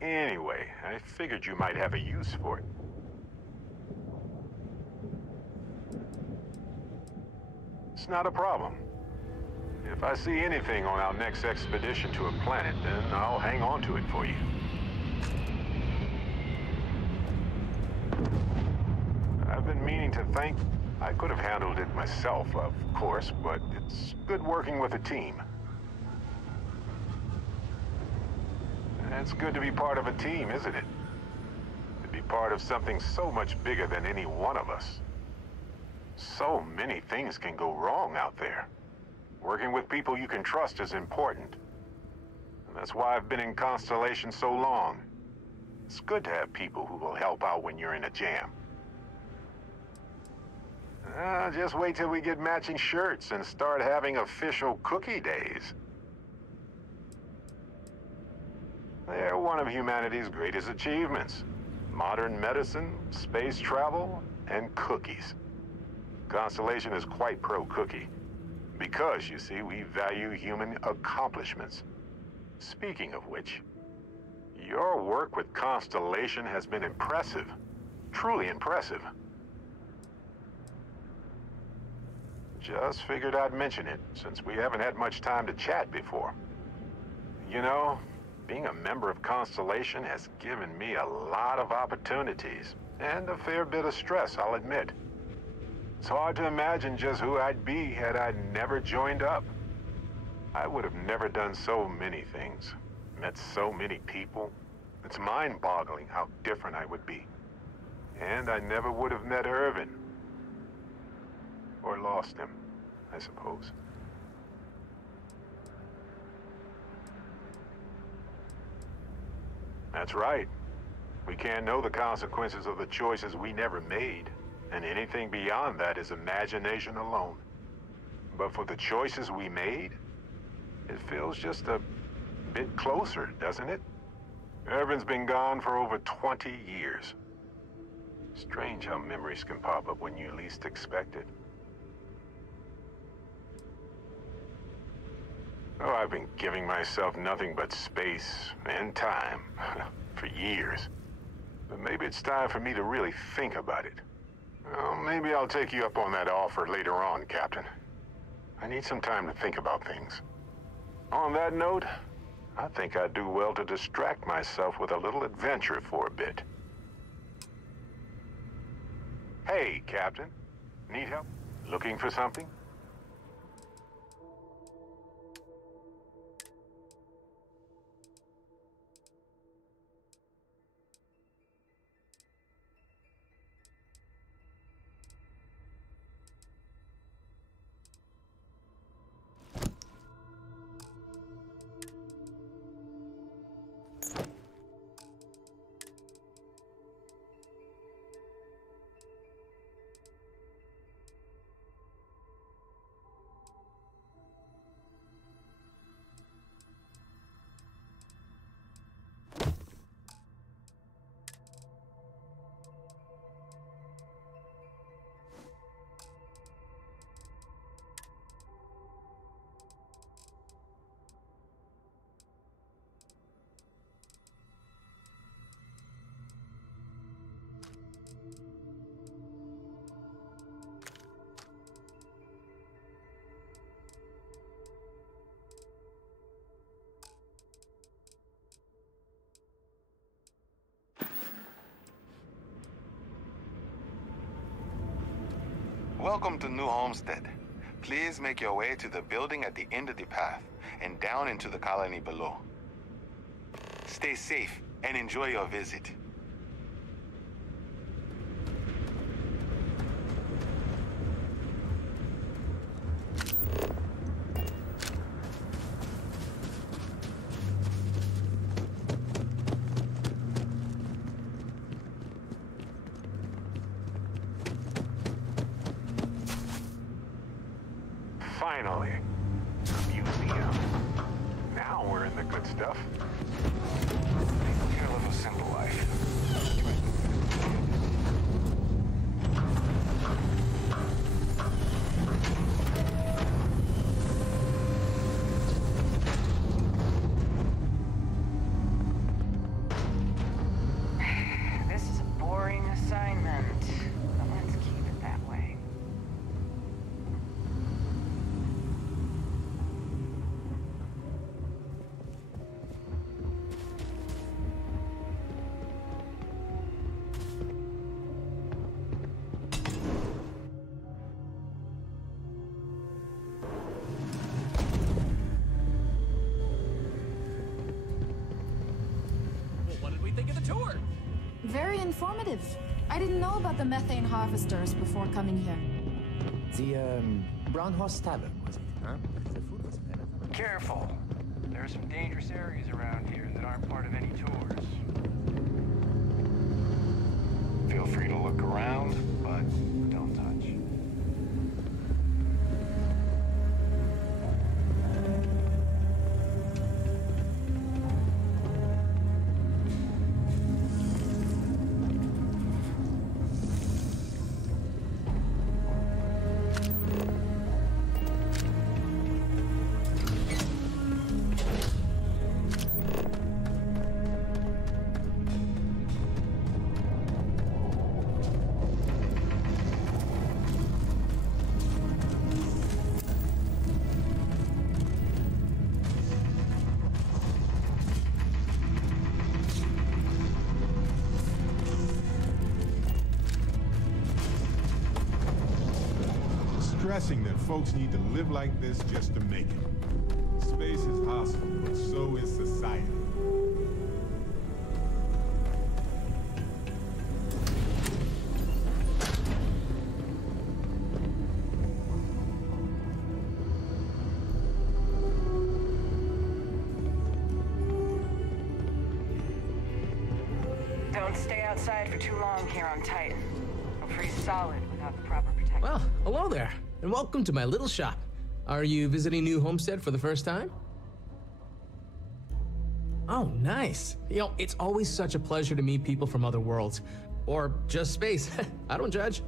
Anyway, I figured you might have a use for it. It's not a problem. If I see anything on our next expedition to a planet, then I'll hang on to it for you. I've been meaning to thank... I could have handled it myself, of course, but it's good working with a team. It's good to be part of a team, isn't it? To be part of something so much bigger than any one of us. So many things can go wrong out there. Working with people you can trust is important. And that's why I've been in Constellation so long. It's good to have people who will help out when you're in a jam. Just wait till we get matching shirts and start having official cookie days. They're one of humanity's greatest achievements. Modern medicine, space travel, and cookies. Constellation is quite pro-cookie. Because, you see, we value human accomplishments. Speaking of which, your work with Constellation has been impressive. Truly impressive. Just figured I'd mention it, since we haven't had much time to chat before. You know, being a member of Constellation has given me a lot of opportunities, and a fair bit of stress, I'll admit. It's hard to imagine just who I'd be had I never joined up. I would have never done so many things, met so many people. It's mind-boggling how different I would be. And I never would have met Irvin. Or lost him, I suppose. That's right. We can't know the consequences of the choices we never made, and anything beyond that is imagination alone. But for the choices we made, it feels just a bit closer, doesn't it? Irvin's been gone for over 20 years. Strange how memories can pop up when you least expect it. Oh, I've been giving myself nothing but space and time for years. But maybe it's time for me to really think about it. Well, maybe I'll take you up on that offer later on, Captain. I need some time to think about things. On that note, I think I'd do well to distract myself with a little adventure for a bit. Hey, Captain. Need help? Looking for something? Welcome to New Homestead. Please make your way to the building at the end of the path and down into the colony below. Stay safe and enjoy your visit. Finally. Museum. Now we're in the good stuff. People here live a simple life. This is a boring assignment, but let's keep it that way. Very informative. I didn't know about the methane harvesters before coming here. The, Brown Horse Tavern, was it, huh? The food was better. Careful. There are some dangerous areas around here that aren't part of any tours. Feel free to look around, but don't touch. stressing that folks need to live like this just to make it. Space is hostile, but so is society. Don't stay outside for too long here on Titan. It'll freeze solid without the proper protection. Well, hello there, and welcome to my little shop. Are you visiting New Homestead for the first time? Oh, nice. You know, it's always such a pleasure to meet people from other worlds. Or just space. I don't judge.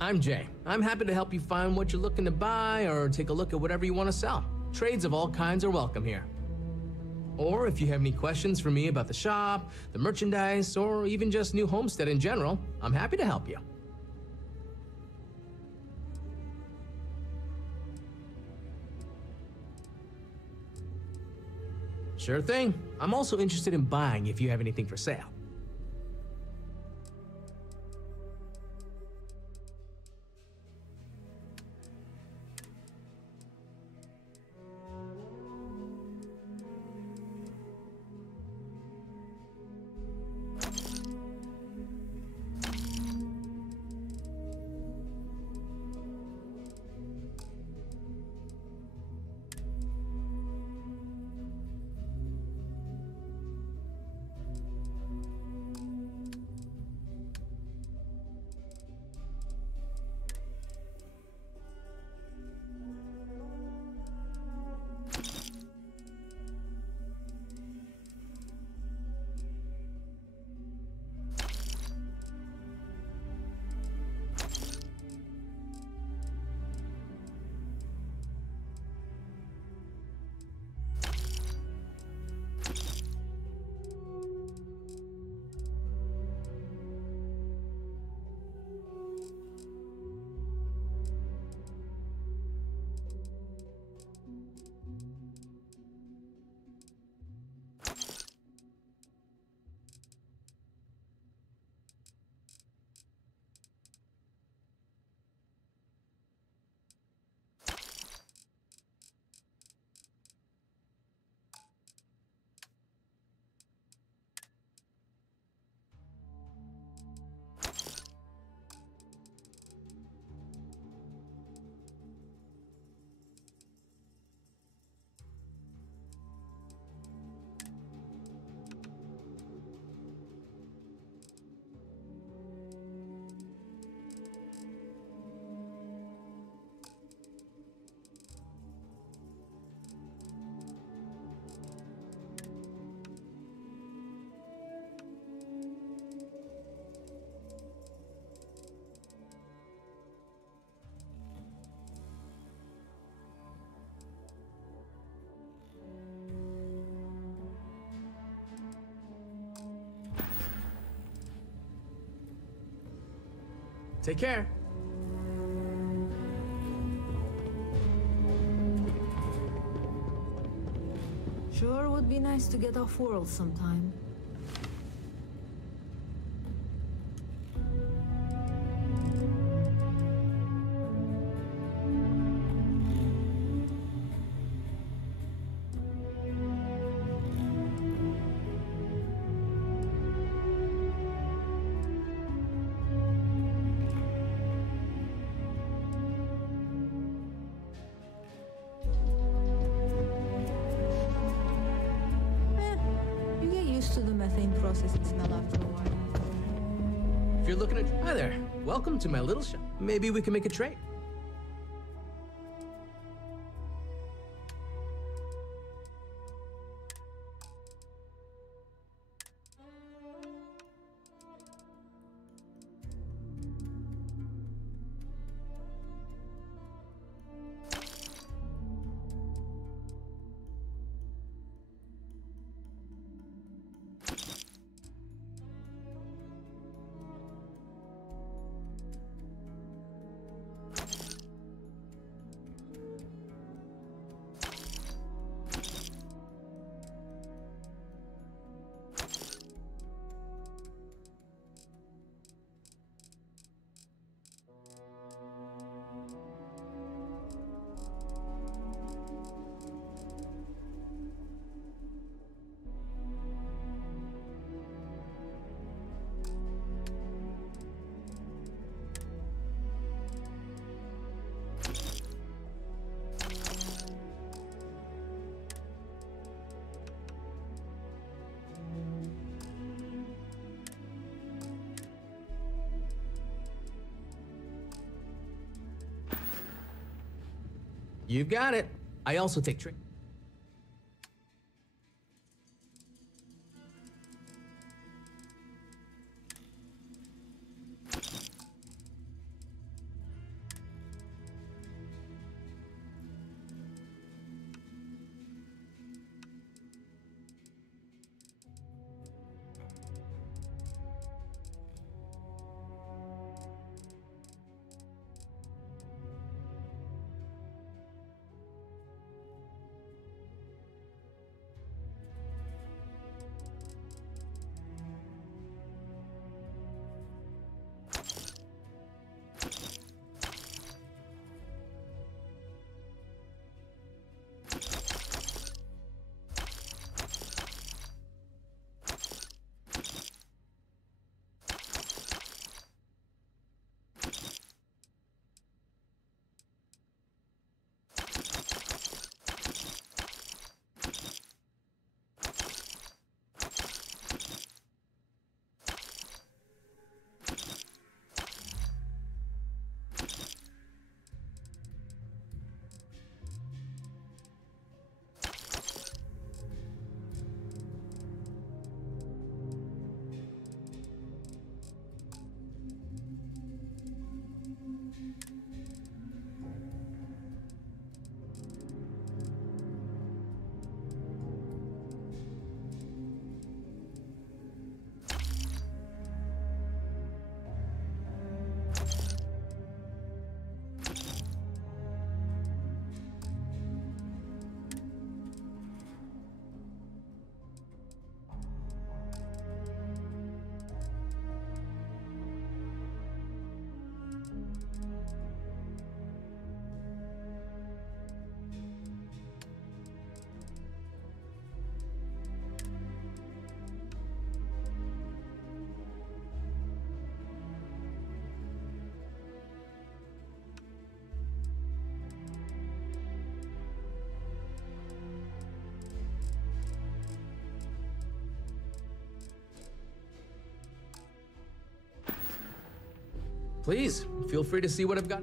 I'm Jay. I'm happy to help you find what you're looking to buy or take a look at whatever you want to sell. Trades of all kinds are welcome here. Or if you have any questions for me about the shop, the merchandise, or even just New Homestead in general, I'm happy to help you. Sure thing. I'm also interested in buying if you have anything for sale. Take care. Sure would be nice to get off world sometime. To the methane processing smell after a while. If you're looking at... Hi there. Welcome to my little shop. Maybe we can make a trade. You've got it. I also take Please, feel free to see what I've got.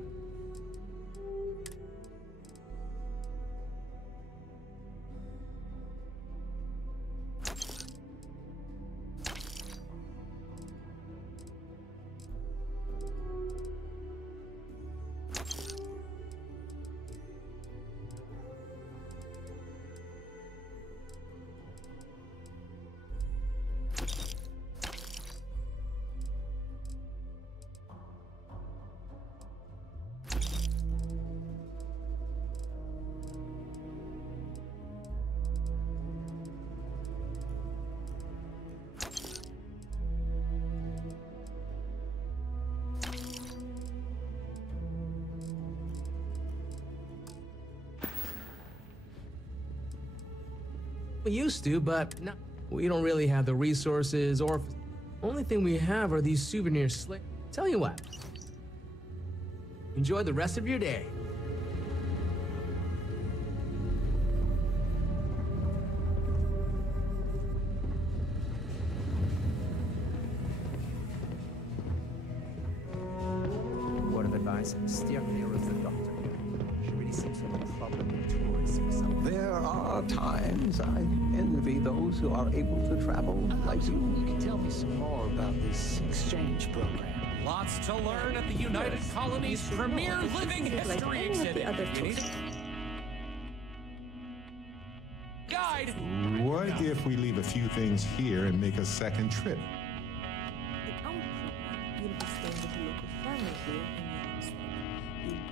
We used to, but no, we don't really have the resources or... Only thing we have are these souvenirs. Tell you what, enjoy the rest of your day. Word of advice, steer clear of the doctor. She really seems to have a problem with tourists or something. There are times I envy those who are able to travel like you. You can tell me some more about this exchange program. Lots to learn at the United Colony's premier living history exhibit. Guide! What if we leave a few things here and make a second trip? In our program, you'll be staying with the local family here in New York.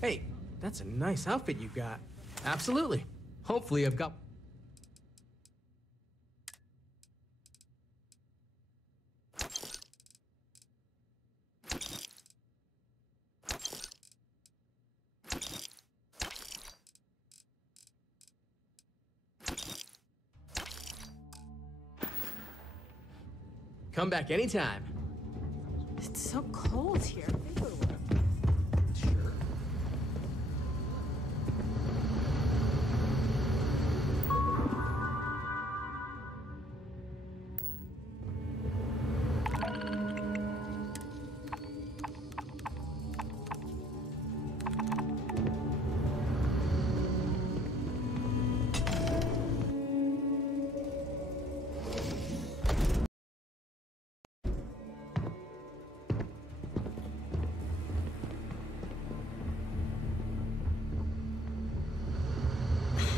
Hey, that's a nice outfit you got. Absolutely. Hopefully I've got... Come back anytime. It's so cold here. Sure.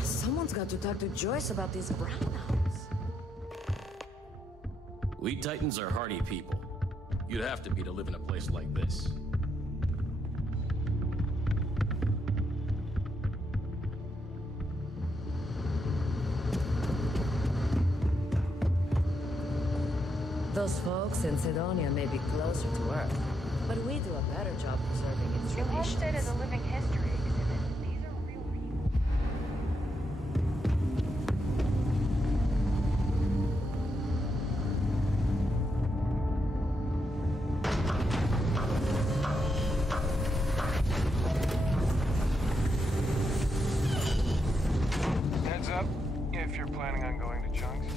Someone's got to talk to Joyce about these brownouts. We Titans are hardy people. You'd have to be to live in a place like this. Those folks in Sidonia may be closer to Earth, but we do a better job preserving its New Homestead traditions. is a living history exhibit. These are real people. Heads up, if you're planning on going to Chunks.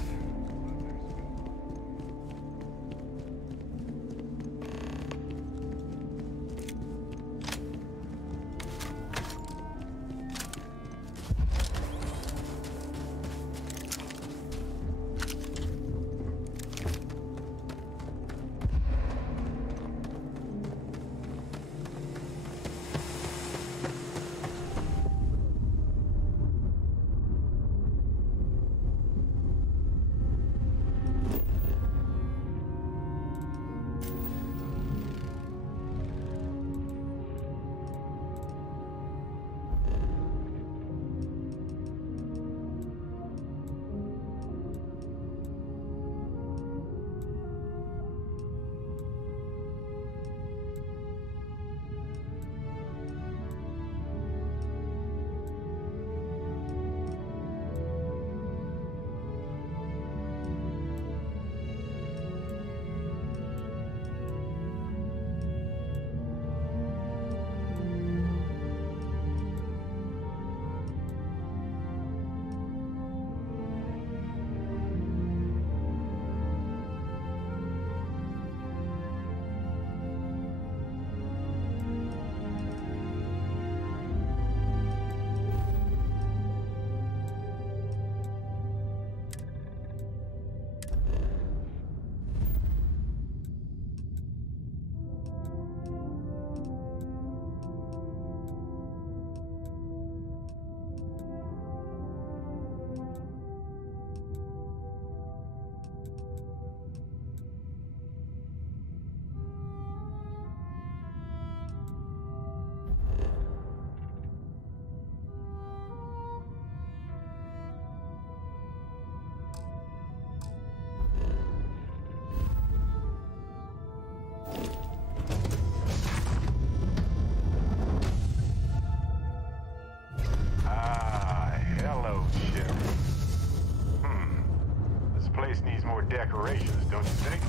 Decorations, don't you think?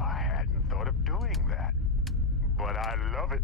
I hadn't thought of doing that, but I love it.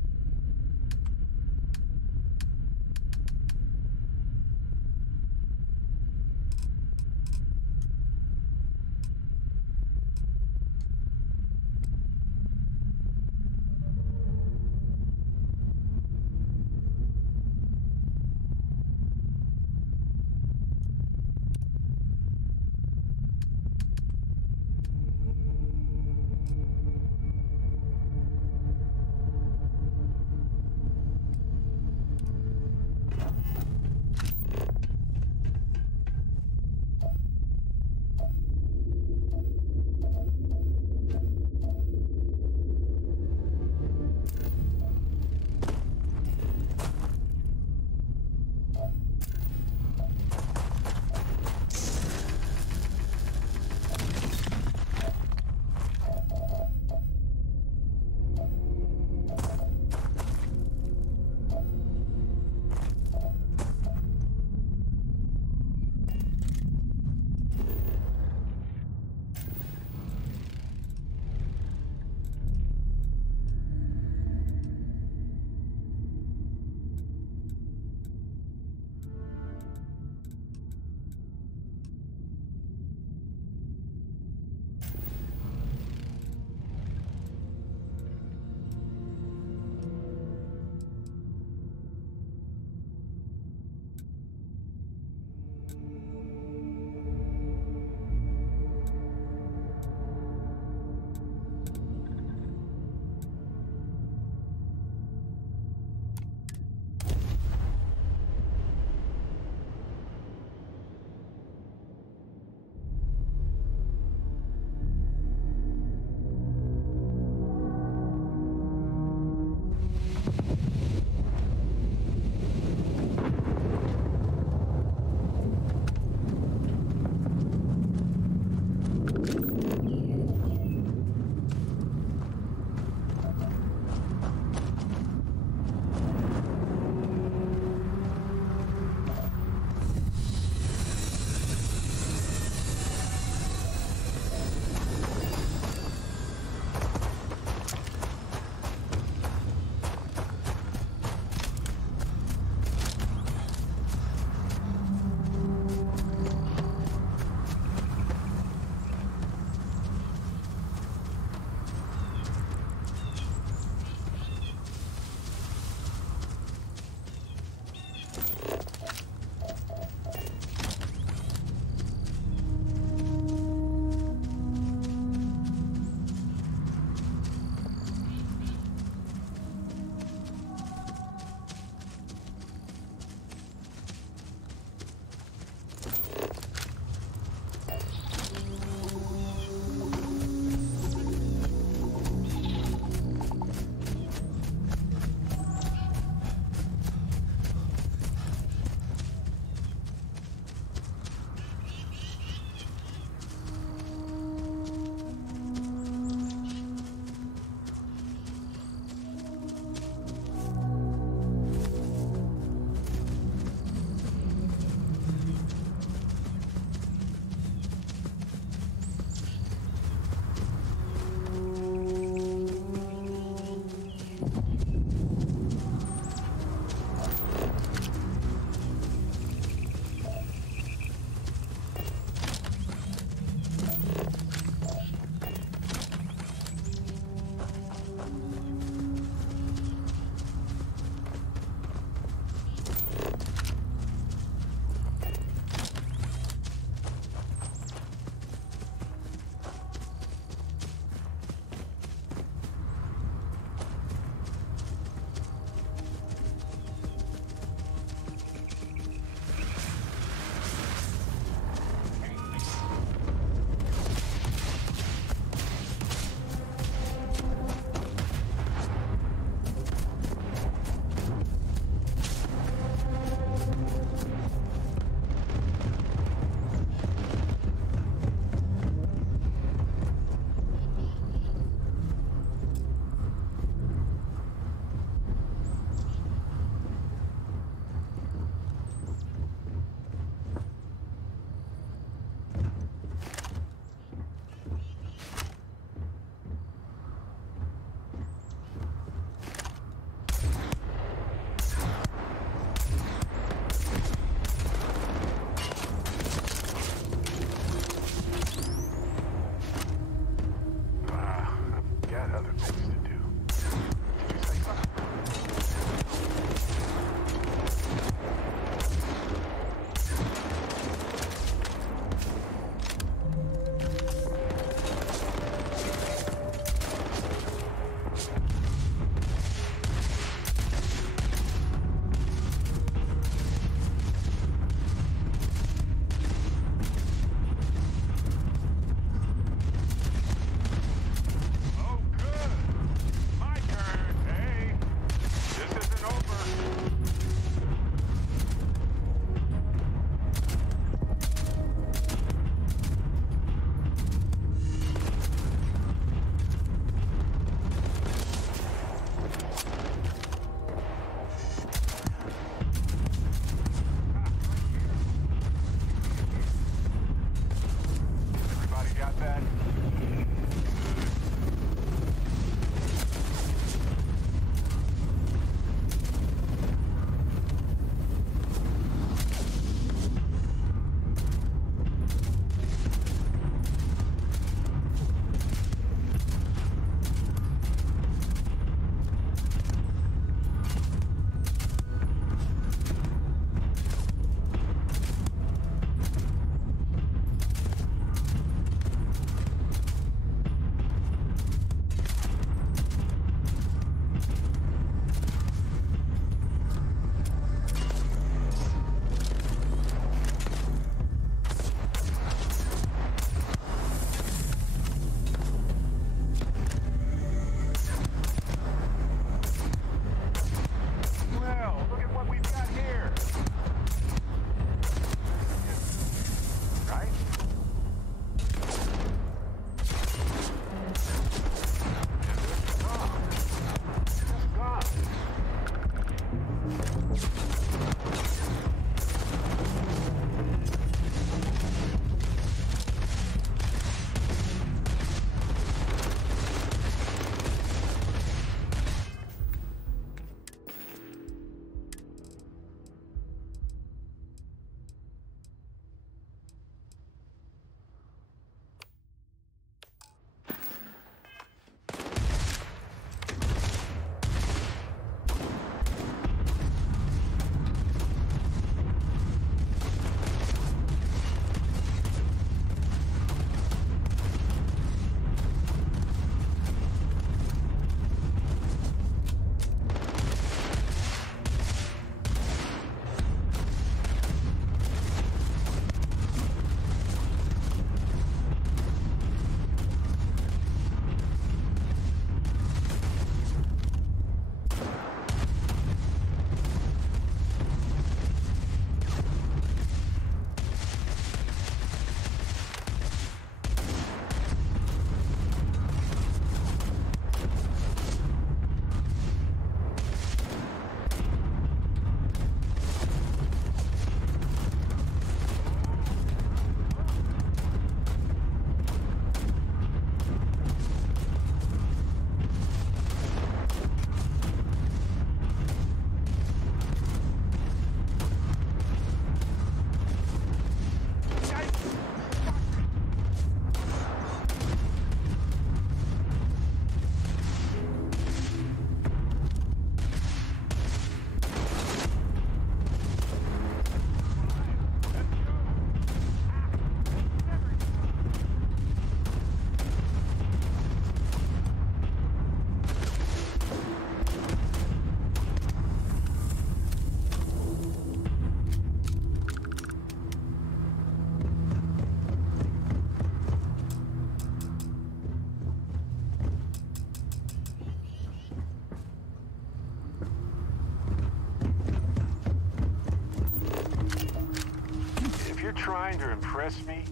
you're trying to impress me,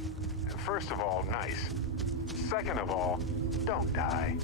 first of all, nice. Second of all, don't die.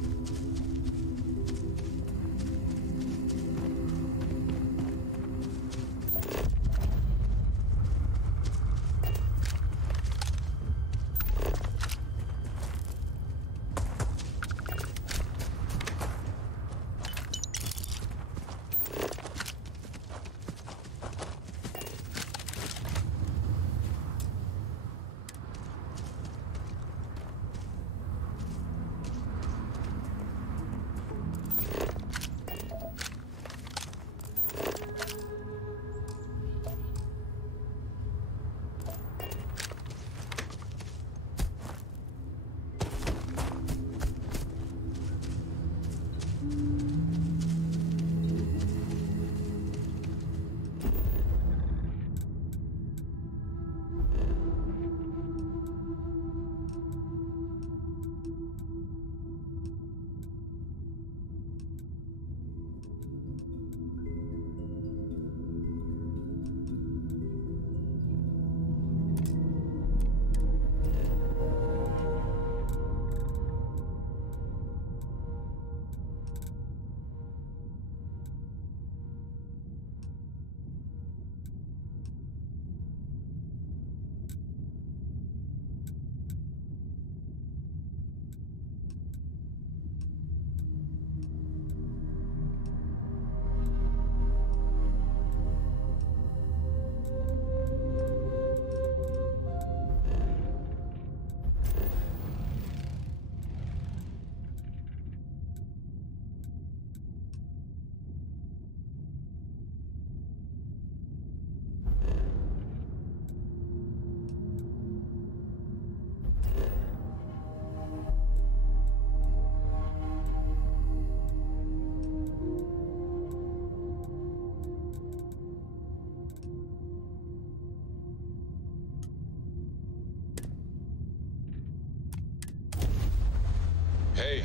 Hey,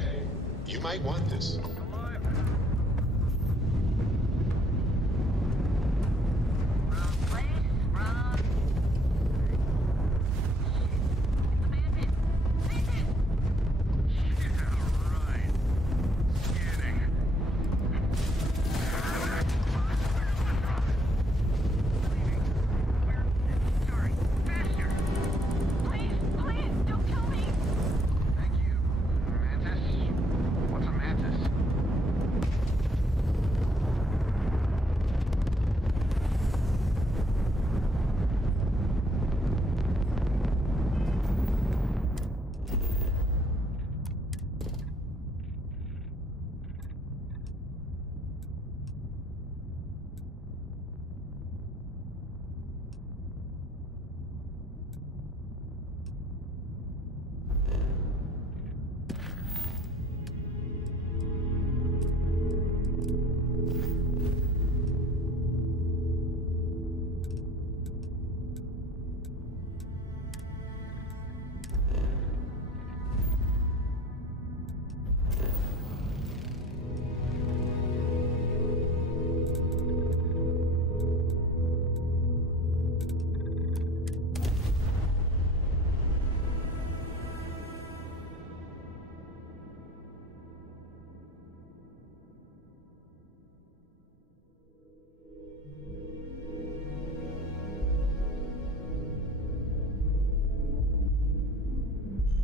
you might want this.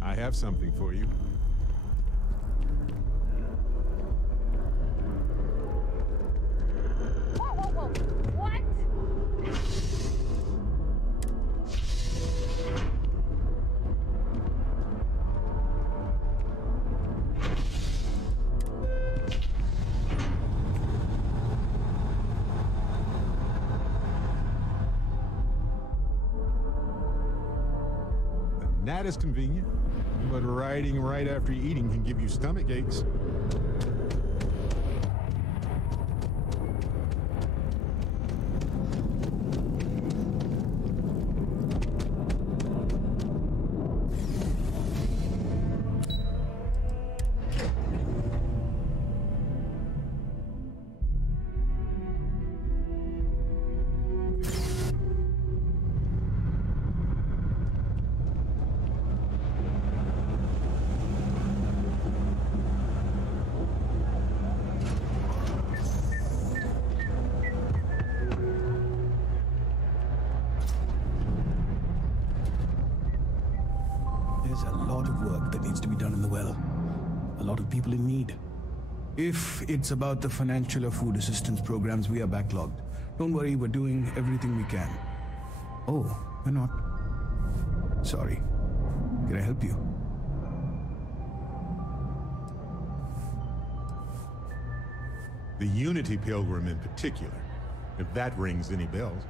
I have something for you. Whoa, whoa, whoa. What? That is convenient, but riding right after eating can give you stomach aches. lot of work that needs to be done in the well. A lot of people in need. If it's about the financial or food assistance programs, we are backlogged. Don't worry, we're doing everything we can. Oh, we're not. Sorry. Can I help you? The Unity Pilgrim in particular, if that rings any bells.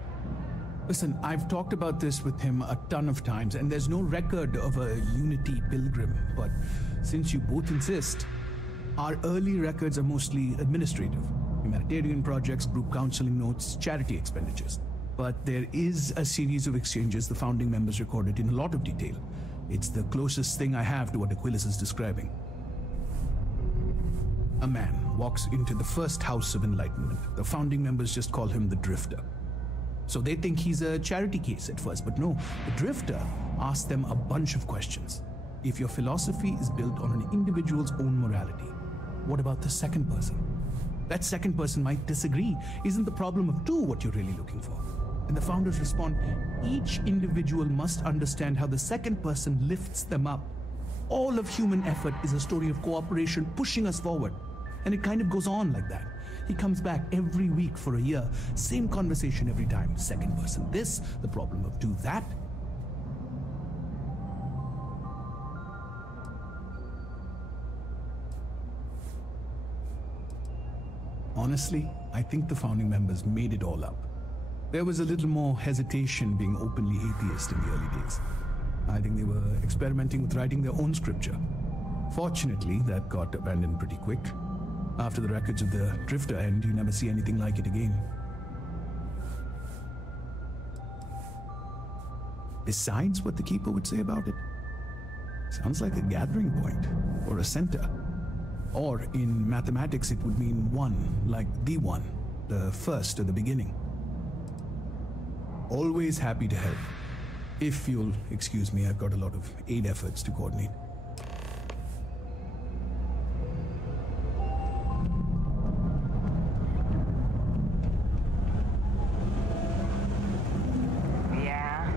Listen, I've talked about this with him a ton of times, and there's no record of a Unity Pilgrim, but since you both insist, our early records are mostly administrative. Humanitarian projects, group counseling notes, charity expenditures. But there is a series of exchanges the founding members recorded in a lot of detail. It's the closest thing I have to what Aquilus is describing. A man walks into the first House of Enlightenment. The founding members just call him the Drifter. So they think he's a charity case at first, but no, the Drifter asks them a bunch of questions. If your philosophy is built on an individual's own morality, what about the second person? That second person might disagree. Isn't the problem of two what you're really looking for? And the founders respond, each individual must understand how the second person lifts them up. All of human effort is a story of cooperation pushing us forward. And it kind of goes on like that. He comes back every week for a year. Same conversation every time. Second person this, the problem of two that. Honestly, I think the founding members made it all up. There was a little more hesitation being openly atheist in the early days. I think they were experimenting with writing their own scripture. Fortunately, that got abandoned pretty quick. After the records of the Drifter end, you never see anything like it again. Besides what the Keeper would say about it, sounds like a gathering point, or a center. Or in mathematics, it would mean one, like the one, the first or the beginning. Always happy to help. If you'll excuse me, I've got a lot of aid efforts to coordinate. Yeah?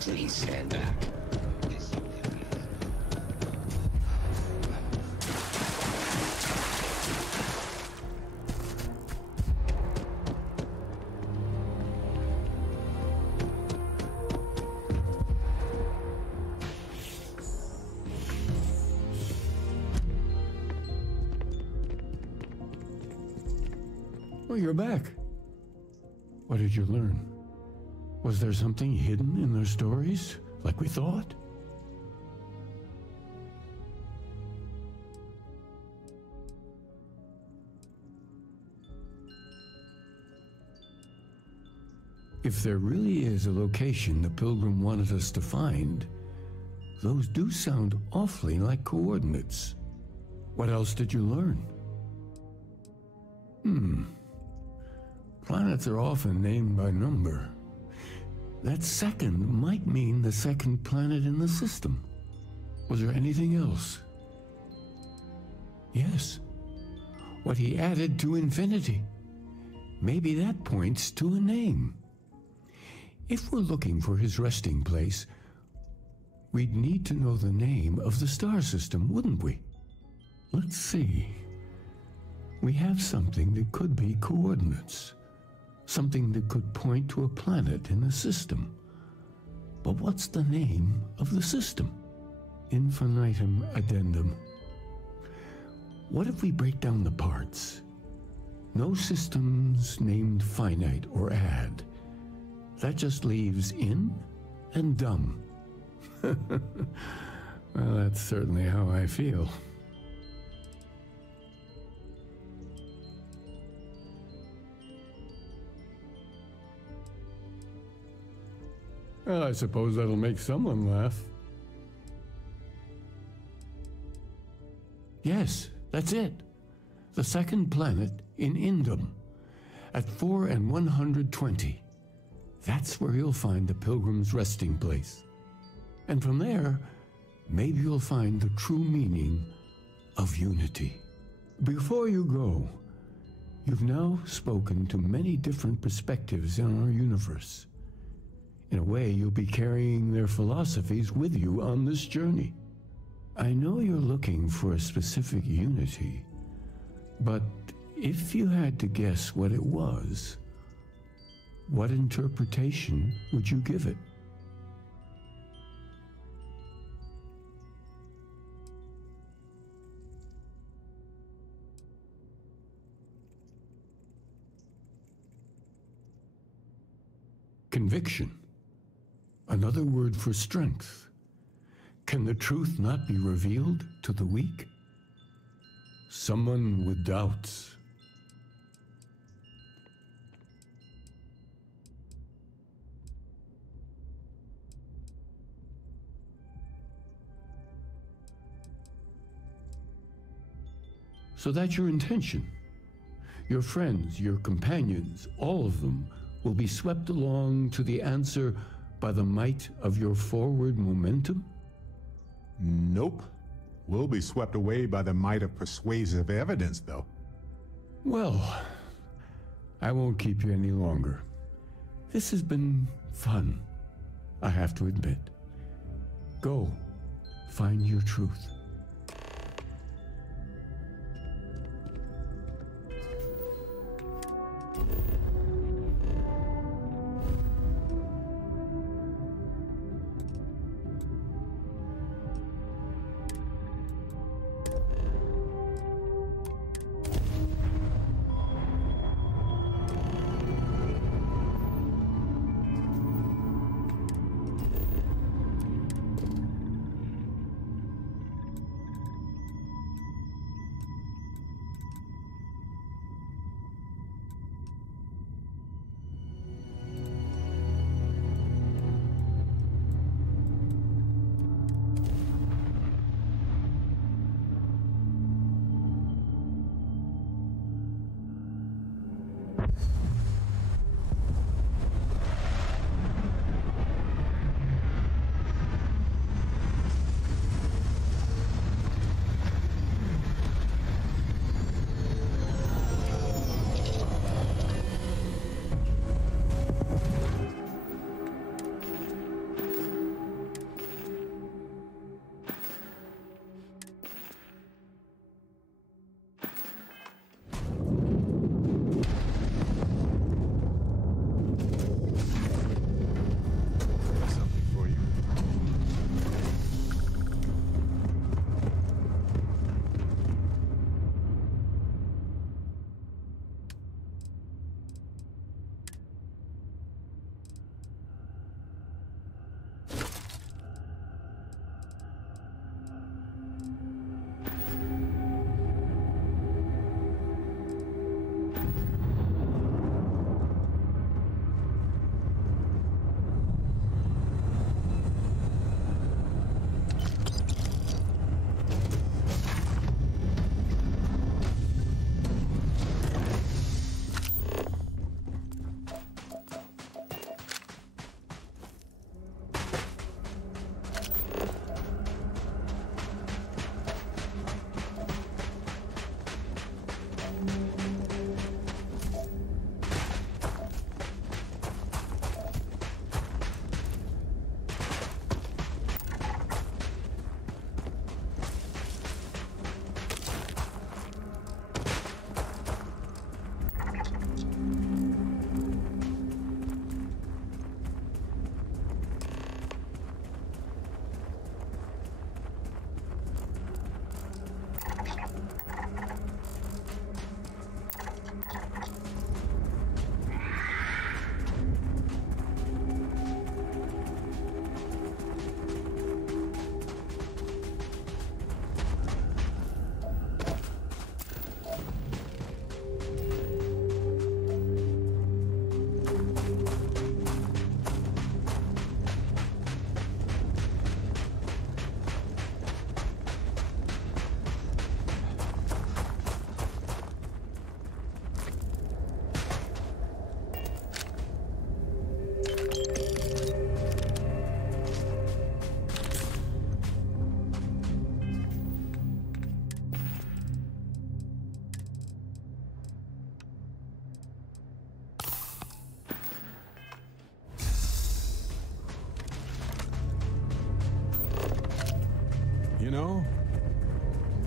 Please stand back. Oh, you're back. What did you learn? Was there something hidden in their stories, like we thought? If there really is a location the Pilgrim wanted us to find, those do sound awfully like coordinates. What else did you learn? Planets are often named by number. That second might mean the second planet in the system. Was there anything else? Yes. What he added to infinity. Maybe that points to a name. If we're looking for his resting place, we'd need to know the name of the star system, wouldn't we? Let's see. We have something that could be coordinates. Something that could point to a planet in the system. But what's the name of the system? infinitum addendum. What if we break down the parts? No systems named finite or add. That just leaves in and dumb. Well, that's certainly how I feel. Well, I suppose that'll make someone laugh. Yes, that's it. The second planet in Indum, at 4 and 120. That's where you'll find the Pilgrim's resting place. And from there, maybe you'll find the true meaning of unity. Before you go, you've now spoken to many different perspectives in our universe. In a way, you'll be carrying their philosophies with you on this journey. I know you're looking for a specific unity, but if you had to guess what it was, what interpretation would you give it? Conviction. Another word for strength. Can the truth not be revealed to the weak? Someone with doubts. So that's your intention. Your friends, your companions, all of them will be swept along to the answer by the might of your forward momentum? Nope. We'll be swept away by the might of persuasive evidence, though. Well, I won't keep you any longer. This has been fun, I have to admit. Go, find your truth.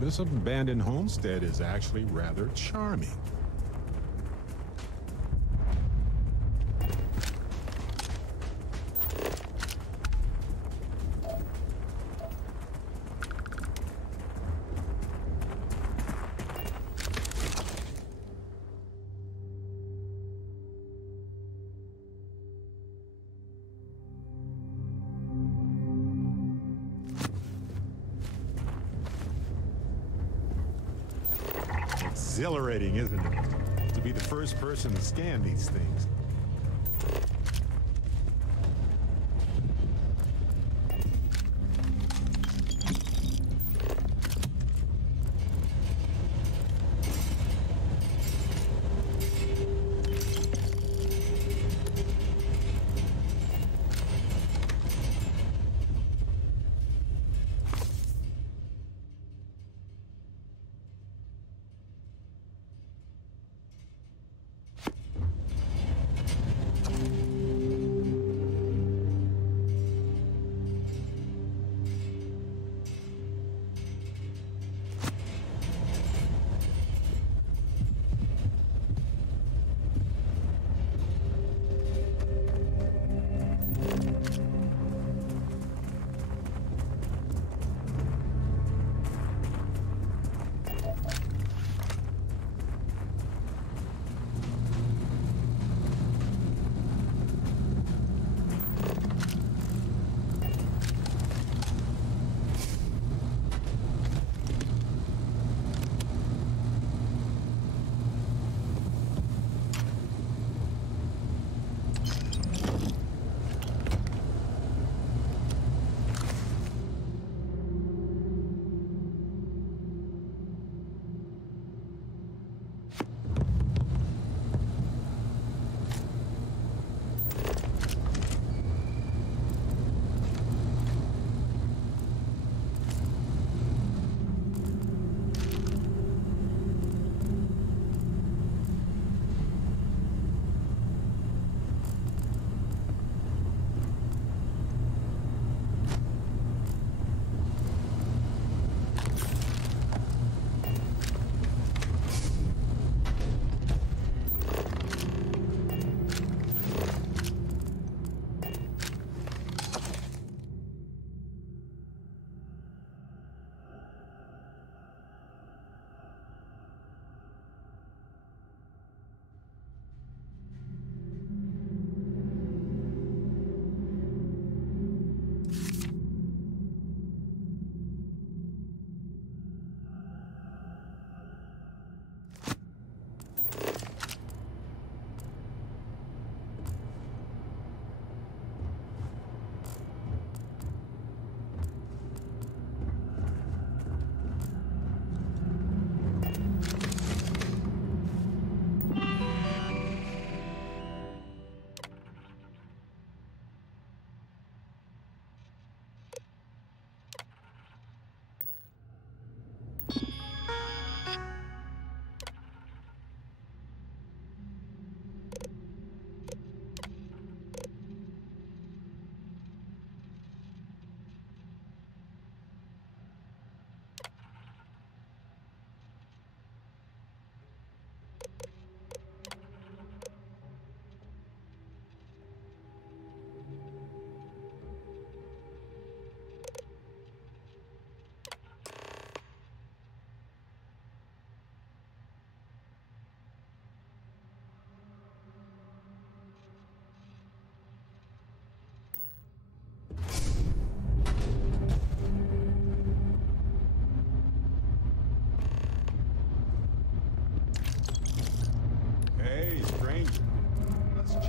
This abandoned homestead is actually rather charming. Exhilarating, isn't it? To be the first person to scan these things.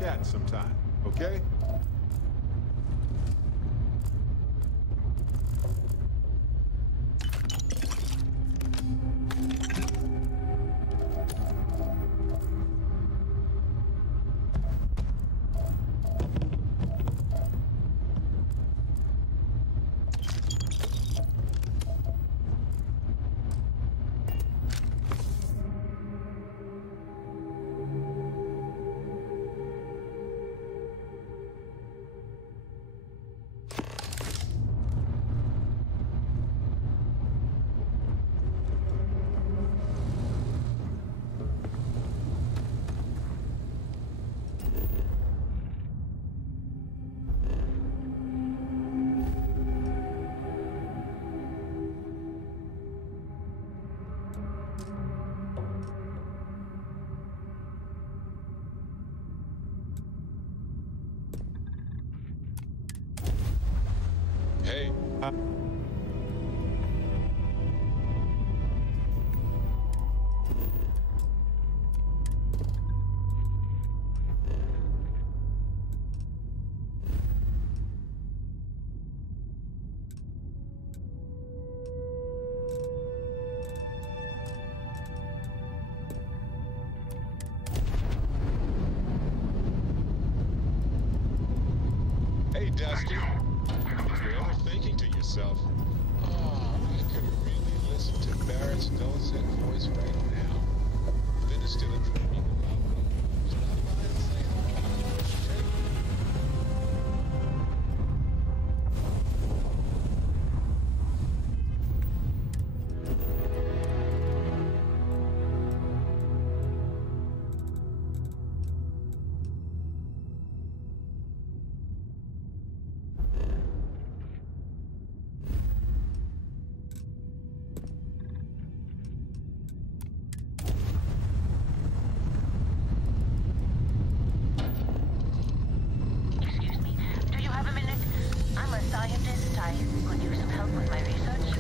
Chat sometime, okay? Hey, Dusty. You're ever thinking to yourself, oh, I could really listen to Barrett's dulcet voice right now. Then instead of dreaming about me, stop by and say hello. Scientist, I could use some help with my research.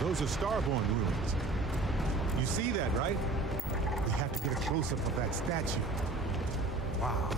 Those are Starborn ruins. You see that, right? We have to get a close-up of that statue. Wow.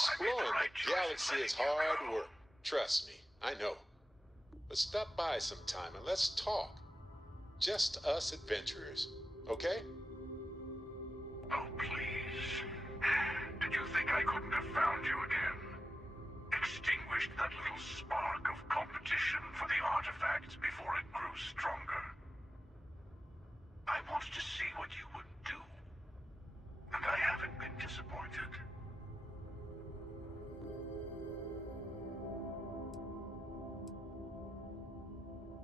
Exploring the galaxy is hard work. Trust me, I know. But stop by sometime and let's talk. Just us adventurers, okay? Oh, please. Did you think I couldn't have found you again? Extinguished that little spark of competition for the artifacts before it grew stronger. I wanted to see what you would do. And I haven't been disappointed.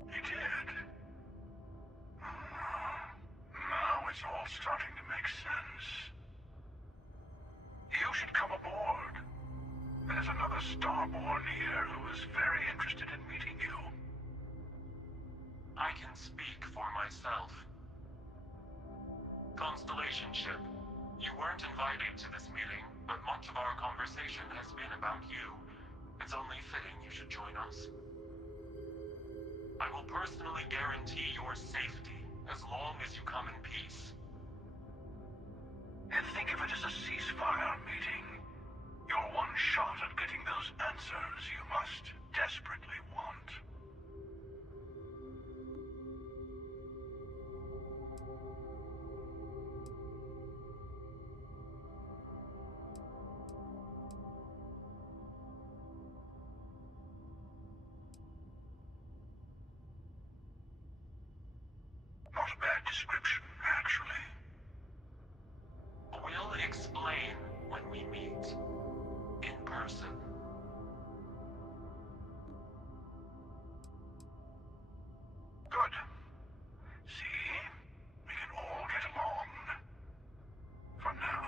You did. Now it's all starting to make sense. You should come aboard. There's another Starborn here who is very interested in meeting you. I can speak for myself. Constellation ship, you weren't invited to this meeting, but much of our conversation has been about you. It's only fitting you should join us. I will personally guarantee your safety as long as you come in peace. And think of it as a ceasefire meeting. Your one shot at getting those answers you must desperately want. Not a bad description, actually. We'll explain when we meet. In person. Good. See? We can all get along. For now.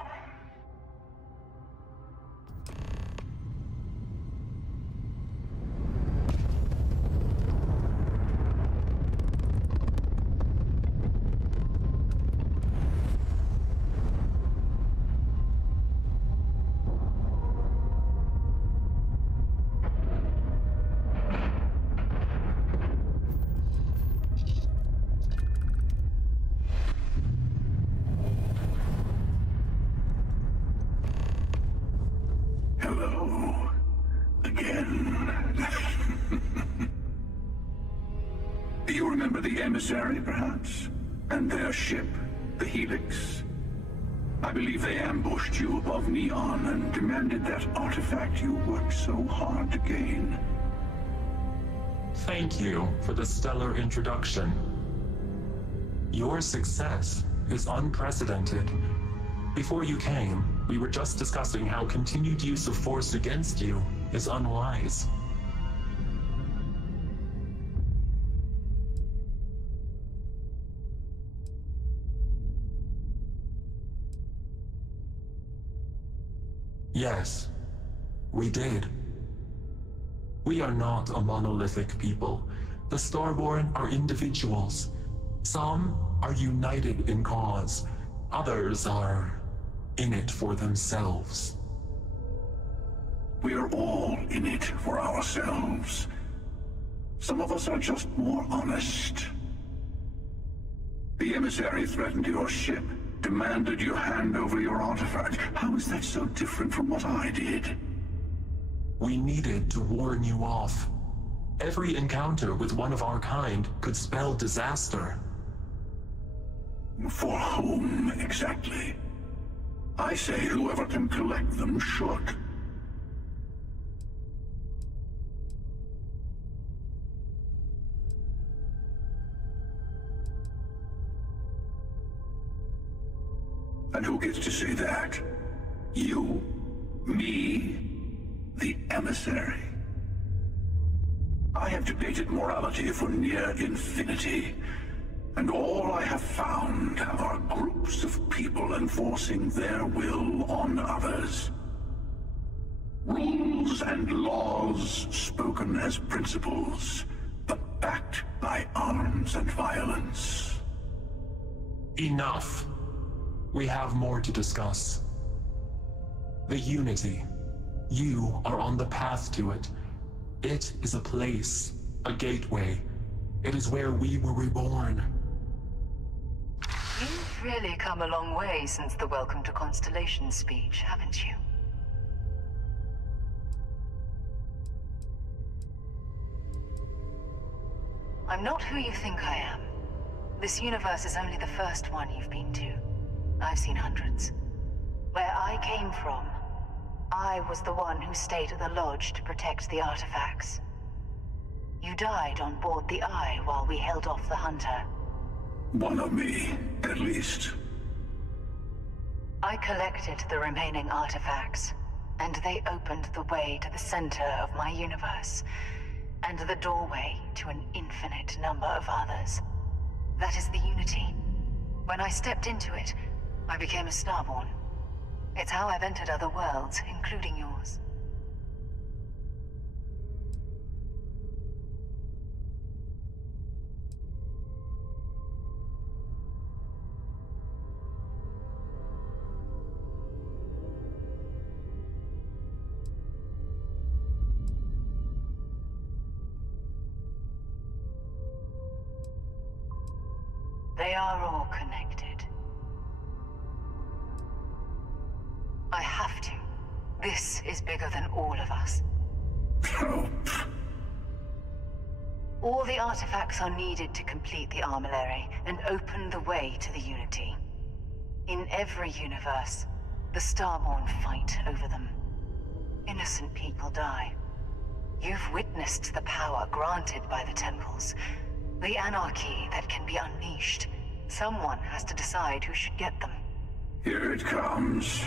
Hello. Again. Do you remember the emissary, perhaps? And their ship, the Helix? I believe they ambushed you above Neon and demanded that artifact you worked so hard to gain. Thank you for the stellar introduction. Your success is unprecedented. Before you came, we were just discussing how continued use of force against you is unwise. Yes, we did. We are not a monolithic people. The Starborn are individuals. Some are united in cause. Others are in it for themselves. We're all in it for ourselves. Some of us are just more honest. The emissary threatened your ship, demanded you hand over your artifact. How is that so different from what I did? We needed to warn you off. Every encounter with one of our kind could spell disaster. For whom, exactly? I say whoever can collect them should. And who gets to say that? You? Me? The emissary? I have debated morality for near infinity, and all I have found are groups of people enforcing their will on others. Rules and laws spoken as principles, but backed by arms and violence. Enough. We have more to discuss. The Unity. You are on the path to it. It is a place, a gateway. It is where we were reborn. You've really come a long way since the Welcome to Constellation speech, haven't you? I'm not who you think I am. This universe is only the first one you've been to. I've seen hundreds. Where I came from, I was the one who stayed at the lodge to protect the artifacts. You died on board the Eye while we held off the Hunter. One of me, at least. I collected the remaining artifacts, and they opened the way to the center of my universe, and the doorway to an infinite number of others. That is the Unity. When I stepped into it, I became a Starborn. It's how I've entered other worlds, including yours. They are all connected. I have to. This is bigger than all of us. All the artifacts are needed to complete the armillary and open the way to the Unity. In every universe, the Starborn fight over them. Innocent people die. You've witnessed the power granted by the temples. The anarchy that can be unleashed. Someone has to decide who should get them. Here it comes.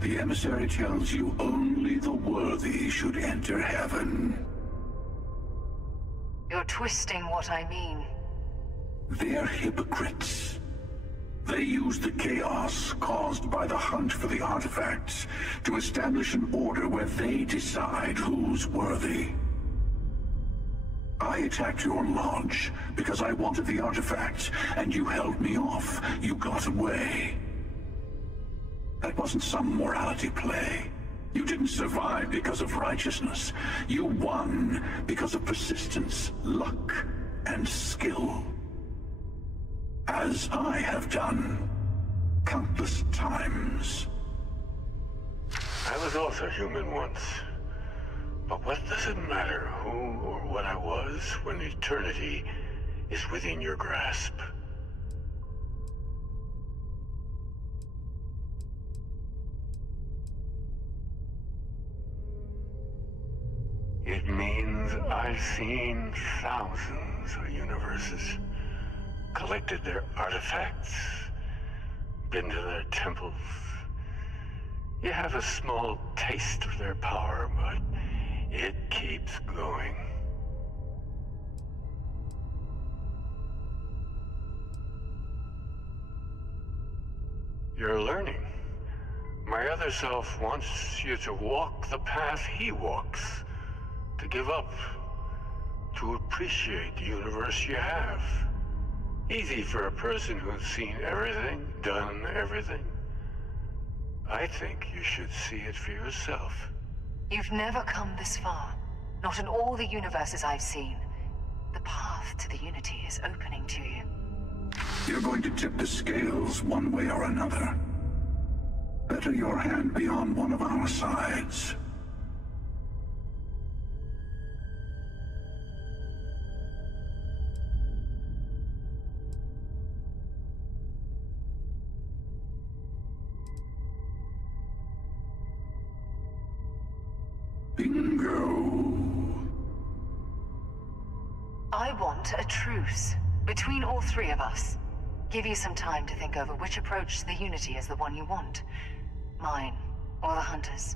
The emissary tells you only the worthy should enter heaven. You're twisting what I mean. They're hypocrites. They use the chaos caused by the hunt for the artifacts to establish an order where they decide who's worthy. I attacked your lodge because I wanted the artifacts, and you held me off. You got away. That wasn't some morality play. You didn't survive because of righteousness. You won because of persistence, luck, and skill. As I have done countless times. I was also human once. But what does it matter who or what I was when eternity is within your grasp? It means I've seen thousands of universes, collected their artifacts, been to their temples. You have a small taste of their power, but it keeps going. You're learning. My other self wants you to walk the path he walks, to give up, to appreciate the universe you have. Easy for a person who's seen everything, done everything. I think you should see it for yourself. You've never come this far. Not in all the universes I've seen. The path to the Unity is opening to you. You're going to tip the scales one way or another. Better your hand be on one of our sides. Bingo. I want a truce between all three of us. Give you some time to think over which approach to the Unity is the one you want. Mine, or the Hunter's.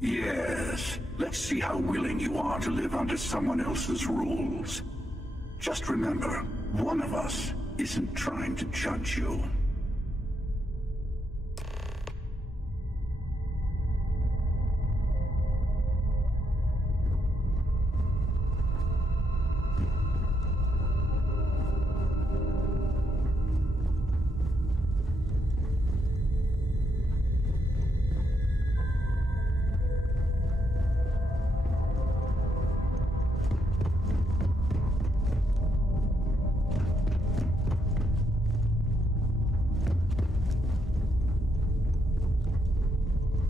Yes. Let's see how willing you are to live under someone else's rules. Just remember, one of us isn't trying to judge you.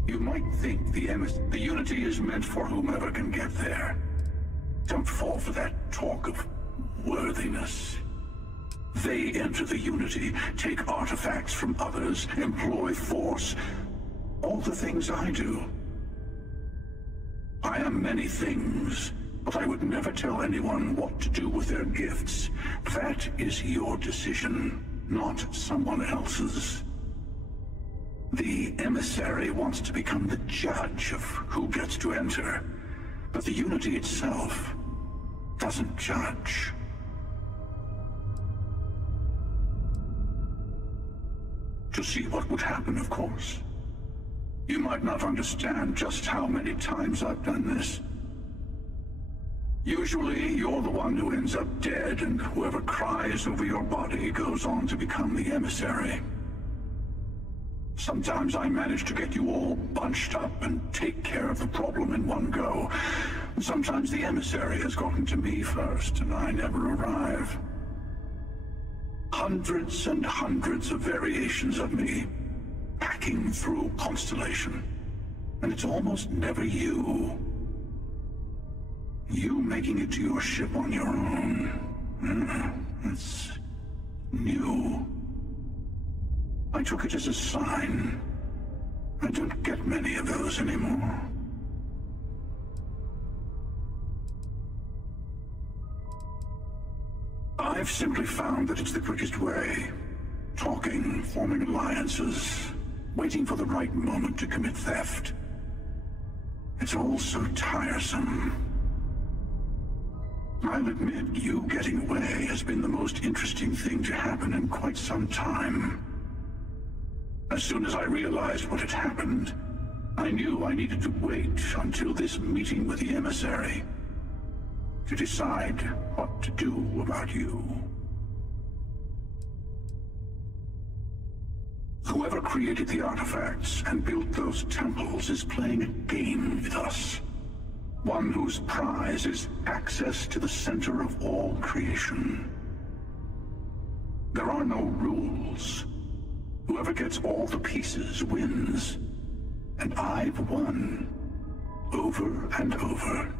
You might think the Unity is meant for whomever can get there. Don't fall for that talk of worthiness. They enter the Unity, take artifacts from others, employ force. All the things I do. I am many things, but I would never tell anyone what to do with their gifts. That is your decision, not someone else's. The emissary wants to become the judge of who gets to enter, but the Unity itself doesn't judge. To see what would happen, of course. You might not understand just how many times I've done this. Usually, you're the one who ends up dead, and whoever cries over your body goes on to become the emissary. Sometimes I manage to get you all bunched up and take care of the problem in one go. Sometimes the emissary has gotten to me first, and I never arrive. Hundreds and hundreds of variations of me, packing through Constellation. And it's almost never you. You making it to your ship on your own. It's new. I took it as a sign. I don't get many of those anymore. I've simply found that it's the quickest way. Talking, forming alliances, waiting for the right moment to commit theft. It's all so tiresome. I'll admit, you getting away has been the most interesting thing to happen in quite some time. As soon as I realized what had happened, I knew I needed to wait until this meeting with the emissary to decide what to do about you. Whoever created the artifacts and built those temples is playing a game with us. One whose prize is access to the center of all creation. There are no rules. Whoever gets all the pieces wins. And I've won. Over and over.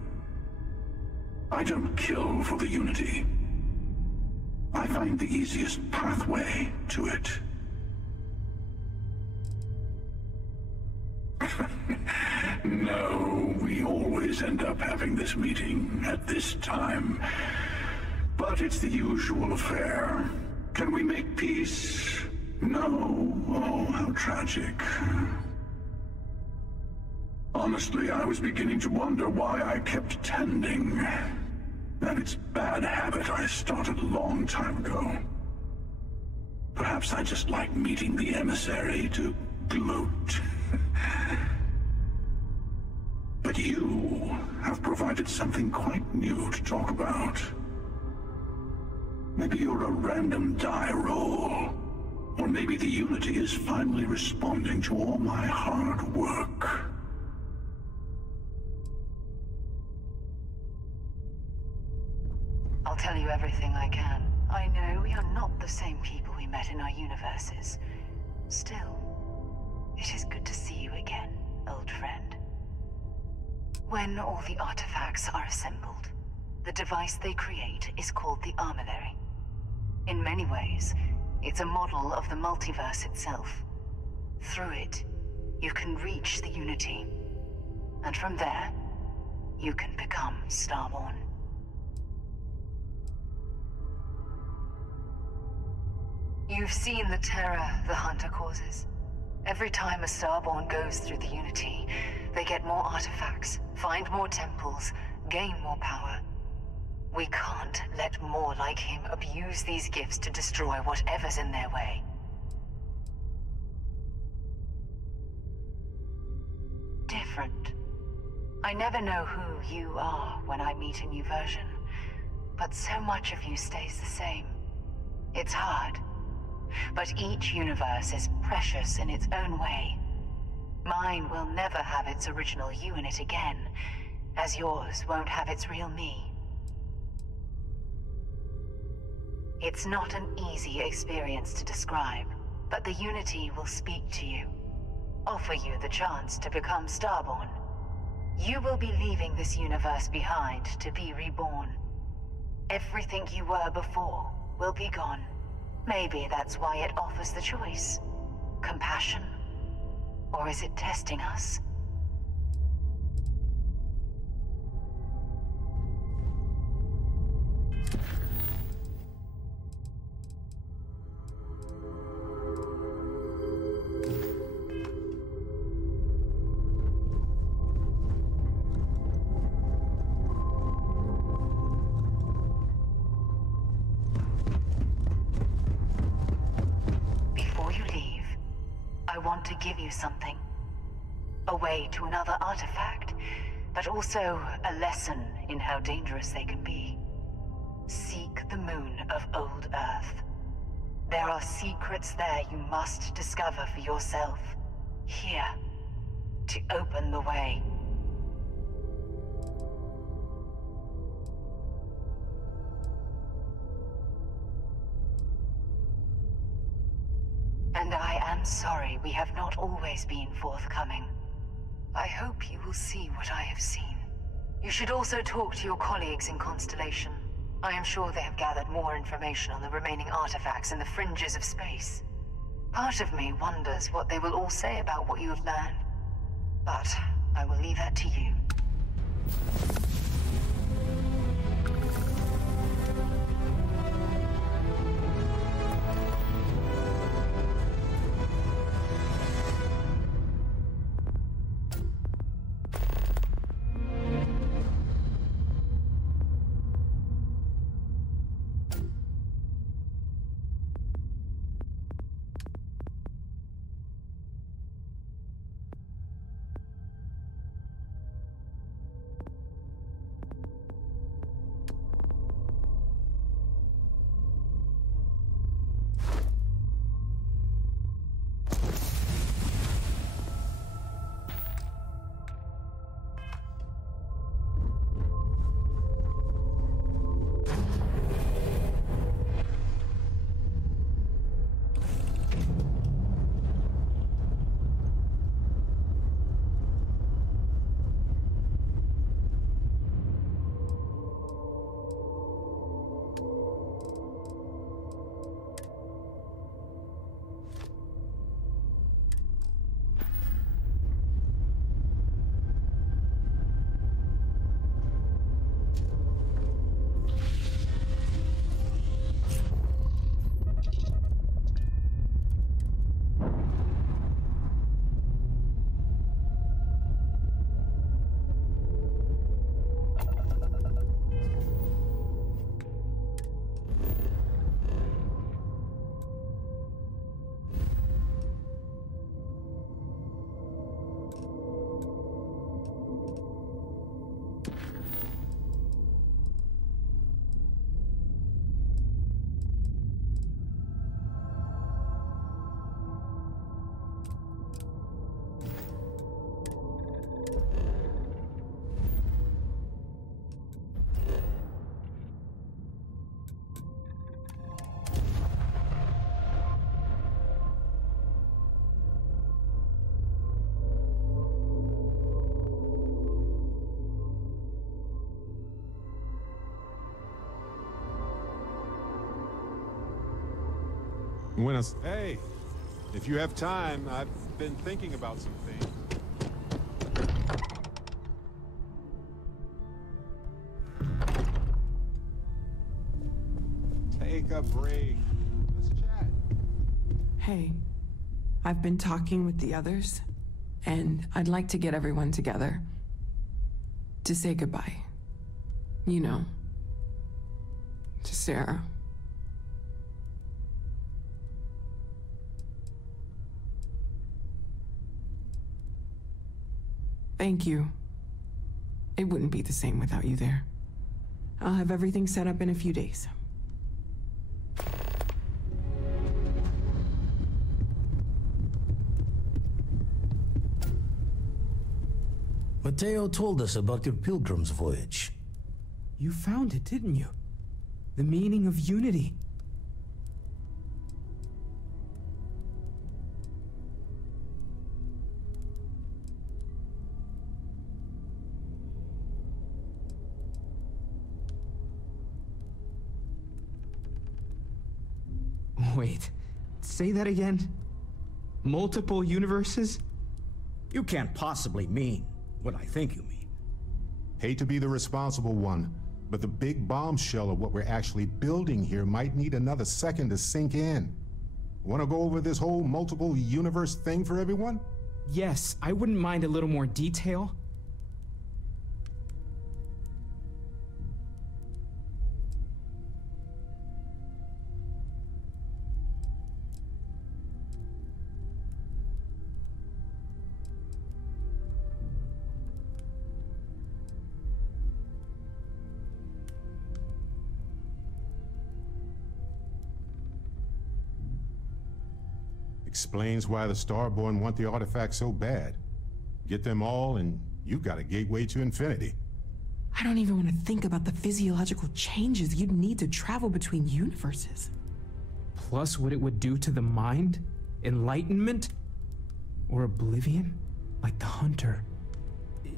I don't kill for the Unity. I find the easiest pathway to it. No, we always end up having this meeting at this time. But it's the usual affair. Can we make peace? No. Oh, how tragic. Honestly, I was beginning to wonder why I kept tending. And it's a bad habit I started a long time ago. Perhaps I just like meeting the emissary to gloat. But you have provided something quite new to talk about. Maybe you're a random die roll. Or maybe the Unity is finally responding to all my hard work. I'll tell you everything I can. I know we are not the same people we met in our universes. Still, it is good to see you again, old friend. When all the artifacts are assembled, the device they create is called the Armillary. In many ways, it's a model of the multiverse itself. Through it, you can reach the Unity. And from there, you can become Starborn. You've seen the terror the Hunter causes. Every time a Starborn goes through the Unity, they get more artifacts, find more temples, gain more power. We can't let more like him abuse these gifts to destroy whatever's in their way. Different. I never know who you are when I meet a new version, but so much of you stays the same. It's hard. But each universe is precious in its own way. Mine will never have its original you in it again, as yours won't have its real me. It's not an easy experience to describe, but the Unity will speak to you, offer you the chance to become Starborn. You will be leaving this universe behind to be reborn. Everything you were before will be gone. Maybe that's why it offers the choice. Compassion? Or is it testing us? Before you leave, I want to give you something. A way to another artifact, but also a lesson in how dangerous they can be. Seek the moon of Old Earth. There are secrets there you must discover for yourself. Here, to open the way. And I am sorry we have not always been forthcoming. I hope you will see what I have seen. You should also talk to your colleagues in Constellation. I am sure they have gathered more information on the remaining artifacts in the fringes of space. Part of me wonders what they will all say about what you have learned. But I will leave that to you. Hey, if you have time, I've been thinking about some things. Take a break. Let's chat. Hey, I've been talking with the others, and I'd like to get everyone together to say goodbye. You know, to Sarah. Thank you. It wouldn't be the same without you there. I'll have everything set up in a few days. Mateo told us about your pilgrim's voyage. You found it, didn't you? The meaning of unity. Wait, say that again? Multiple universes? You can't possibly mean what I think you mean. Hate to be the responsible one, but the big bombshell of what we're actually building here might need another second to sink in. Want to go over this whole multiple universe thing for everyone? Yes, I wouldn't mind a little more detail. Explains why the Starborn want the artifact so bad. Get them all and you got a gateway to infinity. I don't even want to think about the physiological changes you'd need to travel between universes. Plus what it would do to the mind? Enlightenment? Or oblivion? Like the Hunter.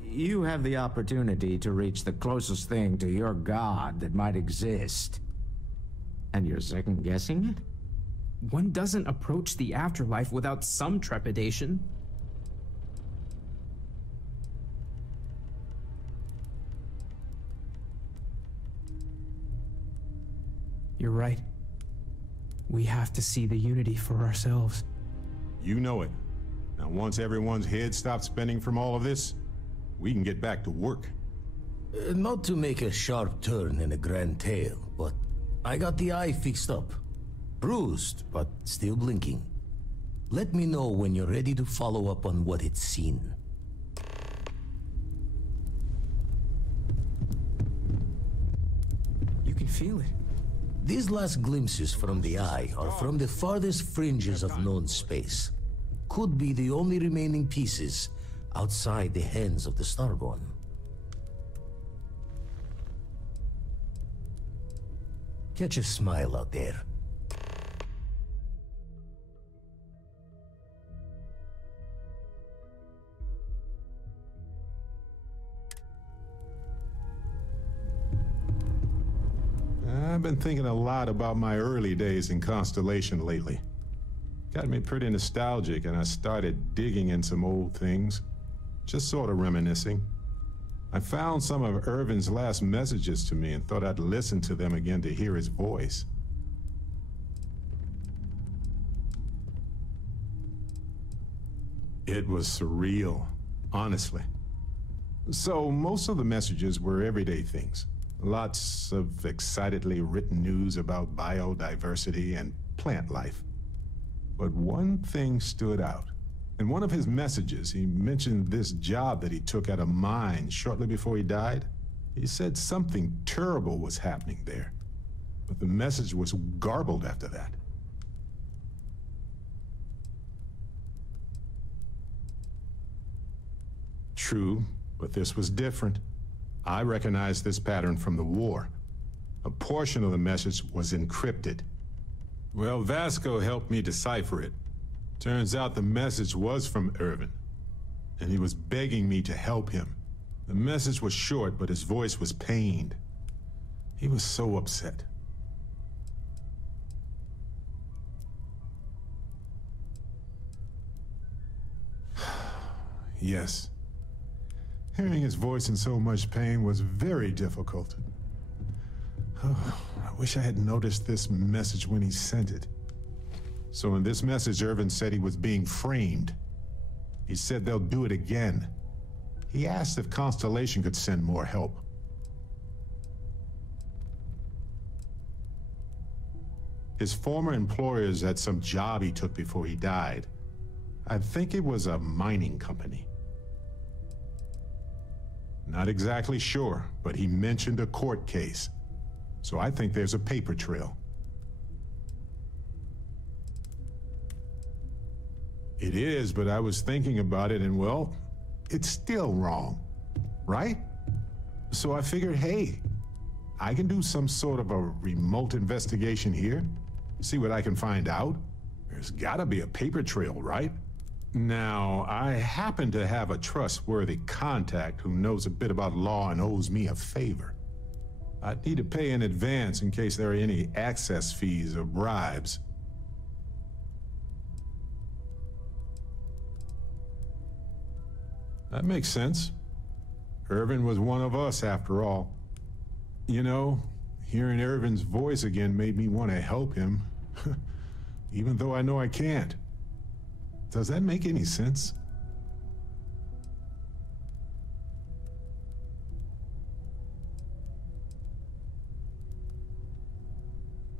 You have the opportunity to reach the closest thing to your god that might exist. And you're second-guessing it? One doesn't approach the afterlife without some trepidation. You're right. We have to see the unity for ourselves. You know it. Now once everyone's head stops spinning from all of this, we can get back to work. Not to make a sharp turn in a grand tale, but I got the eye fixed up. Bruised, but still blinking. Let me know when you're ready to follow up on what it's seen. You can feel it. These last glimpses from the eye are from the farthest fringes of known space. Could be the only remaining pieces outside the hands of the Starborn. Catch a smile out there. I've been thinking a lot about my early days in Constellation lately. Got me pretty nostalgic, and I started digging in some old things, just sort of reminiscing. I found some of Irvin's last messages to me and thought I'd listen to them again to hear his voice. It was surreal, honestly. So most of the messages were everyday things. Lots of excitedly written news about biodiversity and plant life. But one thing stood out. In one of his messages, he mentioned this job that he took at a mine shortly before he died. He said something terrible was happening there, but the message was garbled after that. True, but this was different. I recognized this pattern from the war. A portion of the message was encrypted. Well, Vasco helped me decipher it. Turns out the message was from Irvin, and he was begging me to help him. The message was short, but his voice was pained. He was so upset. Yes. Hearing his voice in so much pain was very difficult. Oh, I wish I had noticed this message when he sent it. So in this message, Irvin said he was being framed. He said they'll do it again. He asked if Constellation could send more help. His former employers had some job he took before he died. I think it was a mining company. Not exactly sure, but he mentioned a court case. So I think there's a paper trail. It is, but I was thinking about it and, well, it's still wrong, right? So I figured, hey, I can do some sort of a remote investigation here, see what I can find out. There's gotta be a paper trail, right? Now, I happen to have a trustworthy contact who knows a bit about law and owes me a favor. I'd need to pay in advance in case there are any access fees or bribes. That makes sense. Irvin was one of us, after all. You know, hearing Irvin's voice again made me want to help him, even though I know I can't. Does that make any sense?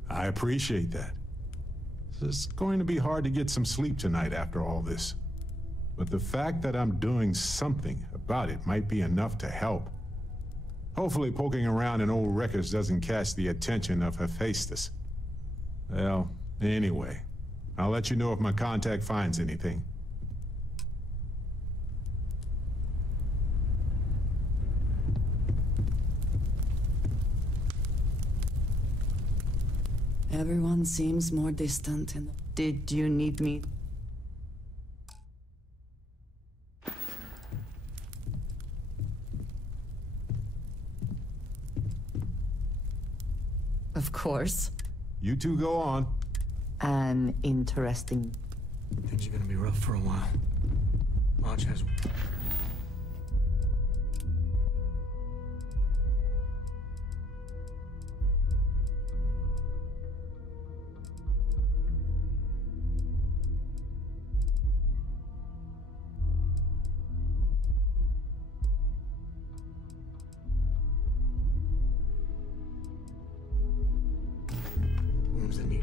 I appreciate that. It's going to be hard to get some sleep tonight after all this. But the fact that I'm doing something about it might be enough to help. Hopefully poking around in old records doesn't catch the attention of Hephaestus. Well, anyway, I'll let you know if my contact finds anything. Everyone seems more distant. Did you need me? Of course. You two go on. An interesting... Things are gonna be rough for a while. Lodge has... rooms that need...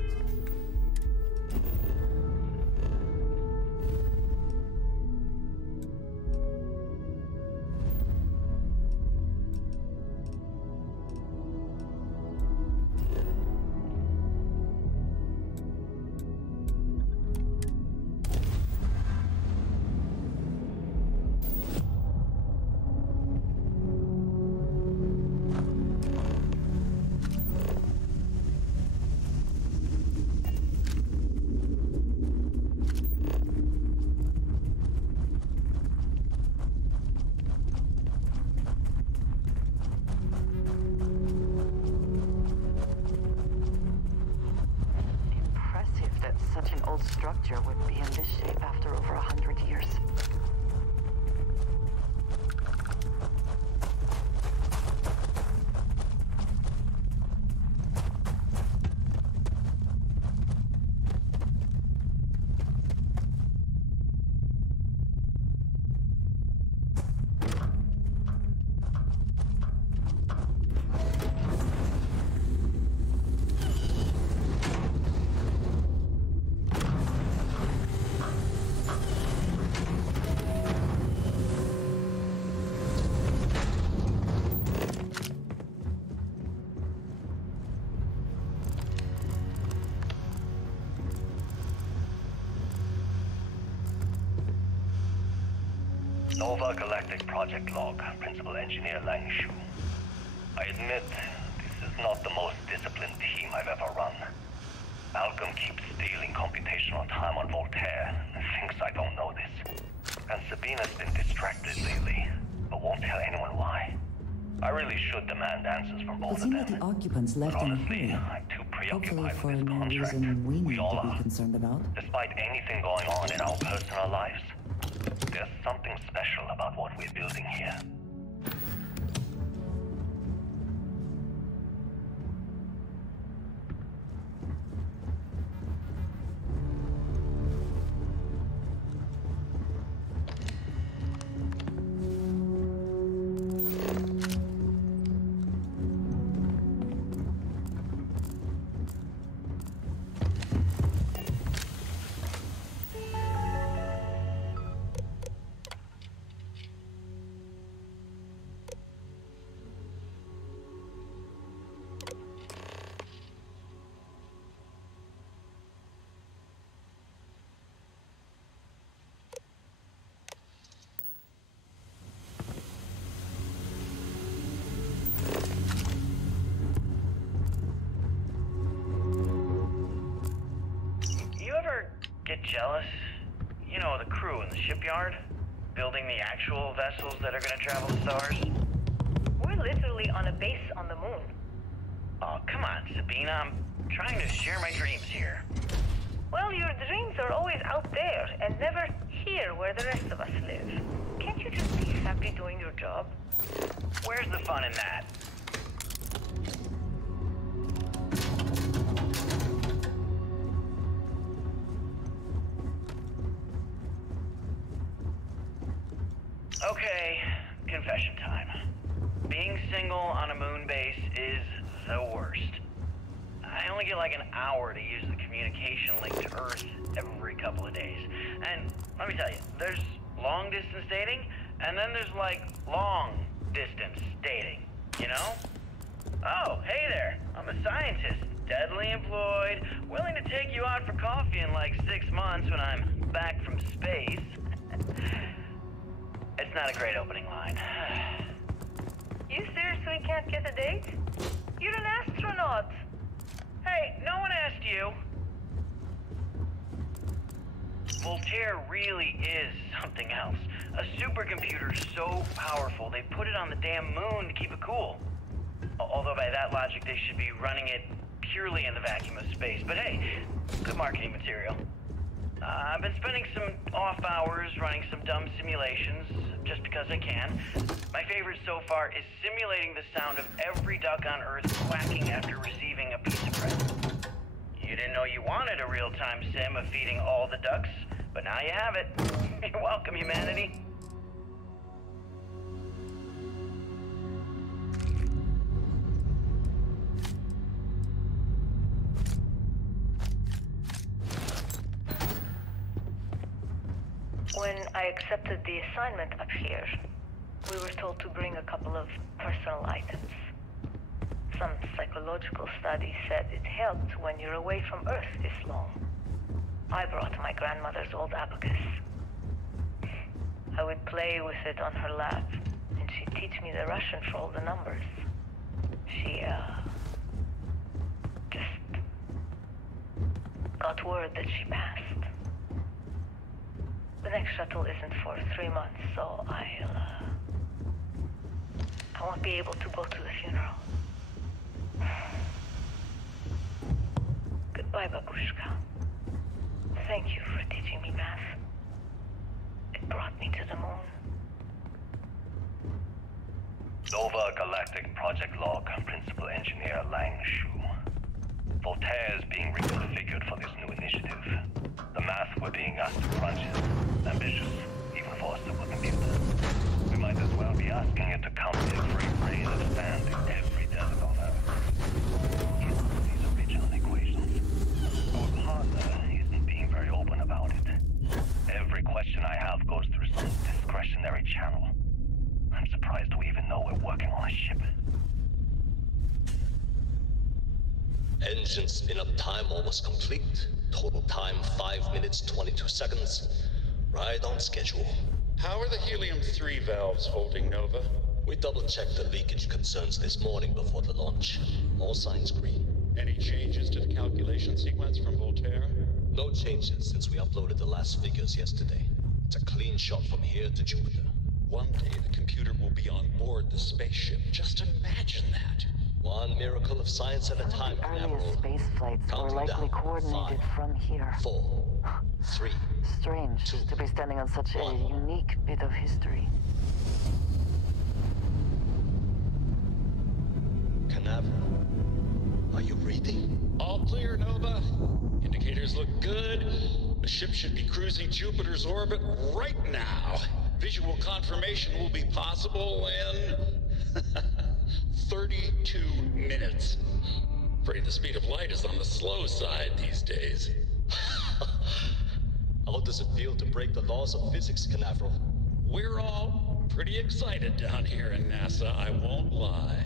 Structure would be in this shape after over 100 years. Nova Galactic Project Log, Principal Engineer Lang Shu. I admit, this is not the most disciplined team I've ever run. Malcolm keeps stealing computational time on Voltaire and thinks I don't know this. And Sabina's been distracted lately, but won't tell anyone why. I really should demand answers from both of them. The occupants left But in honestly, the I'm too hopefully preoccupied for with this no contract. reason we need all to are. be concerned about. Despite anything going on in our personal lives, there's something special about what we're building here. Jealous? You know, the crew in the shipyard? Building the actual vessels that are gonna travel the stars? We're literally on a base on the moon. Oh, come on, Sabina. I'm trying to share my dreams here. Well, your dreams are always out there and never here where the rest of us live. Can't you just be happy doing your job? Where's the fun in that? Okay, confession time. Being single on a moon base is the worst. I only get like an hour to use the communication link to Earth every couple of days. And let me tell you, there's long distance dating, and then there's like long distance dating, you know? Oh, hey there, I'm a scientist, steadily employed, willing to take you out for coffee in like 6 months when I'm back from space. It's not a great opening line. You seriously can't get a date? You're an astronaut. Hey, no one asked you. Voltaire really is something else. A supercomputer so powerful they put it on the damn moon to keep it cool. Although by that logic they should be running it purely in the vacuum of space. But hey, good marketing material. I've been spending some off hours running some dumb simulations, just because I can. My favorite so far is simulating the sound of every duck on Earth quacking after receiving a piece of bread. You didn't know you wanted a real-time sim of feeding all the ducks, but now you have it. You're welcome, humanity. When I accepted the assignment up here, we were told to bring a couple of personal items. Some psychological study said it helped when you're away from Earth this long. I brought my grandmother's old abacus. I would play with it on her lap, and she'd teach me the Russian for all the numbers. She, just got word that she passed. The next shuttle isn't for 3 months, so I won't be able to go to the funeral. Goodbye, Babushka. Thank you for teaching me math. It brought me to the moon. Nova Galactic Project Log, Principal Engineer Lang Shu. Voltaire is being reconfigured for this new initiative. The math we're being asked to crunch is ambitious, even for a supercomputer. We might as well be asking it to count every grain of sand in every desert on Earth. These original equations. Our partner isn't being very open about it. Every question I have goes through some discretionary channel. I'm surprised we even know we're working on a ship. Engine spin-up time almost complete. Total time 5 minutes 22 seconds. Right on schedule. How are the helium-3 valves holding, Nova? We double-checked the leakage concerns this morning before the launch. All signs green. Any changes to the calculation sequence from Voltaire? No changes since we uploaded the last figures yesterday. It's a clean shot from here to Jupiter. One day the computer will be on board the spaceship. Just imagine that. One miracle of science at a time, Earliest space flights were likely coordinated from here. 4, 3. Strange to be standing on such a unique bit of history. Canaveral, are you reading? All clear, Nova. Indicators look good. The ship should be cruising Jupiter's orbit right now. Visual confirmation will be possible in 32 minutes. Afraid the speed of light is on the slow side these days. How does it feel to break the laws of physics, Canaveral? We're all pretty excited down here in NASA, I won't lie.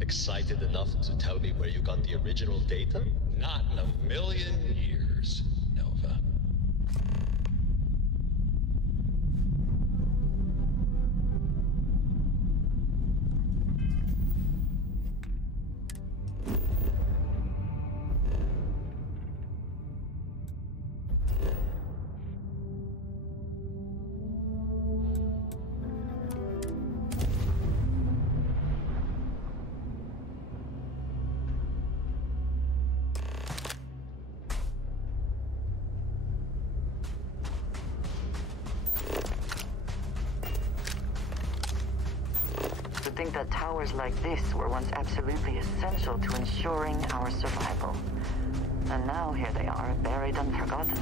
Excited enough to tell me where you got the original data? Not in a million years, Nova. me that towers like this were once absolutely essential to ensuring our survival. And now here they are, buried and forgotten.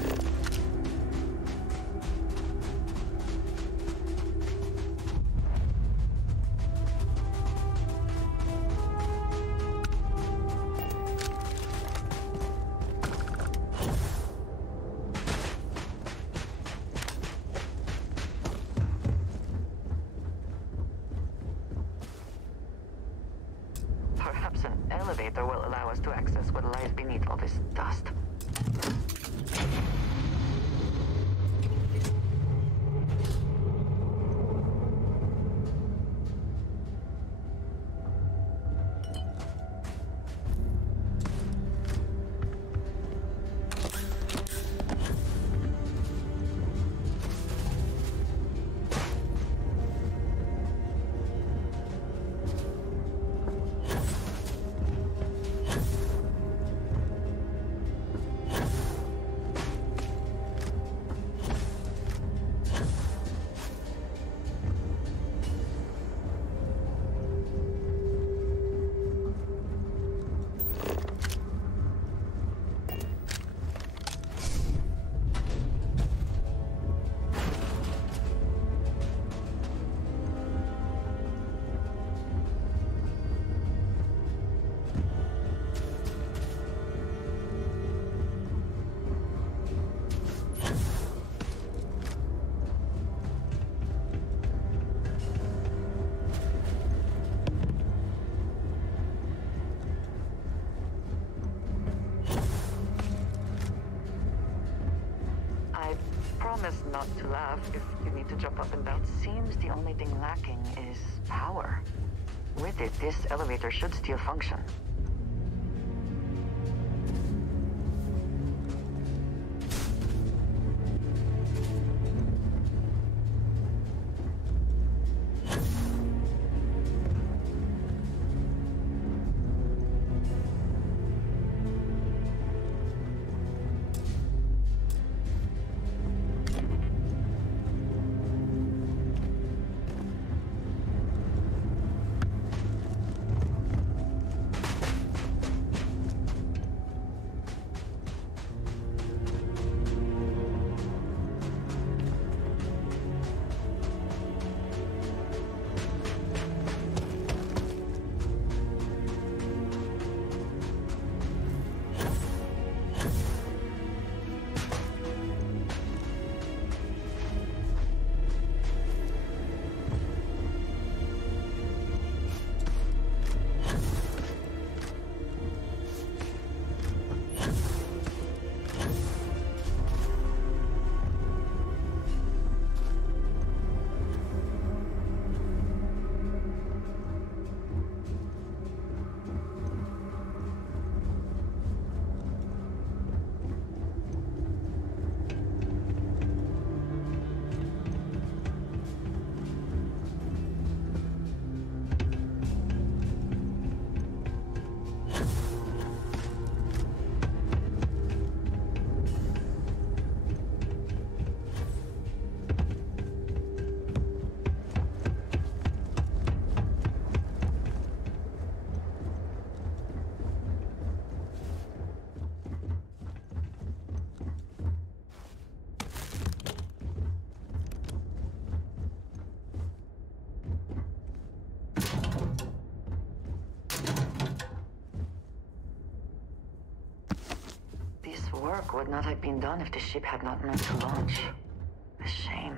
Perhaps an elevator will allow us to access what lies beneath all this dust. Promise not to laugh if you need to jump up and down. Seems the only thing lacking is power. With it, this elevator should still function. Work would not have been done if the ship had not meant to launch. A shame.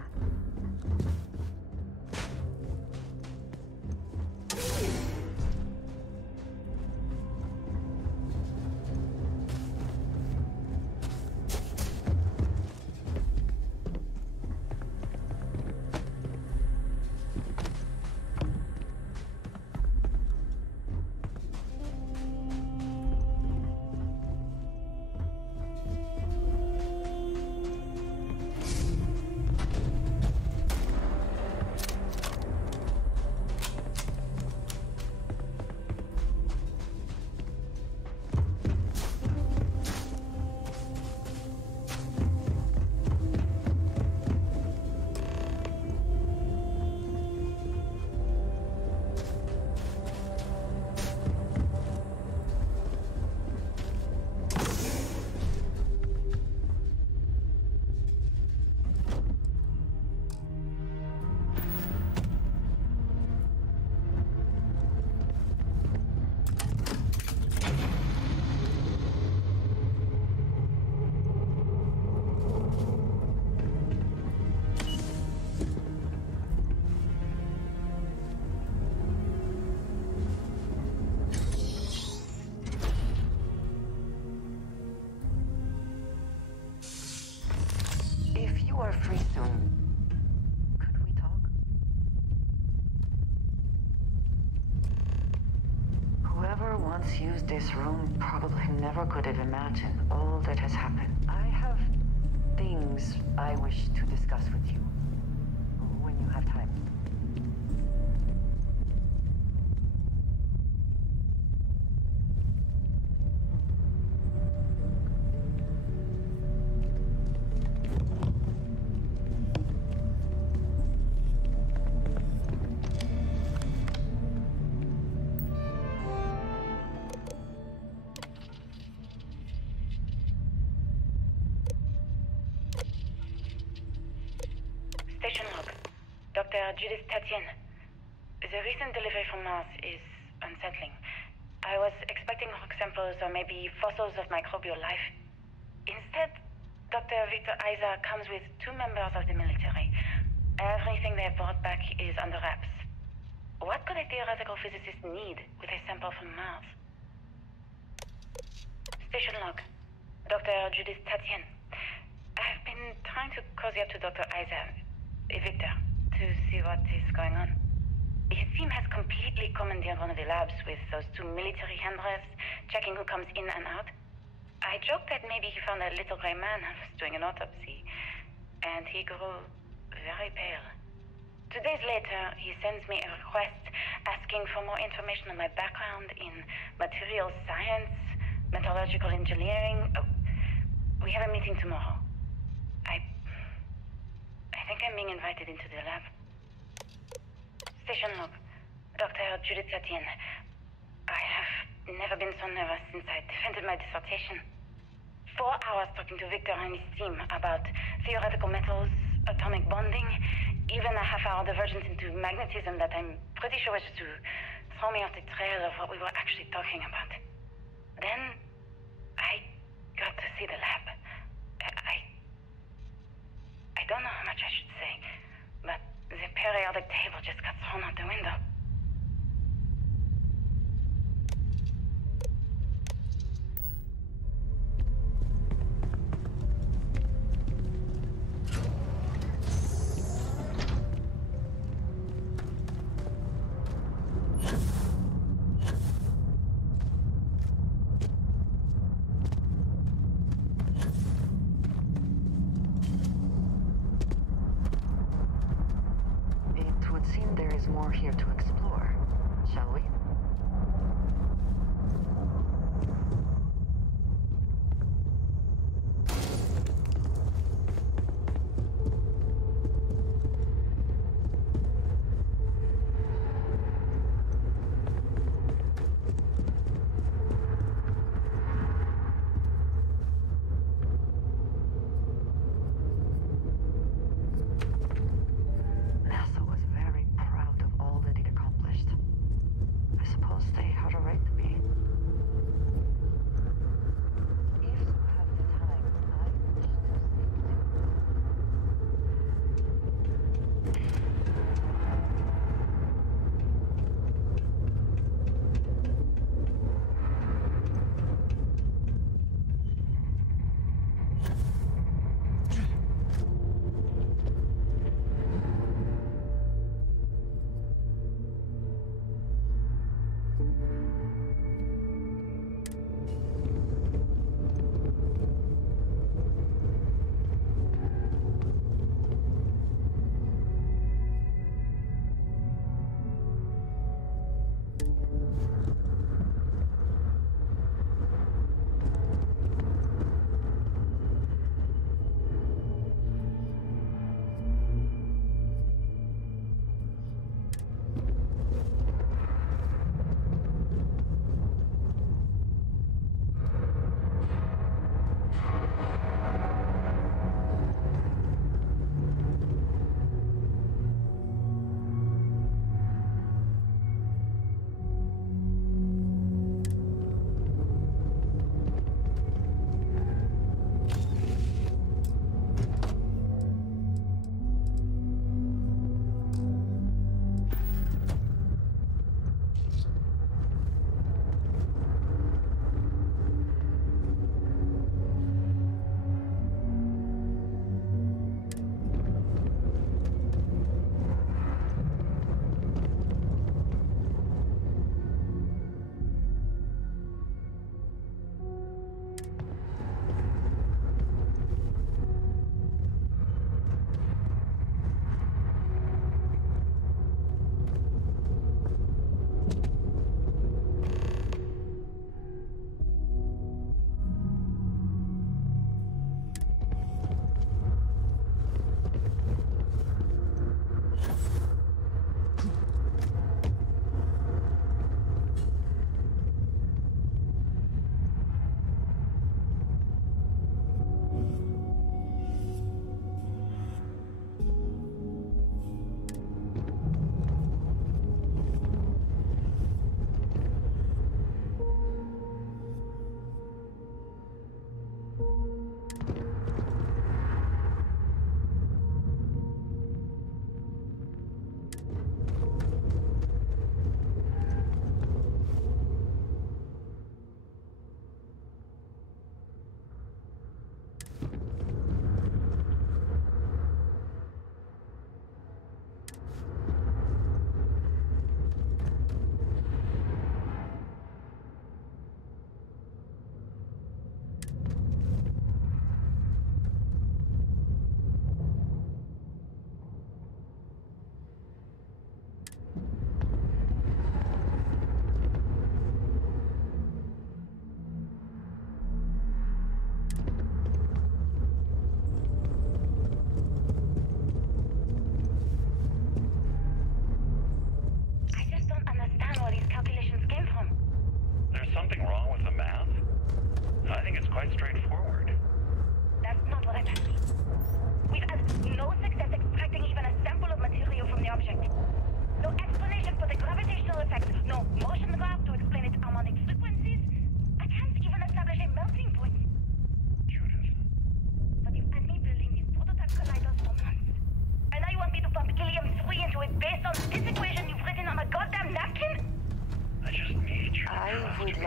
used this room probably never could have imagined all that has happened. I have things I wish to discuss with you when you have time. Station log. Dr. Judith Tatien. The recent delivery from Mars is unsettling. I was expecting rock samples or maybe fossils of microbial life. Instead, Dr. Victor Isa comes with 2 members of the military. Everything they brought back is under wraps. What could a theoretical physicist need with a sample from Mars? Station log. Dr. Judith Tatien. I've been trying to cozy up to Dr. Isa, Victor, to see what is going on. His team has completely commandeered one of the labs with those 2 military handrails, checking who comes in and out. I joked that maybe he found a little gray man and was doing an autopsy, and he grew very pale. 2 days later, he sends me a request asking for more information on my background in materials science, metallurgical engineering. Oh, we have a meeting tomorrow. I think I'm being invited into the lab. Station log. Dr. Judith Tatien. I have never been so nervous since I defended my dissertation. 4 hours talking to Victor and his team about theoretical metals, atomic bonding, even a half-hour divergence into magnetism that I'm pretty sure was to throw me off the trail of what we were actually talking about. Then, I got to see the lab. I don't know how much I should say, but the periodic table just got thrown out the window. More here to explore, shall we? NASA was very proud of all that it accomplished.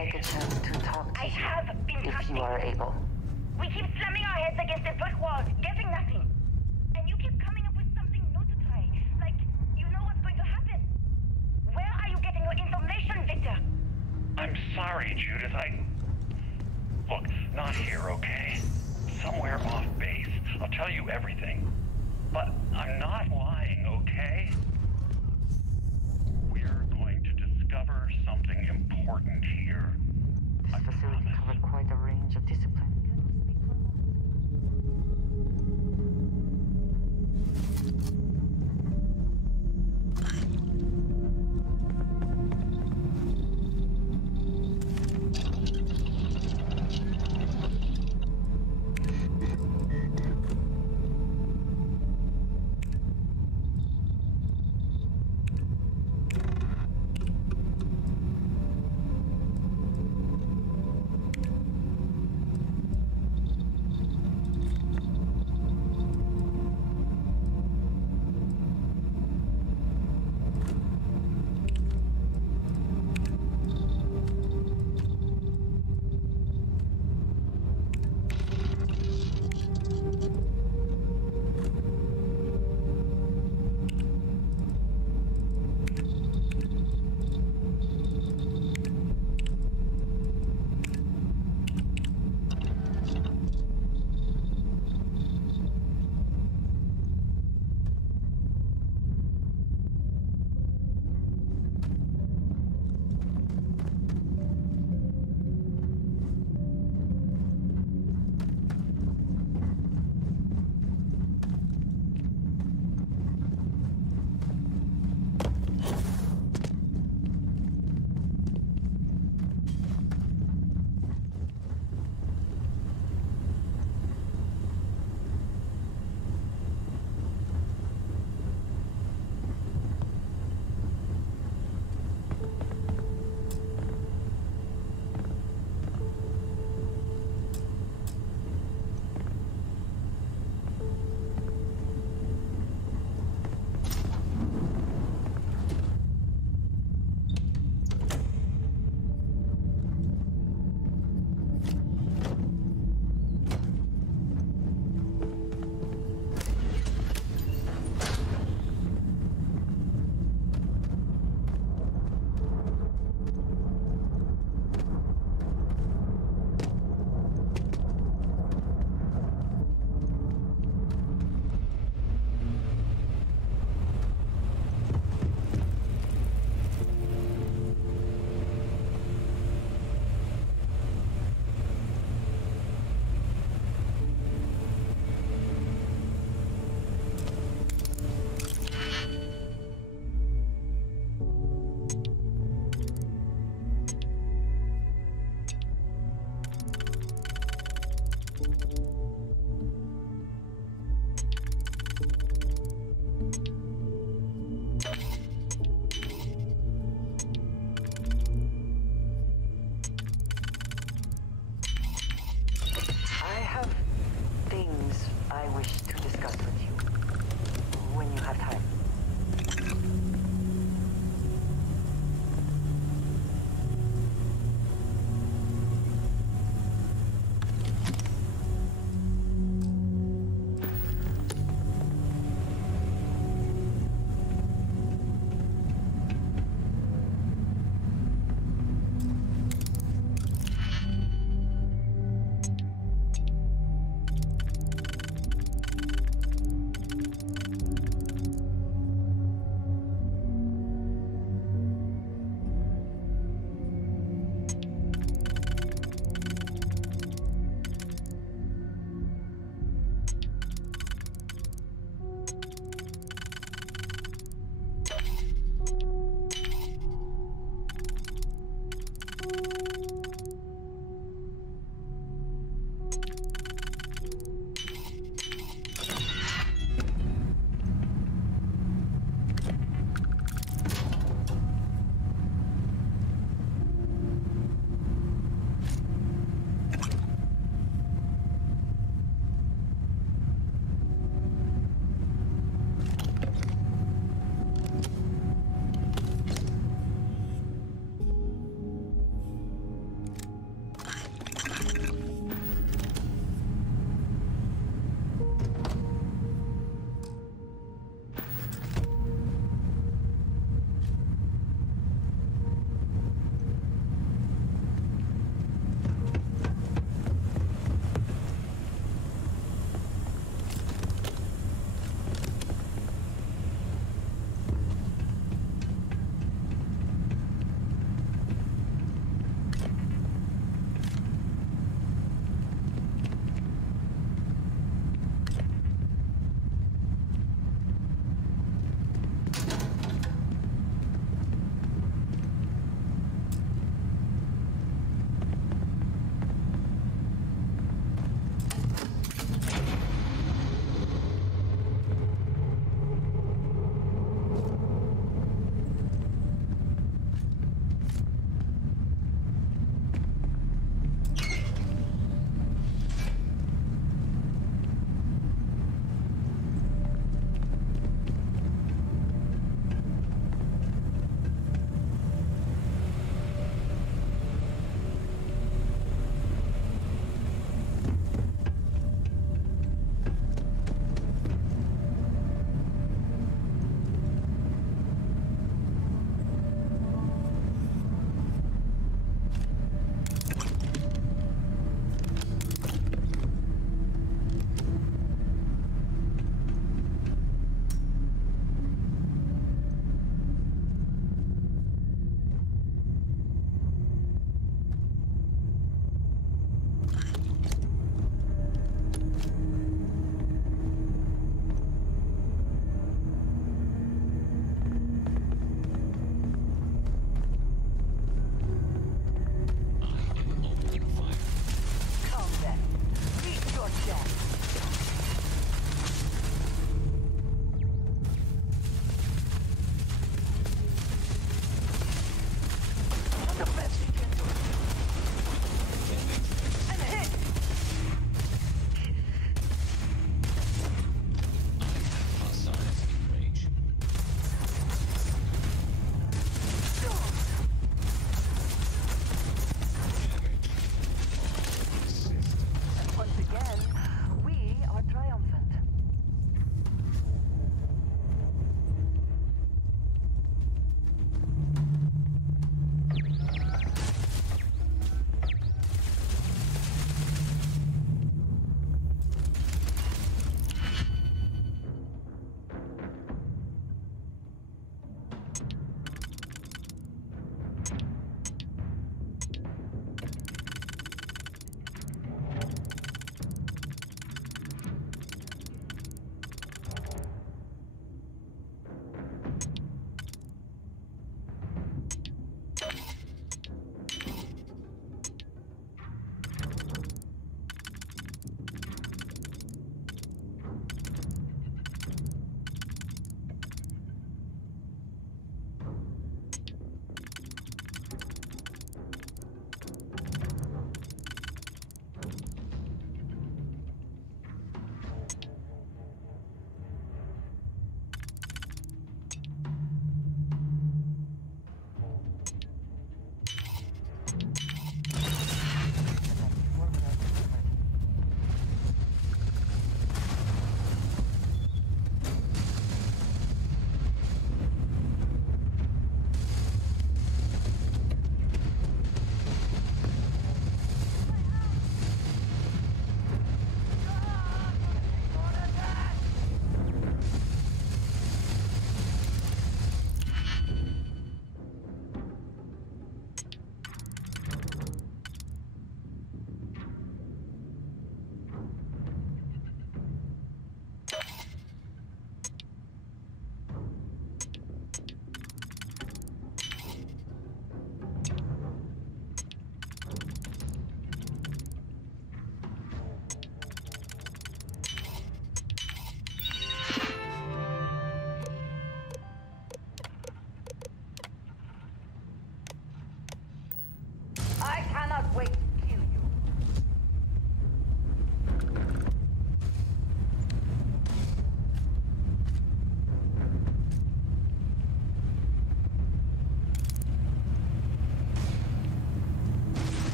like a chance to talk to I have been if trusting. you are able. We keep slamming our heads against a brick wall, getting nothing. And you keep coming up with something new to try. Like, you know what's going to happen. Where are you getting your information, Victor? I'm sorry, Judith. Look, not here, okay? Somewhere off base. I'll tell you everything. But I'm not lying, okay? We're going to discover something important here. This facility covered quite a range of disciplines.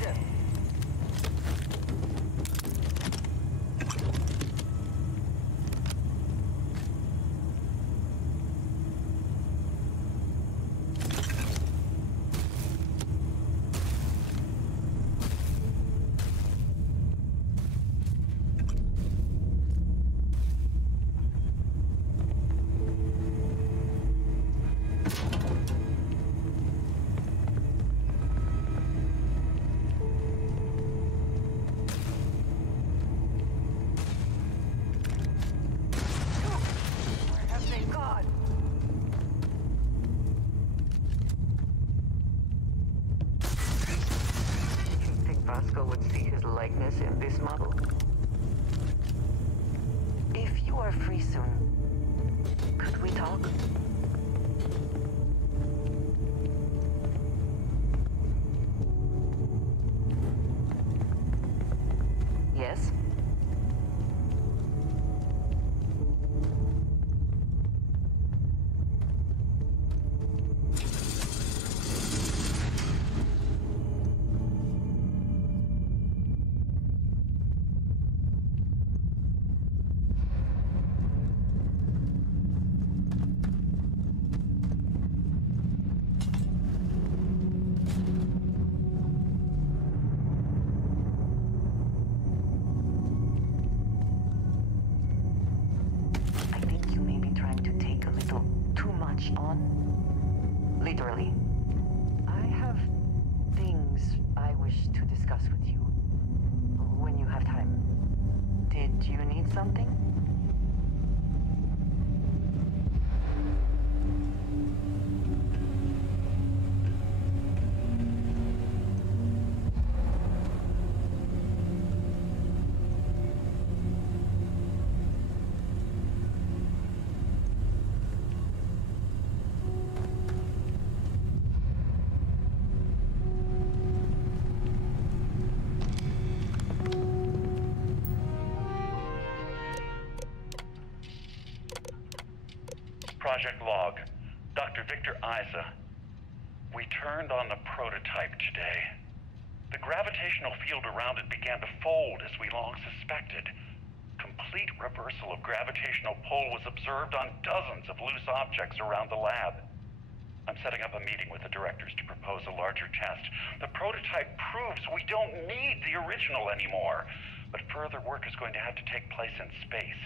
Victor! Would see his likeness in this model. If you are free soon, could we talk? Yes? On. Literally. I have things I wish to discuss with you. When you have time. Did you need something? Project Log, Dr. Victor Isa. We turned on the prototype today. The gravitational field around it began to fold as we long suspected. Complete reversal of gravitational pull was observed on dozens of loose objects around the lab. I'm setting up a meeting with the directors to propose a larger test. The prototype proves we don't need the original anymore, but further work is going to have to take place in space.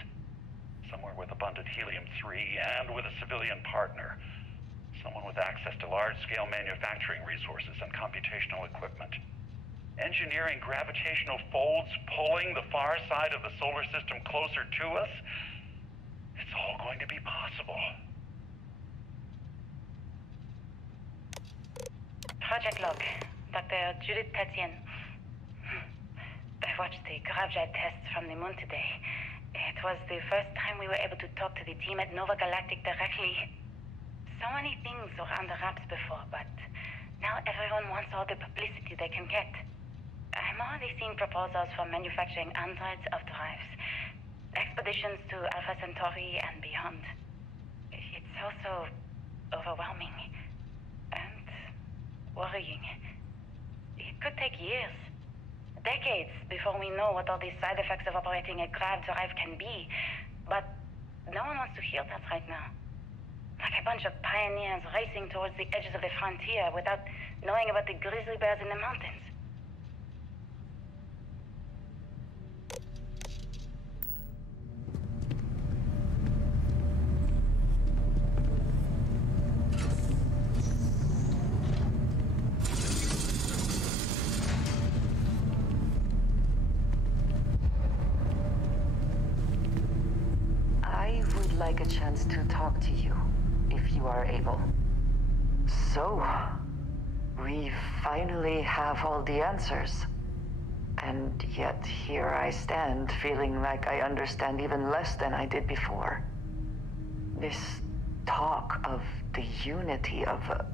Somewhere with abundant helium-3 and with a civilian partner. Someone with access to large-scale manufacturing resources and computational equipment. Engineering gravitational folds pulling the far side of the solar system closer to us. It's all going to be possible. Project Log, Dr. Judith Tatien. I watched the gravjet tests from the moon today. It was the first time we were able to talk to the team at Nova Galactic directly. So many things were under wraps before, but now everyone wants all the publicity they can get. I'm already seeing proposals for manufacturing androids of drives, expeditions to Alpha Centauri and beyond. It's also overwhelming and worrying. It could take years. Decades before we know what all the side effects of operating a grav drive can be. But no one wants to hear that right now. Like a bunch of pioneers racing towards the edges of the frontier without knowing about the grizzly bears in the mountains. Like a chance to talk to you, if you are able. So, we finally have all the answers. And yet here I stand, feeling like I understand even less than I did before. This talk of the unity of a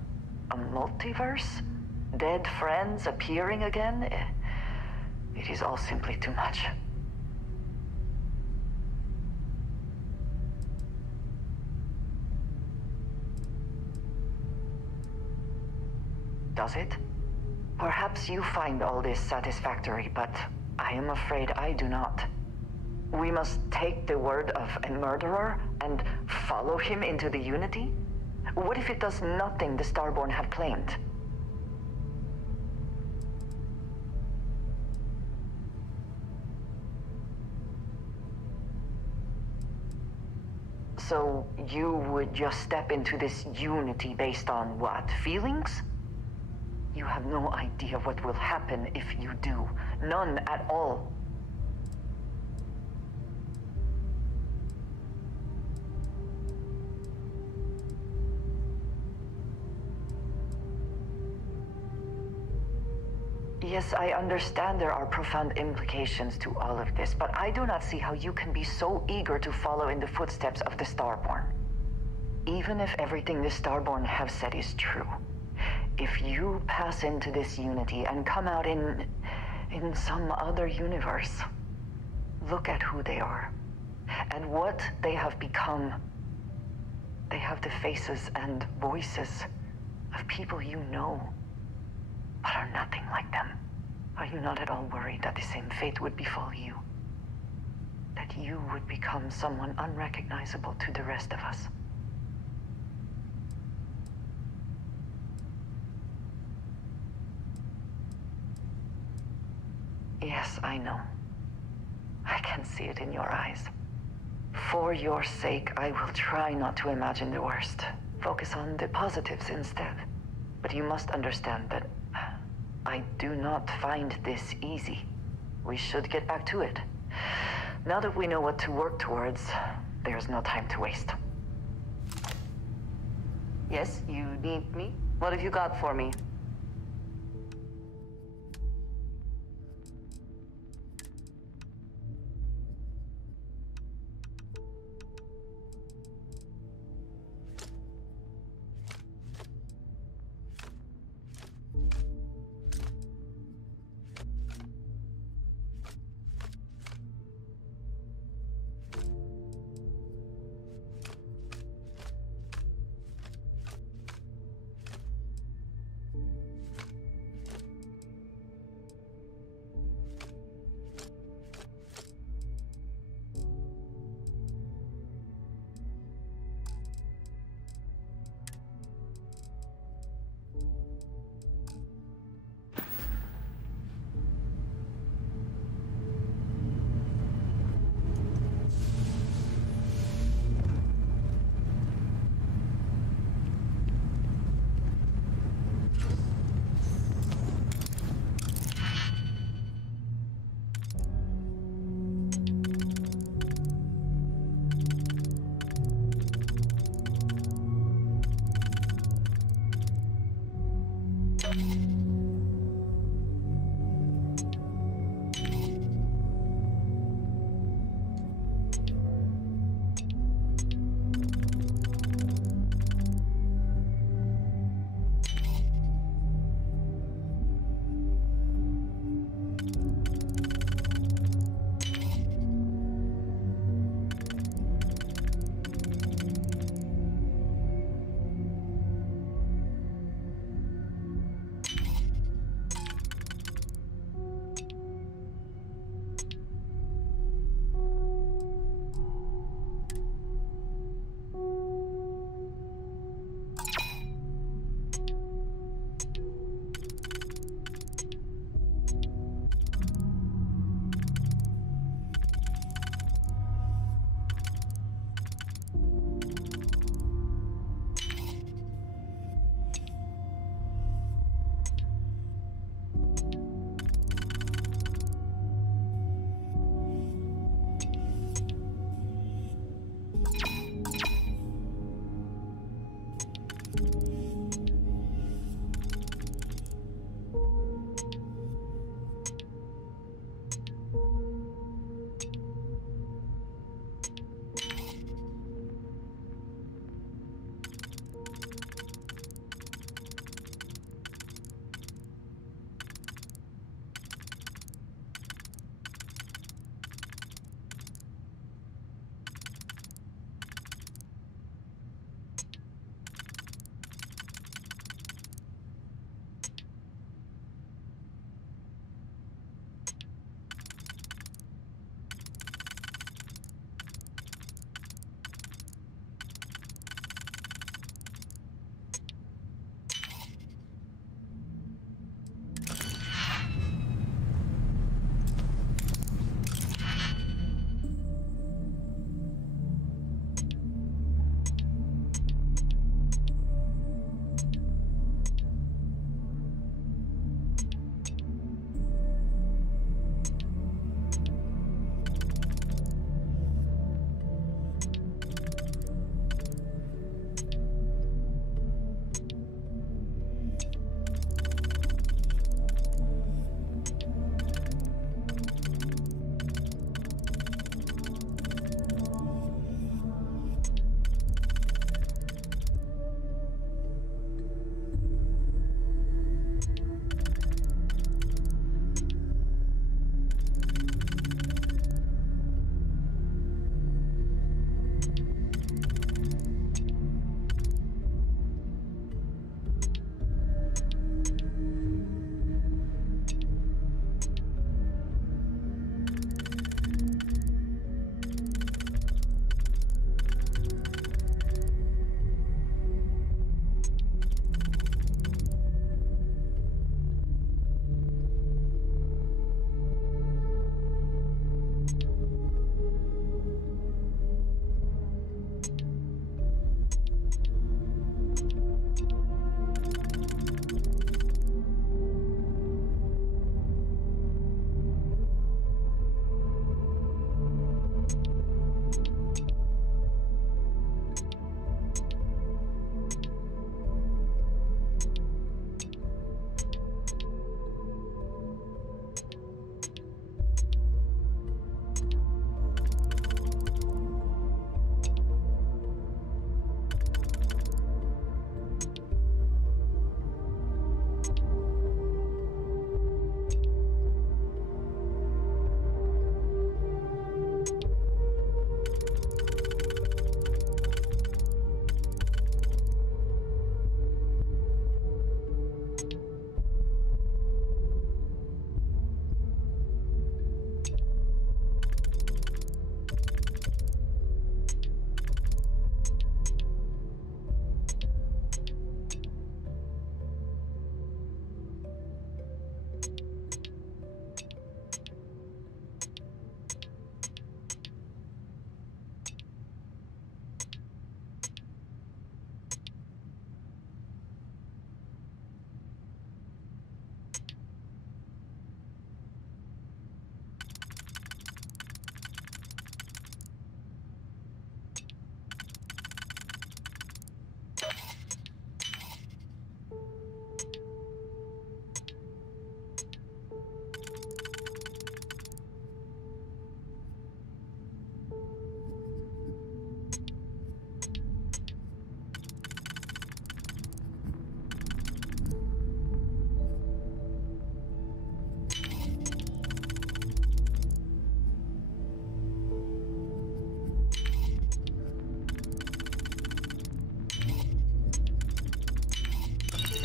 multiverse? Dead friends appearing again? It is all simply too much. Does it? Perhaps you find all this satisfactory, but I am afraid I do not. We must take the word of a murderer and follow him into the Unity? What if it does nothing the Starborn have claimed? So you would just step into this Unity based on what? Feelings? You have no idea what will happen if you do. None at all. Yes, I understand there are profound implications to all of this, but I do not see how you can be so eager to follow in the footsteps of the Starborn. Even if everything the Starborn have said is true, if you pass into this Unity and come out in some other universe, look at who they are and what they have become. They have the faces and voices of people you know, but are nothing like them. Are you not at all worried that the same fate would befall you? That you would become someone unrecognizable to the rest of us? Yes, I know. I can see it in your eyes. For your sake, I will try not to imagine the worst. Focus on the positives instead. But you must understand that I do not find this easy. We should get back to it. Now that we know what to work towards, there's no time to waste. Yes, you need me? What have you got for me?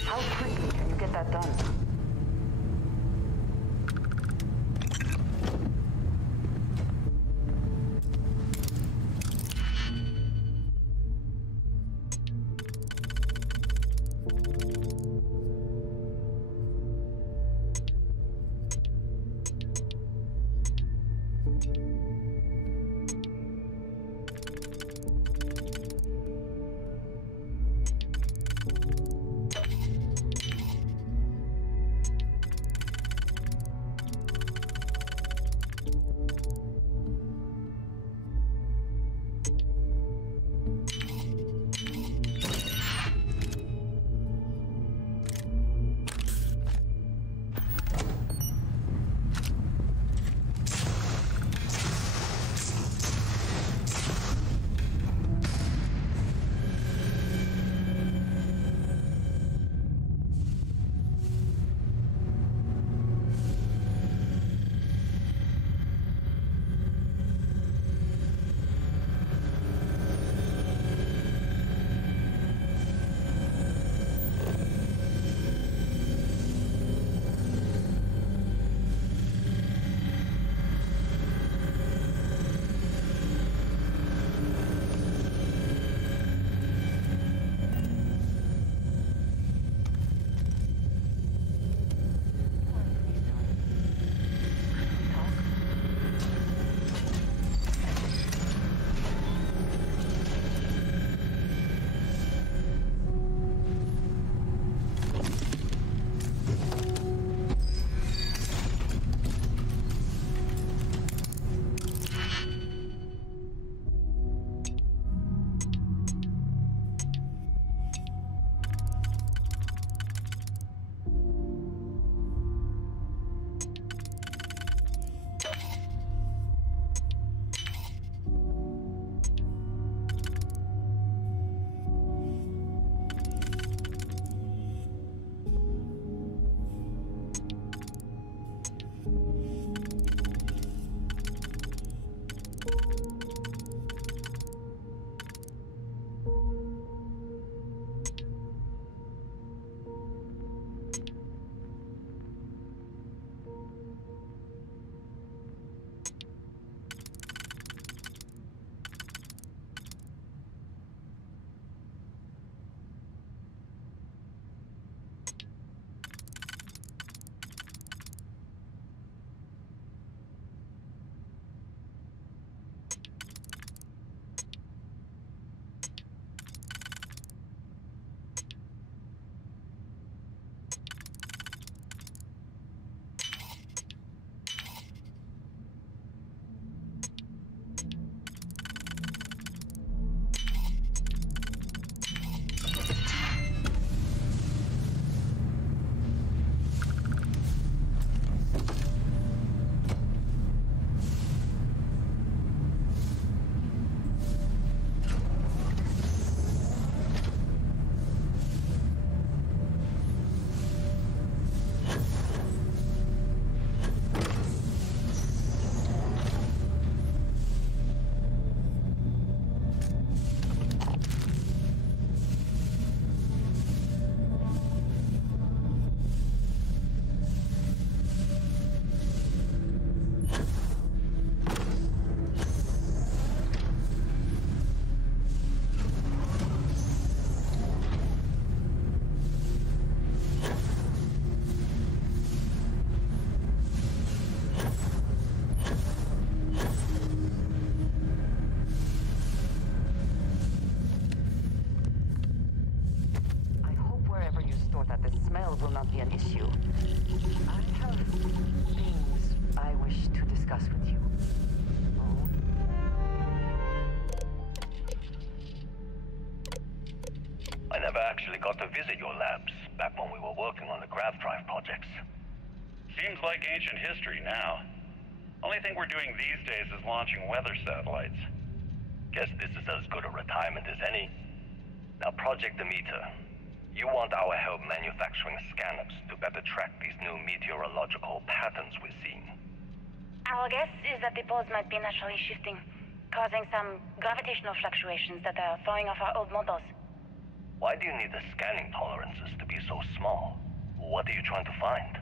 How quickly can you get that done? got to visit your labs back when we were working on the grav drive projects. Seems like ancient history now. Only thing we're doing these days is launching weather satellites. Guess this is as good a retirement as any. Now, Project Demeter, you want our help manufacturing scanners to better track these new meteorological patterns we're seeing. Our guess is that the poles might be naturally shifting, causing some gravitational fluctuations that are throwing off our old models. Why do you need the scanning tolerances to be so small? What are you trying to find?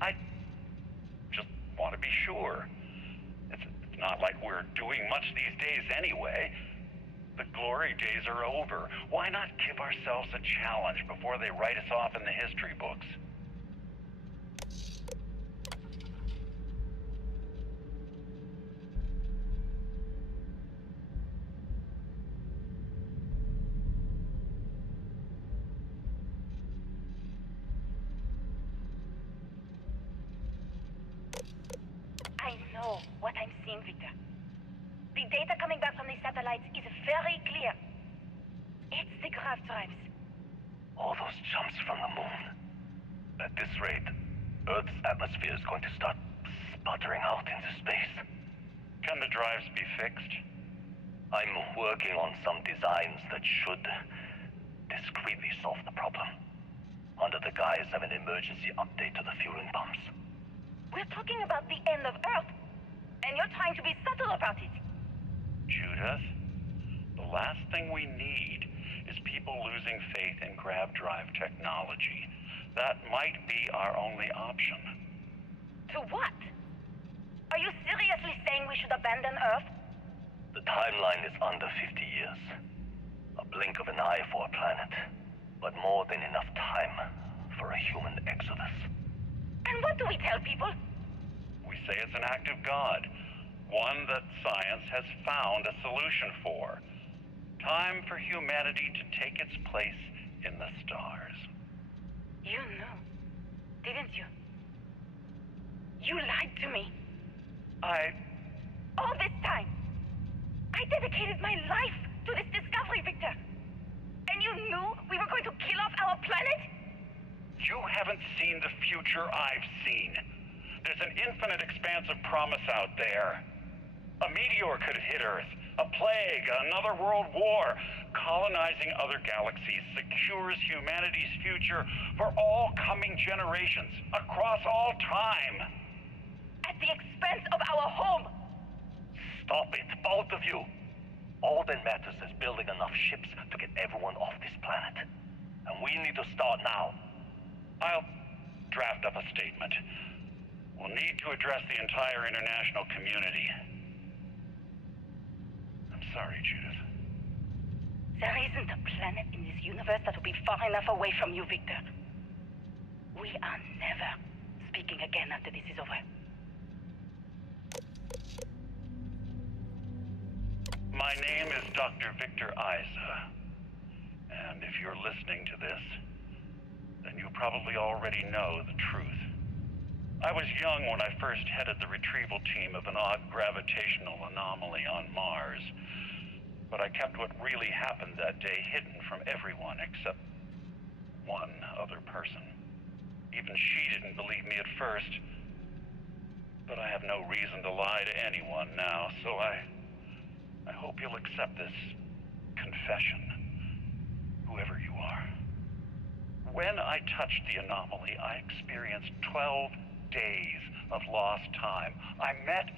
I just want to be sure. It's not like we're doing much these days anyway. The glory days are over. Why not give ourselves a challenge before they write us off in the history books? I know what I'm seeing, Victor. The data coming back from the satellites is very clear. It's the grav drives. All those jumps from the moon. At this rate, Earth's atmosphere is going to start sputtering out into space. Can the drives be fixed? I'm working on some designs that should discreetly solve the problem, under the guise of an emergency update to the fueling pumps. We're talking about the end of Earth, and you're trying to be subtle about it. Judith, the last thing we need is people losing faith in grav drive technology. That might be our only option. To what? Are you seriously saying we should abandon Earth? The timeline is under 50 years. A blink of an eye for a planet, but more than enough time for a human exodus. And what do we tell people? We say it's an act of God, one that science has found a solution for. Time for humanity to take its place in the stars. You knew, didn't you? You lied to me. All this time, I dedicated my life to this discovery, Victor. And you knew we were going to kill off our planet? You haven't seen the future I've seen. There's an infinite expanse of promise out there. A meteor could hit Earth, a plague, another world war. Colonizing other galaxies secures humanity's future for all coming generations, across all time. At the expense of our home. Stop it, both of you. All that matters is building enough ships to get everyone off this planet. And we need to start now. I'll draft up a statement. We'll need to address the entire international community. I'm sorry, Judith. There isn't a planet in this universe that will be far enough away from you, Victor. We are never speaking again after this is over. My name is Dr. Victor Isa. And if you're listening to this, then you probably already know the truth. I was young when I first headed the retrieval team of an odd gravitational anomaly on Mars. But I kept what really happened that day hidden from everyone except one other person. Even she didn't believe me at first. But I have no reason to lie to anyone now, so I hope you'll accept this confession, whoever you are. When I touched the anomaly, I experienced 12 days of lost time. I met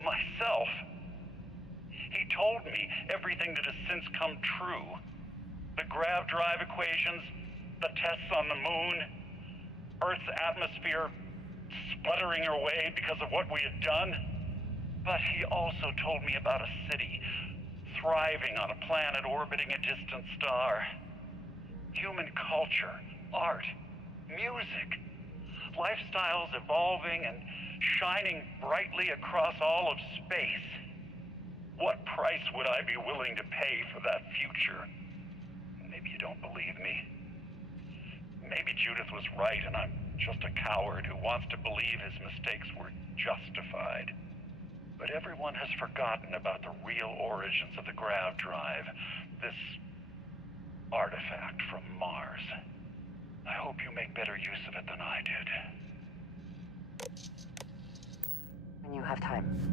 myself. He told me everything that has since come true. The grav drive equations, the tests on the moon, Earth's atmosphere sputtering away because of what we had done. But he also told me about a city thriving on a planet orbiting a distant star. Human culture, art, music, lifestyles evolving and shining brightly across all of space. What price would I be willing to pay for that future? Maybe you don't believe me. Maybe Judith was right and I'm just a coward who wants to believe his mistakes were justified. But everyone has forgotten about the real origins of the grav drive. This artifact from Mars. I hope you make better use of it than I did. When you have time.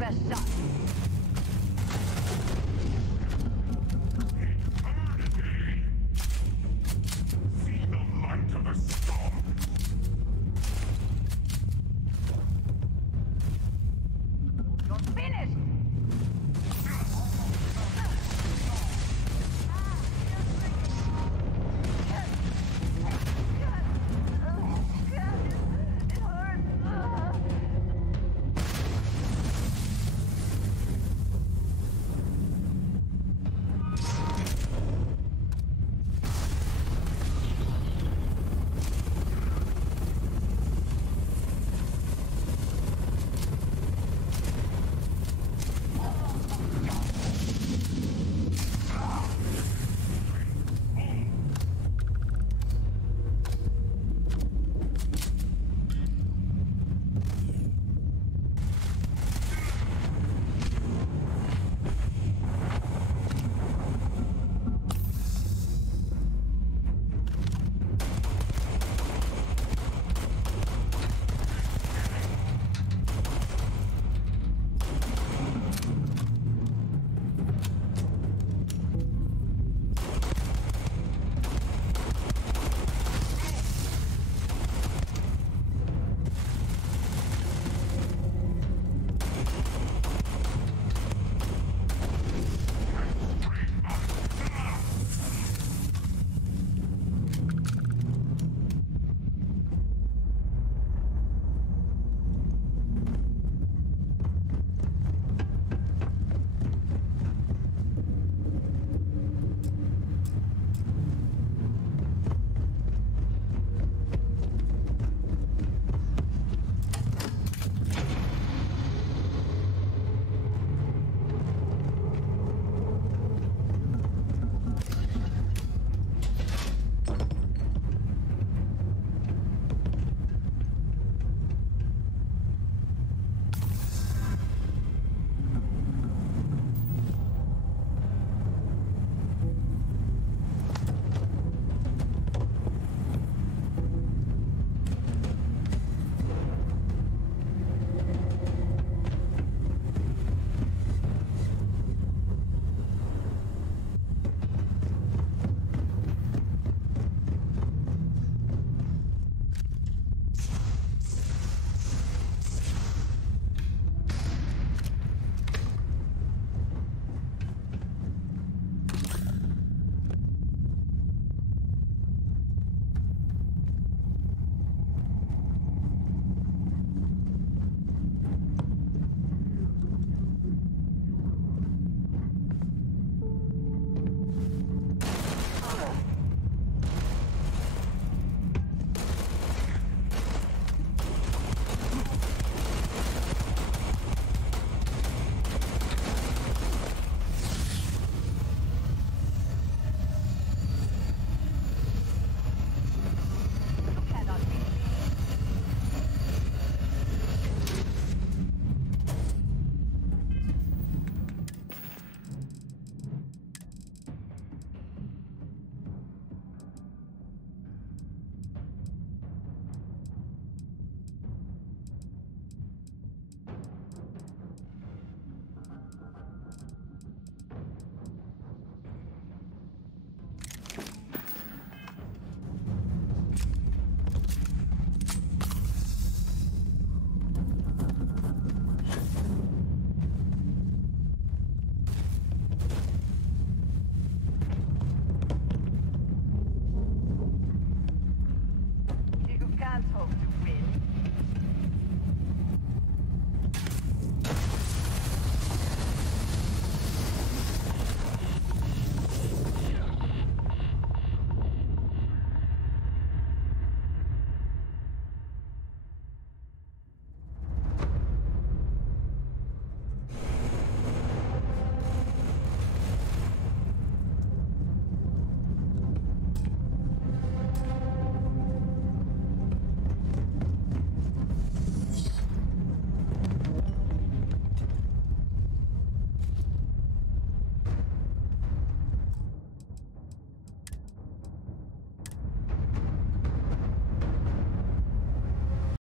best shot.